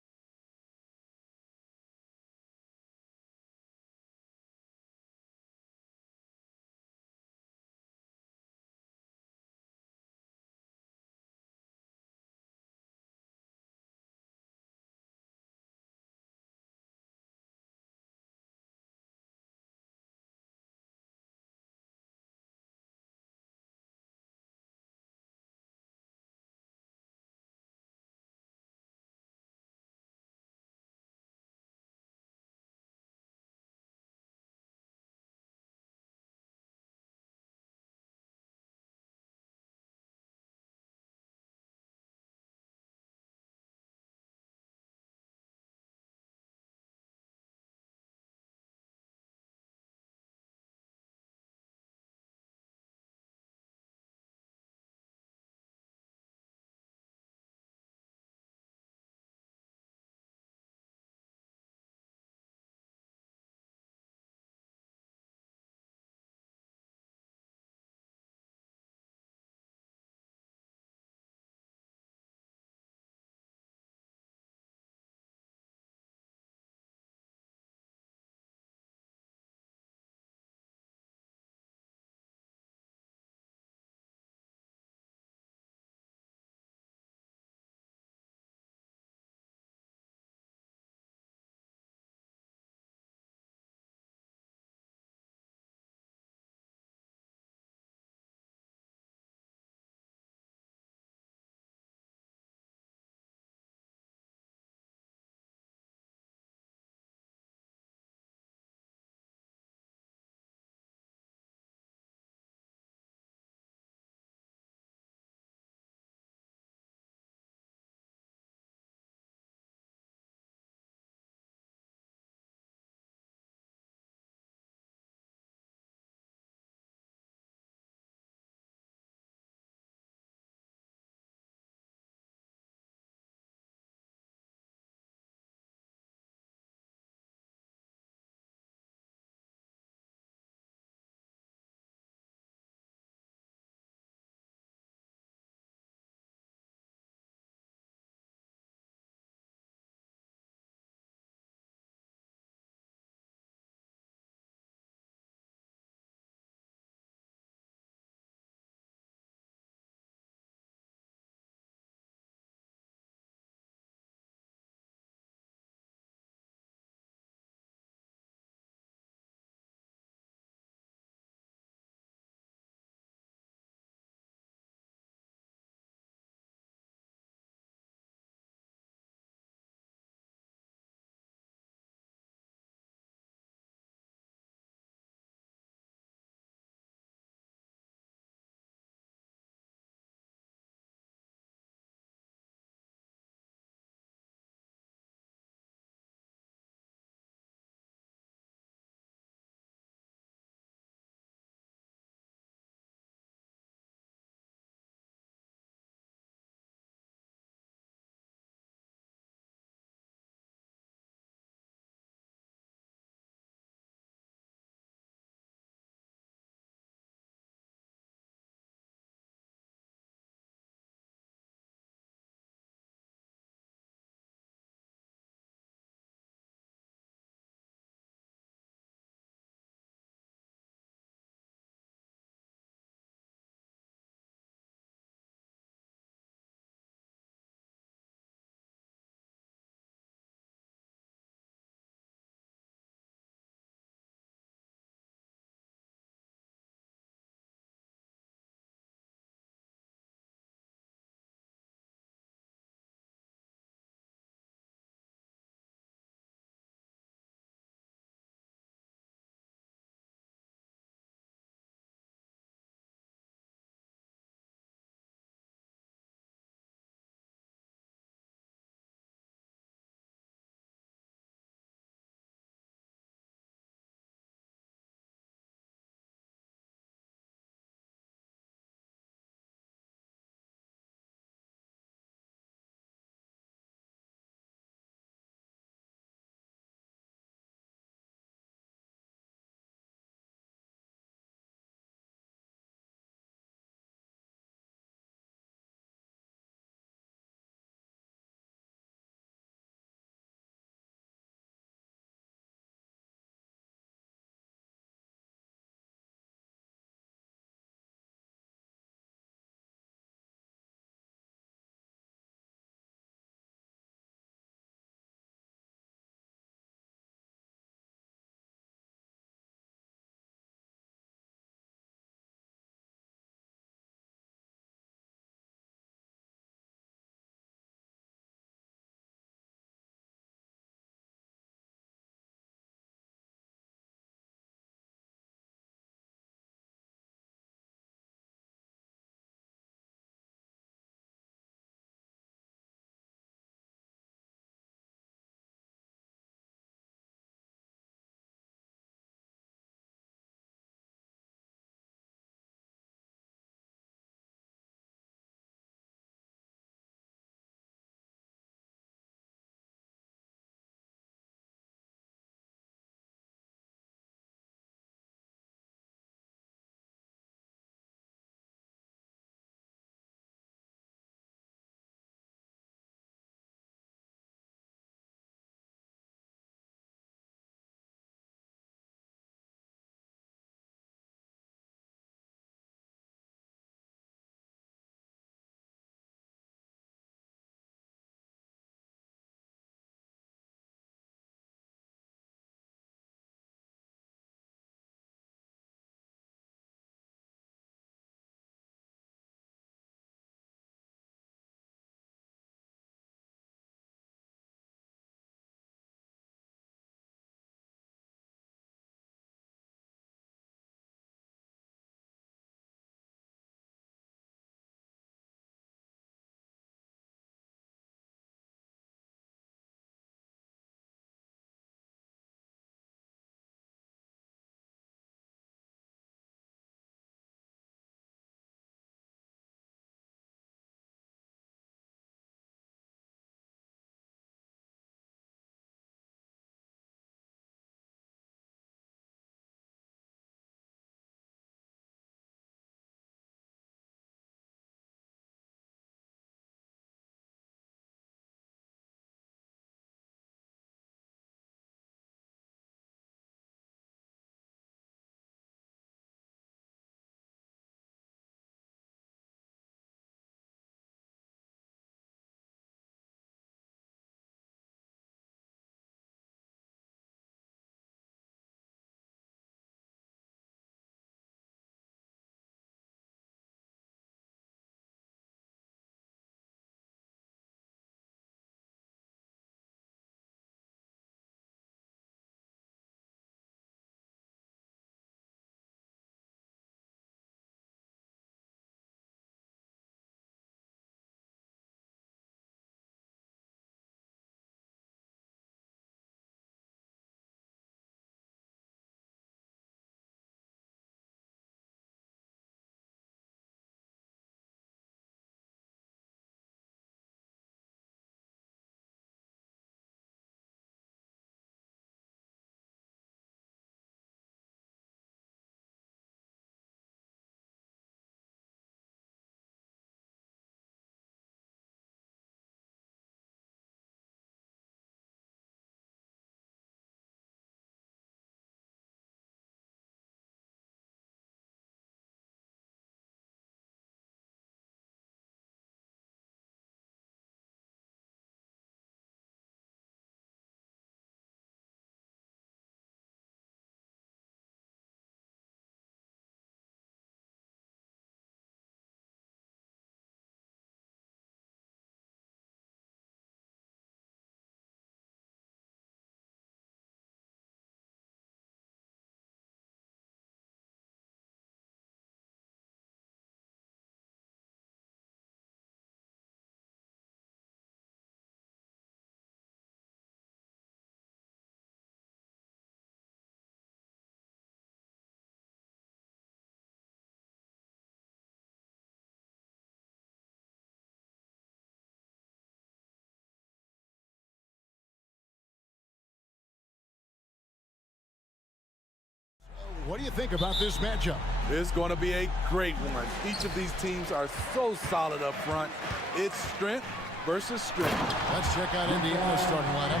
do you think about this matchup? It's going to be a great one. Each of these teams are so solid up front. It's strength versus strength. Let's check out Indiana's starting lineup.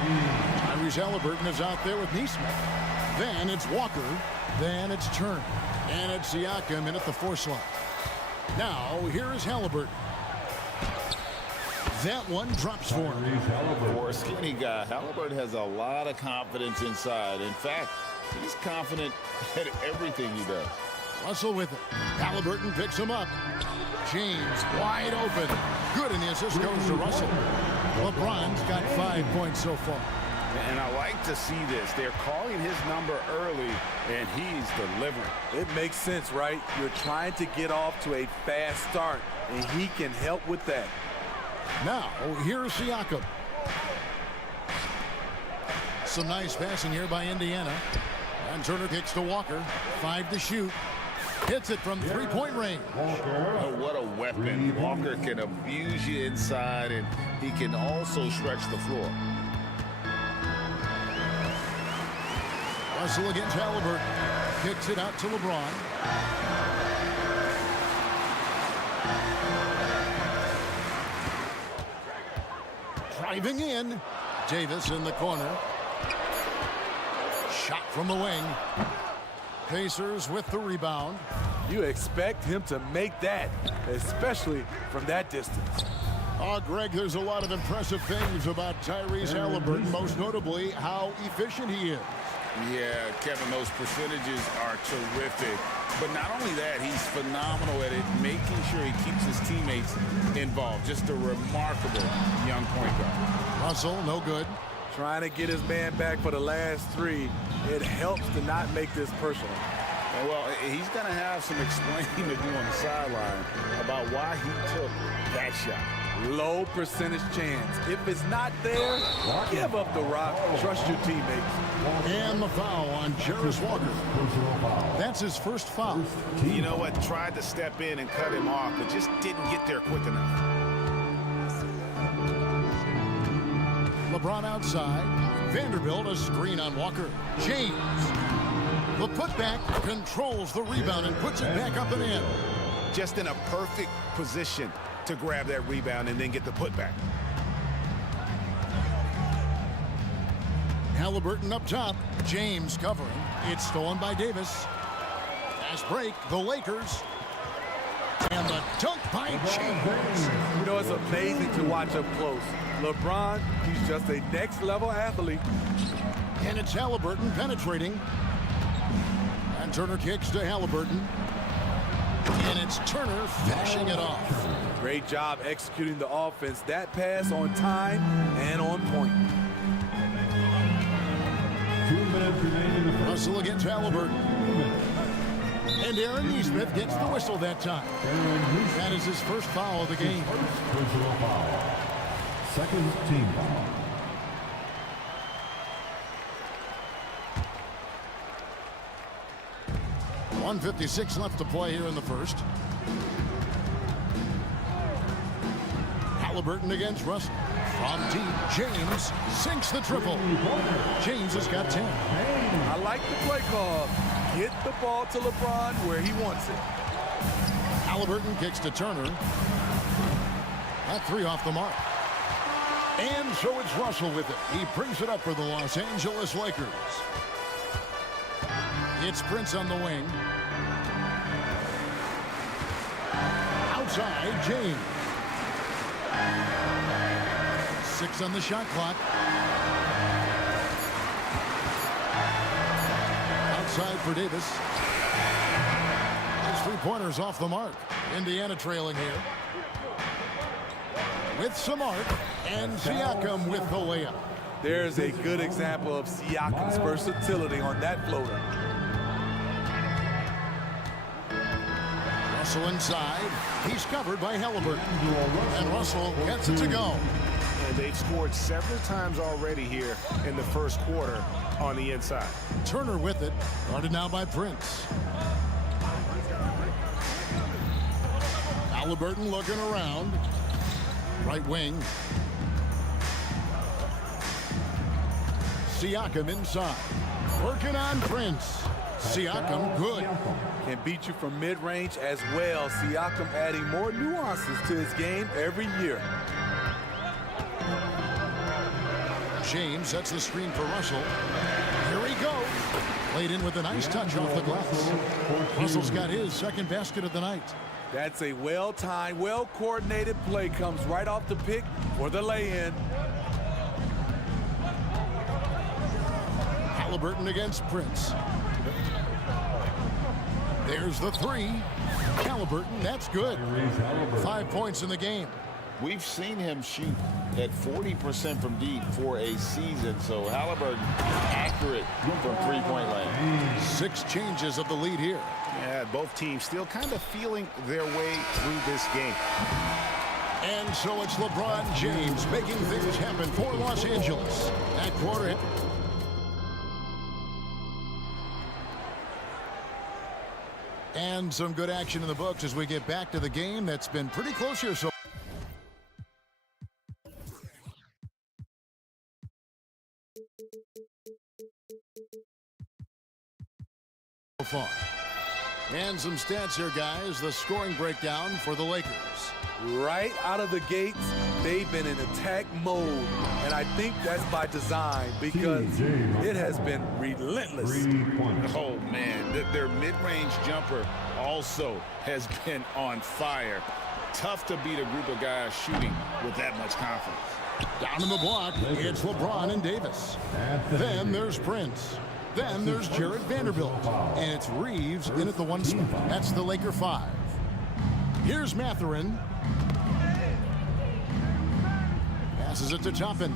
Tyrese Halliburton is out there with Neesmith. Then it's Walker. Then it's Turner. And it's Siakam in at the 4 slot. Now, here is Halliburton. That one drops for him. For a skinny guy, Halliburton has a lot of confidence inside. In fact, he's confident at everything he does. Russell with it. Halliburton picks him up. James wide open. Good, and the assist goes to Russell. LeBron's got 5 points so far. And I like to see this. They're calling his number early, and he's delivering. It makes sense, right? You're trying to get off to a fast start, and he can help with that. Now, here's Siakam. Some nice passing here by Indiana. And Turner kicks to Walker. 5 to shoot. Hits it from 3-point range. Oh, what a weapon. Walker can abuse you inside, and he can also stretch the floor. Russell against Halliburton. Kicks it out to LeBron. Driving in. Davis in the corner. Shot from the wing. Pacers with the rebound. You expect him to make that, especially from that distance. Oh, Greg, there's a lot of impressive things about Tyrese Halliburton, most notably how efficient he is. Yeah, Kevin, those percentages are terrific. But not only that, he's phenomenal at it, making sure he keeps his teammates involved. Just a remarkable young point guard. Russell, no good. Trying to get his man back for the last 3. It helps to not make this personal. Well, he's going to have some explaining to do on the sideline about why he took that shot. Low percentage chance. If it's not there, give up the rock. Trust your teammates. And the foul on Jarris Walker. That's his first foul. You know what? Tried to step in and cut him off, but just didn't get there quick enough. LeBron outside. Vanderbilt a screen on Walker. James. The putback controls the rebound and puts it back up and in. Just in a perfect position to grab that rebound and then get the putback. Halliburton up top. James covering. It's stolen by Davis. Fast break. The Lakers. And the dunk by James. You know, it's amazing to watch up close. LeBron, he's just a next-level athlete. And it's Halliburton penetrating. And Turner kicks to Halliburton. And it's Turner finishing it off. Great job executing the offense. That pass on time and on point. 2 minutes remaining in the first. Russell against Halliburton. And Aaron Neesmith gets the whistle that time. That is his first foul of the game. Personal foul. Second team foul. .156 left to play here in the first. Halliburton against Russell. From deep, James sinks the triple. James has got 10. I like the play call. Get the ball to LeBron where he wants it. Halliburton kicks to Turner. That 3 off the mark. And so it's Russell with it. He brings it up for the Los Angeles Lakers. It's Prince on the wing. Outside, James. 6 on the shot clock. Outside for Davis. His 3-pointers off the mark. Indiana trailing here. With Samart and Siakam with the layup. There's a good example of Siakam's versatility on that floater. Russell inside. He's covered by Halliburton. And Russell gets it to go. And they've scored several times already here in the first quarter on the inside. Turner with it. Guarded now by Prince. Halliburton looking around. Right wing. Siakam inside. Working on Prince. Siakam, good. Can beat you from mid-range as well. Siakam adding more nuances to his game every year. James sets the screen for Russell. Here he goes. Played in with a nice touch off the glass. Russell's got his second basket of the night. That's a well-timed, well-coordinated play. Comes right off the pick for the lay-in. Halliburton against Prince. There's the three. Halliburton, that's good. 5 points in the game. We've seen him shoot at 40% from deep for a season, so Halliburton accurate from three-point land. 6 changes of the lead here. Yeah, both teams still kind of feeling their way through this game. And so it's LeBron James making things happen for Los Angeles. That quarter. And some good action in the books as we get back to the game that's been pretty close here so far. And some stats here, guys. The scoring breakdown for the Lakers. Right out of the gates, they've been in attack mode. And I think that's by design because it has been relentless. Oh, man. Their mid-range jumper also has been on fire. Tough to beat a group of guys shooting with that much confidence. Down in the block, it's LeBron and Davis. Then there's Prince. Then there's Jared Vanderbilt. And it's Reeves in at the 1 spot. That's the Laker 5. Here's Mathurin. Passes it to Toppin.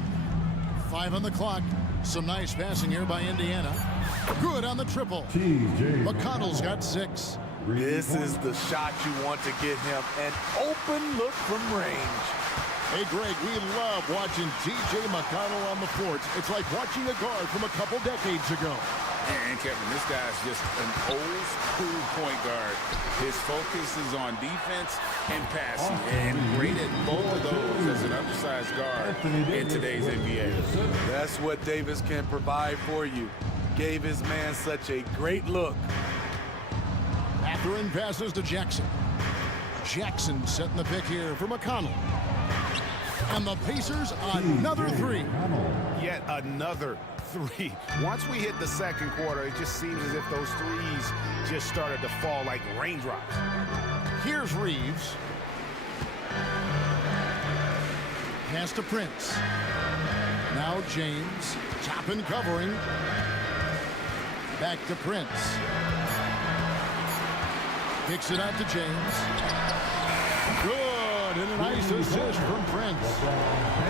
5 on the clock. Some nice passing here by Indiana. Good on the triple. McConnell's got 6. This is the shot you want to get him. An open look from range. Hey, Greg, we love watching T.J. McConnell on the court. It's like watching a guard from a couple decades ago. And Kevin, this guy's just an old school point guard. His focus is on defense and passing, and great at both of those as an undersized guard in today's NBA. That's what Davis can provide for you. Gave his man such a great look. Mathurin passes to Jackson. Jackson setting the pick here for McConnell. And the Pacers, another 3. Yet another 3. Once we hit the second quarter, it just seems as if those threes just started to fall like raindrops. Here's Reeves. Pass to Prince. Now James. Toppin covering. Back to Prince. Kicks it out to James. Good. And a nice assist from Prince.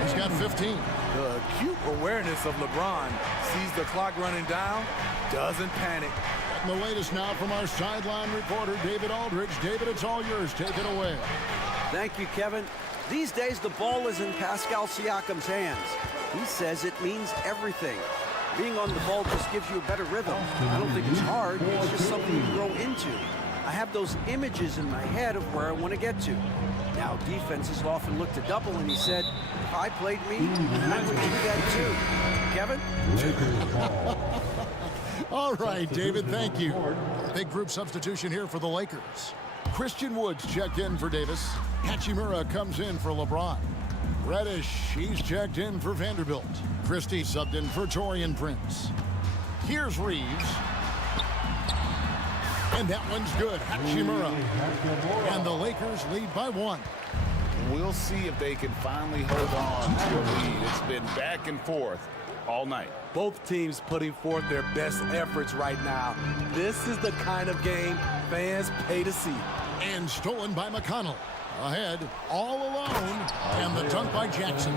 He's got 15. The acute awareness of LeBron sees the clock running down, doesn't panic. And the latest now from our sideline reporter, David Aldridge. David, it's all yours. Take it away. Thank you, Kevin. These days, the ball is in Pascal Siakam's hands. He says it means everything. Being on the ball just gives you a better rhythm. I don't think it's hard. It's just something you grow into. I have those images in my head of where I want to get to. Now, defenses often look to double, and he said, if I played me, I would do that too. Kevin? All right, David, thank you. Big group substitution here for the Lakers. Christian Woods checked in for Davis. Hachimura comes in for LeBron. Reddish, he's checked in for Vanderbilt. Christie subbed in for Taurean Prince. Here's Reeves. And that one's good. Hachimura. And the Lakers lead by 1. We'll see if they can finally hold on to a lead. It's been back and forth all night. Both teams putting forth their best efforts right now. This is the kind of game fans pay to see. And stolen by McConnell. Ahead, all alone. And the dunk by Jackson.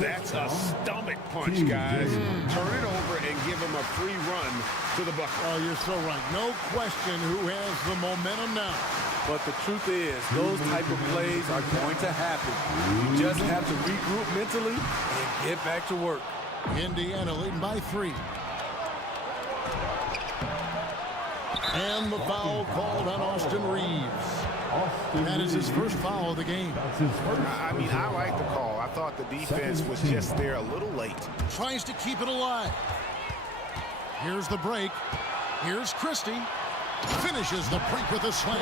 That's a stomach punch, guys. Turn it over and give him a free run to the bucket. Oh, you're so right. No question who has the momentum now. But the truth is, those type of plays are going to happen. You just have to regroup mentally and get back to work. Indiana leading by 3. And the foul called on Austin Reeves. That is his first foul of the game. I mean, I like the call. I thought the defense was just there a little late. Tries to keep it alive. Here's the break. Here's Christie. Finishes the break with a slam.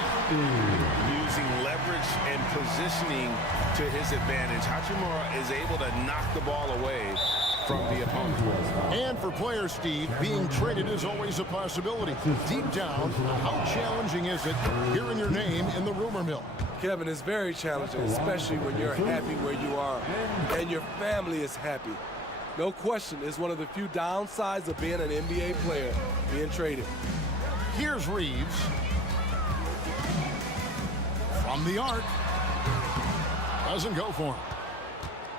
Using leverage and positioning to his advantage, Hachimura is able to knock the ball away from the opponent. And for players, Steve, being traded is always a possibility. Deep down, how challenging is it hearing your name in the rumor mill? Kevin, it's very challenging, especially when you're happy where you are and your family is happy. No question, it's one of the few downsides of being an NBA player, being traded. Here's Reeves. From the arc. Doesn't go for him.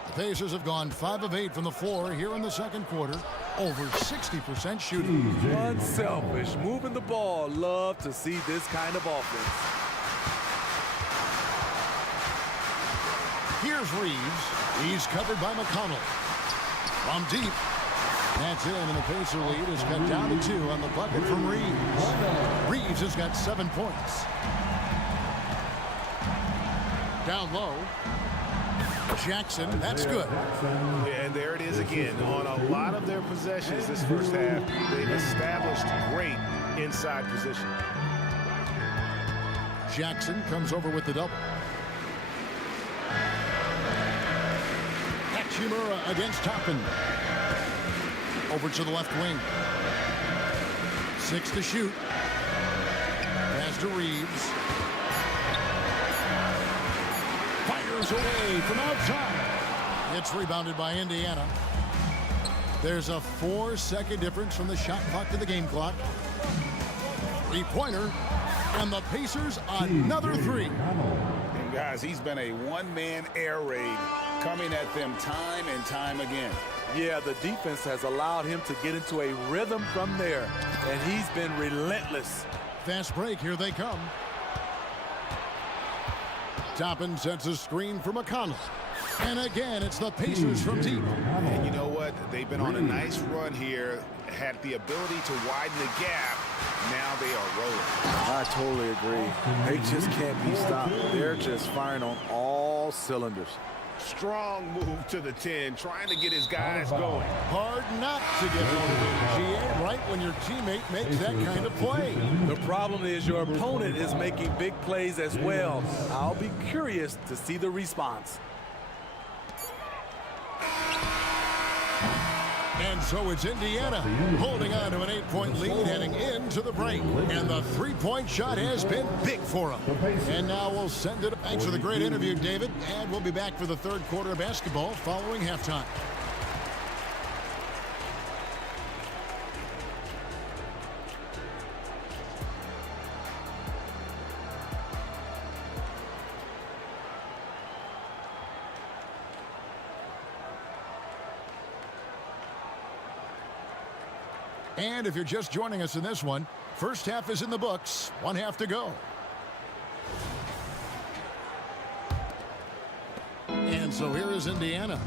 The Pacers have gone 5 of 8 from the floor here in the second quarter. Over 60% shooting. Unselfish, moving the ball. Love to see this kind of offense. Here's Reeves. He's covered by McConnell. From deep. That's in, and the Pacer lead is cut down to 2 on the bucket from Reeves. Reeves has got 7 points. Down low. Jackson, that's good. And there it is again. On a lot of their possessions this first half, they've established great inside position. Jackson comes over with the double. Hachimura against Toppin. Over to the left wing. 6 to shoot. Pass to Reeves. Fires away from outside. It's rebounded by Indiana. There's a 4-second difference from the shot clock to the game clock. 3-pointer. And the Pacers another 3. And guys, he's been a one-man air raid coming at them time and time again. Yeah, the defense has allowed him to get into a rhythm from there, and he's been relentless. Fast break, here they come. Toppin sets a screen for McConnell. And again, it's the Pacers from deep. And you know what? They've been on a nice run here, had the ability to widen the gap. Now they are rolling. I totally agree. They just can't be stopped. They're just firing on all cylinders. Strong move to the 10, trying to get his guys going. Hard not to get motivated, GA, right when your teammate makes that kind of play. The problem is your opponent is making big plays as well. I'll be curious to see the response. And so it's Indiana holding on to an 8-point lead heading into the break. And the 3-point shot has been big for them. And now we'll send it. Thanks for the great interview, David. And we'll be back for the third quarter of basketball following halftime. And if you're just joining us in this one, first half is in the books, 1 half to go. And so here is Indiana.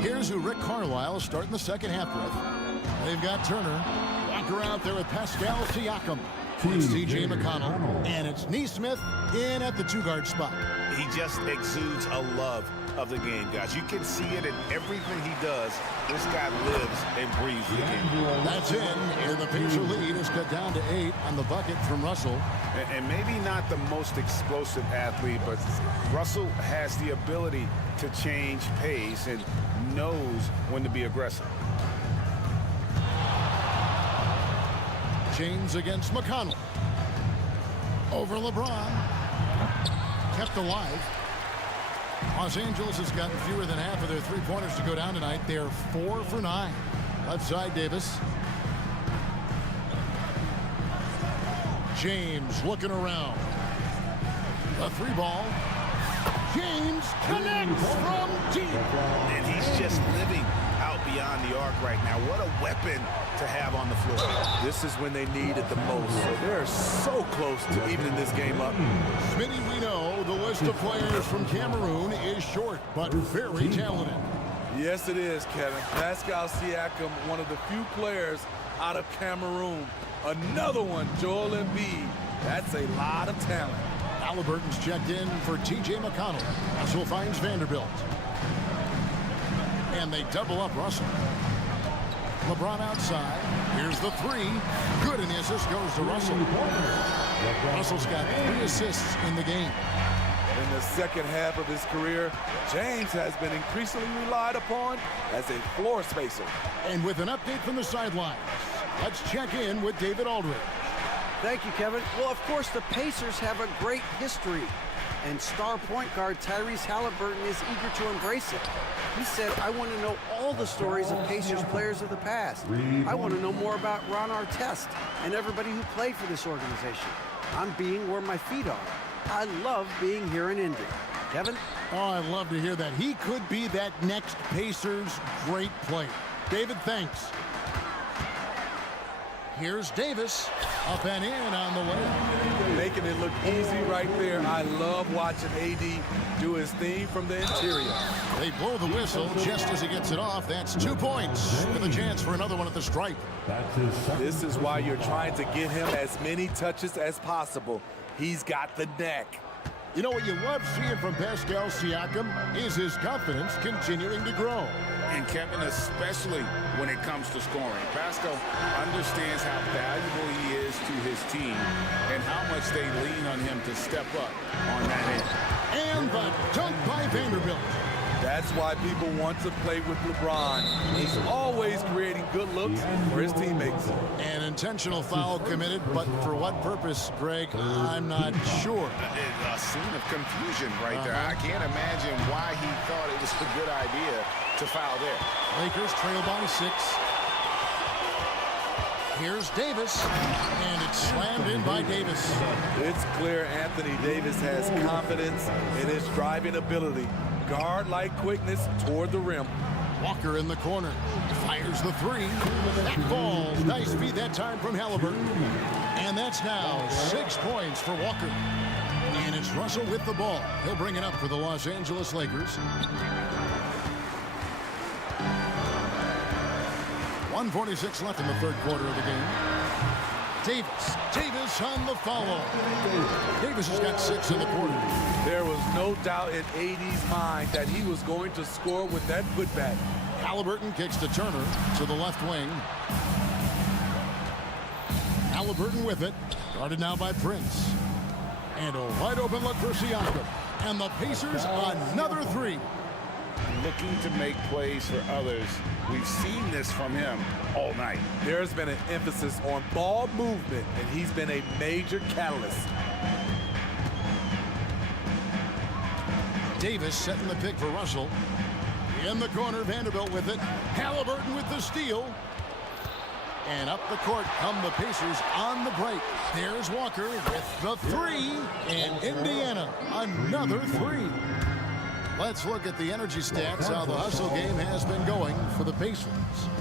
Here's who Rick Carlisle is starting the second half with. They've got Turner. Walker out there with Pascal Siakam. It's TJ McConnell. And it's Neesmith in at the 2-guard spot. He just exudes a love of the game, guys. You can see it in everything he does. This guy lives and breathes the game. That's in, and the Pacer lead is cut down to 8 on the bucket from Russell. And maybe not the most explosive athlete, but Russell has the ability to change pace and knows when to be aggressive. James against McConnell. Over LeBron. Kept alive. Los Angeles has gotten fewer than half of their 3-pointers to go down tonight. They're 4 for 9. Left side, Davis. James looking around. The 3-ball. James connects from deep. And he's just living out beyond the arc right now. What a weapon to have on the floor. This is when they need it the most. So they're so close to evening this game up. Smitty, we know the list of players from Cameroon is short, but very talented. Yes, it is, Kevin. Pascal Siakam, one of the few players out of Cameroon. Another one, Joel Embiid. That's a lot of talent. Halliburton's checked in for TJ McConnell. Russell finds Vanderbilt. And they double up Russell. LeBron outside. Here's the three. Good, and the assist goes to Russell. Russell's got 3 assists in the game. In the second half of his career, James has been increasingly relied upon as a floor spacer. And with an update from the sidelines, let's check in with David Aldridge. Thank you, Kevin. Well, of course, the Pacers have a great history, and star point guard Tyrese Halliburton is eager to embrace it. He said, I want to know all the stories of Pacers players of the past. I want to know more about Ron Artest and everybody who played for this organization. I'm being where my feet are. I love being here in Indy. Kevin? Oh, I love to hear that. He could be that next Pacers great player. David, thanks. Here's Davis, up and in on the way. Making it look easy right there. I love watching AD do his thing from the interior. They blow the whistle just as he gets it off. That's 2 points with a chance for another one at the stripe. This is why you're trying to get him as many touches as possible. He's got the neck. You know what you love seeing from Pascal Siakam is his confidence continuing to grow. And Kevin, especially when it comes to scoring. Pascal understands how valuable he is to his team and how much they lean on him to step up on that end. And the dunk by Vanderbilt. That's why people want to play with LeBron. He's always creating good looks for his teammates. An intentional foul committed, but for what purpose, Greg? I'm not sure. A scene of confusion right there. I can't imagine why he thought it was a good idea to foul there. Lakers trail by 6. Here's Davis, and it's slammed in by Davis. It's clear Anthony Davis has confidence in his driving ability. Guard-like quickness toward the rim. Walker in the corner. Fires the three. That falls. Nice feed that time from Halliburton. And that's now 6 points for Walker. And it's Russell with the ball. He'll bring it up for the Los Angeles Lakers. 1:46 left in the third quarter of the game. Davis on the follow. Davis has got 6 in the quarter. There was no doubt in AD's mind that he was going to score with that putback. Halliburton kicks to Turner to the left wing. Halliburton with it. Guarded now by Prince. And a wide open look for Siakam. And the Pacers another 3. Looking to make plays for others. We've seen this from him all night. There's been an emphasis on ball movement, and he's been a major catalyst. Davis setting the pick for Russell. In the corner, Vanderbilt with it. Halliburton with the steal. And up the court come the Pacers on the break. There's Walker with the 3. And Indiana, another 3. Let's look at the energy stats, how the hustle game has been going for the Pacers.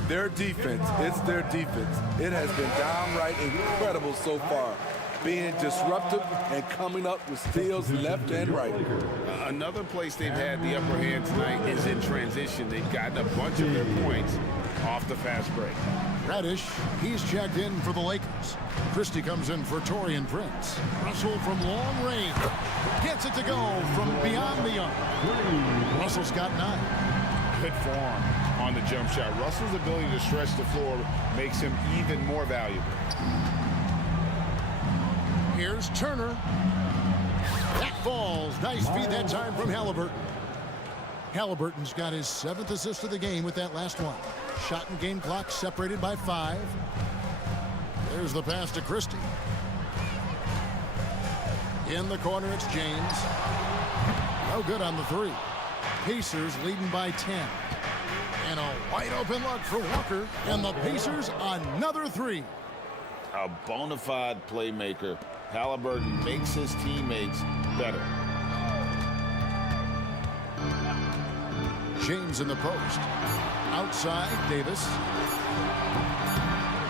Their defense, it's their defense. It has been downright incredible so far. Being disruptive and coming up with steals left and right. Another place they've had the upper hand tonight is in transition. They've gotten a bunch of their points off the fast break. Reddish, he's checked in for the Lakers. Christie comes in for Taurean Prince. Russell from long range. Gets it to go from beyond the arc. Russell's got 9. Good form on the jump shot. Russell's ability to stretch the floor makes him even more valuable. Here's Turner. That falls. Nice feed that time from Halliburton. Halliburton's got his 7th assist of the game with that last one. Shot and game clock separated by 5. There's the pass to Christie. In the corner, it's James. No good on the 3. Pacers leading by 10. And a wide open look for Walker. And the Pacers another 3. A bona fide playmaker. Halliburton makes his teammates better. James in the post. Outside, Davis.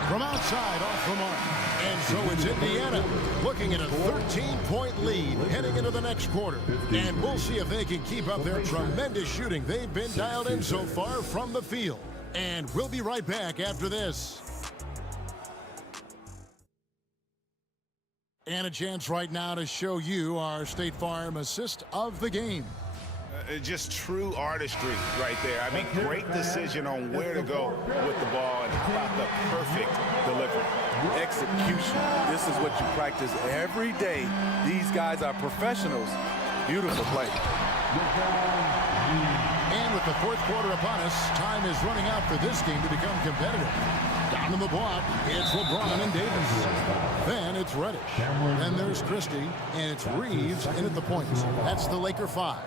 From outside, off the mark. And so it's Indiana looking at a 13-point lead heading into the next quarter. And we'll see if they can keep up their tremendous shooting. They've been dialed in so far from the field. And we'll be right back after this. And a chance right now to show you our State Farm assist of the game. Just true artistry right there. I mean, great decision on where to go with the ball, and how about the perfect delivery. Execution. This is what you practice every day. These guys are professionals. Beautiful play. And with the fourth quarter upon us, time is running out for this game to become competitive. Down in the block, it's LeBron and Davis. Then it's Reddish. Then there's Christie, and it's Reeves in at the points. That's the Laker 5.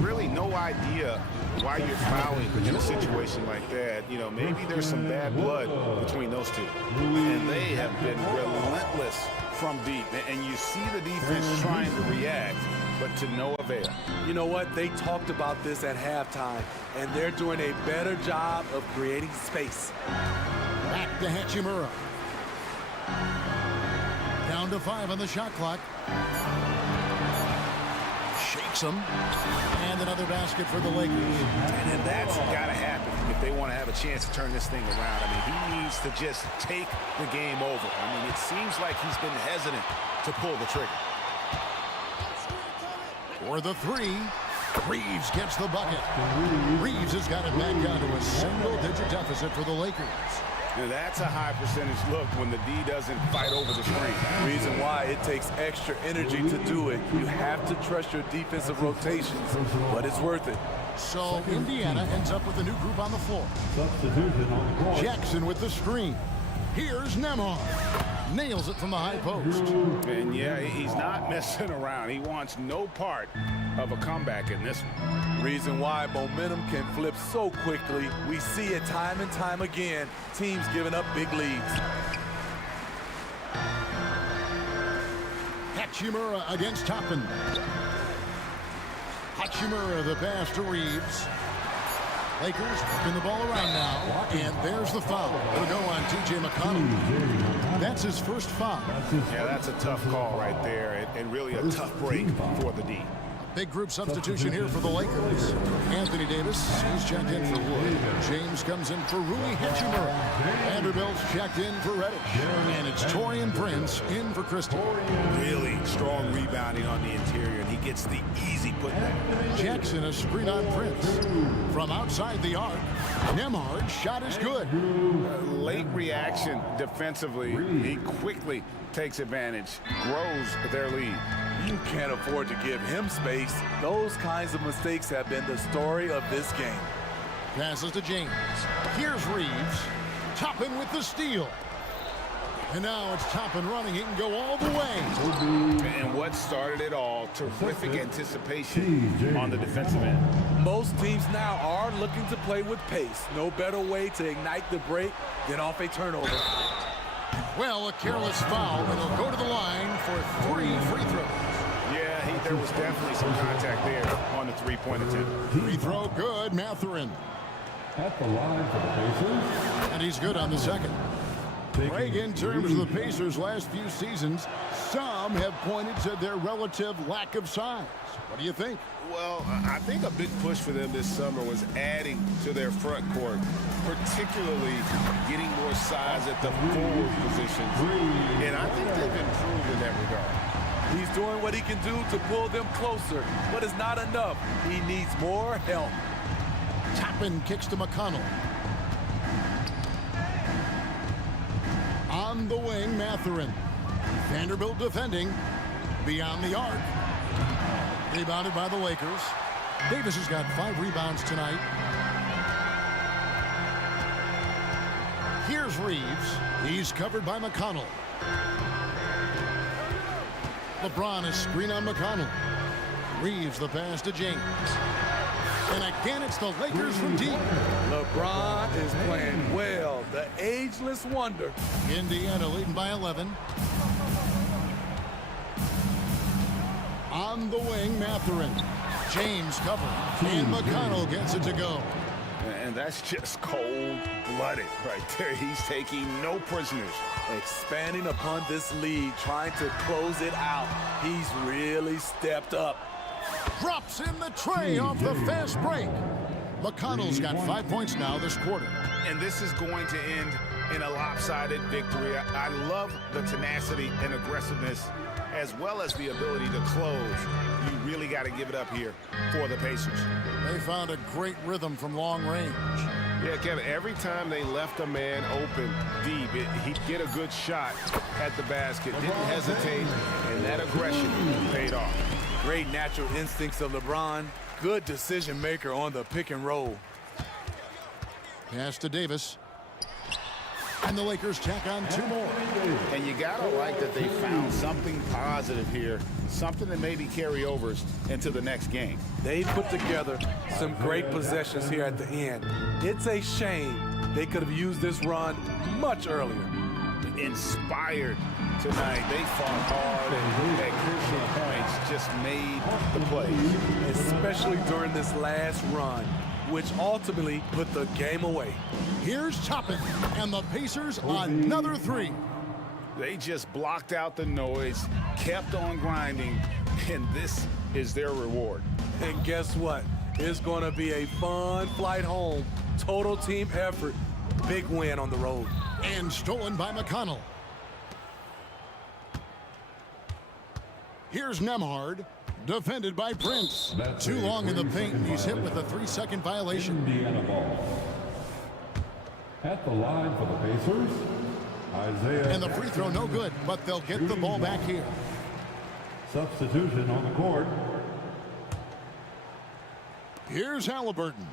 Really no idea why you're fouling in a situation like that. You know, maybe there's some bad blood between those two. And they have been relentless from deep. And you see the defense trying to react, but to no avail. You know what? They talked about this at halftime, and they're doing a better job of creating space. Back to Hachimura. Down to 5 on the shot clock. Shakes them. And another basket for the Lakers. And that's got to happen if they want to have a chance to turn this thing around. I mean, he needs to just take the game over. I mean, it seems like he's been hesitant to pull the trigger. For the 3, Reeves gets the bucket. Reeves has got it back down to a single-digit deficit for the Lakers. Now that's a high percentage look when the D doesn't fight over the screen. Reason why it takes extra energy to do it. You have to trust your defensive rotations, but it's worth it. So Indiana ends up with a new group on the floor. Jackson with the screen. Here's Nembhard. Nails it from the high post. And yeah, he's not messing around. He wants no part of a comeback in this one. Reason why momentum can flip so quickly. We see it time and time again. Teams giving up big leads. Hachimura against Toppin. Hachimura, the pass to Reeves. Lakers working the ball around now, and there's the foul. It'll go on T.J. McConnell. That's his first foul. Yeah, that's a tough call right there, and really a tough break for the D. Big group substitution here for the Lakers. Anthony Davis, he's checked in for Wood. James comes in for Rui Hachimura. Vanderbilt's checked in for Reddish. And it's Taurean Prince in for Christie. Really strong rebounding on the interior, and he gets the easy putback. Jackson, a screen on Prince. From outside the arc, Nembhard's shot is good. Late reaction defensively. He quickly takes advantage, grows their lead. You can't afford to give him space. Those kinds of mistakes have been the story of this game. Passes to James. Here's Reeves. Toppin with the steal. And now it's Toppin running. He can go all the way. And what started it all, terrific anticipation on the defensive end. Most teams now are looking to play with pace. No better way to ignite the break than off a turnover. Well, a careless foul, and he'll go to the line for 3 free throws. Yeah, there was definitely some contact there on the three-point attempt. Free throw good, Mathurin. At the line for the Pacers. And he's good on the second. Greg, in terms of the Pacers' last few seasons, some have pointed to their relative lack of size. What do you think? Well, I think a big push for them this summer was adding to their front court, particularly getting more size at the forward positions. And I think they've improved in that regard. He's doing what he can do to pull them closer, but it's not enough. He needs more help. Toppin kicks to McConnell. On the wing, Mathurin. Vanderbilt defending. Beyond the arc. Rebounded by the Lakers. Davis has got 5 rebounds tonight. Here's Reeves. He's covered by McConnell. LeBron is screen on McConnell. Reeves the pass to James. And again, it's the Lakers from deep. LeBron is playing well. The ageless wonder. Indiana leading by 11. On the wing, Mathurin. James covered. And McConnell gets it to go. And that's just cold-blooded right there. He's taking no prisoners. Expanding upon this lead, trying to close it out. He's really stepped up. Drops in the tray off the fast break. McConnell's got 5 points now this quarter. And this is going to end in a lopsided victory. I love the tenacity and aggressiveness as well as the ability to close. You really got to give it up here for the Pacers. They found a great rhythm from long range. Yeah, Kevin, every time they left a man open deep, he'd get a good shot at the basket, didn't hesitate, and that aggression paid off. Great natural instincts of LeBron. Good decision maker on the pick and roll. Pass to Davis. And the Lakers tack on 2 more. And you got to like that they found something positive here, something that maybe carry overs into the next game. They put together some great possessions here at the end. It's a shame they could have used this run much earlier. Inspired tonight. They fought hard and at crucial points just made the plays. Especially during this last run, which ultimately put the game away. Here's Toppin, and the Pacers another 3. They just blocked out the noise, kept on grinding, and this is their reward. And guess what? It's going to be a fun flight home. Total team effort. Big win on the road. And stolen by McConnell. Here's Nemhard, defended by Prince. Too long in the paint, and he's hit with a 3-second violation. Indiana ball. At the line for the Pacers, Isaiah. And the free throw no good, but they'll get the ball back here. Substitution on the court. Here's Halliburton.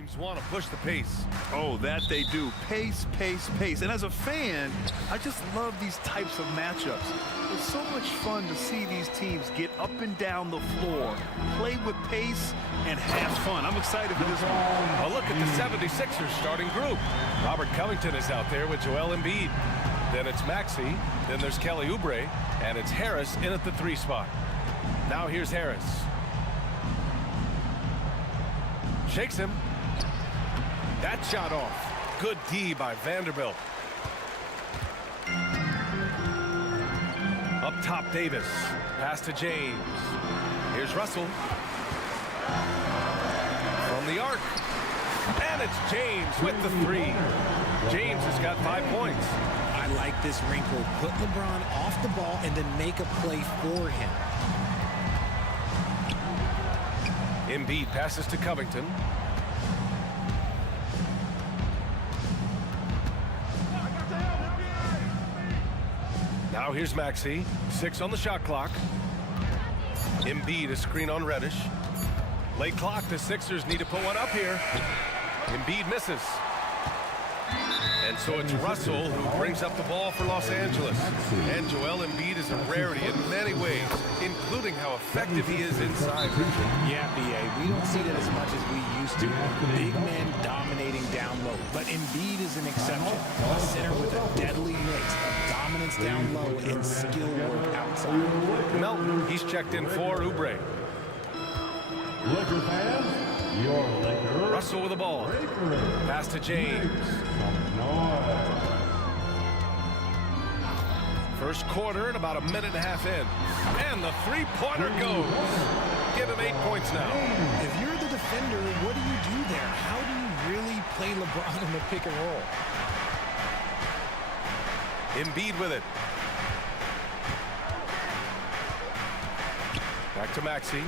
teams want to push the pace. Oh, that they do. Pace, pace, pace. And as a fan, I just love these types of matchups. It's so much fun to see these teams get up and down the floor, play with pace, and have fun. I'm excited for this one. A look at the 76ers starting group. Robert Covington is out there with Joel Embiid. Then it's Maxey. Then there's Kelly Oubre. And it's Harris in at the 3 spot. Now here's Harris. Shakes him. That shot off. Good D by Vanderbilt. Up top, Davis. Pass to James. Here's Russell. From the arc. And it's James with the 3. James has got 5 points. I like this wrinkle. Put LeBron off the ball and then make a play for him. Embiid passes to Covington. Now here's Maxey. 6 on the shot clock. Embiid, a screen on Reddish. Late clock, the Sixers need to put one up here. Embiid misses. And so it's Russell who brings up the ball for Los Angeles. And Joel Embiid is a rarity in many ways, including how effective he is inside. Yeah, B.A., we don't see that as much as we used to. Big men dominating down low. But Embiid is an exception. A center with a deadly mix of dominance down low and skill work outside. Melton, he's checked in for Oubre. Laker fans, your Laker. Russell with the ball. Pass to James. First quarter and about a minute and a half in. And the 3-pointer goes. Give him 8 points now. If you're the defender, what do you do there? How do you really play LeBron in the pick and roll? Embiid with it. Back to Maxey.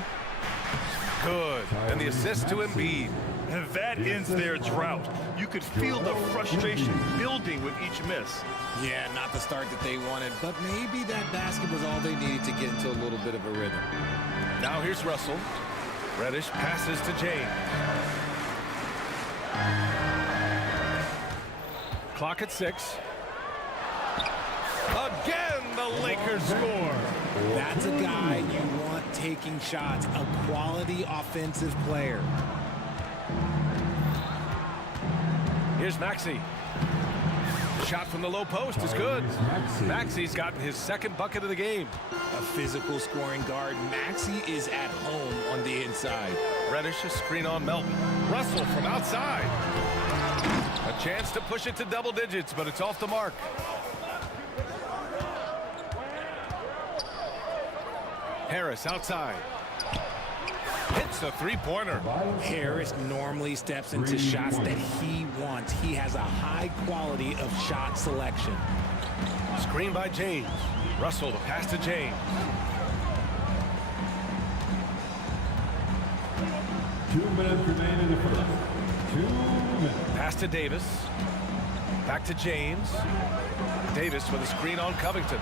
Good. And the assist to Embiid. And that ends their drought. You could feel the frustration building with each miss. Yeah, not the start that they wanted, but maybe that basket was all they needed to get into a little bit of a rhythm. Now here's Russell. Reddish passes to James. Clock at 6. Again, the Lakers score. That's a guy you want taking shots, a quality offensive player. Here's Maxey. Shot from the low post is good. Maxey's gotten his 2nd bucket of the game. A physical scoring guard. Maxey is at home on the inside. Reddish, a screen on Melton. Russell from outside. A chance to push it to double digits, but it's off the mark. Harris outside. Hits a 3-pointer. Harris normally steps into shots that he wants. He has a high quality of shot selection. Screen by James. Russell, the pass to James. 2 minutes remain in the first. 2 minutes. Pass to Davis. Back to James. Davis with a screen on Covington.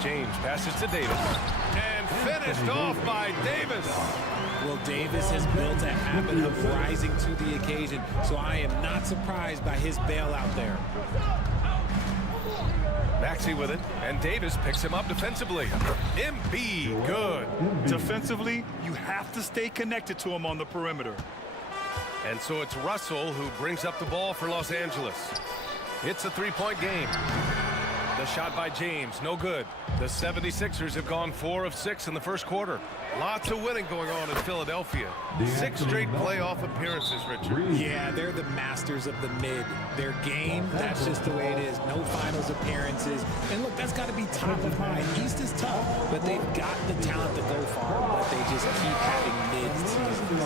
James passes to Davis. And finished off by Davis. Well, Davis has built a habit of rising to the occasion, so I am not surprised by his bailout there. Maxey with it, and Davis picks him up defensively. Embiid, good. Defensively, you have to stay connected to him on the perimeter. And so it's Russell who brings up the ball for Los Angeles. It's a 3-point game. The shot by James, no good. The 76ers have gone 4 of 6 in the first quarter. Lots of winning going on in Philadelphia. 6 straight playoff appearances, Richard. Yeah, they're the masters of the mid. Their game, that's just the way it is. No finals appearances. And look, that's got to be top of mind. East is tough, but they've got the talent to go far, but they just keep having mid-seasons.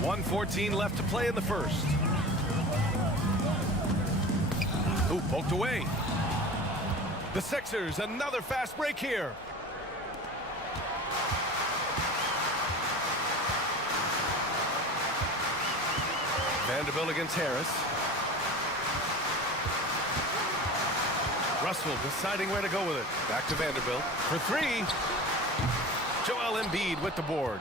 1:14 left to play in the first. Ooh, poked away. The Sixers, another fast break here. Vanderbilt against Harris. Russell deciding where to go with it. Back to Vanderbilt for 3. Joel Embiid with the board.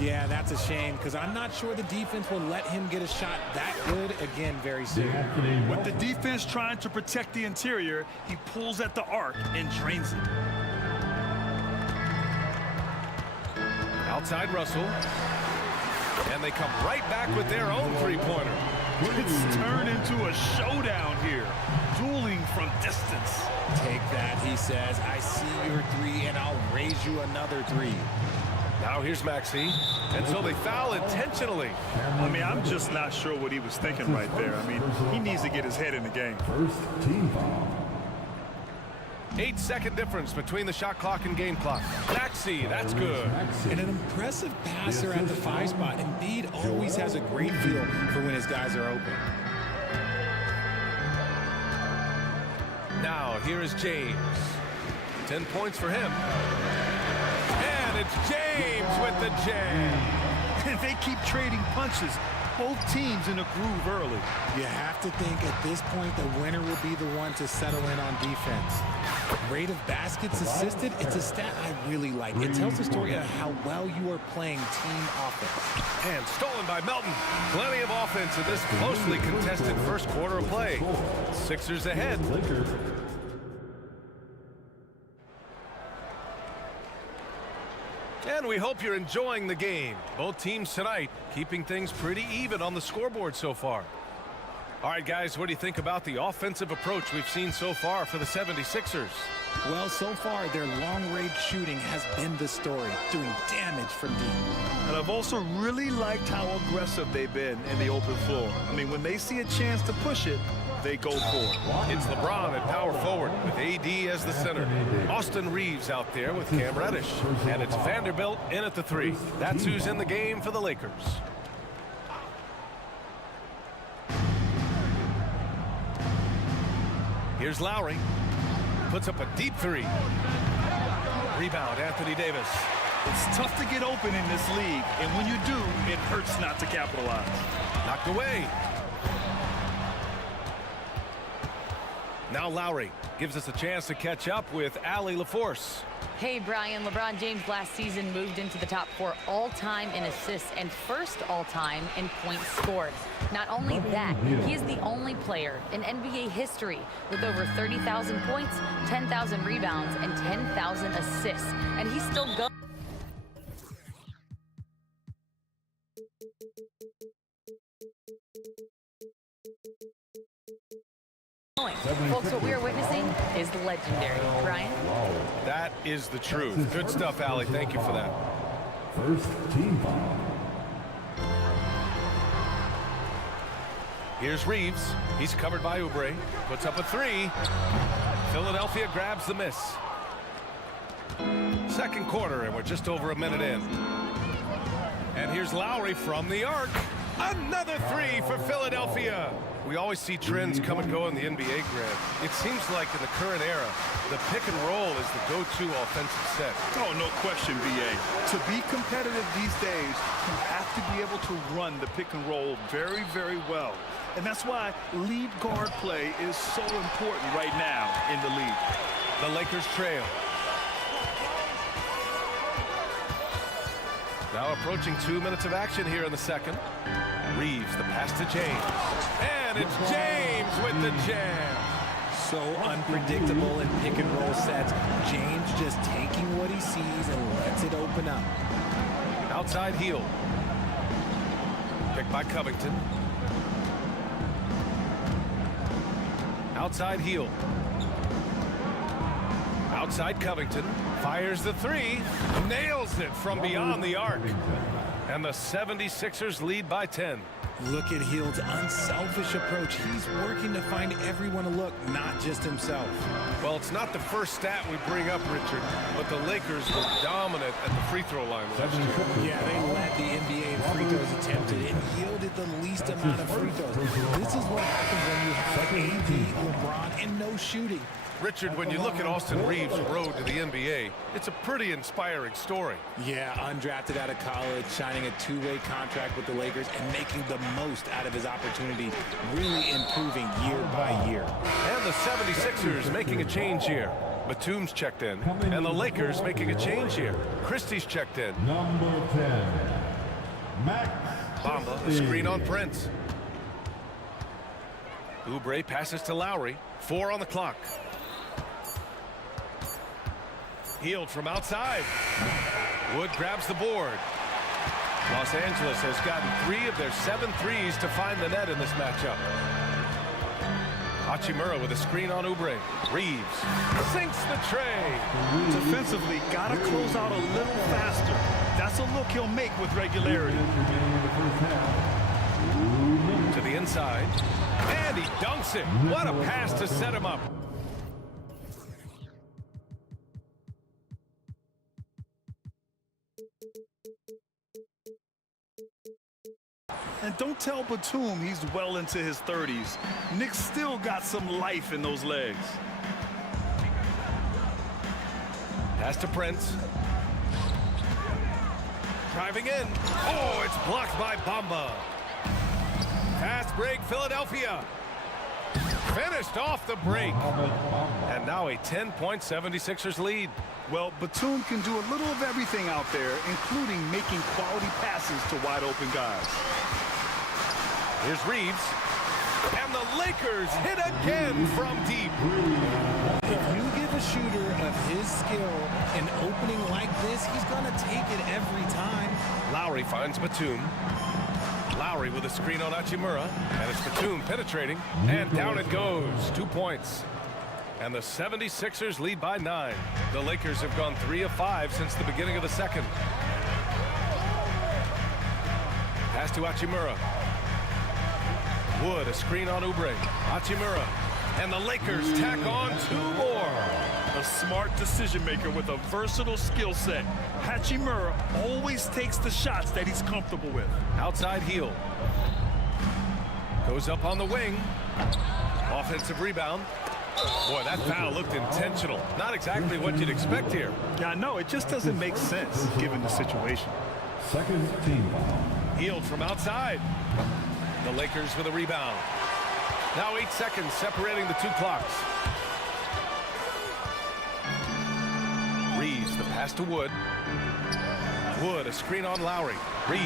Yeah, that's a shame because I'm not sure the defense will let him get a shot that good again very soon. With the defense trying to protect the interior, he pulls at the arc and drains it. Outside Russell. And they come right back with their own three-pointer. It's turned into a showdown here. Dueling from distance. Take that, he says. I see your three, and I'll raise you another three. Now here's Maxey. And so they foul intentionally. I mean, I'm just not sure what he was thinking right there. I mean, he needs to get his head in the game. First team foul. 8-second difference between the shot clock and game clock. Maxey, that's good. And an impressive passer at the 5 spot. Embiid always has a great feel for when his guys are open. Now, here is James. 10 points for him. And it's James with the jam. And they keep trading punches. Both teams in a groove early. You have to think at this point the winner will be the one to settle in on defense. Rate of baskets assisted, it's a stat I really like. It tells the story of how well you are playing team offense. And stolen by Melton. Plenty of offense in this closely contested first quarter of play. Sixers ahead. And we hope you're enjoying the game. Both teams tonight keeping things pretty even on the scoreboard so far. All right, guys, what do you think about the offensive approach we've seen so far for the 76ers? Well, so far, their long-range shooting has been the story, doing damage from deep. And I've also really liked how aggressive they've been in the open floor. I mean, when they see a chance to push it, they go for it. It's LeBron at power forward with AD as the center. Austin Reeves out there with Cam Reddish. And it's Vanderbilt in at the 3. That's who's in the game for the Lakers. Here's Lowry. Puts up a deep 3. Rebound, Anthony Davis. It's tough to get open in this league, and when you do, it hurts not to capitalize. Knocked away. Now Lowry gives us a chance to catch up with Allie LaForce. Hey, Brian, LeBron James last season moved into the top 4 all-time in assists and first all-time in points scored. Not only that, he is the only player in NBA history with over 30,000 points, 10,000 rebounds, and 10,000 assists. And he's still going. Folks, what we are witnessing is legendary. Brian? That is the truth. Good stuff, Allie. Thank you for that. First team foul. Here's Reeves. He's covered by Oubre. Puts up a 3. Philadelphia grabs the miss. Second quarter, and we're just over a minute in. And here's Lowry from the arc. Another 3 for Philadelphia. We always see trends come and go in the NBA, Grant. It seems like in the current era, the pick and roll is the go-to offensive set. Oh, no question, BA. To be competitive these days, you have to be able to run the pick and roll very, very well. And that's why lead guard play is so important right now in the league. The Lakers trail. Now approaching 2 minutes of action here in the second. Reeves, the pass to James. And it's James with the jam. So unpredictable in pick and roll sets. James just taking what he sees and lets it open up. Outside heel. Picked by Covington. Outside heel. Outside Covington. Fires the 3. Nails it from beyond the arc. And the 76ers lead by 10. Look at Hield's unselfish approach. He's working to find everyone to look, not just himself. Well, it's not the first stat we bring up, Richard, but the Lakers were dominant at the free throw line last year. Yeah, they led the NBA in free throws attempted and yielded the least amount of free throws. This is what happens when you have AD, LeBron, and no shooting. Richard, when you look at Austin Reeves' road to the NBA, it's a pretty inspiring story. Yeah, undrafted out of college, signing a two-way contract with the Lakers and making the most out of his opportunity, really improving year by year. And the 76ers making a change here. Batum's checked in, and the Lakers making a change here. Christie's checked in. Number 10, Max. Bamba, the screen on Prince. Oubre passes to Lowry. 4 on the clock. Healed from outside. Wood grabs the board. Los Angeles has gotten 3 of their 7 threes to find the net in this matchup. Hachimura with a screen on Oubre. Reeves sinks the tray. Defensively, gotta close out a little faster. That's a look he'll make with regularity. To the inside, and he dunks it. What a pass to set him up. And don't tell Batum he's well into his 30s. Nick's still got some life in those legs. Pass to Prince. Driving in. Oh, it's blocked by Bamba. Fast break, Philadelphia. Finished off the break. And now a 10-point 76ers lead. Well, Batum can do a little of everything out there, including making quality passes to wide open guys. Here's Reeves. And the Lakers hit again from deep. If you give a shooter of his skill an opening like this, he's going to take it every time. Lowry finds Batum. Lowry with a screen on Hachimura. And it's Batum penetrating. And down it goes. 2 points. And the 76ers lead by 9. The Lakers have gone 3 of 5 since the beginning of the second. Pass to Hachimura. Wood, a screen on Oubre. Hachimura. And the Lakers tack on 2 more. A smart decision maker with a versatile skill set. Hachimura always takes the shots that he's comfortable with. Outside heel. Goes up on the wing. Offensive rebound. Boy, that foul looked intentional. Not exactly what you'd expect here. Yeah, no, it just doesn't make sense given the situation. Second team foul. Healed from outside. The Lakers with a rebound. Now 8 seconds separating the 2 clocks. Reeves, the pass to Wood. Wood, a screen on Lowry. Reeves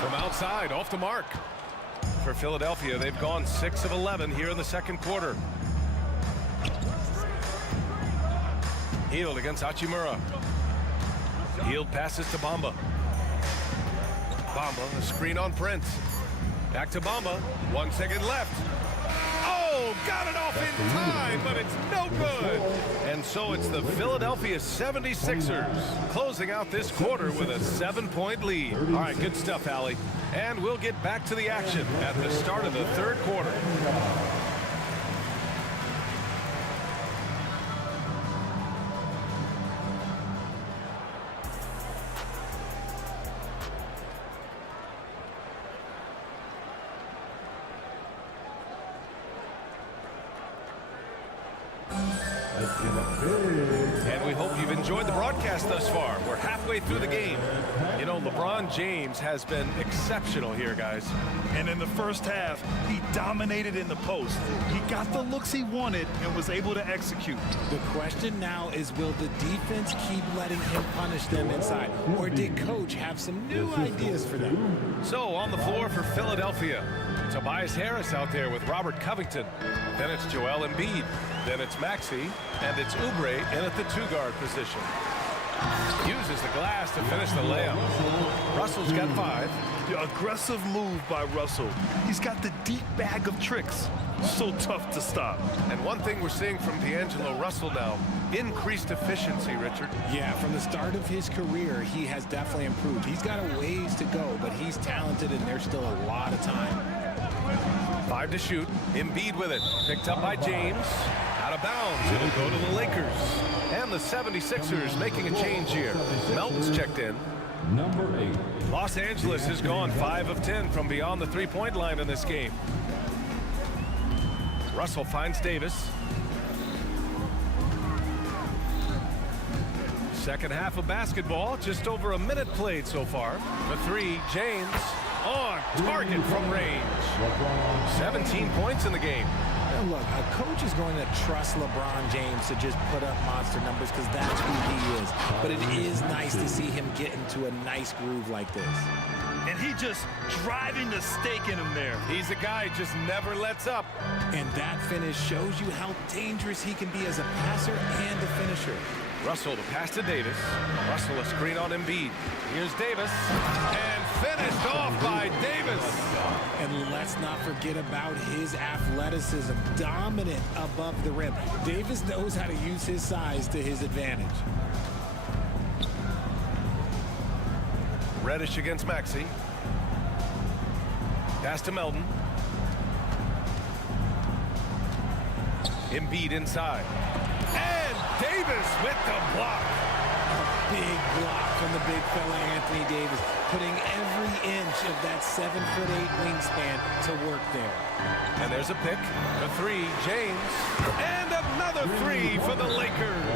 from outside, off the mark. For Philadelphia, they've gone 6 of 11 here in the second quarter. Healed against Hachimura. Healed passes to Bamba. Bamba, a screen on Prince. Back to Bamba. 1 second left. Oh, got it off in time, but it's no good. And so it's the Philadelphia 76ers closing out this quarter with a 7-point lead. All right, good stuff, Allie. And we'll get back to the action at the start of the third quarter. And we hope you've enjoyed the broadcast thus far. We're halfway through the game. You know, LeBron James has been exceptional here, guys. And in the first half, he dominated in the post. He got the looks he wanted and was able to execute. The question now is, will the defense keep letting him punish them inside? Or did Coach have some new ideas for them? So, on the floor for Philadelphia, Tobias Harris out there with Robert Covington. Then it's Joel Embiid. Then it's Maxey. And it's Oubre in at the 2-guard position. Uses the glass to finish the layup. Russell's got 5. The aggressive move by Russell. He's got the deep bag of tricks. So tough to stop. And one thing we're seeing from D'Angelo Russell now, increased efficiency, Richard. Yeah, from the start of his career, he has definitely improved. He's got a ways to go, but he's talented and there's still a lot of time. 5 to shoot. Embiid with it. Picked up by James. Out of bounds. It'll go to the Lakers. And the 76ers making a change here. Melton's checked in. Number 8. Los Angeles has gone 5 of 10 from beyond the 3-point line in this game. Russell finds Davis. Second half of basketball. Just over a minute played so far. The 3, James. on target from range. 17 points in the game. And look, a coach is going to trust LeBron James to just put up monster numbers because that's who he is. But it is nice to see him get into a nice groove like this. And he just driving the stake in him there. He's a guy who just never lets up. And that finish shows you how dangerous he can be as a passer and a finisher. Russell to pass to Davis. Russell a screen on Embiid. Here's Davis. And finished off by Davis. And let's not forget about his athleticism. Dominant above the rim. Davis knows how to use his size to his advantage. Reddish against Maxey. Pass to Melton. Embiid inside. And Davis with the block. A big block from the big fella Anthony Davis, putting every inch of that 7'8" wingspan to work there. And there's a pick. A three, James. And another three for the Lakers.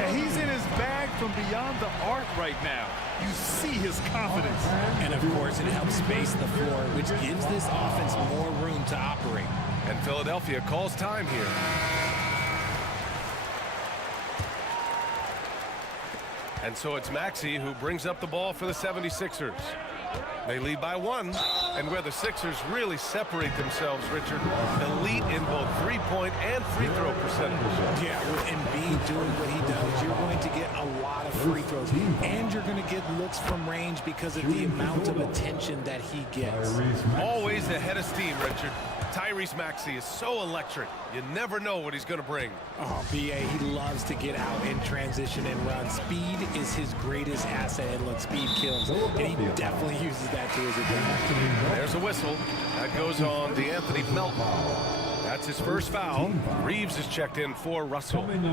And he's in his bag from beyond the arc right now. You see his confidence. And of course, it helps space the floor, which gives this offense more room to operate. And Philadelphia calls time here. And so it's Maxey who brings up the ball for the 76ers. They lead by one, and where the Sixers really separate themselves, Richard, elite in both three-point and free throw percentage. Yeah, with Embiid doing what he does, you're going to get a lot of free throws, and you're going to get looks from range because of the amount of attention that he gets. Always ahead of steam, Richard. Tyrese Maxey is so electric. You never know what he's going to bring. Oh, B.A., he loves to get out in transition and run. Speed is his greatest asset, and look, speed kills. And he definitely uses that to his advantage. There's a whistle. That goes on D'Anthony Melton. That's his first foul. Reeves is checked in for Russell. Number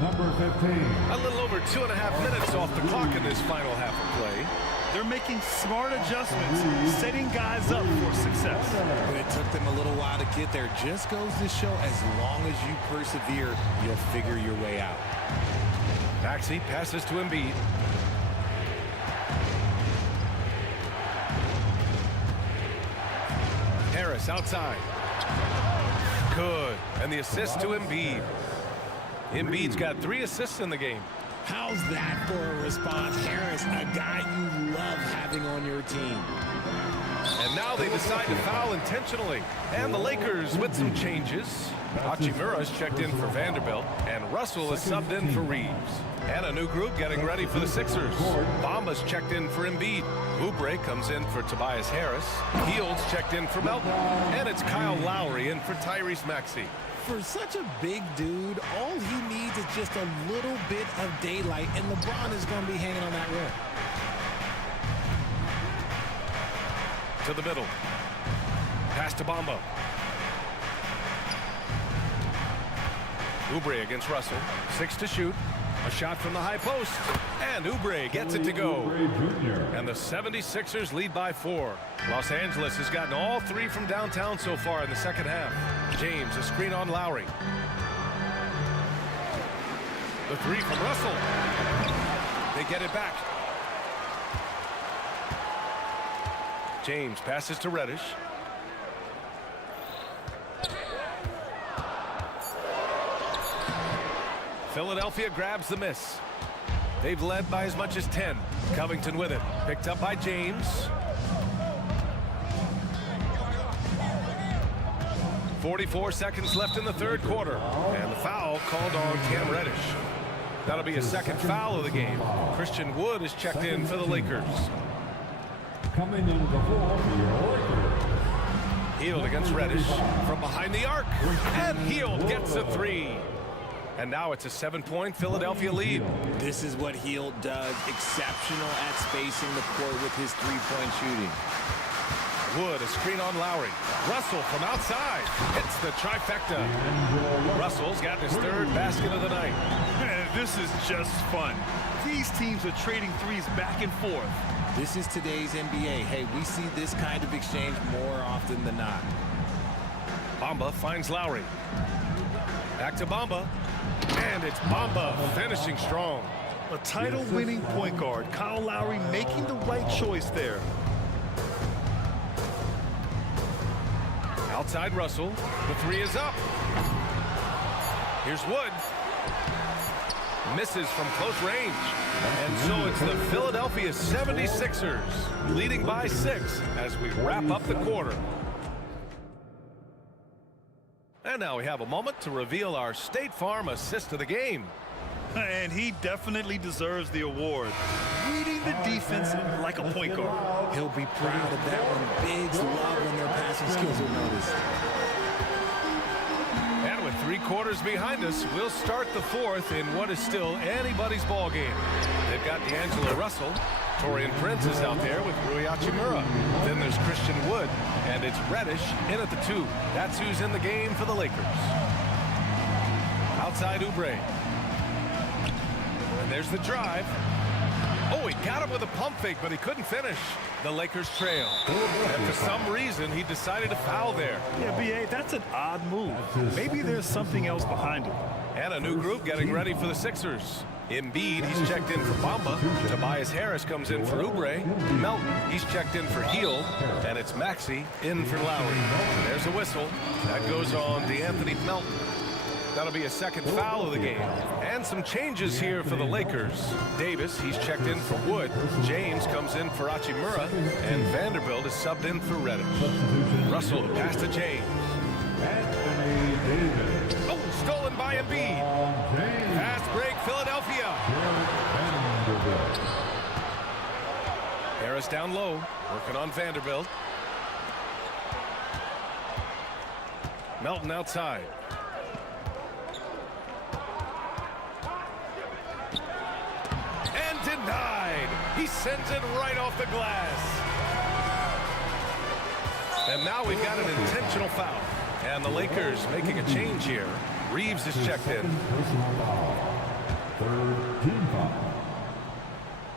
15. A little over 2.5 minutes off the clock in this final half of play. They're making smart adjustments, setting guys up for success. But it took them a little while to get there. Just goes to show as long as you persevere, you'll figure your way out. Maxey passes to Embiid. Harris outside. Good. And the assist to Embiid. Embiid's got 3 assists in the game. How's that for a response? Harris, a guy you love having on your team. And now they decide to foul intentionally. And the Lakers with some changes. Hachimura's checked in for Vanderbilt. And Russell is subbed in for Reeves. And a new group getting ready for the Sixers. Bamba's checked in for Embiid. Oubre comes in for Tobias Harris. Heald's checked in for Melton. And it's Kyle Lowry in for Tyrese Maxey. For such a big dude, all he needs is just a little bit of daylight, and LeBron is going to be hanging on that rim. To the middle. Pass to Bamba. Oubre against Russell. 6 to shoot. A shot from the high post. And Oubre gets it to go. And the 76ers lead by 4. Los Angeles has gotten all 3 from downtown so far in the second half. James, a screen on Lowry. The 3 from Russell. They get it back. James passes to Reddish. Philadelphia grabs the miss. They've led by as much as 10. Covington with it. Picked up by James. 44 seconds left in the third quarter. And the foul called on Cam Reddish. That'll be a second foul of the game. Christian Wood is checked in for the Lakers. Coming into the floor for your Lakers. Hield against Reddish from behind the arc. And Hield gets a 3. And now it's a 7-point Philadelphia lead. This is what Hield does. Exceptional at spacing the court with his three-point shooting. Wood, a screen on Lowry. Russell from outside. Hits the trifecta. Russell's got his 3rd basket of the night. Man, this is just fun. These teams are trading threes back and forth. This is today's NBA. Hey, we see this kind of exchange more often than not. Bamba finds Lowry. Back to Bamba. And it's Bamba finishing strong. A title-winning point guard, Kyle Lowry making the right choice there. Outside Russell. The three is up. Here's Wood. Misses from close range. And so it's the Philadelphia 76ers leading by 6 as we wrap up the quarter. And now we have a moment to reveal our State Farm assist of the game. And he definitely deserves the award. Reading the defense like a point guard. He'll be proud of that one. Bigs love when their passing skills are noticed. And with 3 quarters behind us, we'll start the 4th in what is still anybody's ball game. They've got D'Angelo Russell. Torian Prince is out there with Rui Hachimura. Then there's Christian Wood, and it's Reddish in at the 2. That's who's in the game for the Lakers. Outside Oubre. And there's the drive. Oh, he got him with a pump fake, but he couldn't finish. The Lakers trail. And for some reason, he decided to foul there. Yeah, B.A., that's an odd move. Maybe there's something else behind it. And a new group getting ready for the Sixers. Embiid, he's checked in for Bamba. Tobias Harris comes in for Oubre. Melton, he's checked in for Heel. And it's Maxey in for Lowry. There's a whistle. That goes on DeAnthony Melton. That'll be a second foul of the game. And some changes here for the Lakers. Davis, he's checked in for Wood. James comes in for Hachimura. And Vanderbilt is subbed in for Reddish. Russell, pass to James. Oh, stolen by Embiid. Fast break, Philadelphia. Harris down low, working on Vanderbilt. Melton outside. And denied. He sends it right off the glass. And now we've got an intentional foul. And the Lakers making a change here. Reeves is checked in. Third team foul.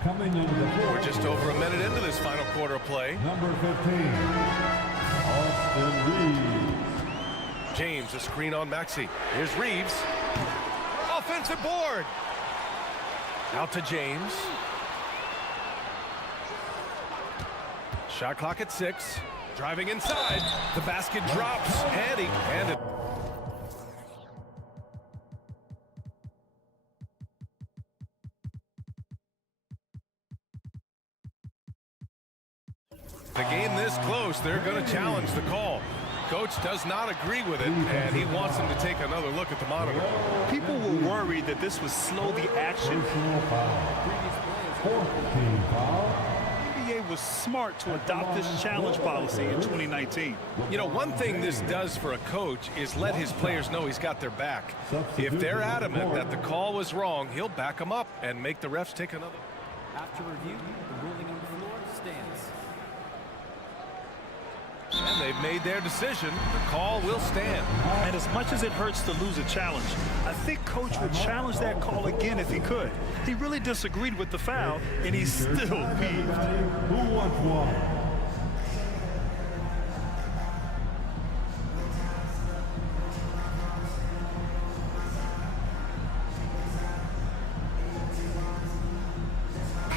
Coming into the floor. We're just over a minute into this final quarter of play. Number 15, Austin Reeves. James, a screen on Maxey. Here's Reeves. Offensive board. Out to James. Shot clock at 6. Driving inside. The basket drops. And he handed. The game this close, they're going to challenge the call. Coach does not agree with it, and he wants them to take another look at the monitor. People were worried that this would slow the action. Fourth team foul. NBA was smart to adopt this challenge policy in 2019. You know, one thing this does for a coach is let his players know he's got their back. If they're adamant that the call was wrong, he'll back them up and make the refs take another. After review, the ruling on the floor stands. And they've made their decision. The call will stand. And as much as it hurts to lose a challenge, I think Coach would challenge that call again if he could. He really disagreed with the foul, and he's still peeved. Who wants one?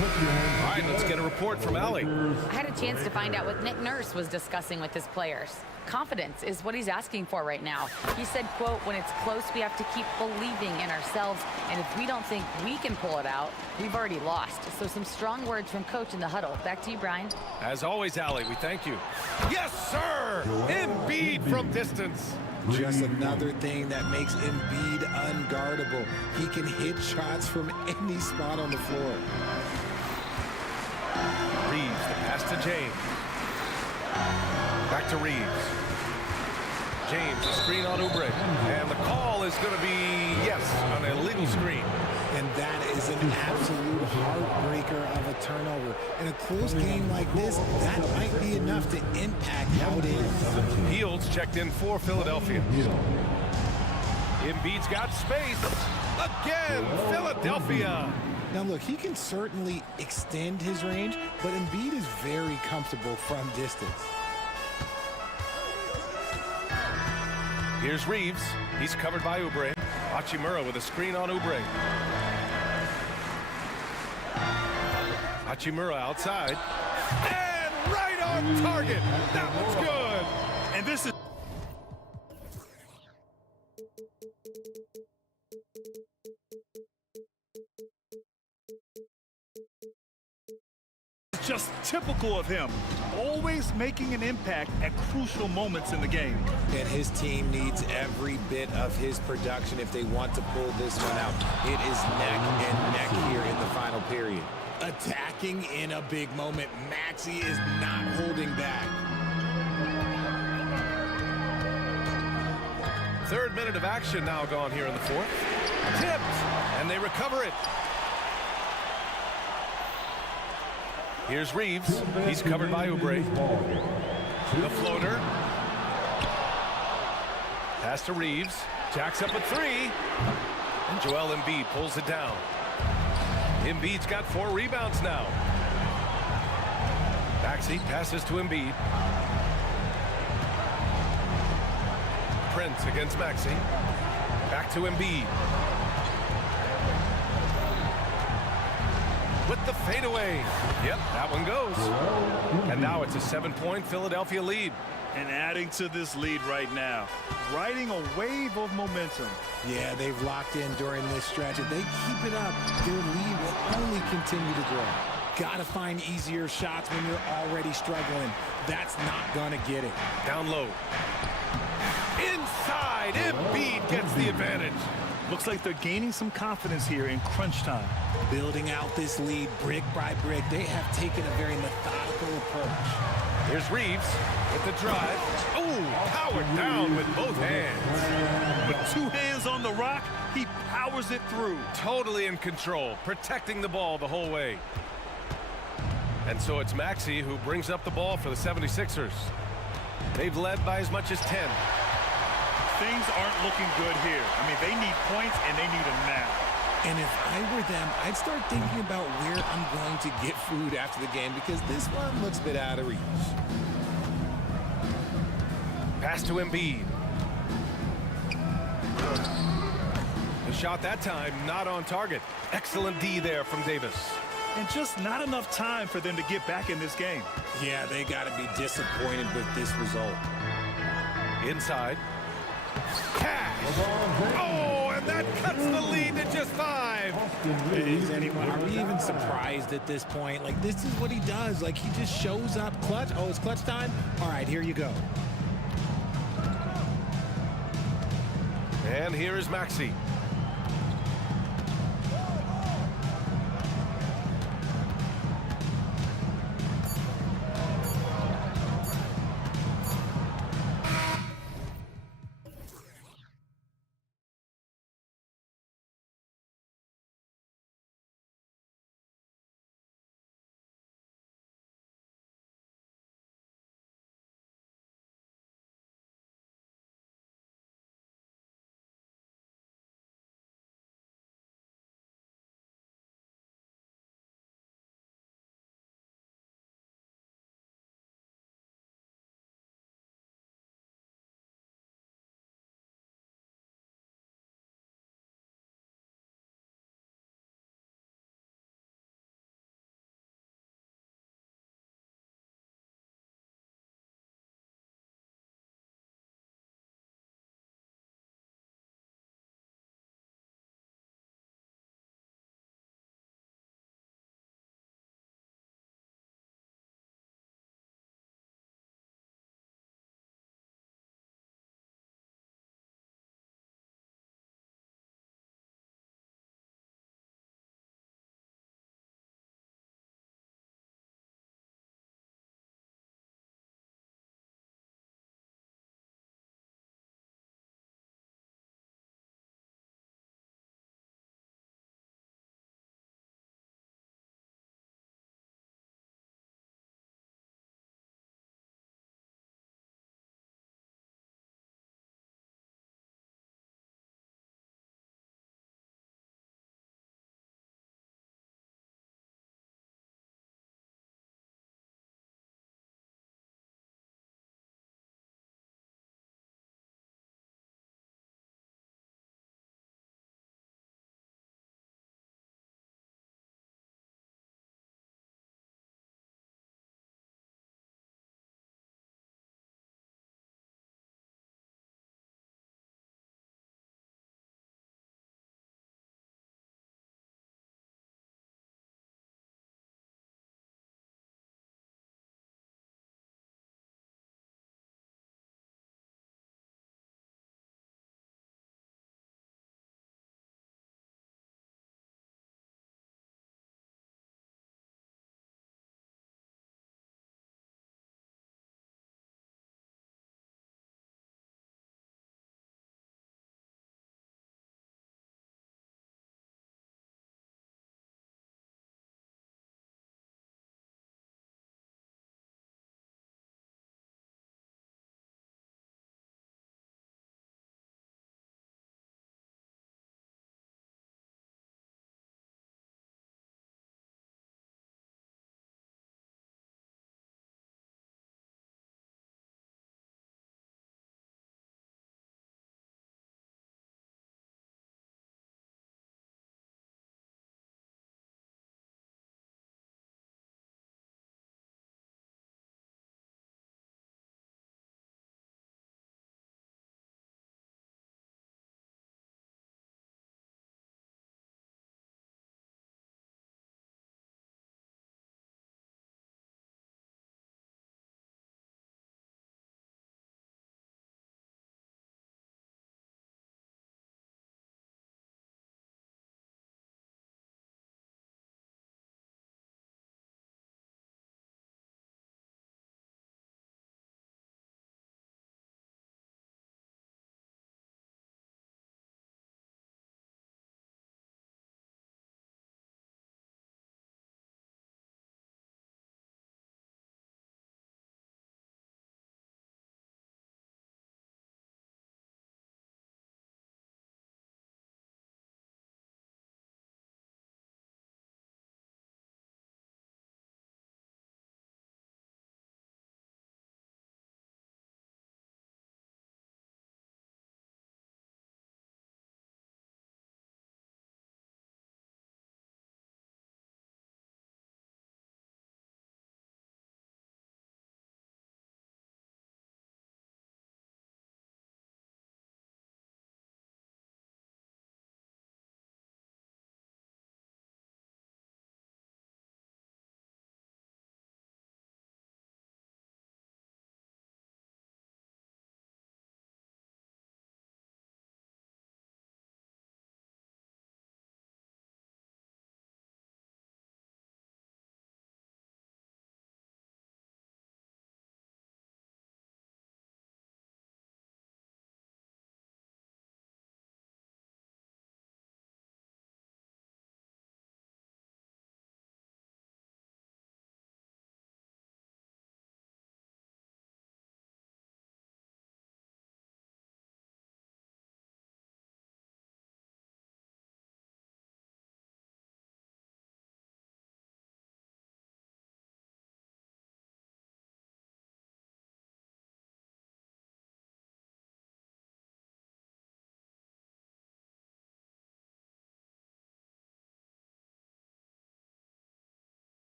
All right, let's get a report from Allie. I had a chance to find out what Nick Nurse was discussing with his players. Confidence is what he's asking for right now. He said, quote, when it's close, we have to keep believing in ourselves. And if we don't think we can pull it out, we've already lost. So some strong words from Coach in the huddle. Back to you, Brian. As always, Allie, we thank you. Yes, sir! Embiid from distance. Just another thing that makes Embiid unguardable. He can hit shots from any spot on the floor. Reeves, the pass to James. Back to Reeves. James, a screen on Oubre. And the call is going to be, yes, an illegal screen. And that is an absolute heartbreaker of a turnover. In a close game like this, that might be enough to impact how it is. Fields checked in for Philadelphia. Embiid's got space. Again, Philadelphia. Now look, he can certainly extend his range, but Embiid is very comfortable from distance. Here's Reeves. He's covered by Oubre. Hachimura with a screen on Oubre. Hachimura outside. And right on target. That was good. And this is just typical of him, always making an impact at crucial moments in the game. And his team needs every bit of his production if they want to pull this one out. It is neck and neck here in the final period. Attacking in a big moment. Maxey is not holding back. Third minute of action now gone here in the fourth. Tipped, and they recover it. Here's Reeves. He's covered by Oubre. The floater. Pass to Reeves. Jacks up a three. And Joel Embiid pulls it down. Embiid's got 4 rebounds now. Maxey passes to Embiid. Prince against Maxey. Back to Embiid. With the fadeaway. Yep, that one goes. And now it's a 7-point Philadelphia lead. And adding to this lead right now, riding a wave of momentum. Yeah, they've locked in during this stretch. If they keep it up, their lead will only continue to grow. Gotta find easier shots when you're already struggling. That's not gonna get it. Down low. Inside, Embiid gets the advantage. Looks like they're gaining some confidence here in crunch time. Building out this lead brick by brick, they have taken a very methodical approach. Here's Reeves with the drive. Oh, powered down with both hands. With 2 hands on the rock, he powers it through. Totally in control, protecting the ball the whole way. And so it's Maxey who brings up the ball for the 76ers. They've led by as much as 10. Things aren't looking good here. I mean, they need points, and they need them now. And if I were them, I'd start thinking about where I'm going to get food after the game because this one looks a bit out of reach. Pass to Embiid. The shot that time not on target. Excellent D there from Davis. And just not enough time for them to get back in this game. Yeah, they got to be disappointed with this result. Inside. Cash. Oh, and that cuts the lead to just 5. Are we even surprised at this point? Like, this is what he does. Like, he just shows up clutch. Oh, it's clutch time? All right, here you go. And here is Maxey.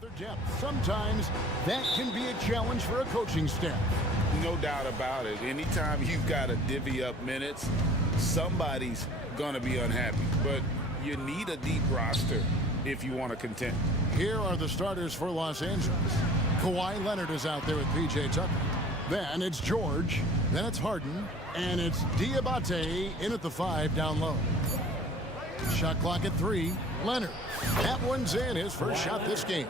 with their depth. Sometimes that can be a challenge for a coaching staff. No doubt about it. Anytime you've got to divvy up minutes, somebody's going to be unhappy. But you need a deep roster if you want to contend. Here are the starters for Los Angeles. Kawhi Leonard is out there with P.J. Tucker. Then it's George. Then it's Harden. And it's Diabate in at the 5 down low. Shot clock at 3. Leonard. That one's in, his first shot this game.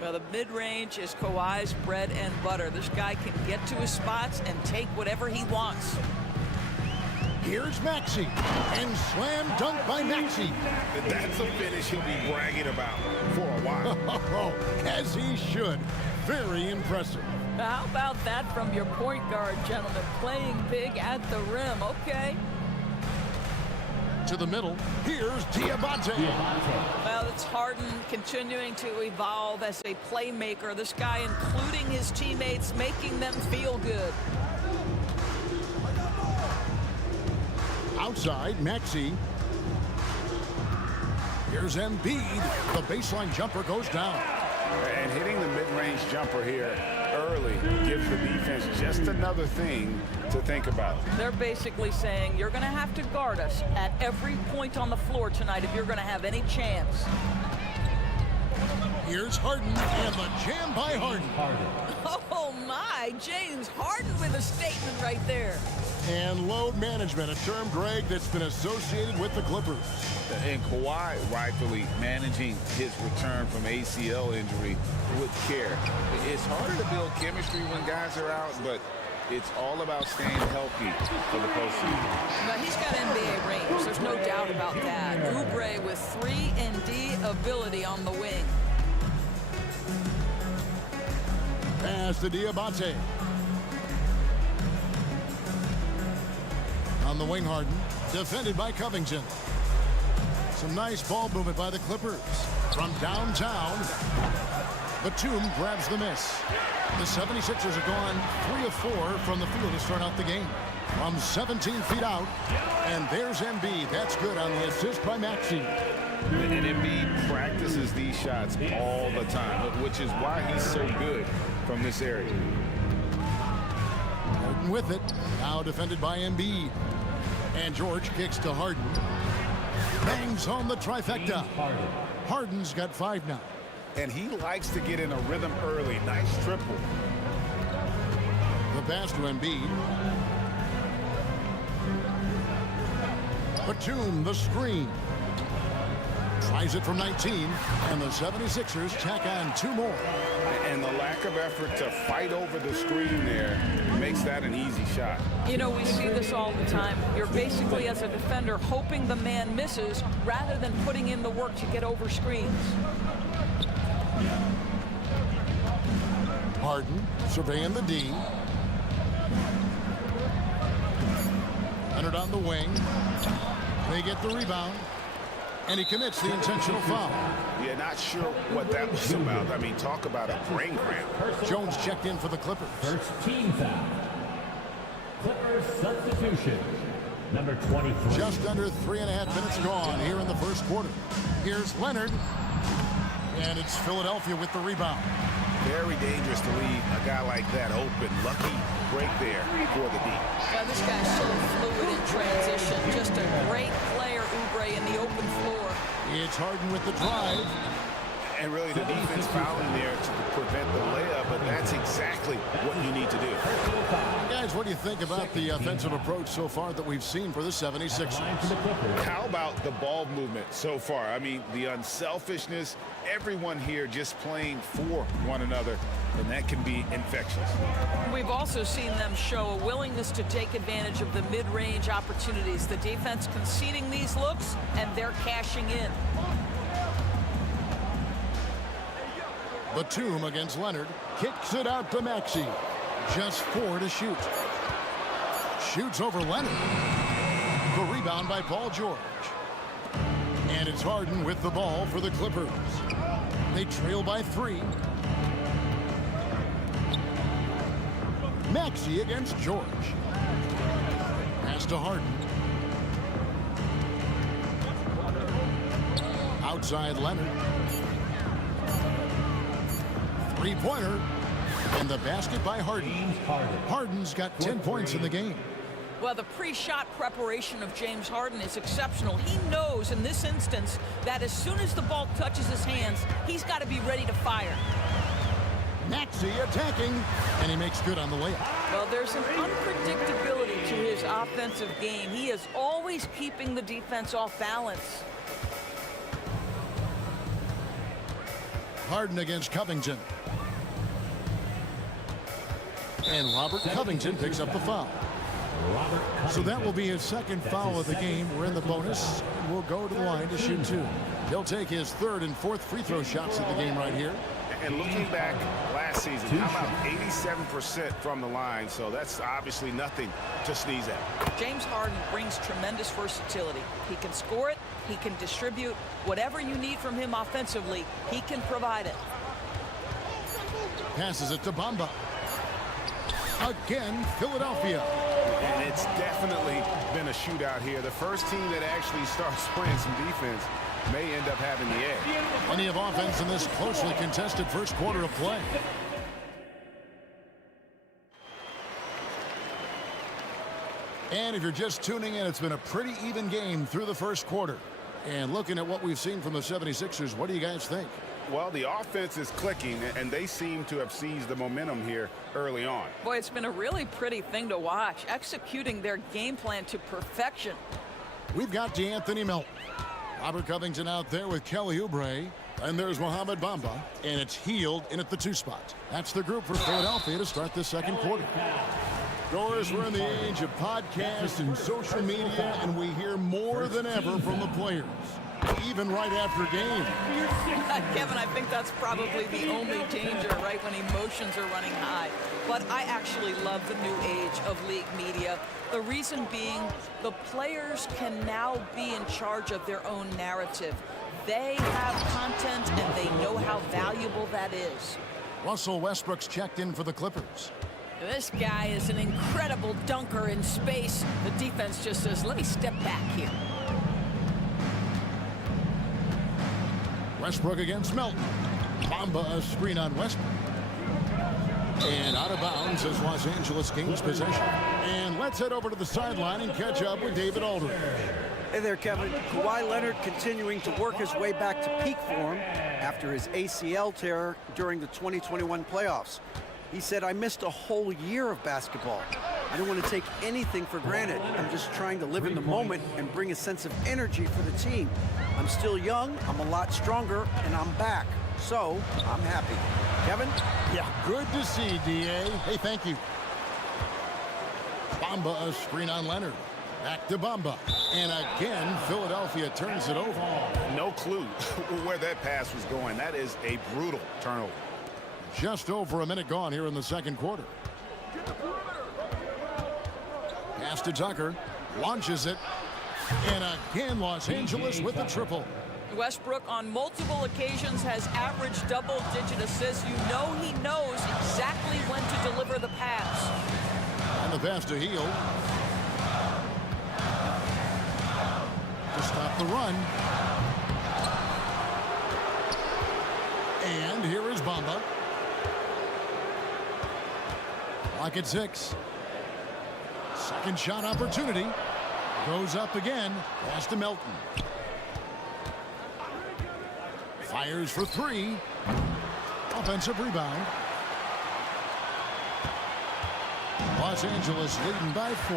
Well, the mid-range is Kawhi's bread and butter. This guy can get to his spots and take whatever he wants. Here's Maxey. And slam dunk by Maxey. That's a finish he'll be bragging about for a while. As he should. Very impressive. How about that from your point guard, gentlemen? Playing big at the rim. Okay. To the middle. Here's Diabate. Well, it's Harden continuing to evolve as a playmaker. This guy, including his teammates, making them feel good. Outside, Maxey. Here's Embiid. The baseline jumper goes down. And hitting the mid-range jumper here early gives the defense just another thing to think about. They're basically saying you're going to have to guard us at every point on the floor tonight if you're going to have any chance. Here's Harden and the jam by Harden. Oh my, James Harden with a statement right there. And load management, a term, Greg, that's been associated with the Clippers. And Kawhi rightfully managing his return from ACL injury with care. It's harder to build chemistry when guys are out, but it's all about staying healthy for the postseason. Now, he's got NBA range. There's no doubt about that. Oubre with 3-and-D ability on the wing. Pass to Diabate. On the wing, Harden. Defended by Covington. Some nice ball movement by the Clippers. From downtown, Batum grabs the miss. The 76ers have gone 3 of 4 from the field to start out the game. From 17 feet out, and there's Embiid. That's good on the assist by Maxey. And Embiid practices these shots all the time, which is why he's so good from this area. Harden with it. Now defended by Embiid. And George kicks to Harden. Bangs on the trifecta. Harden's got 5 now. And he likes to get in a rhythm early. Nice triple. The pass to Embiid. Batum, the screen. Tries it from 19, and the 76ers tack on 2 more. And the lack of effort to fight over the screen there makes that an easy shot. You know, we see this all the time. You're basically, as a defender, hoping the man misses rather than putting in the work to get over screens. Harden surveying the D. Leonard on the wing. They get the rebound. And he commits the intentional foul. Yeah, not sure what that was about. I mean, talk about a brain cramp. Jones checked in for the Clippers. First team foul. Clippers substitution. Number 23. Just under 3.5 minutes gone here in the first quarter. Here's Leonard. And it's Philadelphia with the rebound. Very dangerous to leave a guy like that open. Lucky break there for the D. Yeah, this guy's so fluid in transition. Just a great player, Oubre, in the open floor. It's Harden with the drive. And really the defense fouling there to prevent the layup, but that's exactly what you need to do. Guys, what do you think about the offensive approach so far that we've seen for the 76ers? How about the ball movement so far? I mean, the unselfishness, everyone here just playing for one another, and that can be infectious. We've also seen them show a willingness to take advantage of the mid-range opportunities. The defense conceding these looks, and they're cashing in. Batum against Leonard. Kicks it out to Maxey. Just 4 to shoot. Shoots over Leonard. The rebound by Paul George. And it's Harden with the ball for the Clippers. They trail by 3. Maxey against George. Pass to Harden. Outside Leonard. Three-pointer. And the basket by Harden. Harden's got 10 points in the game. Well, the pre-shot preparation of James Harden is exceptional. He knows in this instance that as soon as the ball touches his hands, he's got to be ready to fire. Maxey attacking, and he makes good on the layup. Well, there's an unpredictability to his offensive game. He is always keeping the defense off balance. Harden against Covington. And Robert Covington picks up the foul. So that will be his second foul of the game. We're in the bonus. We'll go to the line to shoot two. He'll take his third and fourth free throw shots of the game right here. And looking back last season, how about 87% from the line? So that's obviously nothing to sneeze at. James Harden brings tremendous versatility. He can score it, he can distribute. Whatever you need from him offensively, he can provide it. Passes it to Bamba. Again, Philadelphia. And it's definitely been a shootout here. The first team that actually starts playing some defense may end up having the edge. Plenty of offense in this closely contested first quarter of play. And if you're just tuning in, it's been a pretty even game through the first quarter. And looking at what we've seen from the 76ers, what do you guys think? Well, the offense is clicking, and they seem to have seized the momentum here early on. Boy, it's been a really pretty thing to watch, executing their game plan to perfection. We've got DeAnthony Melton. Robert Covington out there with Kelly Oubre. And there's Mohamed Bamba. And it's Hield in at the 2 spot. That's the group for Philadelphia to start the second quarter. Doris, we're in the age of podcasts and social media, and we hear more than ever from the players, even right after game. Kevin, I think that's probably the only danger, right, when emotions are running high. But I actually love the new age of league media. The reason being, the players can now be in charge of their own narrative. They have content, and they know how valuable that is. Russell Westbrook's checked in for the Clippers. This guy is an incredible dunker in space. The defense just says, let me step back here. Westbrook against Melton. Bamba a screen on Westbrook. And out of bounds as Los Angeles gains possession. And let's head over to the sideline and catch up with David Aldridge. Hey there, Kevin. Kawhi Leonard continuing to work his way back to peak form after his ACL tear during the 2021 playoffs. He said, I missed a whole year of basketball. I don't want to take anything for granted. I'm just trying to live in the moment and bring a sense of energy for the team. I'm still young, I'm a lot stronger, and I'm back. So, I'm happy. Kevin? Yeah, good to see, D.A. Hey, thank you. Bamba a screen on Leonard. Back to Bamba. And again, Philadelphia turns it over. No clue where that pass was going. That is a brutal turnover. Just over a minute gone here in the second quarter. Pass to Tucker. Launches it. And again, Los Angeles with the triple. Westbrook on multiple occasions has averaged double-digit assists. You know he knows exactly when to deliver the pass. And the pass to Hield. To stop the run. And here is Bamba. Clock at 6. Second shot opportunity. Goes up again. Pass to Melton. Fires for 3. Offensive rebound. Los Angeles leading by 4.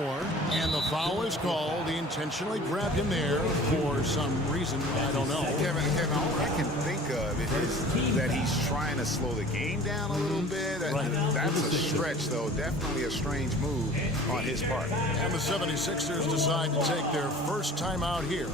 And the foul is called. He intentionally grabbed him there for some reason. I don't know. Kevin, all I can think of is that he's trying to slow the game down a little bit. Right. That's a stretch, though. Definitely a strange move on his part. And the 76ers decide to take their first time out here.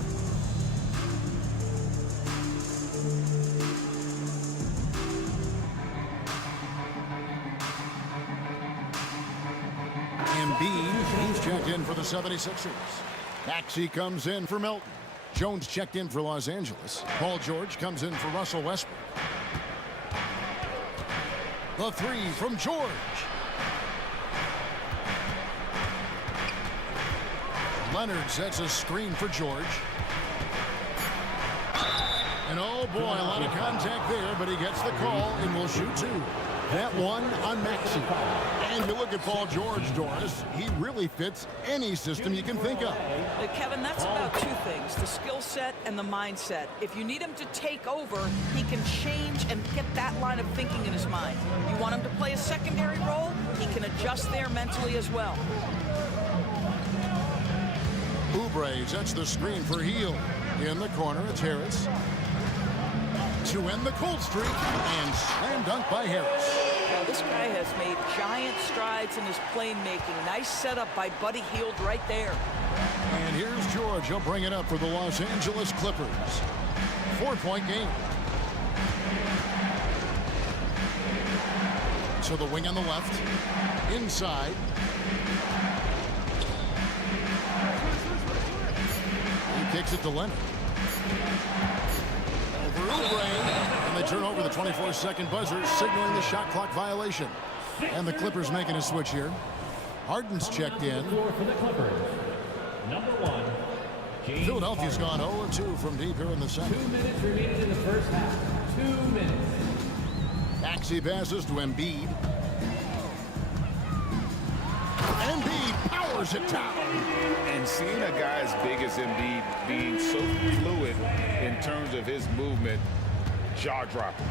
Embiid, he's checked in for the 76ers. Maxey comes in for Melton. Jones checked in for Los Angeles. Paul George comes in for Russell Westbrook. The 3 from George. Leonard sets a screen for George. And oh boy, a lot of contact there, but he gets the call and will shoot two. That one on Maxey. And you look at Paul George, Doris, he really fits any system you can think of. Kevin, that's about two things, the skill set and the mindset. If you need him to take over, he can change and get that line of thinking in his mind. You want him to play a secondary role, he can adjust there mentally as well. Oubre sets the screen for Heel. In the corner, it's Harris. To end the cold streak, and slam dunk by Harris. Now, this guy has made giant strides in his playmaking. Nice setup by Buddy Hield right there. And here's George. He'll bring it up for the Los Angeles Clippers. 4-point game. To the wing on the left. Inside. He kicks it to Leonard. And they turn over the 24-second buzzer, signaling the shot clock violation. And the Clippers making a switch here. Harden's checked in. Philadelphia's gone 0-2 from deep here in the second. 2 minutes remaining in the first half. 2 minutes. Maxey passes to Embiid. Embiid powers it down. And seeing a guy as big as Embiid being so fluid in terms of his movement, jaw-dropping.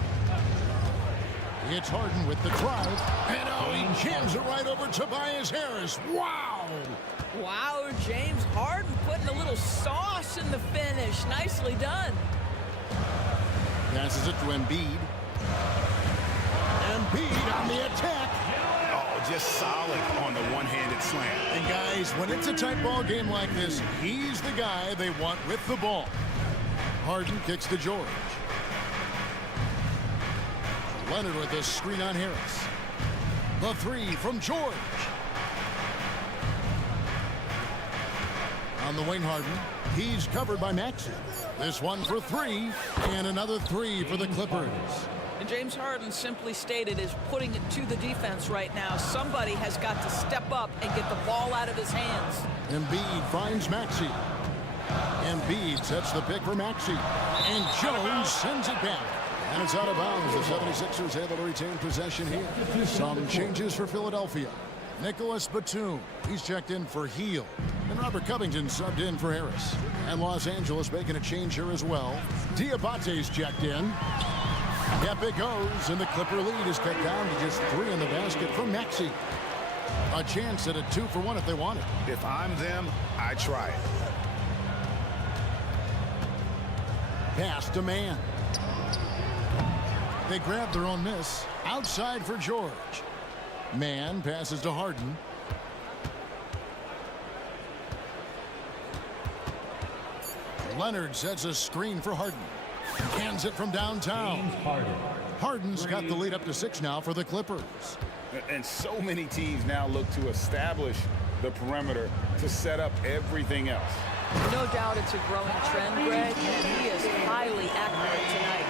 It's Harden with the drive. And oh, he jams it right over Tobias Harris. Wow! Wow, James Harden putting a little sauce in the finish. Nicely done. Passes it to Embiid. Embiid on the attack. Oh, just solid on the one-handed slam. And guys, when it's a tight ball game like this, he's the guy they want with the ball. Harden kicks to George. Leonard with a screen on Harris. The three from George. On the wing, Harden. He's covered by Maxey. This one for three, and another three for the Clippers. And James Harden simply stated is putting it to the defense right now. Somebody has got to step up and get the ball out of his hands. Embiid finds Maxey. Embiid sets the pick for Maxey. And Jones sends it back. And it's out of bounds. The 76ers able to retain possession here. Some changes for Philadelphia. Nicholas Batum, he's checked in for Heel. And Robert Covington subbed in for Harris. And Los Angeles making a change here as well. Diabate's checked in. Yep, it goes, and the Clipper lead is cut down to just 3 in the basket from Maxey. A chance at a 2-for-1 if they want it. If I'm them, I try it. Pass to Man. They grab their own miss. Outside for George. Man passes to Harden. Leonard sets a screen for Harden. Hands it from downtown. Harden's got the lead up to 6 now for the Clippers. And so many teams now look to establish the perimeter to set up everything else. No doubt it's a growing trend, Greg, and he is highly accurate tonight.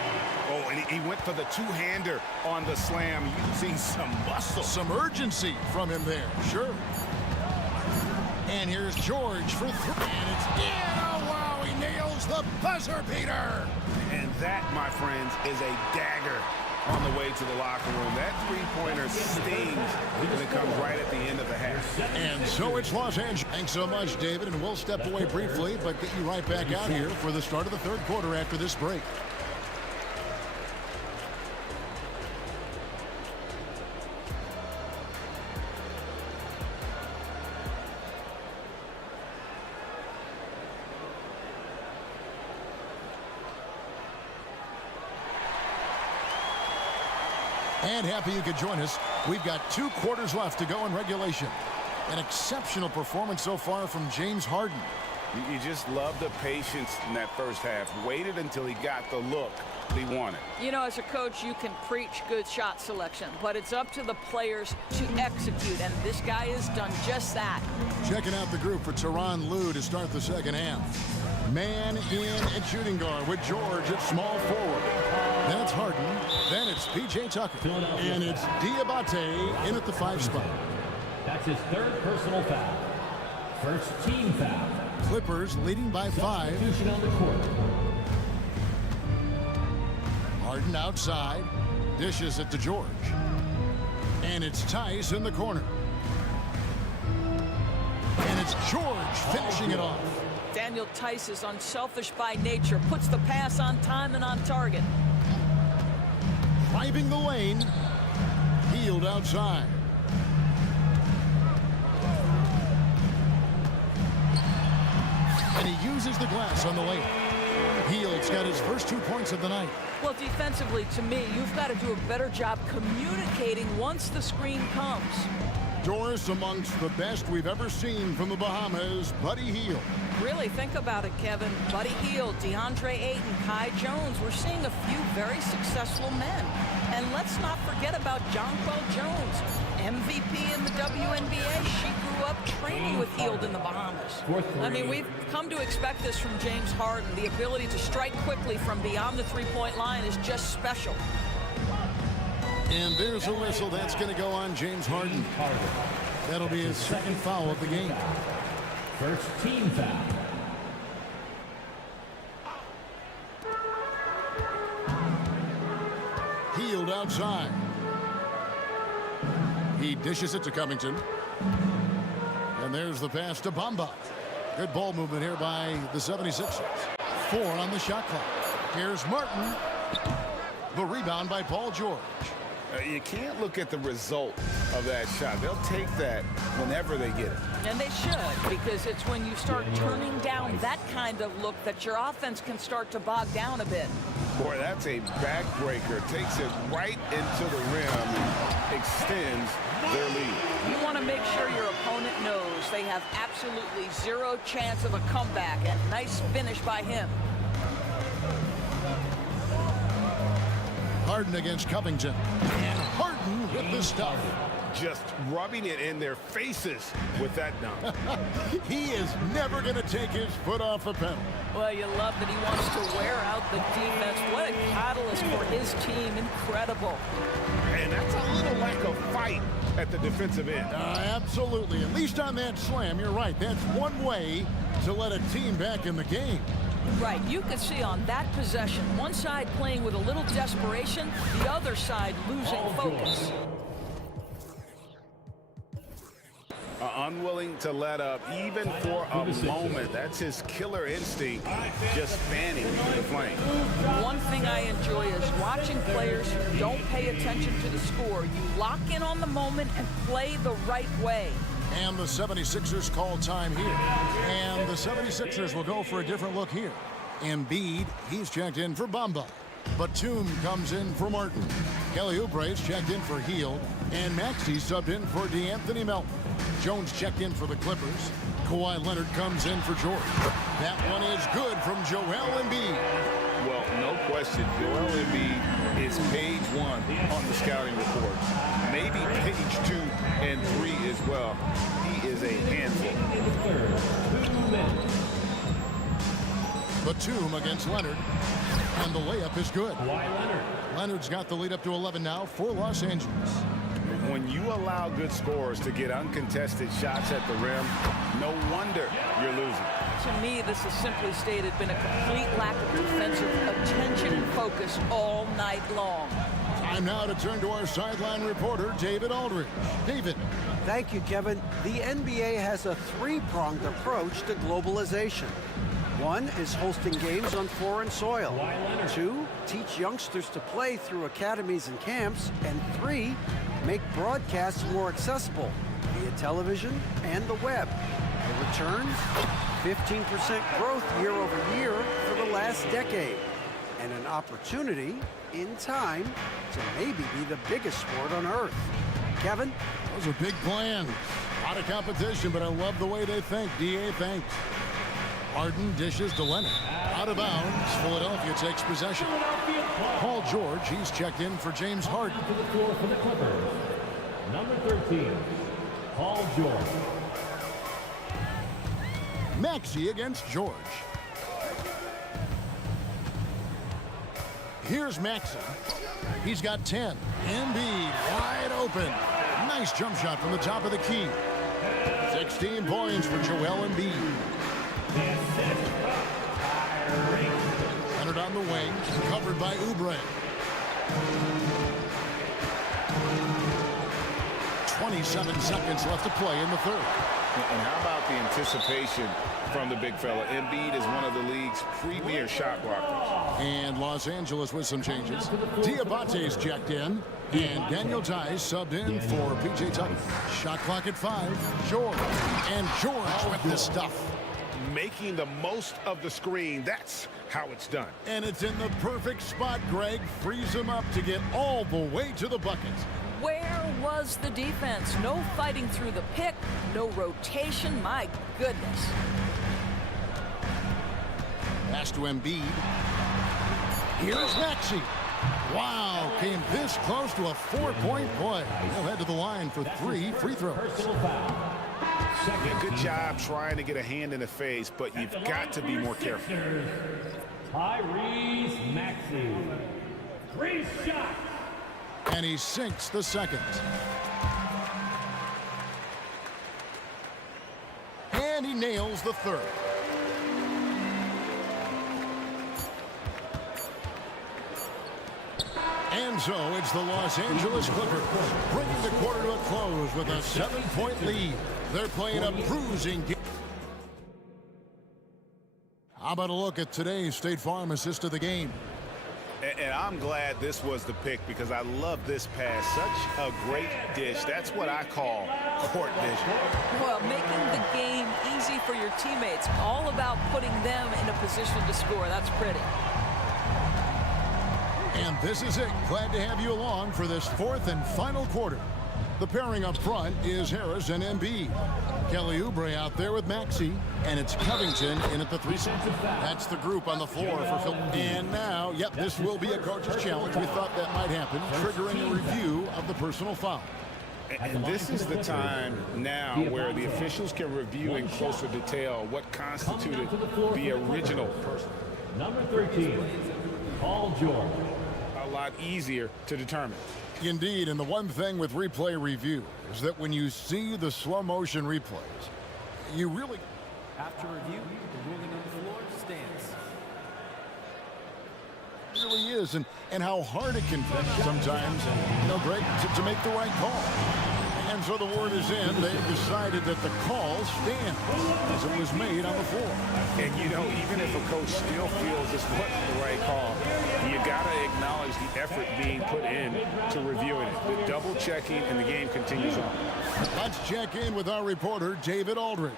Oh, and he went for the two-hander on the slam, using some muscle. Some urgency from him there, sure. And here's George for 3. And it's in. Oh, wow, he nails the buzzer beater. And that, my friends, is a dagger on the way to the locker room. That three-pointer stings when it comes right at the end of the half. And so it's Los Angeles. Thanks so much, David, and we'll step away briefly, but get you right back out here for the start of the third quarter after this break. And happy you could join us. We've got 2 quarters left to go in regulation. An exceptional performance so far from James Harden. You just love the patience in that first half. Waited until he got the look he wanted. You know, as a coach, you can preach good shot selection, but it's up to the players to execute, and this guy has done just that. Checking out the group for Tyronn Lue to start the second half. Man in at shooting guard with George at small forward. That's Harden. Then it's P.J. Tucker. And it's Diabate in at the 5 spot. That's his 3rd personal foul. First team foul. Clippers leading by 5. Substitution on the court. Harden outside. Dishes it to George. And it's Tice in the corner. And it's George finishing it off. Daniel Tice is unselfish by nature, puts the pass on time and on target. Driving the lane. Healed outside. And he uses the glass on the layup. Heald's got his first 2 points of the night. Well, defensively, to me, you've got to do a better job communicating once the screen comes. Doris amongst the best we've ever seen from the Bahamas, Buddy Hield. Really, think about it, Kevin. Buddy Hield, DeAndre Ayton, Kai Jones. We're seeing a few very successful men. And let's not forget about Jonquel Jones, MVP in the WNBA. She grew up training with Hield in the Bahamas. I mean, we've come to expect this from James Harden. The ability to strike quickly from beyond the three-point line is just special. And there's a whistle. That's going to go on James Harden. That'll be his second foul of the game. First team foul. Hield outside. He dishes it to Covington. And there's the pass to Bamba. Good ball movement here by the 76ers. 4 on the shot clock. Here's Martin. The rebound by Paul George. You can't look at the result of that shot. They'll take that whenever they get it. And they should, because it's when you start turning down that kind of look that your offense can start to bog down a bit. Boy, that's a backbreaker. Takes it right into the rim and extends their lead. You want to make sure your opponent knows they have absolutely zero chance of a comeback. And nice finish by him. Harden against Covington. And Harden with the stuff. Just rubbing it in their faces with that dunk. He is never going to take his foot off the pedal. Well, you love that he wants to wear out the defense. What a catalyst for his team. Incredible. And that's a little lack of fight at the defensive end. Absolutely. At least on that slam, you're right. That's one way to let a team back in the game. Right, you could see on that possession, one side playing with a little desperation, the other side losing focus. Unwilling to let up, even for a moment. That's his killer instinct, just fanning the flame. One thing I enjoy is watching players who don't pay attention to the score. You lock in on the moment and play the right way. And the 76ers call time here. And the 76ers will go for a different look here. Embiid, he's checked in for Bamba. Batum comes in for Martin. Kelly Oubre's checked in for Hield. And Maxey subbed in for DeAnthony Melton. Jones checked in for the Clippers. Kawhi Leonard comes in for George. That one is good from Joel Embiid. Well, no question, Joel Embiid is page 1 on the scouting report. Maybe page 2 and 3 as well. He is a handful. Batum against Leonard. And the layup is good. Leonard's got the lead up to 11 now for Los Angeles. When you allow good scorers to get uncontested shots at the rim, no wonder you're losing. To me, this has simply stated been a complete lack of defensive attention and focus all night long. Time now to turn to our sideline reporter, David Aldridge. David. Thank you, Kevin. The NBA has a three-pronged approach to globalization. 1 is hosting games on foreign soil. 2, teach youngsters to play through academies and camps. And 3, make broadcasts more accessible via television and the web. The returns, 15% growth year over year for the last decade. And an opportunity, in time, to maybe be the biggest sport on earth. Kevin? Those are big plans. A lot of competition, but I love the way they think. DA thanks. Harden dishes to Leonard. Out of bounds. Philadelphia takes possession. Paul George, he's checked in for James Harden. To the floor for the Clippers. Number 13, Paul George. Maxey against George. Here's Maxey. He's got 10. Embiid wide open. Nice jump shot from the top of the key. 16 points for Joel Embiid. Leonard on the wing, covered by Oubre. .27 seconds left to play in the third. And how about the anticipation from the big fella? Embiid is one of the league's premier shot blockers. And Los Angeles with some changes. Diabate's checked in. And Daniel Tice subbed in for P.J. Tucker. Shot clock at 5. George. And George with the stuff. Making the most of the screen. That's how it's done. And it's in the perfect spot, Greg. Frees him up to get all the way to the bucket. Where was the defense? No fighting through the pick, no rotation. My goodness. Pass to Embiid. Here's Maxey. Wow, came this close to a 4-point play. He'll head to the line for 3 free throws. Yeah, good job trying to get a hand in the face, but you've got to be more careful. Tyrese Maxey. 3 shots. And he sinks the second. And he nails the third. And so it's the Los Angeles Clippers bringing the quarter to a close with a 7-point lead. They're playing a bruising game. How about a look at today's State Farm assist of the game? And I'm glad this was the pick because I love this pass. Such a great dish. That's what I call court vision. Well, making the game easy for your teammates. All about putting them in a position to score. That's pretty. And this is it. Glad to have you along for this 4th and final quarter. The pairing up front is Harris and Embiid. Kelly Oubre out there with Maxey, and it's Covington in at the 3 spot. That's the group on the floor for Phil. And now, yep, this will be a coach's challenge. We thought that might happen, triggering a review of the personal foul. And this is the time now where the officials can review in closer detail what constituted the original person. Number 13, Paul George. A lot easier to determine. Indeed, and the one thing with replay review is that when you see the slow motion replays, you really... After review, the ruling on the floor stands. It really is, and how hard it can be sometimes, Greg, to make the right call. And so the word is in. They've decided that the call stands as it was made on the floor. And, even if a coach still feels this wasn't the right call, you got to acknowledge the effort being put in to reviewing it. The double checking, and the game continues on. Let's check in with our reporter, David Aldridge.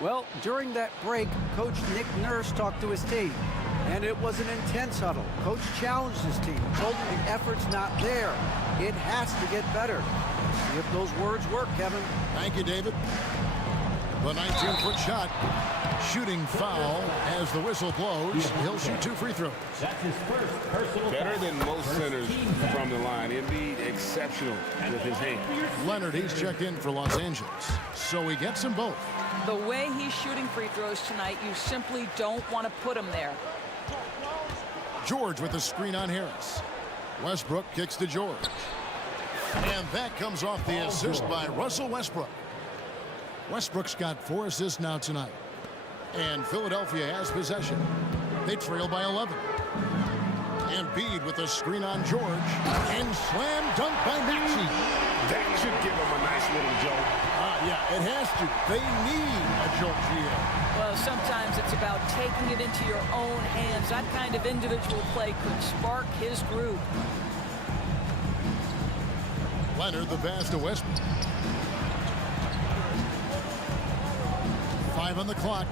Well, during that break, Coach Nick Nurse talked to his team, and it was an intense huddle. Coach challenged his team, told him the effort's not there. It has to get better. See if those words work, Kevin. Thank you, David. The 19-foot shot. Shooting foul as the whistle blows. He'll shoot 2 free throws. That's his first personal Better foul. than most centers from the line. Embiid exceptional with his hand. Leonard, he's checked in for Los Angeles. So he gets them both. The way he's shooting free throws tonight, you simply don't want to put him there. George with the screen on Harris. Westbrook kicks to George. And that comes off the assist by Russell Westbrook. Westbrook's got 4 assists now tonight. And Philadelphia has possession. They trail by 11. Embiid with a screen on George. And slam dunk by Maxey. That should give him a nice little jolt. Yeah, it has to. They need a jolt here. Well, sometimes it's about taking it into your own hands. That kind of individual play could spark his group. Leonard, the pass to Westbrook. 5 on the clock.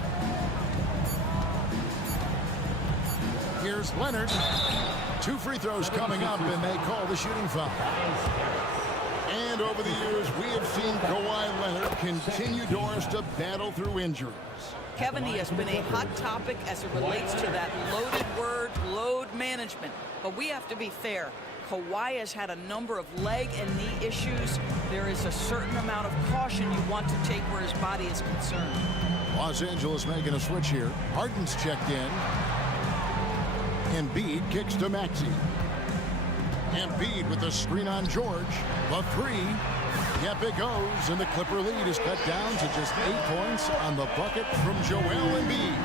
Here's Leonard. 2 free throws coming up, and they call the shooting foul. And over the years, we have seen Kawhi Leonard continue doors to battle through injuries. Kevin, he has been a hot topic as it relates to that loaded word, load management. But we have to be fair. Kawhi has had a number of leg and knee issues. There is a certain amount of caution you want to take where his body is concerned. Los Angeles making a switch here. Harden's checked in. Embiid kicks to Maxey. Embiid with the screen on George. The 3. Yep, it goes. And the Clipper lead is cut down to just 8 points on the bucket from Joel Embiid.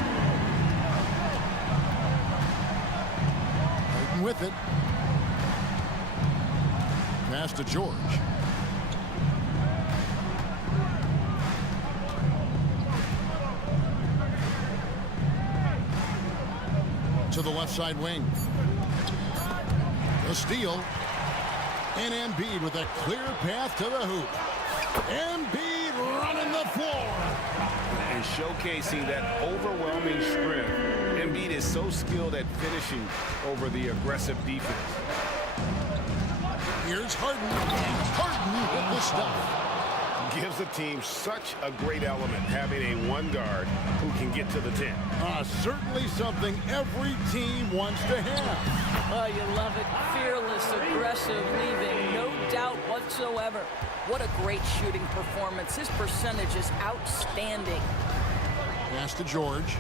Harden with it. Pass to George. To the left side wing. The steal. And Embiid with a clear path to the hoop. Embiid running the floor. And showcasing that overwhelming strength. Embiid is so skilled at finishing over the aggressive defense. Here's Harden. And Harden with the stuff. Gives the team such a great element having a one guard who can get to the 10. Certainly something every team wants to have. Oh, you love it. Fearless, aggressive, leaving no doubt whatsoever. What a great shooting performance. His percentage is outstanding. Pass to George.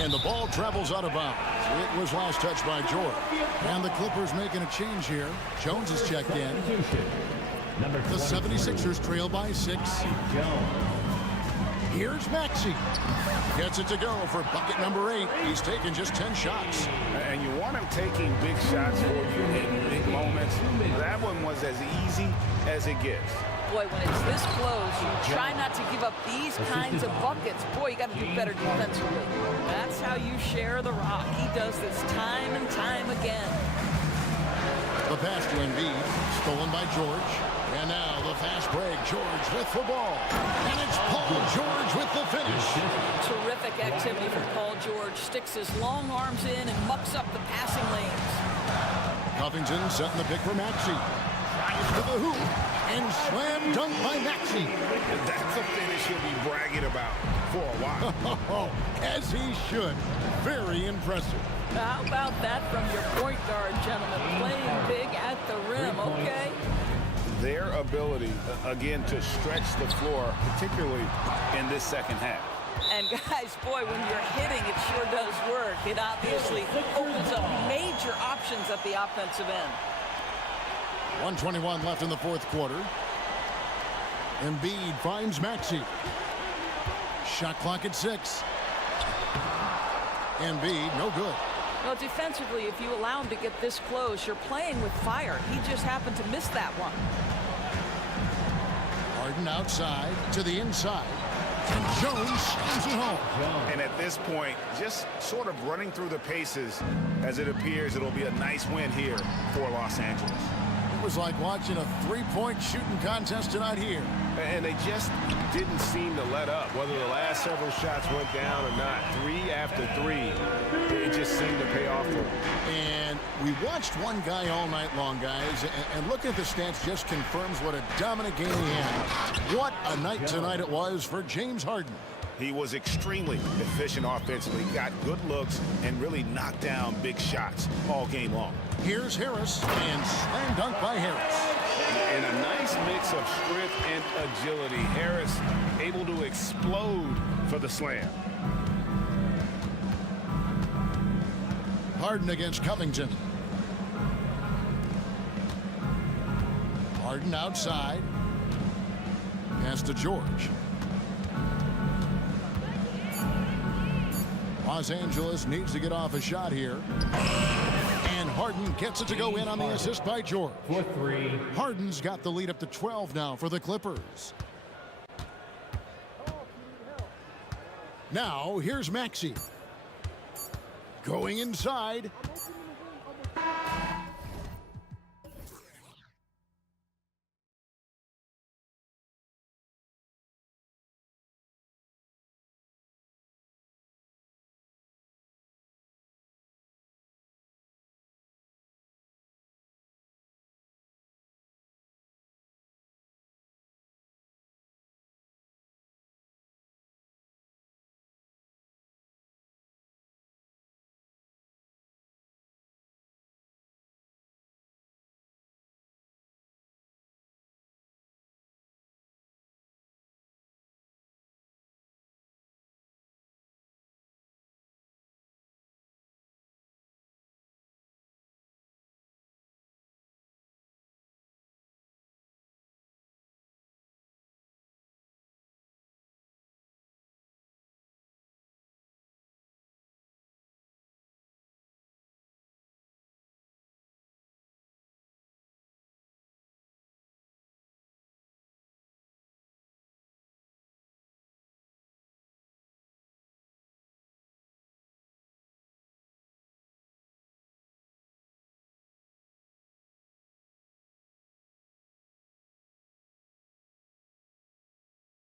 And the ball travels out of bounds. It was last touched by George. And the Clippers making a change here. Jones is checked in. The 76ers trail by 6. Here's Maxey. Gets it to go for bucket number 8. He's taken just 10 shots. And you want him taking big shots for you in big moments. That one was as easy as it gets. Boy, when it's this close, you try not to give up these kinds of buckets. Boy, you got to do better defensively. That's how you share the rock. He does this time and time again. The pass to Embiid, stolen by George. And now the fast break. George with the ball. And it's Paul George with the finish. Terrific activity from Paul George. Sticks his long arms in and mucks up the passing lanes. Covington setting the pick for Maxey. Drives to the hoop. And slam dunk by Maxey. That's a finish he'll be bragging about for a while. As he should. Very impressive. How about that from your point guard, gentlemen? Playing big at the rim, okay? Their ability, again, to stretch the floor, particularly in this second half. And guys, boy, when you're hitting, it sure does work. It obviously opens up major options at the offensive end. 1:21 left in the fourth quarter. Embiid finds Maxey. Shot clock at 6. Embiid, no good. Well, defensively, if you allow him to get this close, you're playing with fire. He just happened to miss that one. Harden outside to the inside. And Jones slams it home. And at this point, just sort of running through the paces, as it appears it'll be a nice win here for Los Angeles. It was like watching a three-point shooting contest tonight here. And they just didn't seem to let up, whether the last several shots went down or not. 3 after 3, it just seemed to pay off for them. And we watched one guy all night long, guys, and looking at the stats just confirms what a dominant game he had. What a night tonight it was for James Harden. He was extremely efficient offensively, got good looks, and really knocked down big shots all game long. Here's Harris, and slam dunk by Harris. And a nice mix of strength and agility. Harris able to explode for the slam. Harden against Covington. Harden outside. Pass to George. Los Angeles needs to get off a shot here. And Harden gets it to go in on the assist by George. Harden's got the lead up to 12 now for the Clippers. Now, here's Maxey. Going inside.